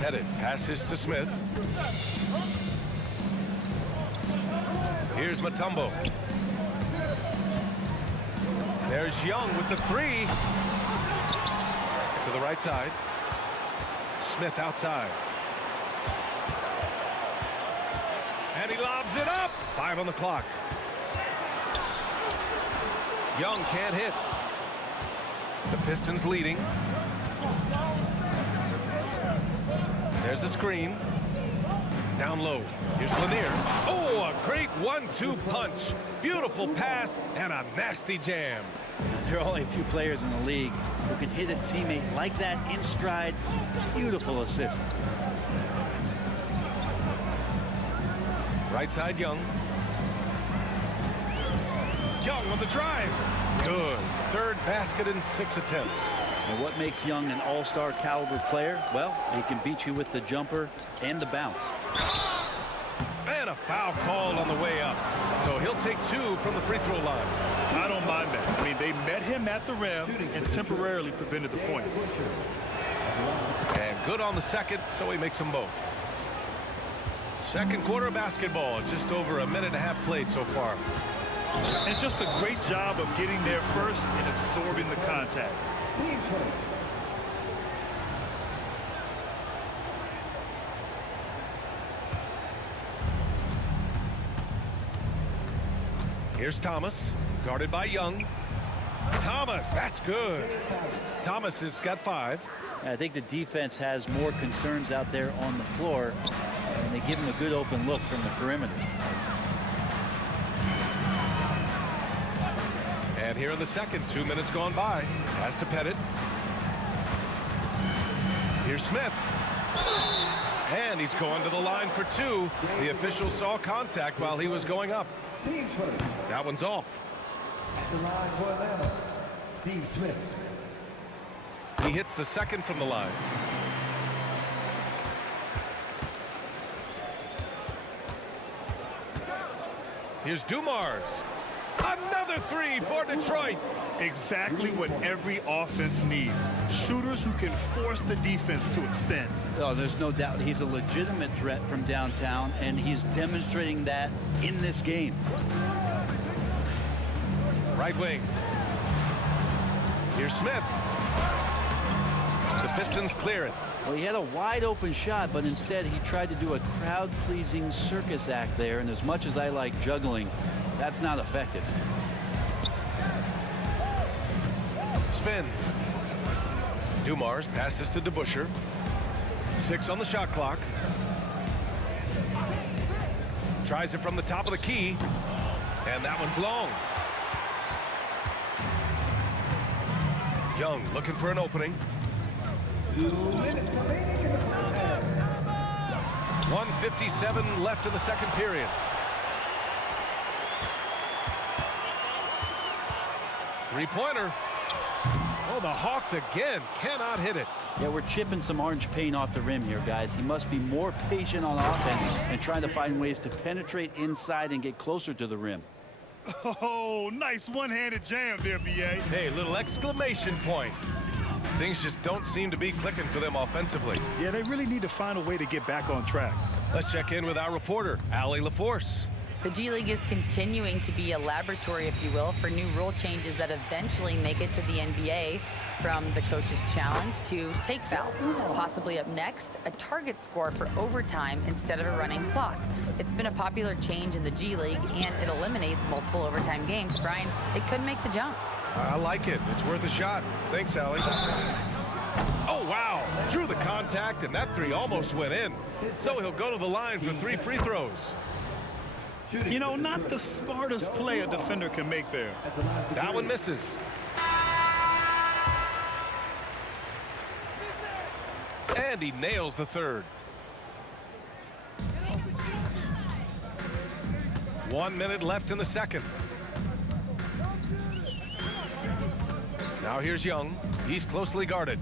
Pettit passes to Smith. Here's Mutombo. There's Young with the 3. To the right side. Smith outside. And he lobs it up. 5 on the clock. Young can't hit. The Pistons leading. There's a screen. Down low. Here's Lanier. Oh, a great 1-2 punch. Beautiful pass and a nasty jam. There are only a few players in the league who can hit a teammate like that in stride. Beautiful assist. Right side, Young. Young on the drive. Good. Third basket in 6 attempts. And what makes Young an all-star caliber player? Well, he can beat you with the jumper and the bounce. And a foul called on the way up. So he'll take 2 from the free throw line. I don't mind that. I mean, they met him at the rim and temporarily prevented the points. And good on the second, so he makes them both. Second quarter basketball, just over a minute and a half played so far. And just a great job of getting there first and absorbing the contact. Here's Thomas, guarded by Young. Thomas, that's good. Thomas has got 5. I think the defense has more concerns out there on the floor, and they give him a good open look from the perimeter. And here in the second, 2 minutes gone by. Pass to Pettit. Here's Smith. And he's going to the line for 2. The official saw contact while he was going up. That one's off. At the line for Atlanta, Steve Smith. He hits the second from the line. Here's Dumars. Another 3 for Detroit. Exactly what every offense needs. Shooters who can force the defense to extend. Oh, there's no doubt he's a legitimate threat from downtown, and he's demonstrating that in this game. Right wing. Here's Smith. The Pistons clear it. Well, he had a wide open shot, but instead he tried to do a crowd-pleasing circus act there, and as much as I like juggling, that's not effective. Spins. Dumars passes to DeBusschere. 6 on the shot clock. Tries it from the top of the key. And that one's long. Young looking for an opening. 1:57 left in the second period. Three-pointer. Oh, the Hawks again cannot hit it. Yeah, we're chipping some orange paint off the rim here, guys. He must be more patient on offense and trying to find ways to penetrate inside and get closer to the rim. Oh, nice one-handed jam there, B.A. Hey, little exclamation point. Things just don't seem to be clicking for them offensively. Yeah, they really need to find a way to get back on track. Let's check in with our reporter, Allie LaForce. The G League is continuing to be a laboratory, if you will, for new rule changes that eventually make it to the NBA, from the coach's challenge to take foul. Possibly up next, a target score for overtime instead of a running clock. It's been a popular change in the G League, and it eliminates multiple overtime games. Brian, it could make the jump. I like it. It's worth a shot. Thanks, Allie. Oh, wow. Drew the contact, and that three almost went in. So he'll go to the line for 3 free throws. You know, not the smartest play a defender can make there. That one misses. And he nails the third. 1 minute left in the second. Now here's Young. He's closely guarded.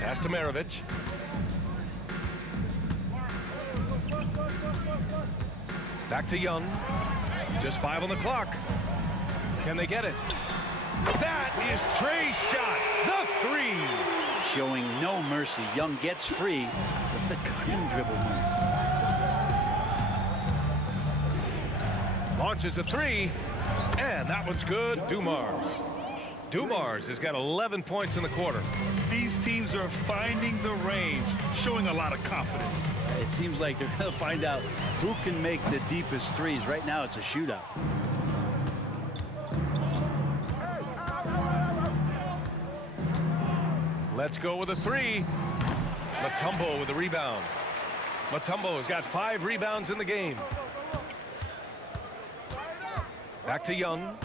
Pass to Maravich. Back to Young. Just 5 on the clock. Can they get it? That is Trey's shot. The 3. Showing no mercy. Young gets free with the cutting dribble move. Launches a 3. And that one's good. Dumars. Dumars has got 11 points in the quarter. These teams are finding the range, showing a lot of confidence. It seems like they're going to find out who can make the deepest threes. Right now, it's a shootout. Let's go with a 3. Mutombo with a rebound. Mutombo has got 5 rebounds in the game. Back to Young.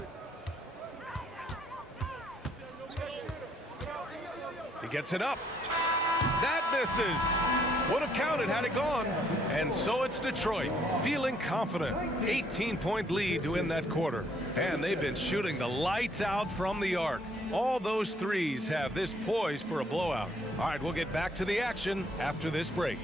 He gets it up. That misses. Would have counted had it gone. And so it's Detroit, feeling confident. 18-point lead to end that quarter. And they've been shooting the lights out from the arc. All those threes have this poised for a blowout. All right, we'll get back to the action after this break.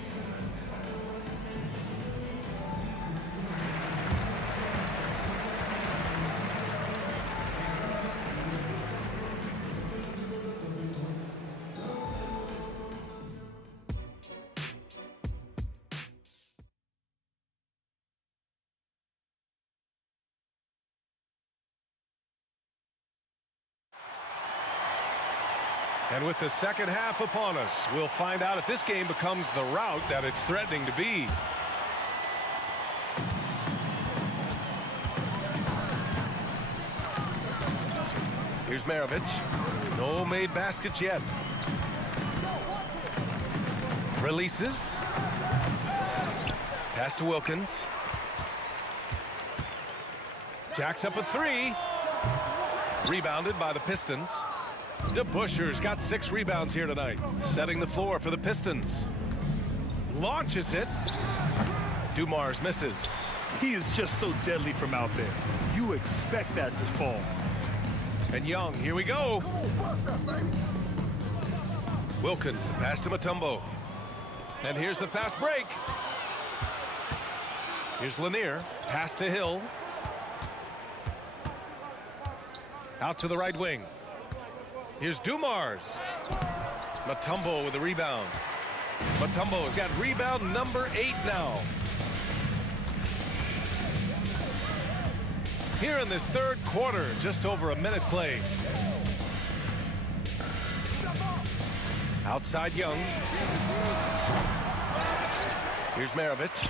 And with the second half upon us, we'll find out if this game becomes the rout that it's threatening to be. Here's Maravich. No made baskets yet. Releases. Pass to Wilkins. Jacks up a 3. Rebounded by the Pistons. DeBuscher's got 6 rebounds here tonight, setting the floor for the Pistons. Launches it. Dumars misses. He is just so deadly from out there. You expect that to fall. And Young, here we go. Wilkins, the pass to Mutombo. And here's the fast break. Here's Lanier, pass to Hill. Out to the right wing. Here's Dumars. Mutombo with a rebound. Mutombo has got rebound number 8 now. Here in this third quarter, just over a minute played. Outside Young. Here's Maravich.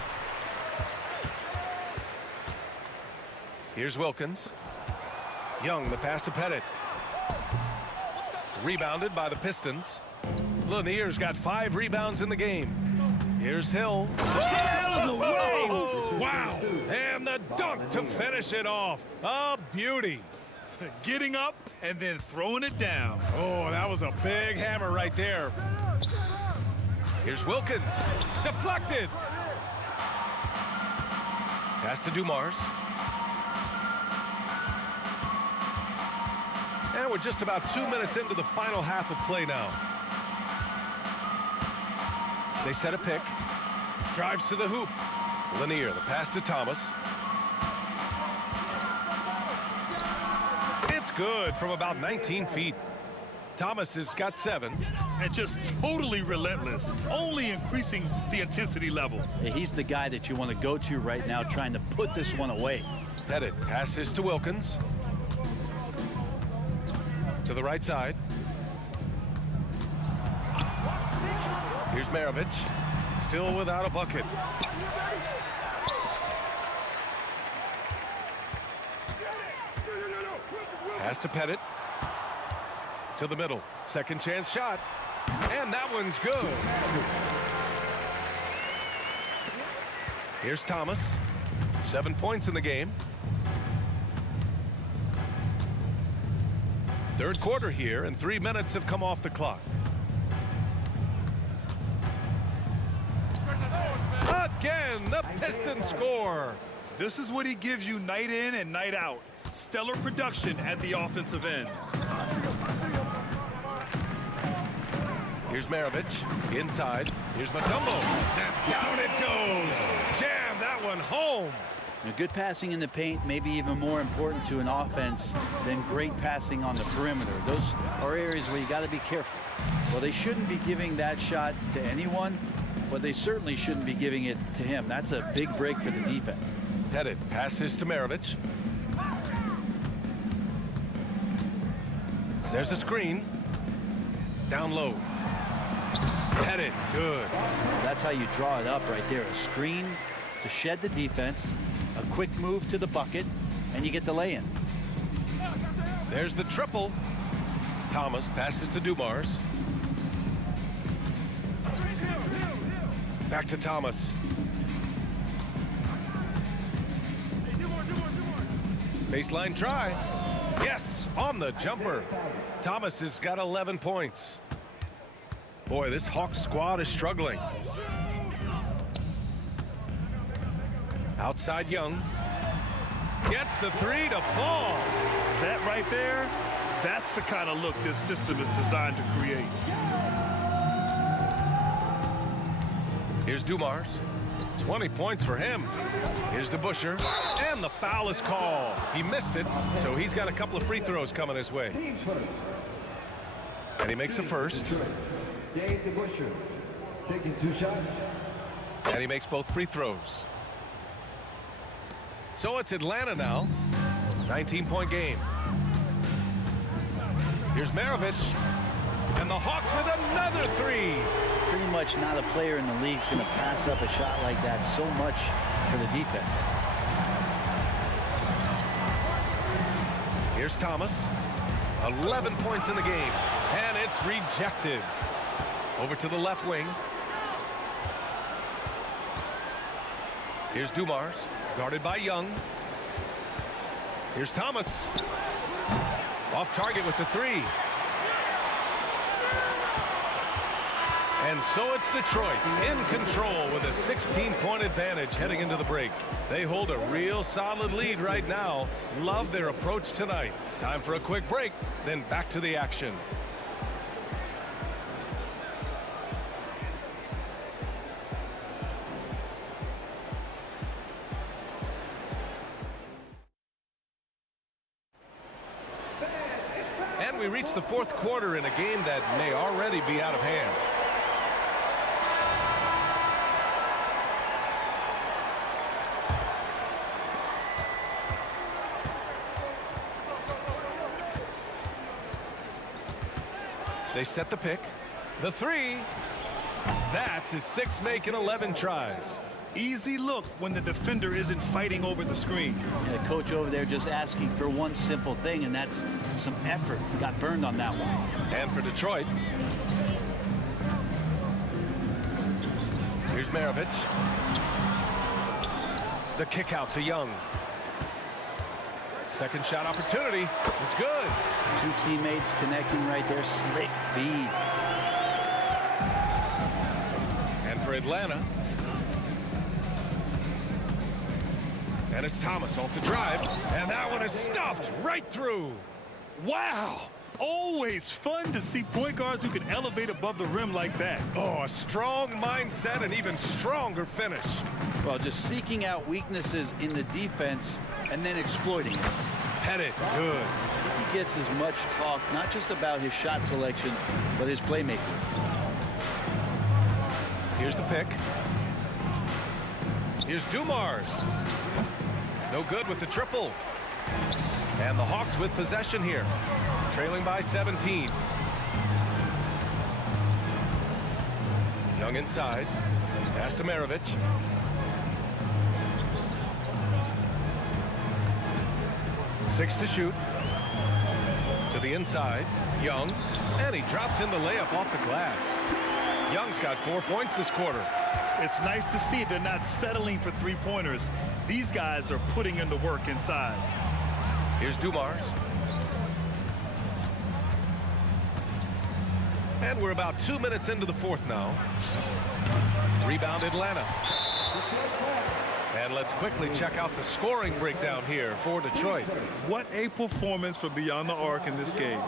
Here's Wilkins. Young, the pass to Pettit. Rebounded by the Pistons. Lanier's got 5 rebounds in the game. Here's Hill. Out of the way! Wow! And the dunk to finish it off. A beauty. Getting up and then throwing it down. Oh, that was a big hammer right there. Here's Wilkins. Deflected. Pass to Dumars. And we're just about 2 minutes into the final half of play now. They set a pick. Drives to the hoop. Lanier, the pass to Thomas. It's good from about 19 feet. Thomas has got 7. And just totally relentless, only increasing the intensity level. Yeah, he's the guy that you want to go to right now, trying to put this one away. Pettit passes to Wilkins. To the right side. Here's Maravich. Still without a bucket. Pass to Pettit. To the middle. Second chance shot. And that one's good. Here's Thomas. 7 points in the game. Third quarter here, and 3 minutes have come off the clock. Again, the Pistons score. This is what he gives you night in and night out. Stellar production at the offensive end. Here's Maravich, inside. Here's Mutombo, and down it goes. Jam that one home. Now, good passing in the paint may be even more important to an offense than great passing on the perimeter. Those are areas where you got to be careful. Well, they shouldn't be giving that shot to anyone, but they certainly shouldn't be giving it to him. That's a big break for the defense. Pettit passes to Maravich. There's a screen. Down low. Pettit, good. That's how you draw it up right there. A screen to shed the defense, a quick move to the bucket, and you get the lay-in. There's the triple. Thomas passes to Dumars. Back to Thomas. Baseline try. Yes, on the jumper. Thomas has got 11 points. Boy, this Hawks squad is struggling. Outside Young. Gets the 3 to fall. That right there, that's the kind of look this system is designed to create. Here's Dumars. 20 points for him. Here's DeBuscher. And the foul is called. He missed it, so he's got a couple of free throws coming his way. And he makes a first. Dave DeBuscher taking 2 shots. And he makes both free throws. So it's Atlanta now. 19-point game. Here's Maravich. And the Hawks with another 3. Pretty much not a player in the league is going to pass up a shot like that so much for the defense. Here's Thomas. 11 points in the game. And it's rejected. Over to the left wing. Here's Dumars. Guarded by Young. Here's Thomas. Off target with the 3. And so it's Detroit in control with a 16-point advantage heading into the break. They hold a real solid lead right now. Love their approach tonight. Time for a quick break, then back to the action. And we reach the fourth quarter in a game that may already be out of hand. They set the pick. The 3. That's his 6 make in 11 tries. Easy look when the defender isn't fighting over the screen. Yeah, the coach over there just asking for one simple thing, and that's some effort. Got burned on that one. And for Detroit, here's Maravich. The kick out to Young. Second shot opportunity is good. Two teammates connecting right there. Slick feed. And for Atlanta. And it's Thomas off the drive. And that one is stuffed right through. Wow. Always fun to see point guards who can elevate above the rim like that. Oh, a strong mindset and even stronger finish. Well, just seeking out weaknesses in the defense and then exploiting it. Pettit, good. He gets as much talk, not just about his shot selection, but his playmaking. Here's the pick. Here's Dumars. No good with the triple. And the Hawks with possession here. Trailing by 17. Young inside. Pass to Maravich. Six to shoot. To the inside. Young. And he drops in the layup off the glass. Young's got 4 points this quarter. It's nice to see they're not settling for three-pointers. These guys are putting in the work inside. Here's Dumars. And we're about 2 minutes into the fourth now. Rebound Atlanta. And let's quickly check out the scoring breakdown here for Detroit. What a performance for Beyond the Arc in this game.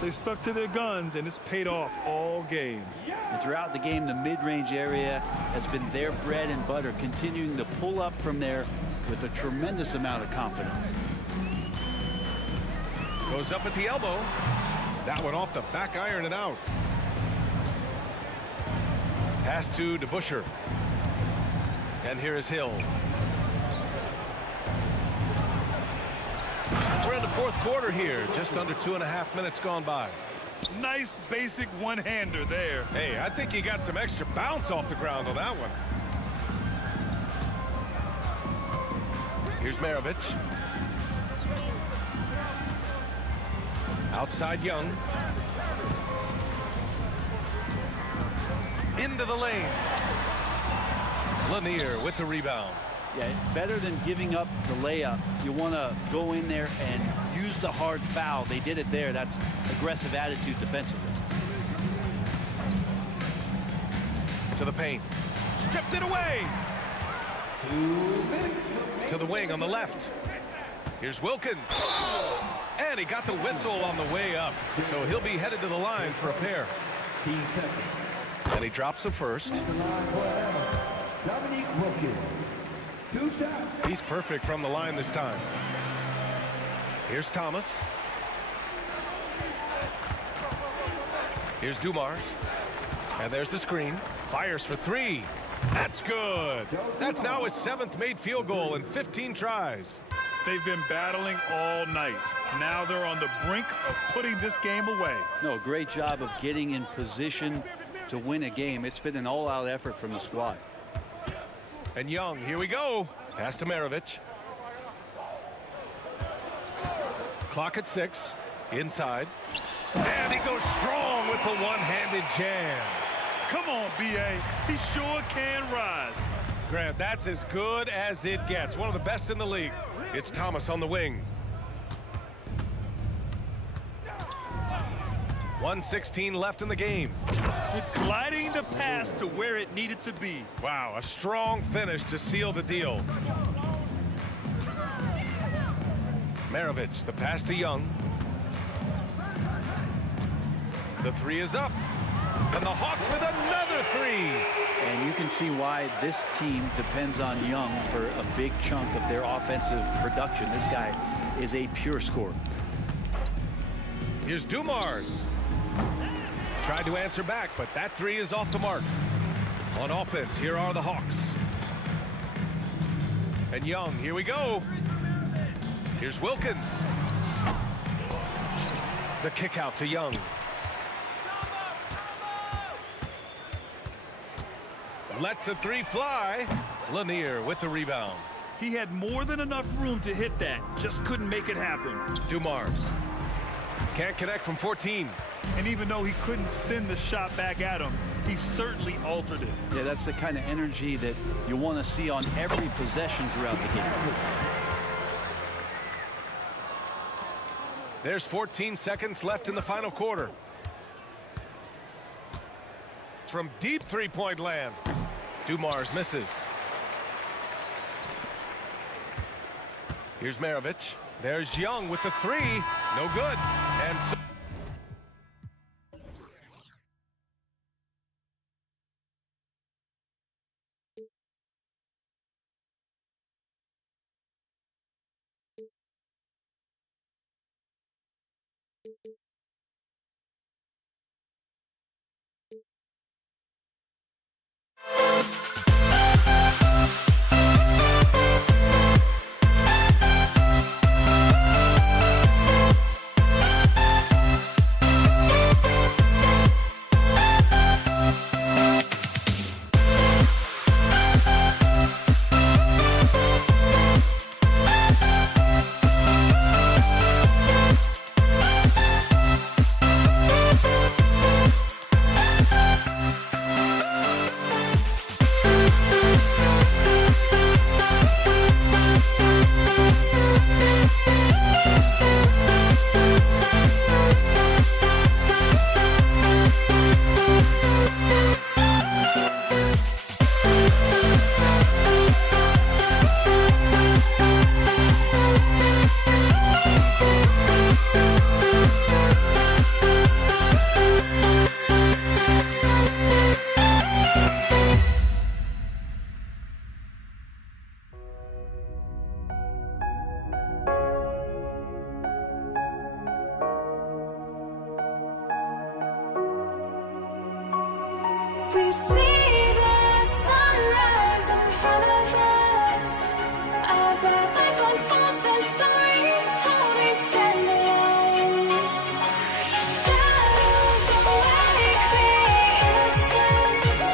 They stuck to their guns, and it's paid off all game. And throughout the game, the mid-range area has been their bread and butter, continuing to pull up from there with a tremendous amount of confidence. Goes up at the elbow. That one off the back iron and out. Pass to DeBusschere. And here is Hill. We're in the fourth quarter here. Just under 2.5 minutes gone by. Nice basic one-hander there. Hey, I think he got some extra bounce off the ground on that one. Here's Maravich. Outside Young. Into the lane. Lanier with the rebound. Yeah, better than giving up the layup. You want to go in there and use the hard foul. They did it there. That's aggressive attitude defensively. To the paint. Stripped it away. To the wing on the left. Here's Wilkins. And he got the whistle on the way up. So he'll be headed to the line for a pair. And he drops the first. He's perfect from the line this time. Here's Thomas. Here's Dumars. And there's the screen. Fires for three. That's good. That's now his 7th made field goal in 15 tries. They've been battling all night. Now they're on the brink of putting this game away. No, a great job of getting in position to win a game. It's been an all-out effort from the squad. And Young, here we go. Pass to Maravich. Clock at 6. Inside. And he goes strong with the one-handed jam. Come on, B.A. He sure can rise. Grant, that's as good as it gets. One of the best in the league. It's Thomas on the wing. 1:16 left in the game. Gliding the pass to where it needed to be. Wow, a strong finish to seal the deal. Maravich, the pass to Young. The three is up. And the Hawks with another three. And you can see why this team depends on Young for a big chunk of their offensive production. This guy is a pure scorer. Here's Dumars. Tried to answer back, but that three is off the mark. On offense, here are the Hawks. And Young, here we go. Here's Wilkins. The kick out to Young. Lets the three fly. Lanier with the rebound. He had more than enough room to hit that. Just couldn't make it happen. Dumars. Can't connect from 14. And even though he couldn't send the shot back at him, he certainly altered it. Yeah, that's the kind of energy that you want to see on every possession throughout the game. There's 14 seconds left in the final quarter. From deep three-point land, Dumars misses. Here's Maravich. There's Young with the three. No good. And so We see the sunrise in front of us as our life unfolds and stories told. We stand alone. Shadows awake the innocence,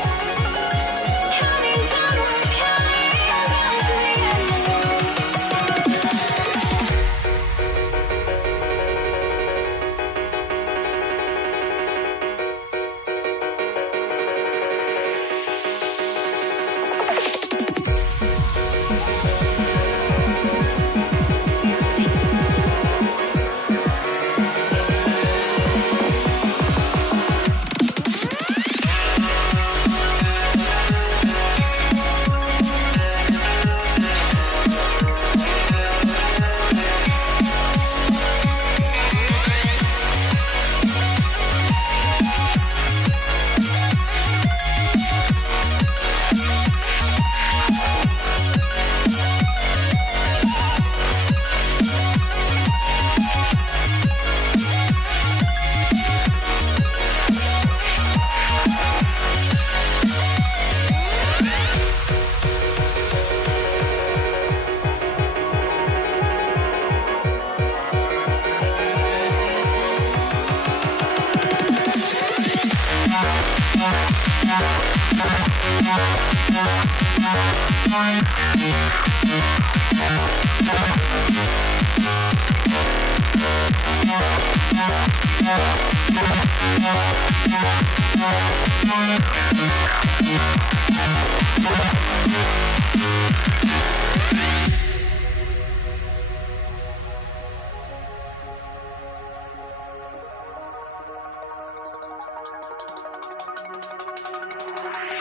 counting down, we're counting down to the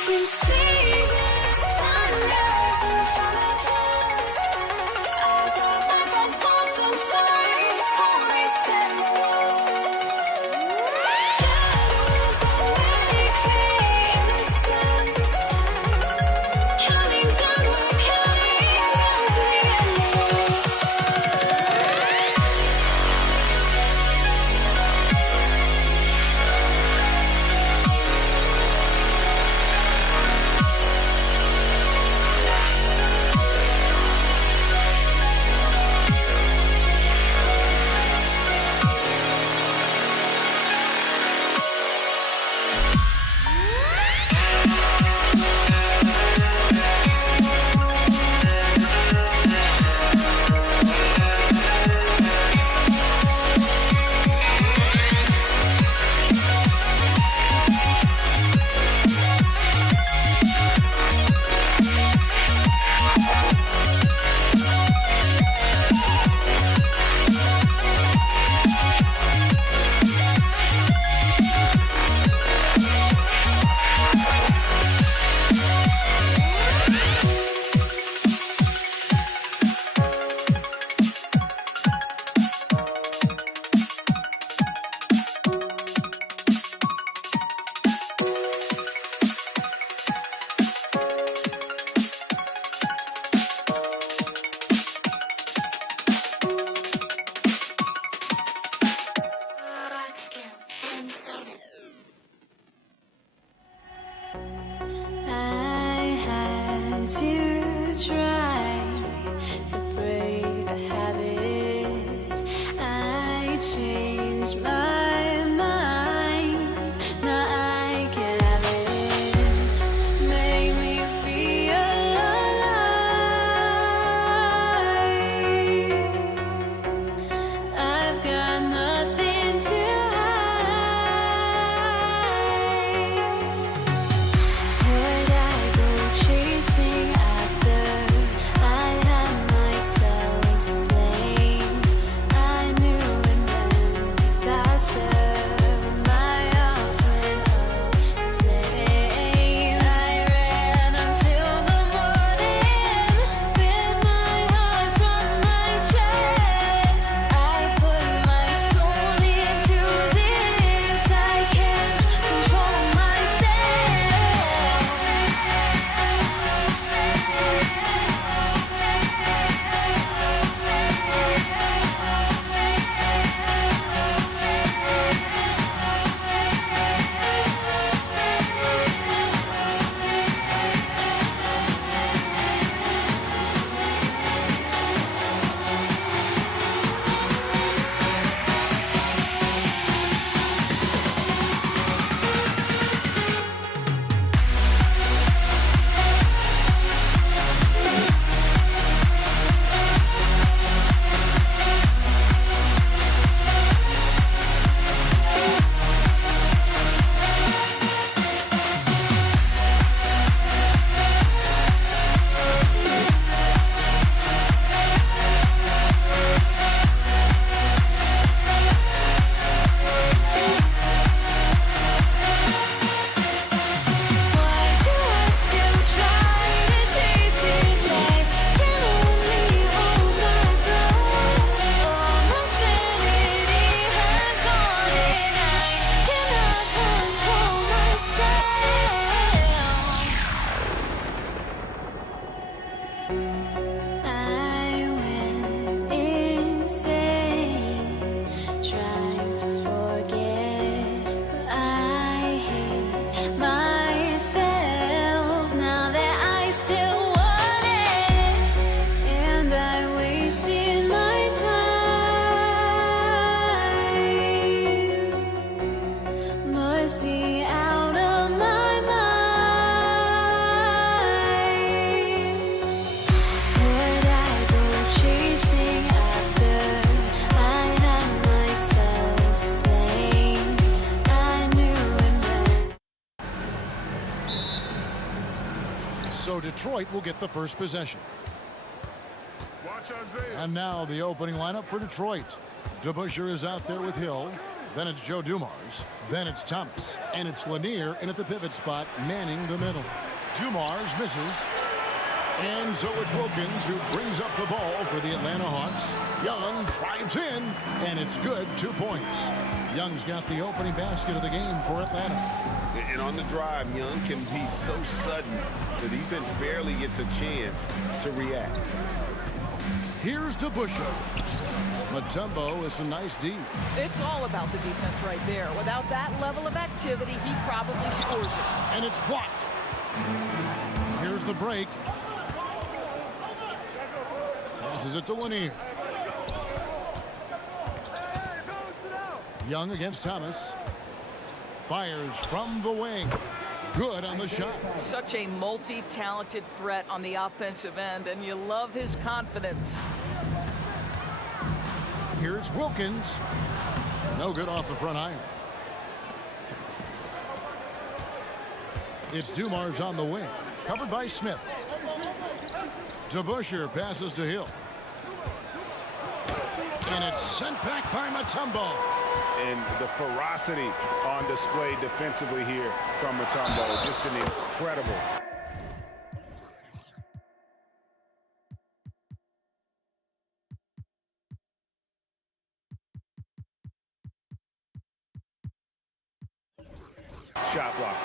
We see the sunrise in front of us as our life unfolds and stories told. We stand alone. Shadows awake the innocence, counting down, we're counting down. Detroit will get the first possession. And now the opening lineup for Detroit. DeBusschere is out there with Hill. Then it's Joe Dumars. Then it's Thomas. And it's Lanier in at the pivot spot, manning the middle. Dumars misses. And so it's Wilkins who brings up the ball for the Atlanta Hawks. Young drives in, and it's good, 2 points. Young's got the opening basket of the game for Atlanta. And on the drive, Young can be so sudden. The defense barely gets a chance to react. Here's DeBusschere. Mutombo with some nice D. It's all about the defense right there. Without that level of activity, he probably scores it. And it's blocked. Here's the break. Passes it to Lanier. Young against Thomas. Fires from the wing. Good on the shot. Such a multi-talented threat on the offensive end, and you love his confidence. Here's Wilkins. No good off the front iron. It's Dumars on the wing. Covered by Smith. DeBusschere passes to Hill. And it's sent back by Mutombo. And the ferocity on display defensively here from Mutombo. Just an incredible. Shot block.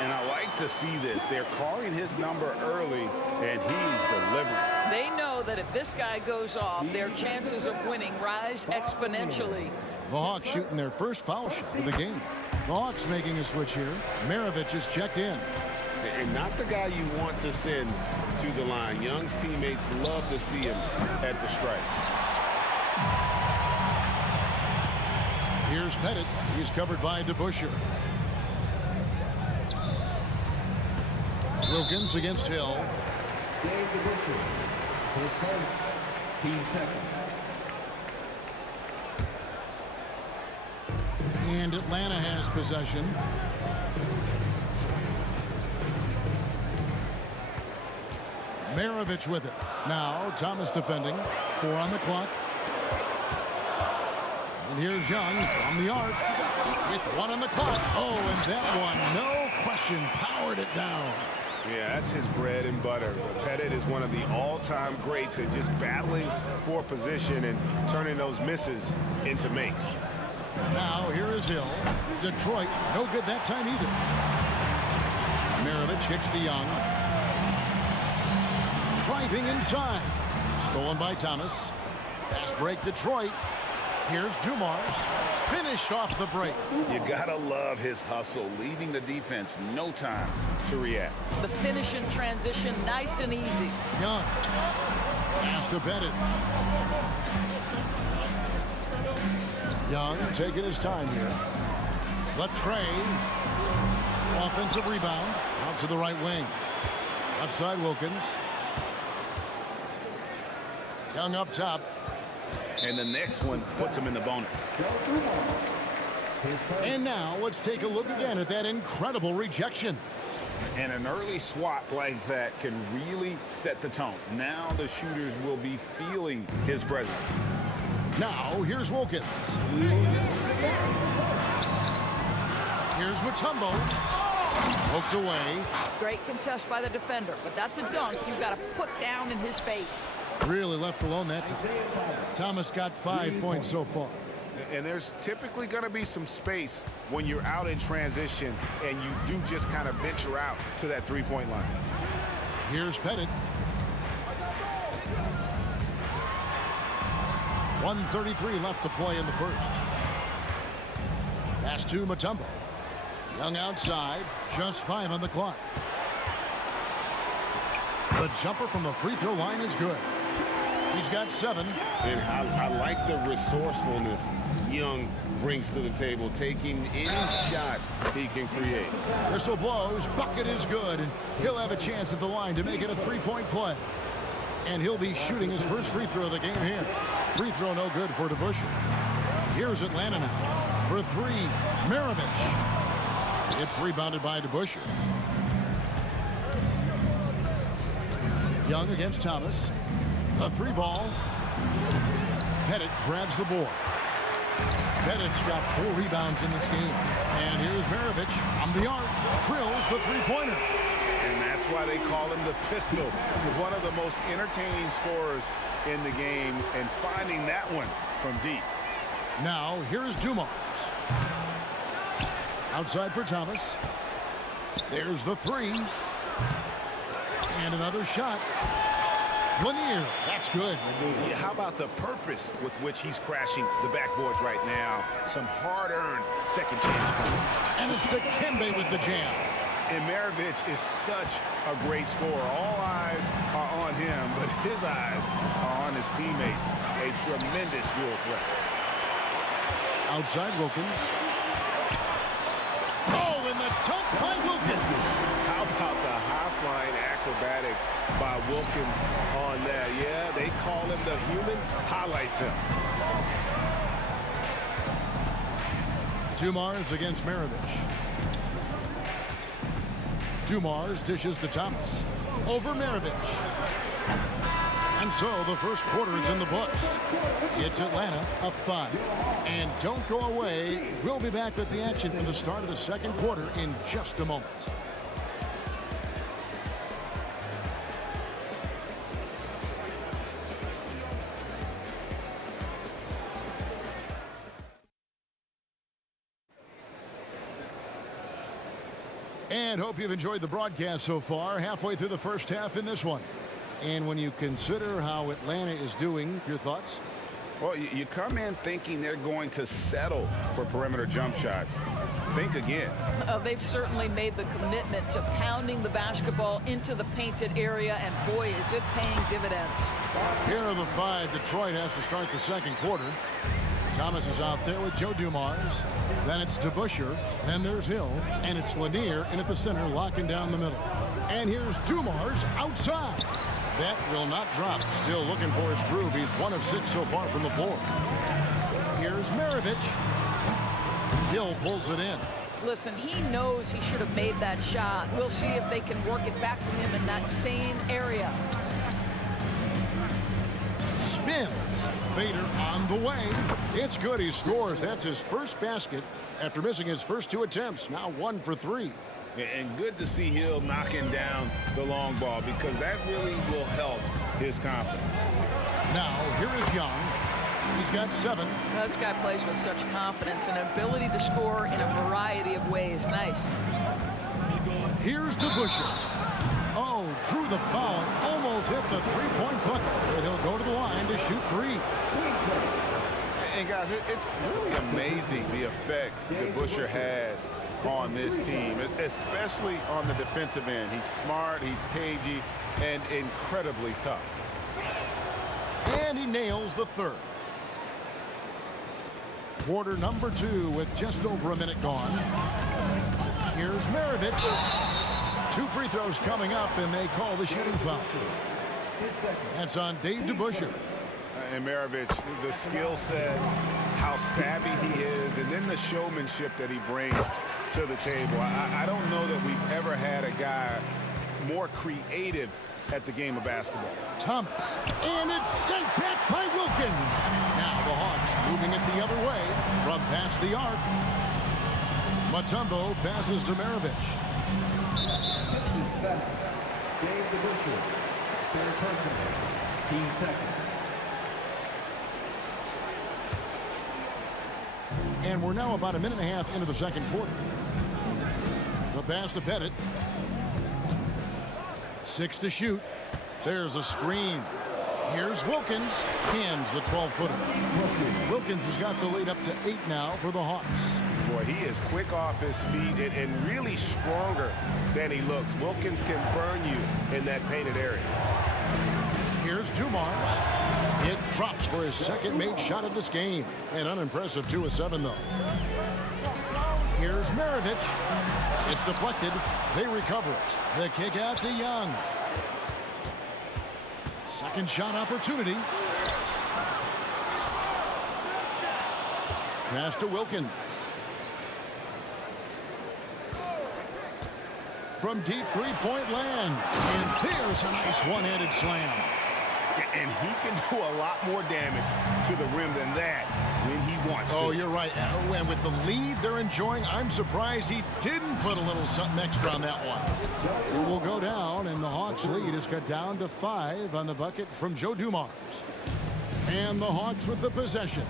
And I like to see this. They're calling his number early, and he's delivering. They know that if this guy goes off, their chances of winning rise exponentially. The Hawks shooting their first foul shot of the game. The Hawks making a switch here. Maravich is checked in. And not the guy you want to send to the line. Young's teammates love to see him at the stripe. Here's Pettit. He's covered by DeBusschere. Wilkins against Hill. Team second. And Atlanta has possession. Maravich with it. Now Thomas defending. 4 on the clock. And here's Young from the arc with 1 on the clock. Oh, and that one, no question, powered it down. Yeah, that's his bread and butter. Pettit is one of the all-time greats at just battling for position and turning those misses into makes. Now here is Hill. Detroit, no good that time either. Maravich kicks to Young. Driving inside. Stolen by Thomas. Fast break Detroit. Here's Dumars. Finished off the break. You gotta love his hustle, leaving the defense no time to react. The finish in transition, nice and easy. Young. Pass to Pettit. Young taking his time here. Latrey. Offensive rebound. Out to the right wing. Left side Wilkins. Young up top. And the next one puts him in the bonus. And now let's take a look again at that incredible rejection. And an early swat like that can really set the tone. Now the shooters will be feeling his presence. Now here's Wilkins. Here's Mutombo. Poked away. Great contest by the defender, but that's a dunk you've got to put down in his face. Really left alone that time. Thomas got 5 points so far. And there's typically going to be some space when you're out in transition and you do just kind of venture out to that three-point line. Here's Pettit. 1:33 left to play in the first. Pass to Mutombo. Young outside, just 5 on the clock. The jumper from the free throw line is good. He's got 7. And I like the resourcefulness Young brings to the table, taking any shot he can create. Whistle blows, bucket is good, and he'll have a chance at the line to make it a 3-point play. And he'll be shooting his first free throw of the game here. Free throw no good for DeBusschere. Here's Atlanta now for 3. Maravich. It's rebounded by DeBusschere. Young against Thomas. A 3-ball. Pettit grabs the board. Pettit's got 4 rebounds in this game. And here's Maravich from the arc. Drills the 3-pointer. And that's why they call him the pistol. One of the most entertaining scorers in the game, and finding that one from deep. Now, here's Dumars. Outside for Thomas. There's the 3. And another shot. Lanier, that's good. Yeah, how about the purpose with which he's crashing the backboards right now? Some hard-earned second chance points. And it's Dikembe with the jam. And Maravich is such a great scorer. All eyes are on him, but his eyes are on his teammates. A tremendous dual threat. Outside Wilkins. Oh, and the dunk by Wilkins. How about the high-flying acrobatics by Wilkins on that? Yeah, they call him the human highlight film. Dumars against Maravich. Dumars dishes to Thomas. Over Maravich. And so the first quarter is in the books. It's Atlanta up 5. And don't go away. We'll be back with the action for the start of the second quarter in just a moment. And hope you've enjoyed the broadcast so far. Halfway through the first half in this one. And when you consider how Atlanta is doing, your thoughts? Well, you come in thinking they're going to settle for perimeter jump shots. Think again. They've certainly made the commitment to pounding the basketball into the painted area, and boy, is it paying dividends. Here are the 5. Detroit has to start the second quarter. Thomas is out there with Joe Dumars. Then it's DeBusschere. Then there's Hill. And it's Lanier in at the center, locking down the middle. And here's Dumars outside. That will not drop. Still looking for his groove. He's 1 of 6 so far from the floor. Here's Maravich. Hill pulls it in. Listen, he knows he should have made that shot. We'll see if they can work it back to him in that same area. Spins. Fader on the way. It's good. He scores. That's his first basket after missing his first 2 attempts. Now 1 for 3. And good to see Hill knocking down the long ball, because that really will help his confidence. Now, here is Young. He's got 7. This guy plays with such confidence and an ability to score in a variety of ways. Nice. Here's DeBusschere. Oh, drew the foul and almost hit the 3-point bucket. But he'll go to the line to shoot 3. And guys, it's really amazing the effect DeBusschere has on this team, especially on the defensive end. He's smart, he's cagey, and incredibly tough. And he nails the 3rd. Quarter number 2 with just over a minute gone. Here's Maravich. 2 free throws coming up, and they call the shooting foul. That's on Dave DeBusschere. And Maravich, the skill set, how savvy he is, and then the showmanship that he brings to the table. I don't know that we've ever had a guy more creative at the game of basketball. Thomas, and it's sent back by Wilkins. Now the Hawks moving it the other way from past the arc. Mutombo passes to Maravich. Dave DeBusschere, 3rd personal, team 2nd. And we're now about a minute and a half into the second quarter. The pass to Pettit. 6 to shoot. There's a screen. Here's Wilkins. Hands the 12-footer. Wilkins has got the lead up to 8 now for the Hawks. Boy, he is quick off his feet and really stronger than he looks. Wilkins can burn you in that painted area. Here's Dumars. It drops for his second made shot of this game. An unimpressive 2 of 7, though. Here's Maravich. It's deflected. They recover it. The kick out to Young. Second shot opportunity. Pass to Wilkins. from deep three-point land. And there's a nice one-handed slam. And he can do a lot more damage to the rim than that when he wants to. Oh, you're right. And with the lead they're enjoying, I'm surprised he didn't put a little something extra on that one. It will go down, and the Hawks' lead is cut down to 5 on the bucket from Joe Dumars. And the Hawks with the possession.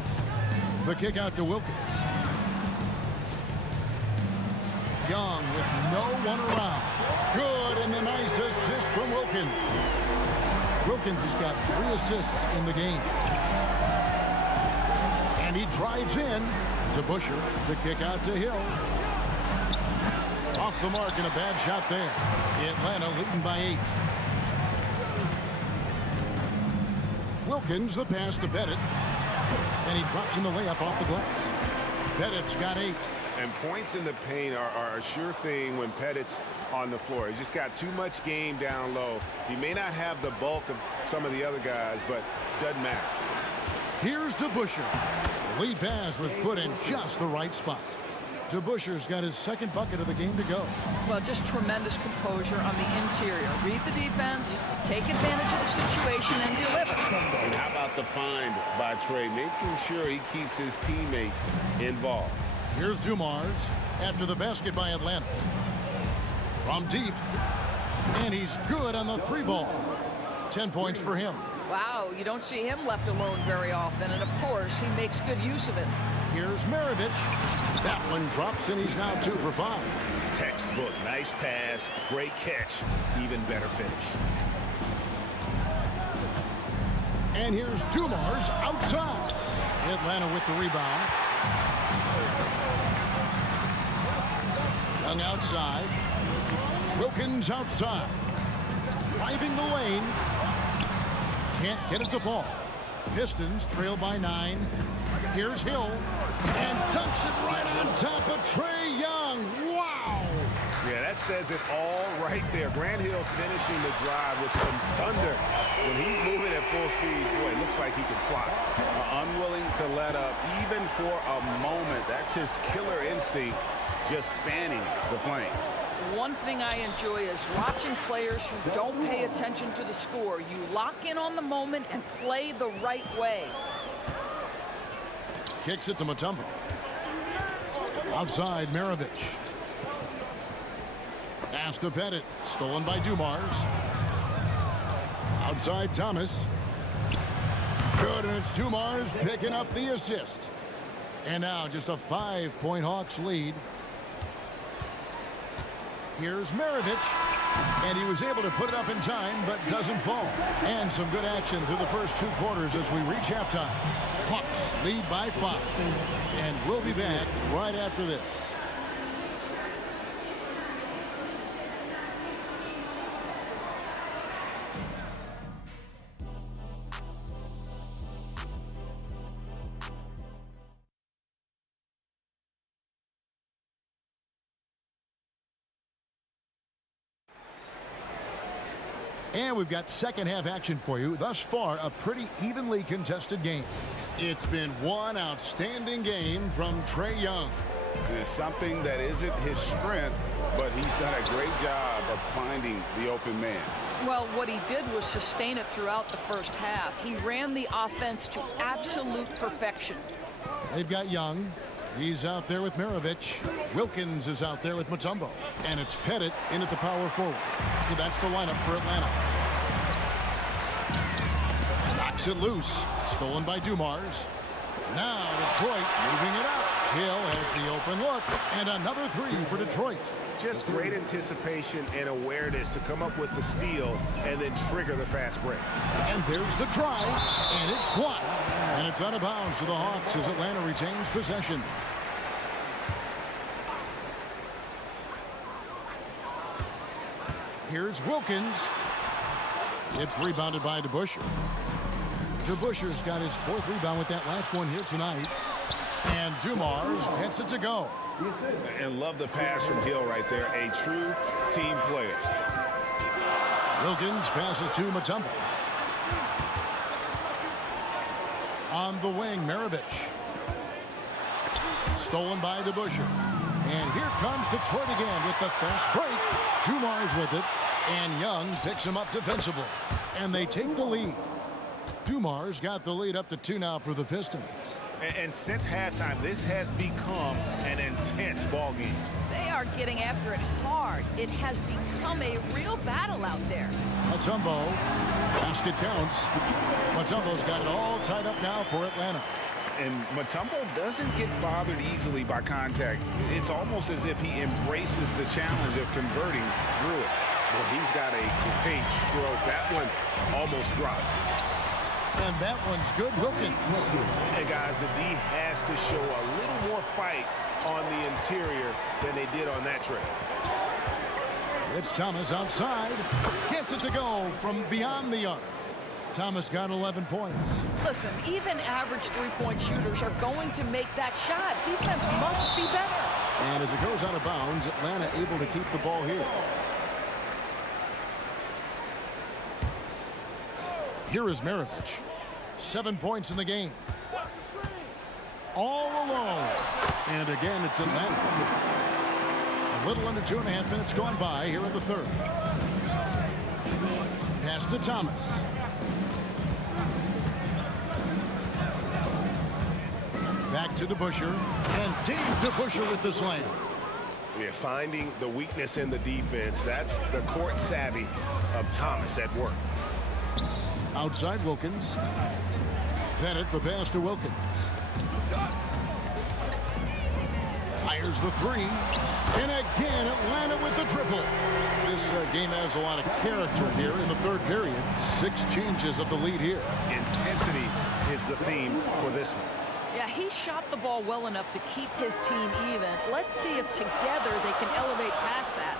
The kick out to Wilkins. Young with no one around. Good, and a nice assist from Wilkins. Wilkins has got 3 assists in the game. And he drives in to Busher. The kick out to Hill. Off the mark and a bad shot there. Atlanta leading by 8. Wilkins, the pass to Pettit. And he drops in the layup off the glass. Pettit's got 8. And points in the paint are a sure thing when Pettit's on the floor. He's just got too much game down low. He may not have the bulk of some of the other guys, but doesn't matter. Here's DeBuscher. The lead pass was put in just the right spot. DeBuscher's got his second bucket of the game to go. Well, just tremendous composure on the interior. Read the defense, take advantage of the situation, and deliver. And how about the find by Trey, making sure he keeps his teammates involved. Here's Dumars after the basket by Atlanta. From deep, and he's good on the 3-ball. 10 points for him. Wow, you don't see him left alone very often, and of course, he makes good use of it. Here's Maravich. That one drops, and he's now 2 for 5. Textbook, nice pass, great catch, even better finish. And here's Dumars outside. Atlanta with the rebound. Young outside. Wilkins outside. Driving the lane. Can't get it to fall. Pistons trail by 9. Here's Hill. And dunks it right on top of Trae Young. Wow! Yeah, that says it all right there. Grant Hill finishing the drive with some thunder. When he's moving at full speed, boy, it looks like he can fly. Unwilling to let up even for a moment. That's his killer instinct, just fanning the flames. One thing I enjoy is watching players who don't pay attention to the score. You lock in on the moment and play the right way. Kicks it to Mutombo. Outside, Maravich. Pass to Pettit. Stolen by Dumars. Outside, Thomas. Good, and it's Dumars picking up the assist. And now just a 5-point Hawks lead. Here's Maravich, and he was able to put it up in time, but doesn't fall. And some good action through the first 2 quarters as we reach halftime. Hawks lead by 5, and we'll be back right after this. And we've got second half action for you. Thus far, a pretty evenly contested game. It's been one outstanding game from Trae Young. It's something that isn't his strength, but he's done a great job of finding the open man. Well, what he did was sustain it throughout the first half. He ran the offense to absolute perfection. They've got Young. He's out there with Maravich. Wilkins is out there with Mutombo. And it's Pettit in at the power forward. So that's the lineup for Atlanta. Knocks it loose. Stolen by Dumars. Now Detroit moving it up. Hill has the open look. And another 3 for Detroit. Just great anticipation and awareness to come up with the steal and then trigger the fast break. And there's the try, and it's blocked. And it's out of bounds to the Hawks as Atlanta retains possession. Here's Wilkins. It's rebounded by DeBuscher. DeBuscher's got his 4th rebound with that last one here tonight. And Dumars gets it to go. And love the pass from Hill right there. A true team player. Wilkins passes to Mutombo. On the wing, Maravich. Stolen by DeBuscher. And here comes Detroit again with the fast break. Dumars with it, and Young picks him up defensively. And they take the lead. Dumars got the lead up to 2 now for the Pistons. And since halftime, this has become an intense ball game. They are getting after it hard. It has become a real battle out there. Mutombo, basket counts. Mutombo's got it all tied up now for Atlanta. And Mutombo doesn't get bothered easily by contact. It's almost as if he embraces the challenge of converting through it. Well, he's got a great stroke. That one almost dropped. And that one's good. Wilkins. And guys, the D has to show a little more fight on the interior than they did on that trip. It's Thomas outside. Gets it to go from beyond the arc. Thomas got 11 points. Listen, even average three-point shooters are going to make that shot. Defense must be better. And as it goes out of bounds, Atlanta able to keep the ball here. Here is Maravich. 7 points in the game. All alone. And again, it's Atlanta. A little under 2.5 minutes gone by here in the third. Pass to Thomas. Back to DeBusschere. And Dave DeBusschere with the slam. Yeah, finding the weakness in the defense. That's the court savvy of Thomas at work. Outside Wilkins. Bennett, the pass to Wilkins. Fires the three. And again, Atlanta with the triple. This game has a lot of character here in the third period. 6 changes of the lead here. Intensity is the theme for this one. Yeah, he shot the ball well enough to keep his team even. Let's see if together they can elevate past that.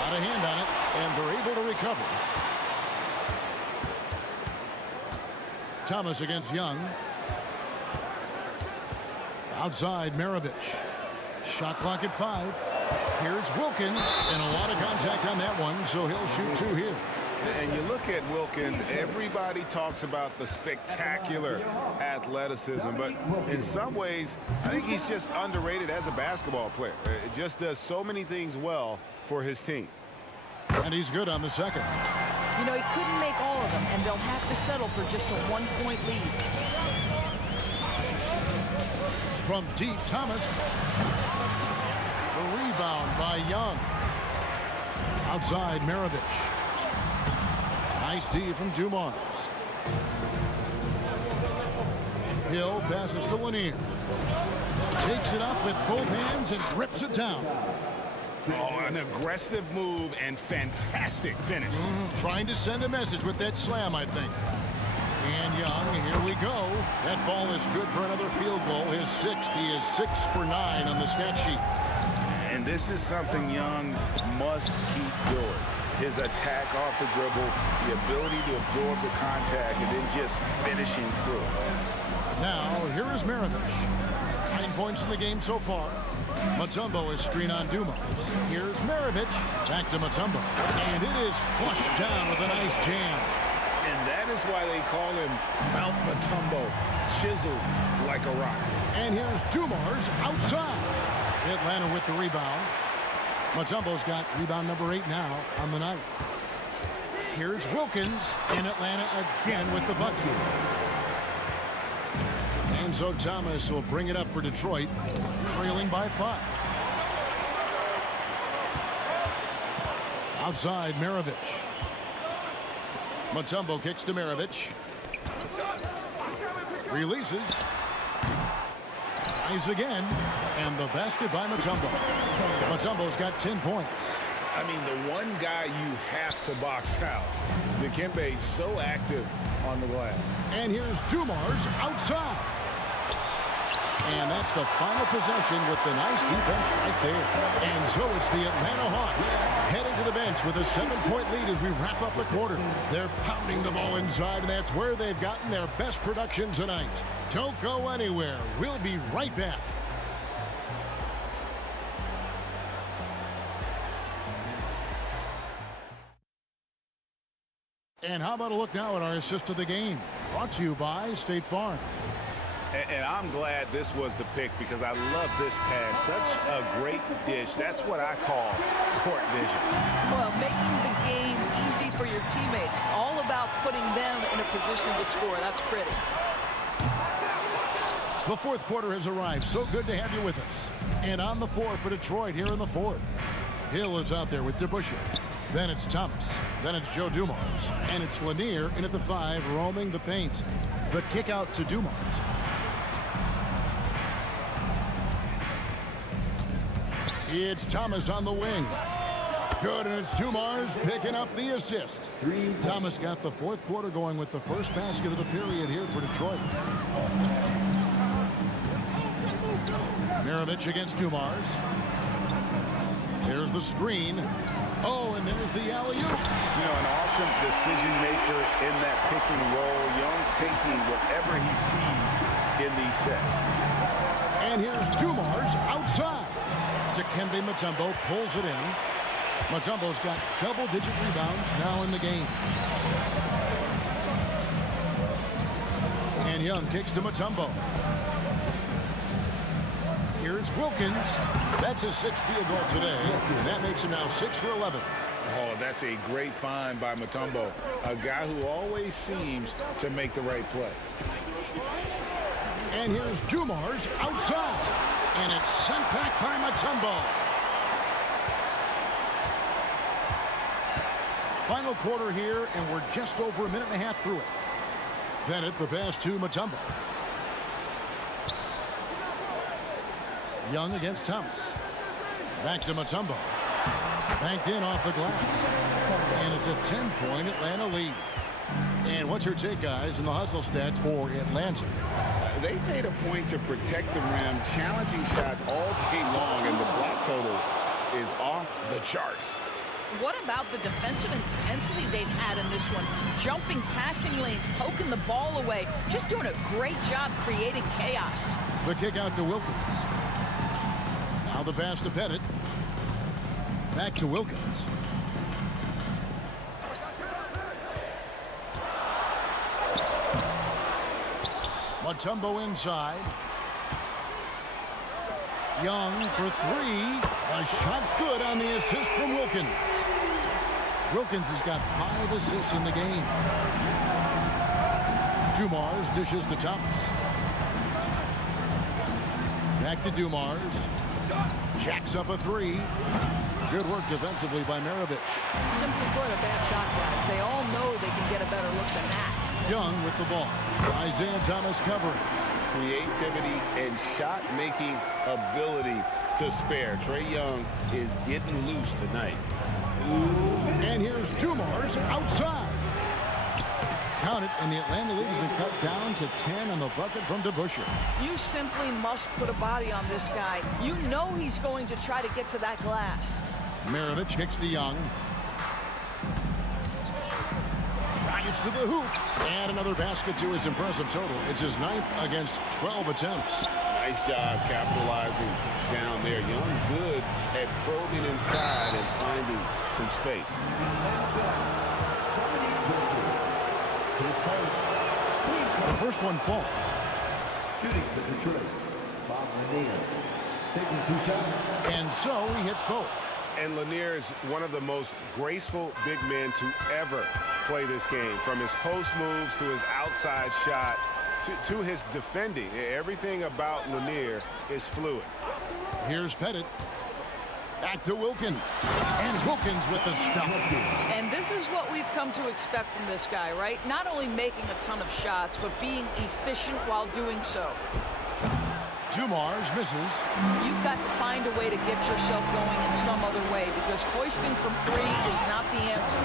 Got a hand on it, and they're able to recover. Thomas against Young. Outside, Maravich. Shot clock at 5. Here's Wilkins, and a lot of contact on that one, so he'll shoot 2 here. And you look at Wilkins, everybody talks about the spectacular athleticism, but in some ways, I think he's just underrated as a basketball player. It just does so many things well for his team. And he's good on the second. You know, he couldn't make all of them, and they'll have to settle for just a 1-point lead. From deep, Thomas. The rebound by Young. Outside, Maravich. Nice D from Dumars. Hill passes to Lanier. Takes it up with both hands and rips it down. Oh, an aggressive move and fantastic finish. Trying to send a message with that slam, I think. And Young, here we go. That ball is good for another field goal. His 6th. He is 6 for 9 on the stat sheet. And this is something Young must keep doing. His attack off the dribble, the ability to absorb the contact, and then just finishing through. Now, here is Maravich. 9 points in the game so far. Mutombo is screen on Dumars. Here's Maravich. Back to Mutombo. And it is flushed down with a nice jam. And that is why they call him Mount Mutombo, chiseled like a rock. And here's Dumars outside. Atlanta with the rebound. Mutombo's got rebound number 8 now on the night. Here's Wilkins in Atlanta again with the bucket. And so Thomas will bring it up for Detroit, trailing by 5. Outside, Maravich. Mutombo kicks to Maravich. Releases. Tries again. And the basket by Mutombo. Mutombo's got 10 points. I mean, the one guy you have to box out. Dikembe so active on the glass. And here's Dumars outside. And that's the final possession with the nice defense right there. And so it's the Atlanta Hawks heading to the bench with a 7-point lead as we wrap up the quarter. They're pounding the ball inside, and that's where they've gotten their best production tonight. Don't go anywhere. We'll be right back. And how about a look now at our assist of the game? Brought to you by State Farm. And I'm glad this was the pick because I love this pass. Such a great dish. That's what I call court vision. Well, making the game easy for your teammates. All about putting them in a position to score. That's pretty. The fourth quarter has arrived. So good to have you with us. And on the floor for Detroit here in the fourth. Hill is out there with DeBusschere. Then it's Thomas. Then it's Joe Dumars. And it's Lanier in at the 5, roaming the paint. The kick out to Dumars. It's Thomas on the wing. Good, and it's Dumars picking up the assist. Thomas got the fourth quarter going with the first basket of the period here for Detroit. Mirovic against Dumars. There's the screen. Oh, and there's the alley-oop. You know, an awesome decision maker in that pick and roll. Young taking whatever he sees in these sets. And here's Dumars outside. Dikembe Mutombo pulls it in. Mutombo's got double-digit rebounds now in the game. And Young kicks to Mutombo. Here's Wilkins. That's his 6th field goal today, and that makes him now 6 for 11. Oh, that's a great find by Mutombo, a guy who always seems to make the right play. And here's Dumars outside, and it's sent back by Mutombo. Final quarter here, and we're just over a minute and a half through it. Bennett, the pass to Mutombo. Young against Thomas. Back to Mutombo. Banked in off the glass. And it's a 10-point Atlanta lead. And what's your take, guys, in the hustle stats for Atlanta? They made a point to protect the rim, challenging shots all game long, and the block total is off the charts. What about the defensive intensity they've had in this one? Jumping passing lanes, poking the ball away, just doing a great job creating chaos. The kick out to Wilkins. Now the pass to Bennett. Back to Wilkins. Mutombo inside. Young for 3. A shot's good on the assist from Wilkins. Wilkins has got 5 assists in the game. Dumars dishes to Thomas. Back to Dumars. Jacks up a 3. Good work defensively by Mirovic. Simply put, a bad shot, guys. They all know they can get a better look than that. Young with the ball. Isaiah Thomas covering. Creativity and shot-making ability to spare. Trae Young is getting loose tonight. And here's Dumars outside. Count it, and the Atlanta League has been cut down to 10 on the bucket from DeBusschere. You simply must put a body on this guy. You know he's going to try to get to that glass. Mirovic kicks to Young. Drives to the hoop. And another basket to his impressive total. It's his 9th against 12 attempts. Nice job capitalizing down there. Young good at probing inside and finding some space. The first one falls. Shooting for Detroit, Bob Lanier. Taking 2 shots. And so he hits both. And Lanier is one of the most graceful big men to ever play this game. From his post moves to his outside shot to his defending. Everything about Lanier is fluid. Here's Pettit. Back to Wilkins. And Wilkins with the stuff. And this is what we've come to expect from this guy, right? Not only making a ton of shots, but being efficient while doing so. Dumars misses. You've got to find a way to get yourself going in some other way, because hoisting from 3 is not the answer.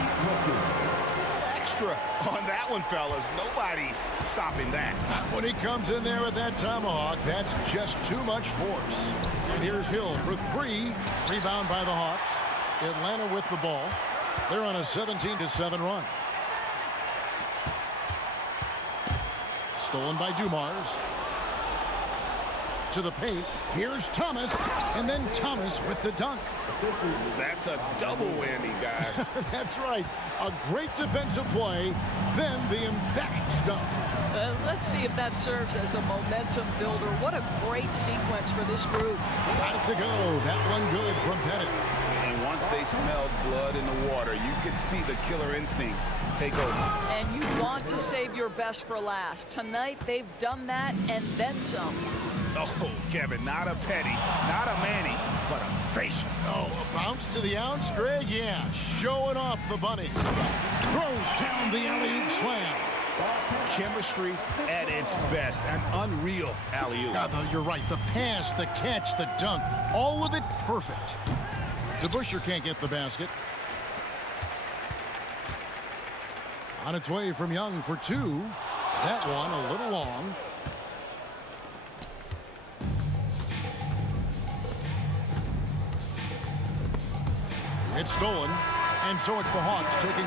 Extra on that one, fellas. Nobody's stopping that. When he comes in there with that tomahawk, that's just too much force. And here's Hill for 3. Rebound by the Hawks. Atlanta with the ball. They're on a 17-7 run. Stolen by Dumars. To the paint. Here's Thomas. And then Thomas with the dunk. That's a double whammy, guys. That's right. A great defensive play, then the emphatic stuff. Let's Let's see if that serves as a momentum builder. What a great sequence for this group. Got it to go. That one good from Pettit. And once they smelled blood in the water, you could see the killer instinct take over. And you want to save your best for last. Tonight, they've done that and then some. Oh, Kevin, not a Petty, not a Manny, but a facial. Oh, a bounce to the outs, Greg? Yeah, showing off the bunny. Throws down the alley-oop slam. Chemistry at its best, an unreal alley-oop. Yeah, though, you're right. The pass, the catch, the dunk, all of it perfect. DeBusschere can't get the basket. On its way from Young for two. That one a little long. It's stolen, and so it's the Hawks taking...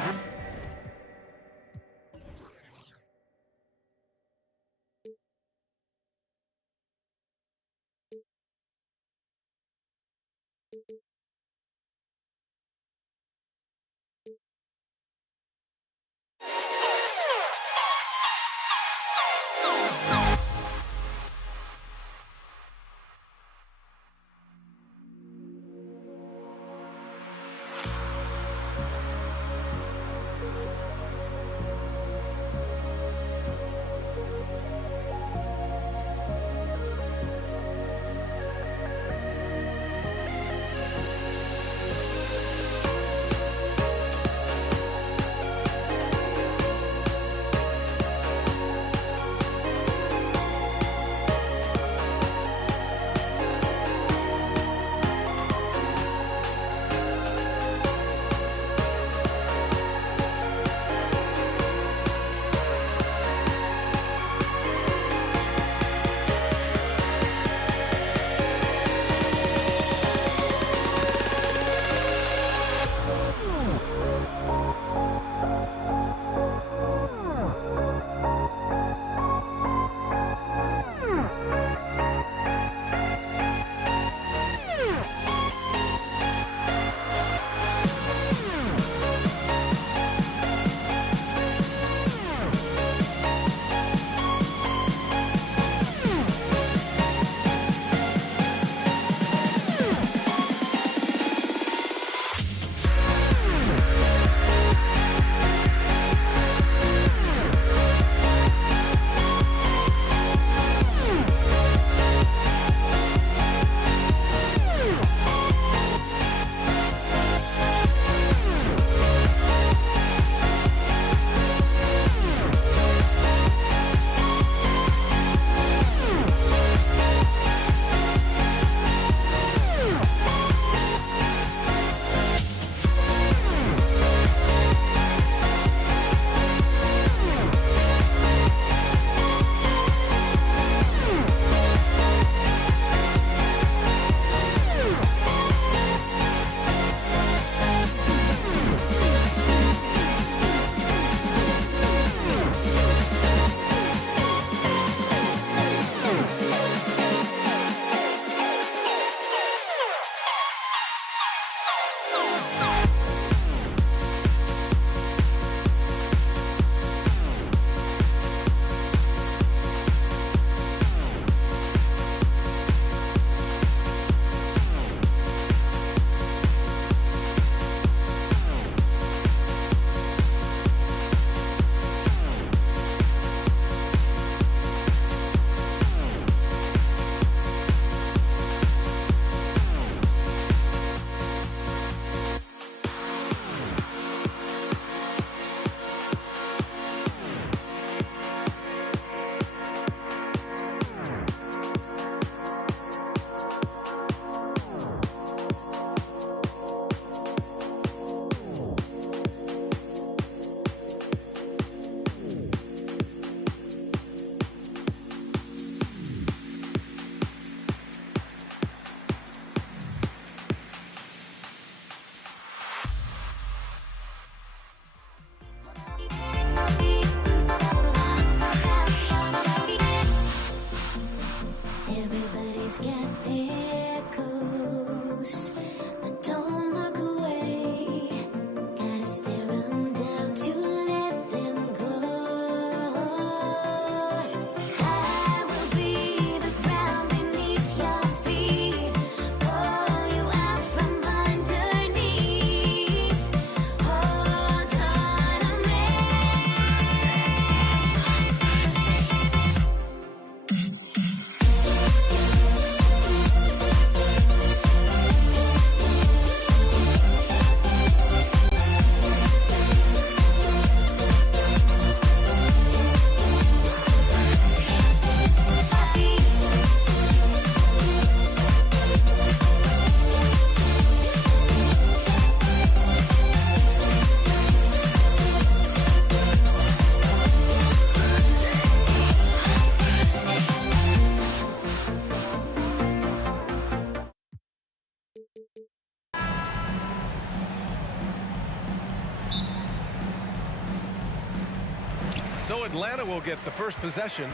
Atlanta will get the first possession.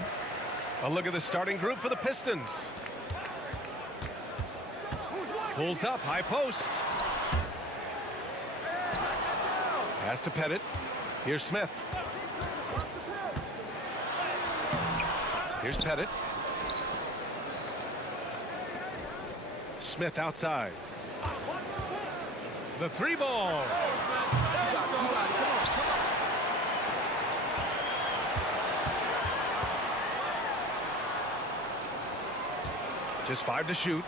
A look at the starting group for the Pistons. Pulls up, high post. Pass to Pettit. Here's Smith. Here's Pettit. Smith outside. The three ball. Just 5 to shoot.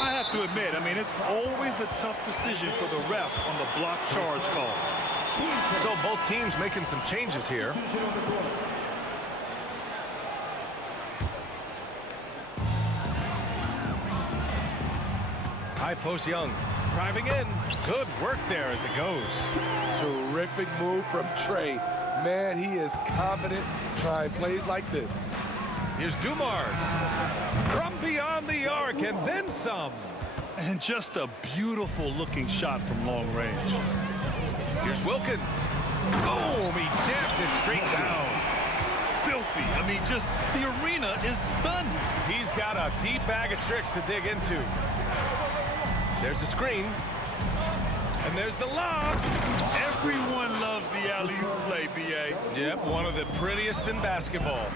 I have to admit, I mean, it's always a tough decision for the ref on the block charge call. So both teams making some changes here. High post Young. Driving in. Good work there as it goes. Terrific move from Trey. Man, he is confident trying plays like this. Here's Dumars. From beyond the arc and then some. And just a beautiful looking shot from long range. Here's Wilkins. Boom! He jams it straight down. Filthy. I mean, just the arena is stunned. He's got a deep bag of tricks to dig into. There's a screen. And there's the lob. Everyone loves the alley-oop play, B.A. Yep, one of the prettiest in basketball.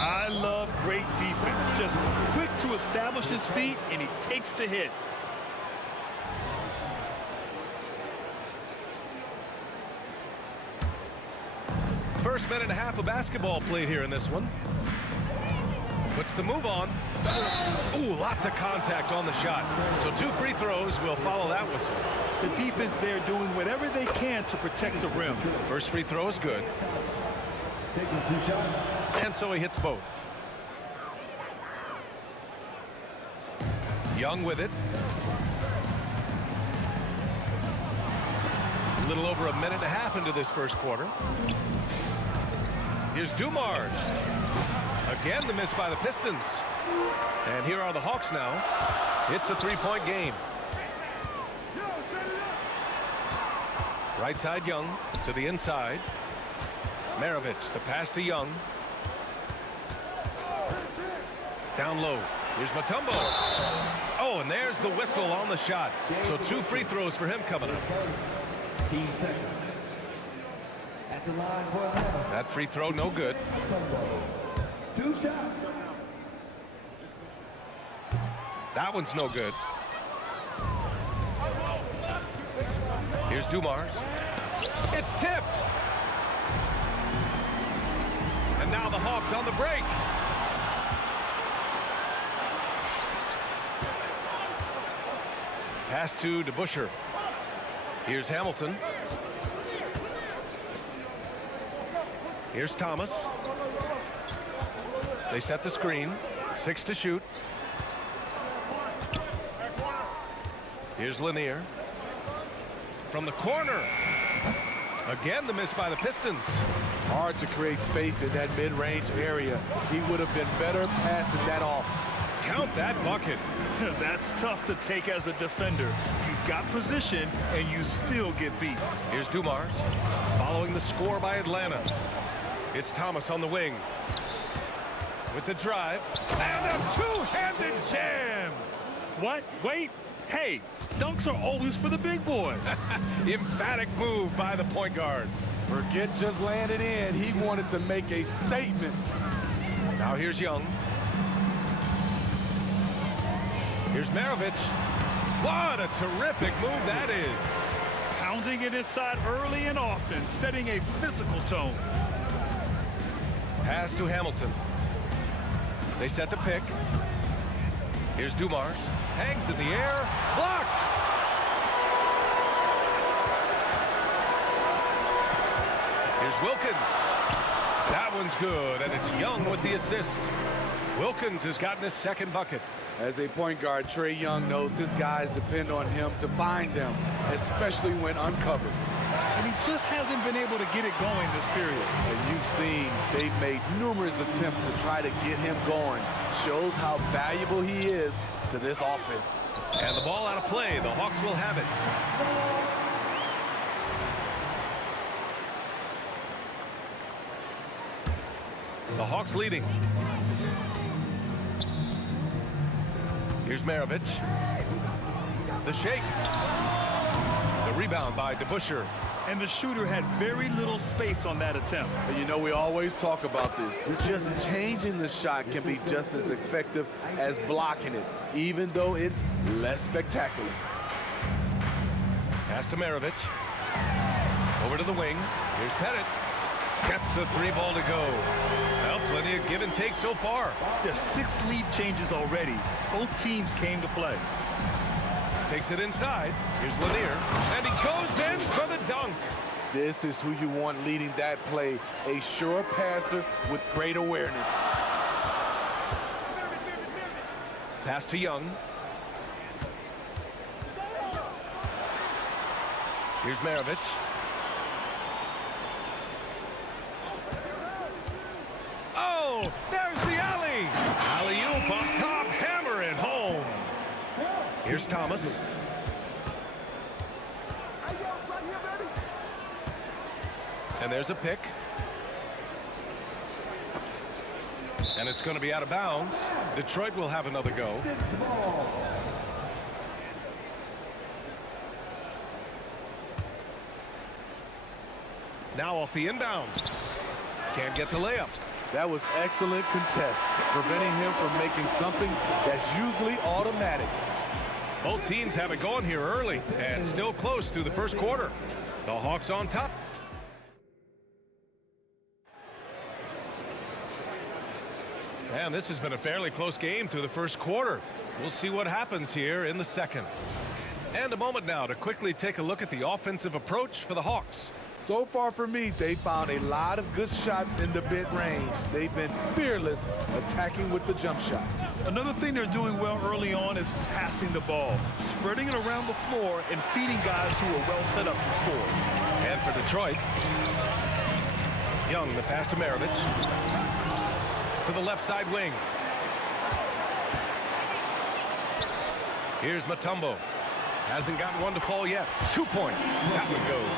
I love great defense. Just quick to establish his feet, and he takes the hit. First minute and a half of basketball played here in this one. Puts the move on. Ooh, lots of contact on the shot. So 2 free throws will follow that whistle. The defense there doing whatever they can to protect the rim. First free throw is good. Taking 2 shots. And so he hits both. Young with it. A little over a minute and a half into this first quarter. Here's Dumars. Again, the miss by the Pistons. And here are the Hawks now. It's a 3-point game. Right side Young to the inside. Maravich, the pass to Young. Down low. Here's Mutombo. Oh, and there's the whistle on the shot. So 2 free throws for him coming up. Team seconds. At the line for Atlanta. That free throw, no good. 2 shots. That one's no good. Here's Dumars. It's tipped. And now the Hawks on the break. Pass to DeBusschere. Here's Hamilton. Here's Thomas. They set the screen. 6 to shoot. Here's Lanier. From the corner. Again, the miss by the Pistons. Hard to create space in that mid-range area. He would have been better passing that off. Count that bucket. That's tough to take as a defender. You've got position, and you still get beat. Here's Dumars. Following the score by Atlanta. It's Thomas on the wing. With the drive. And a 2-handed jam. What? Wait. Hey, dunks are always for the big boys. Emphatic move by the point guard. Forget just landed in. He wanted to make a statement. Now here's Young. Here's Maravich. What a terrific move that is. Pounding it inside early and often, setting a physical tone. Pass to Hamilton. They set the pick. Here's Dumars. Hangs in the air. Blocked. Here's Wilkins. That one's good, and it's Young with the assist. Wilkins has gotten his second bucket. As a point guard, Trae Young knows his guys depend on him to find them, especially when uncovered. And he just hasn't been able to get it going this period. And you've seen they've made numerous attempts to try to get him going. Shows how valuable he is to this offense. And the ball out of play. The Hawks will have it. The Hawks leading. Here's Maravich. The shake. The rebound by DeBusschere. And the shooter had very little space on that attempt. And you know, we always talk about this. Just changing the shot can be just as effective as blocking it, even though it's less spectacular. Pass to Maravich. Over to the wing. Here's Pettit. Gets the 3-ball to go. Well, plenty of give and take so far. There's 6 lead changes already. Both teams came to play. Takes it inside. Here's Lanier. And he goes in for the dunk. This is who you want leading that play. A sure passer with great awareness. Pass to Young. Here's Maravich. Oh, there's the alley. Alley-oop up top, hammer it home. Here's Thomas. And there's a pick. And it's going to be out of bounds. Detroit will have another go. Now off the inbound. Can't get the layup. That was excellent contest, preventing him from making something that's usually automatic. Both teams have it going here early and still close through the first quarter. The Hawks on top. And this has been a fairly close game through the first quarter. We'll see what happens here in the second. And a moment now to quickly take a look at the offensive approach for the Hawks. So far for me, they found a lot of good shots in the mid-range. They've been fearless attacking with the jump shot. Another thing they're doing well early on is passing the ball, spreading it around the floor and feeding guys who are well set up to score. And for Detroit, Young, the pass to Maravich. To the left side wing. Here's Mutombo. Hasn't gotten one to fall yet. 2 points. That one goes.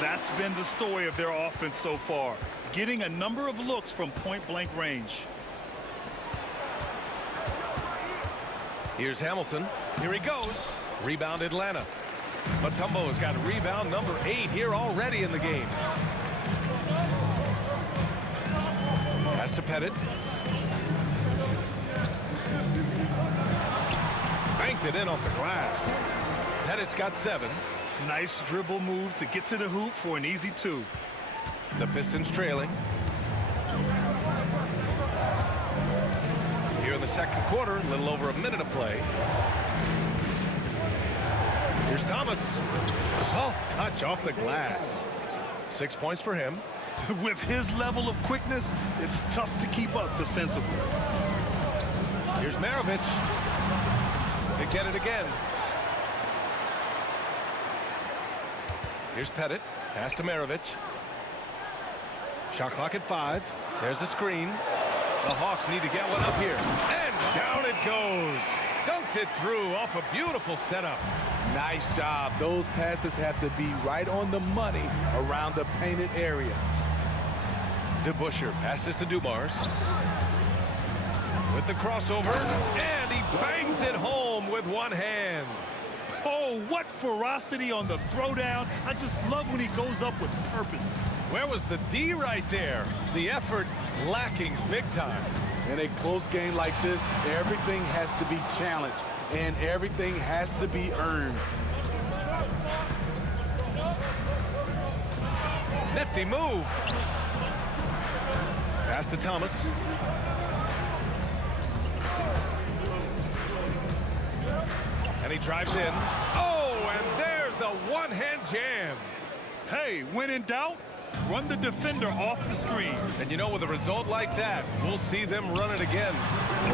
That's been the story of their offense so far, getting a number of looks from point-blank range. Here's Hamilton. Here he goes. Rebound Atlanta. Mutombo has got rebound number 8 here already in the game. Pass to Pettit. Banked it in off the glass. Pettit's got 7. Nice dribble move to get to the hoop for an easy 2. The Pistons trailing. Here in the second quarter, a little over a minute of play. Here's Thomas. Soft touch off the glass. 6 points for him. With his level of quickness, it's tough to keep up defensively. Here's Maravich. They get it again. Here's Pettit. Pass to Maravich. Shot clock at 5. There's a screen. The Hawks need to get one up here. And down it goes. Dunked it through off a beautiful setup. Nice job. Those passes have to be right on the money around the painted area. DeBusschere passes to Dumars. With the crossover. And he bangs it home with one hand. Oh, what ferocity on the throwdown. I just love when he goes up with purpose. Where was the D right there? The effort lacking big time. In a close game like this, everything has to be challenged and everything has to be earned. Nifty move. Pass to Thomas. And he drives in. Oh, and there's a one-hand jam. Hey, when in doubt, run the defender off the screen. And you know, with a result like that, we'll see them run it again.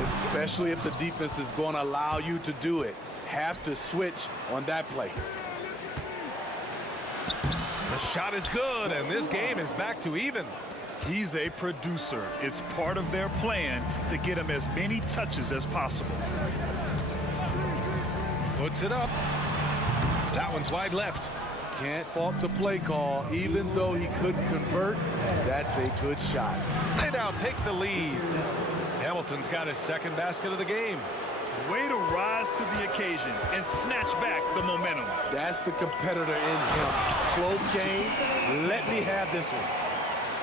Especially if the defense is going to allow you to do it. Have to switch on that play. The shot is good, and this game is back to even. He's a producer. It's part of their plan to get him as many touches as possible. Puts it up. That one's wide left. can't fault the play call. Even though he couldn't convert, that's a good shot. They now take the lead. Hamilton's got his second basket of the game. Way to rise to the occasion and snatch back the momentum. That's the competitor in him. Close game. Let me have this one.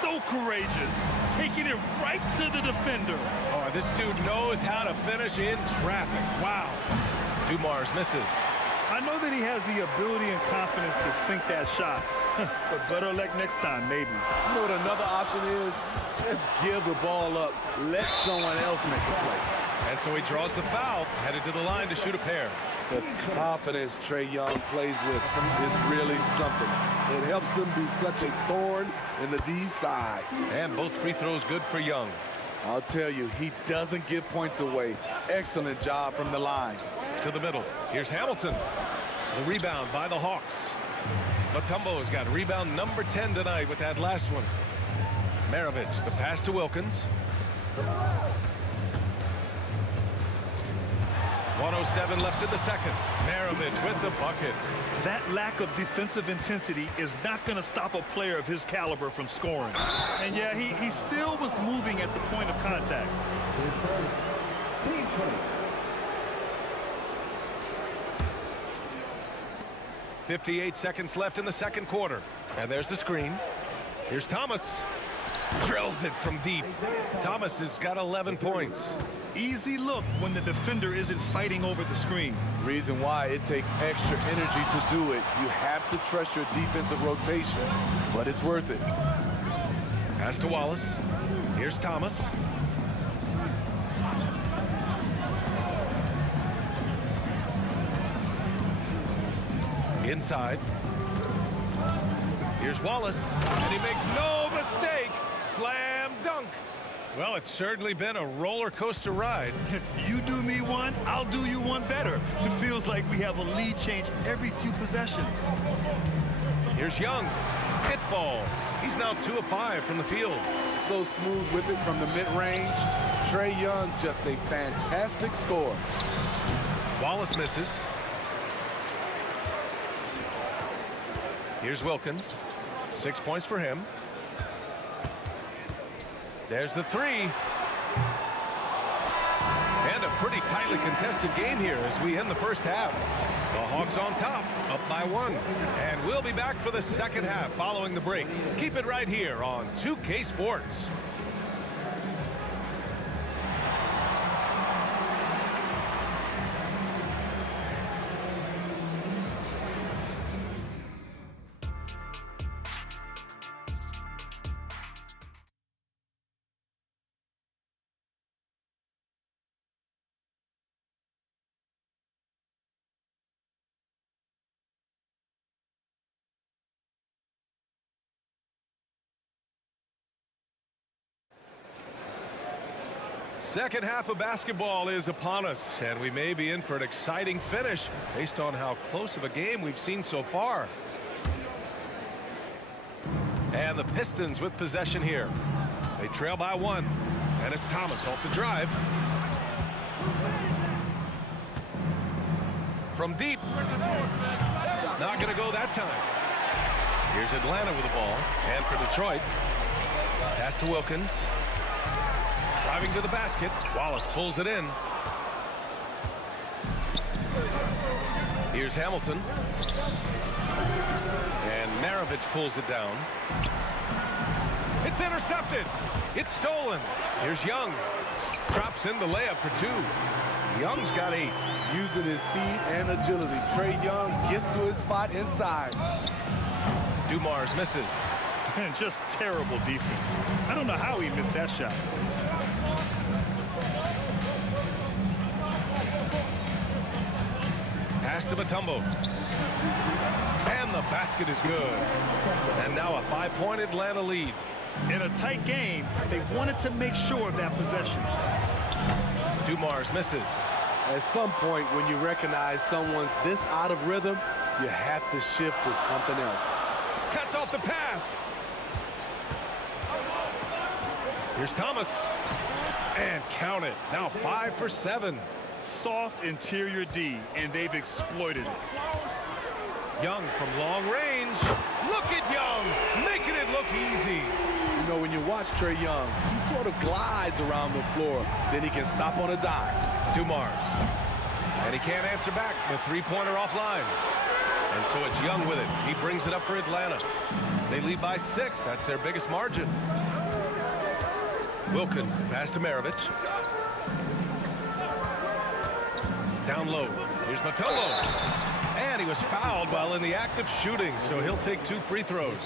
So courageous, taking it right to the defender. Oh, this dude knows how to finish in traffic. Wow. Dumars misses. I know that he has the ability and confidence to sink that shot, but better luck next time, maybe. You know what another option is? Just give the ball up. Let someone else make a play. And so he draws the foul, headed to the line to shoot a pair. The confidence Trae Young plays with is really something. It helps him be such a thorn in the D side. And both free throws good for Young. I'll tell you, he doesn't give points away. Excellent job from the line. To the middle. Here's Hamilton. The rebound by the Hawks. Mutombo's got rebound number 10 tonight with that last one. Maravich, the pass to Wilkins. 1:07 left in the second. Maravich with the bucket. That lack of defensive intensity is not going to stop a player of his caliber from scoring. And yeah, he still was moving at the point of contact. 58 seconds left in the second quarter. And there's the screen. Here's Thomas. Drills it from deep. Thomas has got 11 points. Easy look when the defender isn't fighting over the screen. Reason why it takes extra energy to do it. You have to trust your defensive rotations, but it's worth it. Pass to Wallace. Here's Thomas. Inside. Here's Wallace, and he makes no mistake. Slam dunk. Well, it's certainly been a roller coaster ride. You do me one, I'll do you one better. It feels like we have a lead change every few possessions. Here's Young. It falls. He's now 2 of 5 from the field. So smooth with it from the mid-range. Trae Young, just a fantastic scorer. Wallace misses. Here's Wilkins. 6 points for him. There's the three. And a pretty tightly contested game here as we end the first half. The Hawks on top, up by 1. And we'll be back for the second half following the break. Keep it right here on 2K Sports. Second half of basketball is upon us, and we may be in for an exciting finish based on how close of a game we've seen so far. And the Pistons with possession here. They trail by 1, and it's Thomas off the drive. From deep. Not going to go that time. Here's Atlanta with the ball, and for Detroit. Pass to Wilkins. Driving to the basket. Wallace pulls it in. Here's Hamilton. And Maravich pulls it down. It's intercepted. It's stolen. Here's Young. Drops in the layup for 2. Young's got 8. Using his speed and agility, Trae Young gets to his spot inside. Dumars misses. And just terrible defense. I don't know how he missed that shot. Pass to Mutombo. And the basket is good. And now a 5-point Atlanta lead. In a tight game, they wanted to make sure of that possession. Dumars misses. At some point, when you recognize someone's this out of rhythm, you have to shift to something else. Cuts off the pass. Here's Thomas. And count it. Now 5 for 7. Soft interior D, and they've exploited it. Young from long range. range. Look at Young, making it look easy. You know, when you watch Trae Young, he sort of glides around the floor. Then he can stop on a dime. Dumars. And he can't answer back. The three-pointer offline. And so it's Young with it. He brings it up for Atlanta. They lead by 6. That's their biggest margin. Wilkins, the pass to Maravich. Down low. Here's Matomo. And he was fouled while in the act of shooting, so he'll take 2 free throws.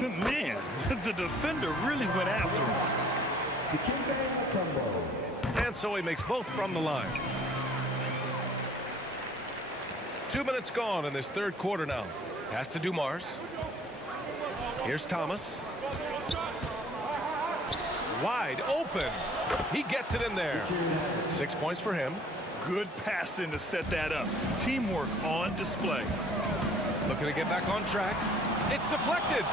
Man, the defender really went after him. And so he makes both from the line. 2 minutes gone in this third quarter now. Pass to Dumars. Here's Thomas. Wide open. He gets it in there. 6 points for him. Good passing to set that up. Teamwork on display. Looking to get back on track. It's deflected.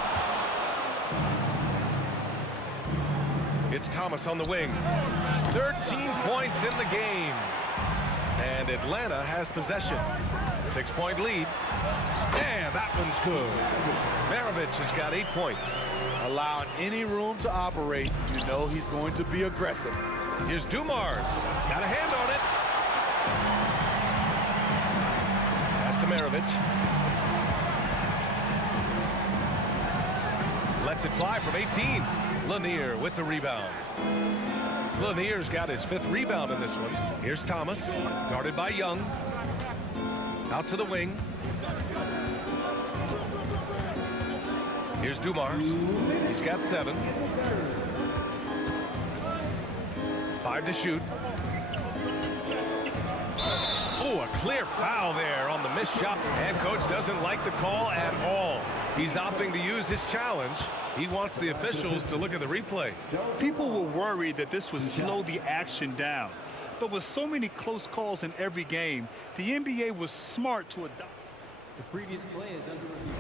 It's Thomas on the wing. 13 points in the game. And Atlanta has possession. 6-point lead. And that one's good. Maravich has got 8 points. Allowing any room to operate, you know he's going to be aggressive. Here's Dumars. Got a hand on it. Pass to Maravich. Lets it fly from 18. Lanier with the rebound. Lanier's got his 5th rebound in this one. Here's Thomas, guarded by Young. Out to the wing. Here's Dumars. He's got 7. 5 to shoot. Oh, a clear foul there on the missed shot. Head coach doesn't like the call at all. He's opting to use his challenge. He wants the officials to look at the replay. People were worried that this would slow the action down. But with so many close calls in every game, the NBA was smart to adopt. The previous play is under review.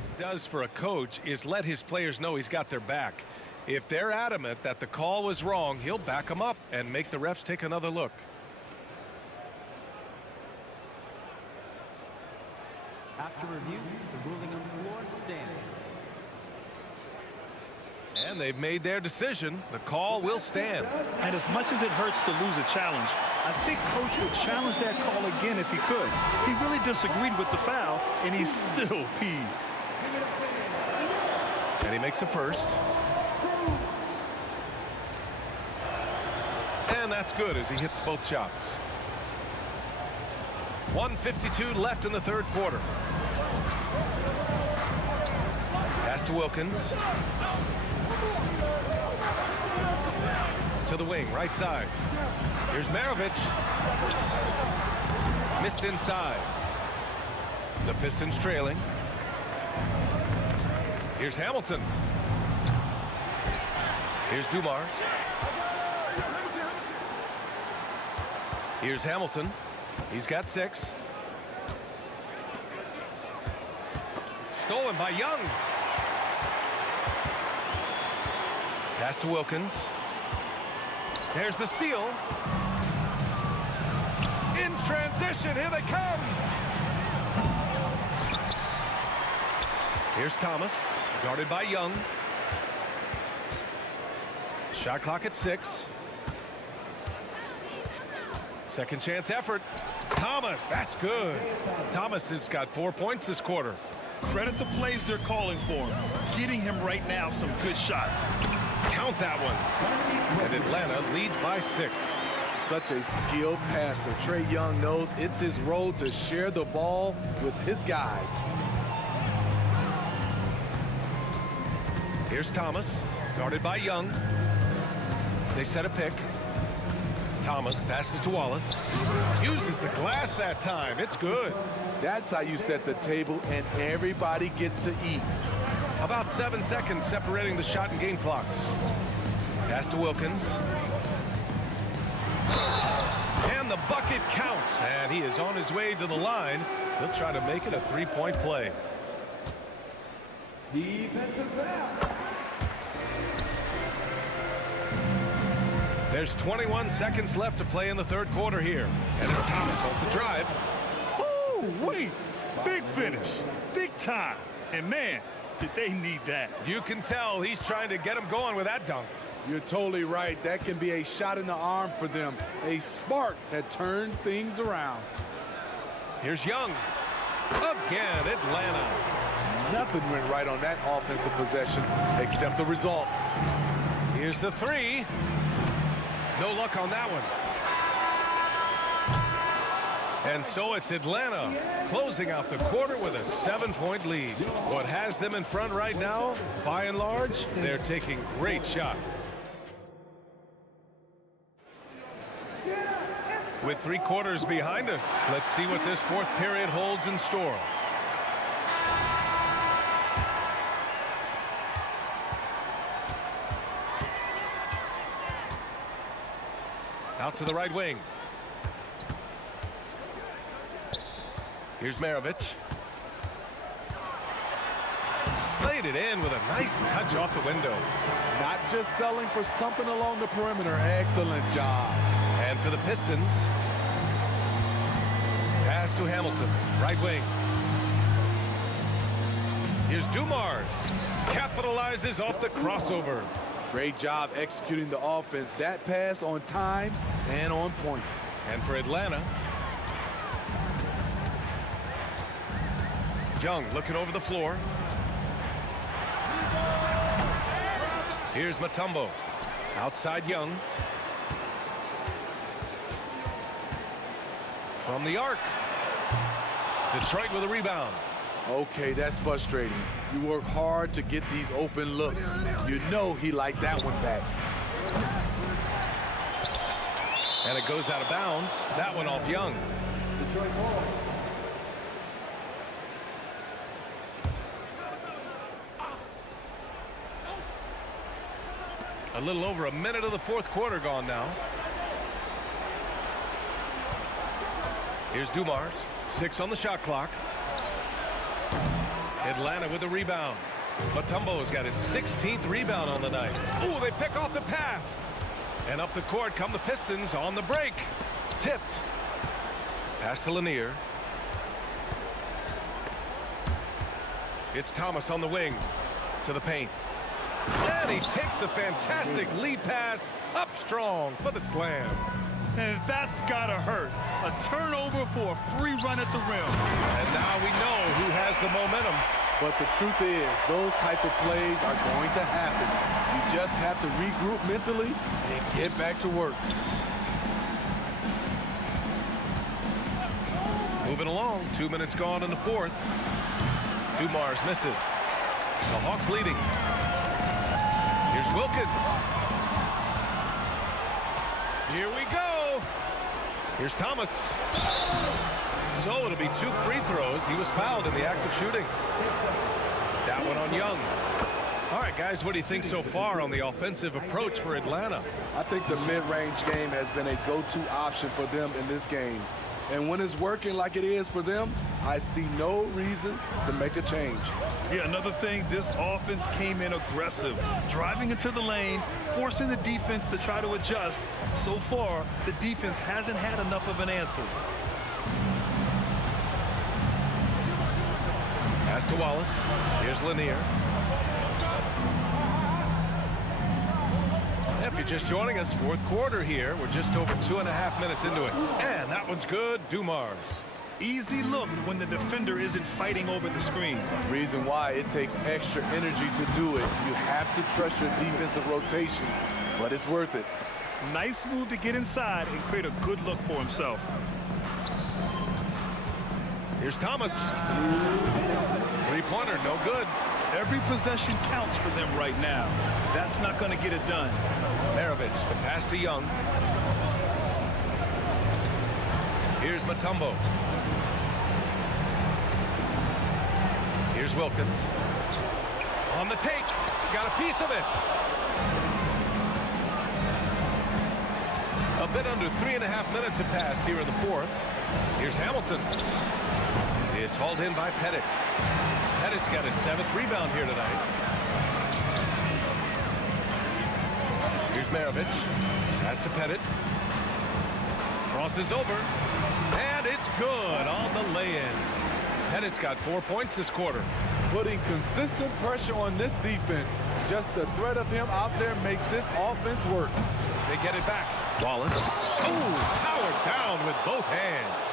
What he does for a coach is let his players know he's got their back. If they're adamant that the call was wrong, he'll back them up and make the refs take another look. After review, the ruling on the floor stands. And they've made their decision. The call will stand. And as much as it hurts to lose a challenge, I think Coach would challenge that call again if he could. He really disagreed with the foul, and he's still peeved. And he makes a first. And that's good as he hits both shots. 1:52 left in the third quarter. Pass to Wilkins. To the wing, right side. Here's Maravich. Missed inside. The Pistons trailing. Here's Hamilton. Here's Dumars. Here's Hamilton. He's got 6. Stolen by Young. Pass to Wilkins. There's the steal. In transition, here they come. Here's Thomas, guarded by Young. Shot clock at 6. Second chance effort. Thomas, that's good. Thomas has got 4 points this quarter. Credit the plays they're calling for him. Getting him right now some good shots. Count that one. And Atlanta leads by 6. Such a skilled passer. Trae Young knows it's his role to share the ball with his guys. Here's Thomas, guarded by Young. They set a pick. Thomas passes to Wallace. Uses the glass that time. It's good. That's how you set the table and everybody gets to eat. About 7 seconds separating the shot and game clocks. Pass to Wilkins. And the bucket counts. And he is on his way to the line. He'll try to make it a 3-point play. Defensive foul. There's 21 seconds left to play in the third quarter here. And it's Thomas off the drive. Oh, wait. Big finish, big time. And man, did they need that. You can tell he's trying to get him going with that dunk. You're totally right. That can be a shot in the arm for them. A spark that turned things around. Here's Young. Again, Atlanta. Nothing went right on that offensive possession except the result. Here's the three. No luck on that one. And so it's Atlanta closing out the quarter with a 7-point lead. What has them in front right now, by and large, they're taking great shots. With 3 quarters behind us, let's see what this fourth period holds in store. Out to the right wing. Here's Maravich. Played it in with a nice touch off the window. Not just selling for something along the perimeter. Excellent job. And for the Pistons, pass to Hamilton, right wing. Here's Dumars. Capitalizes off the crossover. Great job executing the offense. That pass on time and on point. And for Atlanta, Young looking over the floor. Here's Mutombo. Outside Young. From the arc. Detroit with a rebound. Okay, that's frustrating. You work hard to get these open looks. You know he liked that one back. And it goes out of bounds. That one off Young. A little over a minute of the fourth quarter gone now. Here's Dumars. 6 on the shot clock. Atlanta with the rebound. Mutombo's got his 16th rebound on the night. Ooh, they pick off the pass. And up the court come the Pistons on the break. Tipped. Pass to Lanier. It's Thomas on the wing. To the paint. And he takes the fantastic lead pass up strong for the slam. And that's gotta hurt. A turnover for a free run at the rim. And now we know who has the momentum. But the truth is, those type of plays are going to happen. You just have to regroup mentally and get back to work. Moving along, 2 minutes gone in the fourth. Dumars misses. The Hawks leading. Here's Wilkins. Here we go. Here's Thomas. So it'll be 2 free throws. He was fouled in the act of shooting. That one on Young. All right, guys, what do you think so far on the offensive approach for Atlanta? I think the mid-range game has been a go-to option for them in this game. And when it's working like it is for them, I see no reason to make a change. Yeah, another thing, this offense came in aggressive, driving into the lane, forcing the defense to try to adjust. So far, the defense hasn't had enough of an answer. Pass to Wallace. Here's Lanier. If you're just joining us, fourth quarter here. We're just over 2.5 minutes into it. And that one's good. Dumars. Easy look when the defender isn't fighting over the screen. Reason why it takes extra energy to do it. You have to trust your defensive rotations, but it's worth it. Nice move to get inside and create a good look for himself. Here's Thomas. Three-pointer, no good. Every possession counts for them right now. That's not going to get it done. Maravich, the pass to Young. Here's Mutombo. Here's Wilkins. On the take. Got a piece of it. A bit under 3.5 minutes have passed here in the fourth. Here's Hamilton. It's hauled in by Pettit. Pettit's got his 7th rebound here tonight. Here's Maravich. Pass to Pettit. Crosses over. And it's good on the lay-in. And it's got 4 points this quarter. Putting consistent pressure on this defense. Just the threat of him out there makes this offense work. They get it back. Wallace. Oh, powered down with both hands.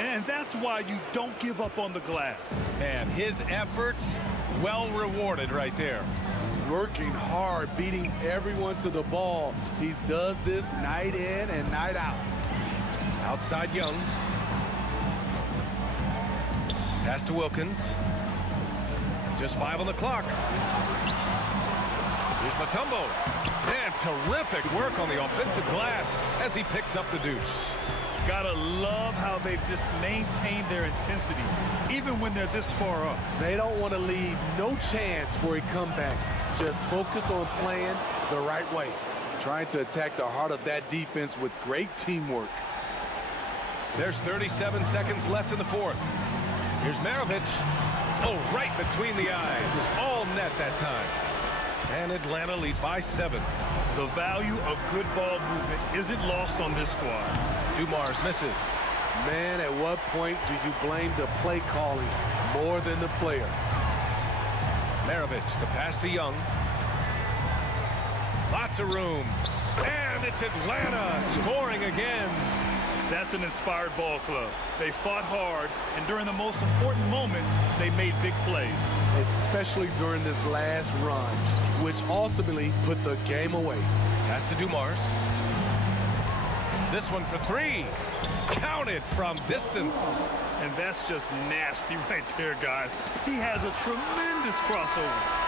And that's why you don't give up on the glass. And his efforts well rewarded right there. Working hard, beating everyone to the ball. He does this night in and night out. Outside Young. Pass to Wilkins. Just 5 on the clock. Here's Mutombo. And terrific work on the offensive glass as he picks up the deuce. Gotta love how they've just maintained their intensity, even when they're this far up. They don't want to leave no chance for a comeback. Just focus on playing the right way. Trying to attack the heart of that defense with great teamwork. There's 37 seconds left in the fourth. Here's Maravich. Oh, right between the eyes. All net that time. And Atlanta leads by 7. The value of good ball movement isn't lost on this squad. Dumars misses. Man, at what point do you blame the play calling more than the player? Maravich, the pass to Young. Lots of room. And it's Atlanta scoring again. That's an inspired ball club. They fought hard, and during the most important moments, they made big plays. Especially during this last run, which ultimately put the game away. Pass to Dumars. This one for 3. Counted from distance. And that's just nasty right there, guys. He has a tremendous crossover.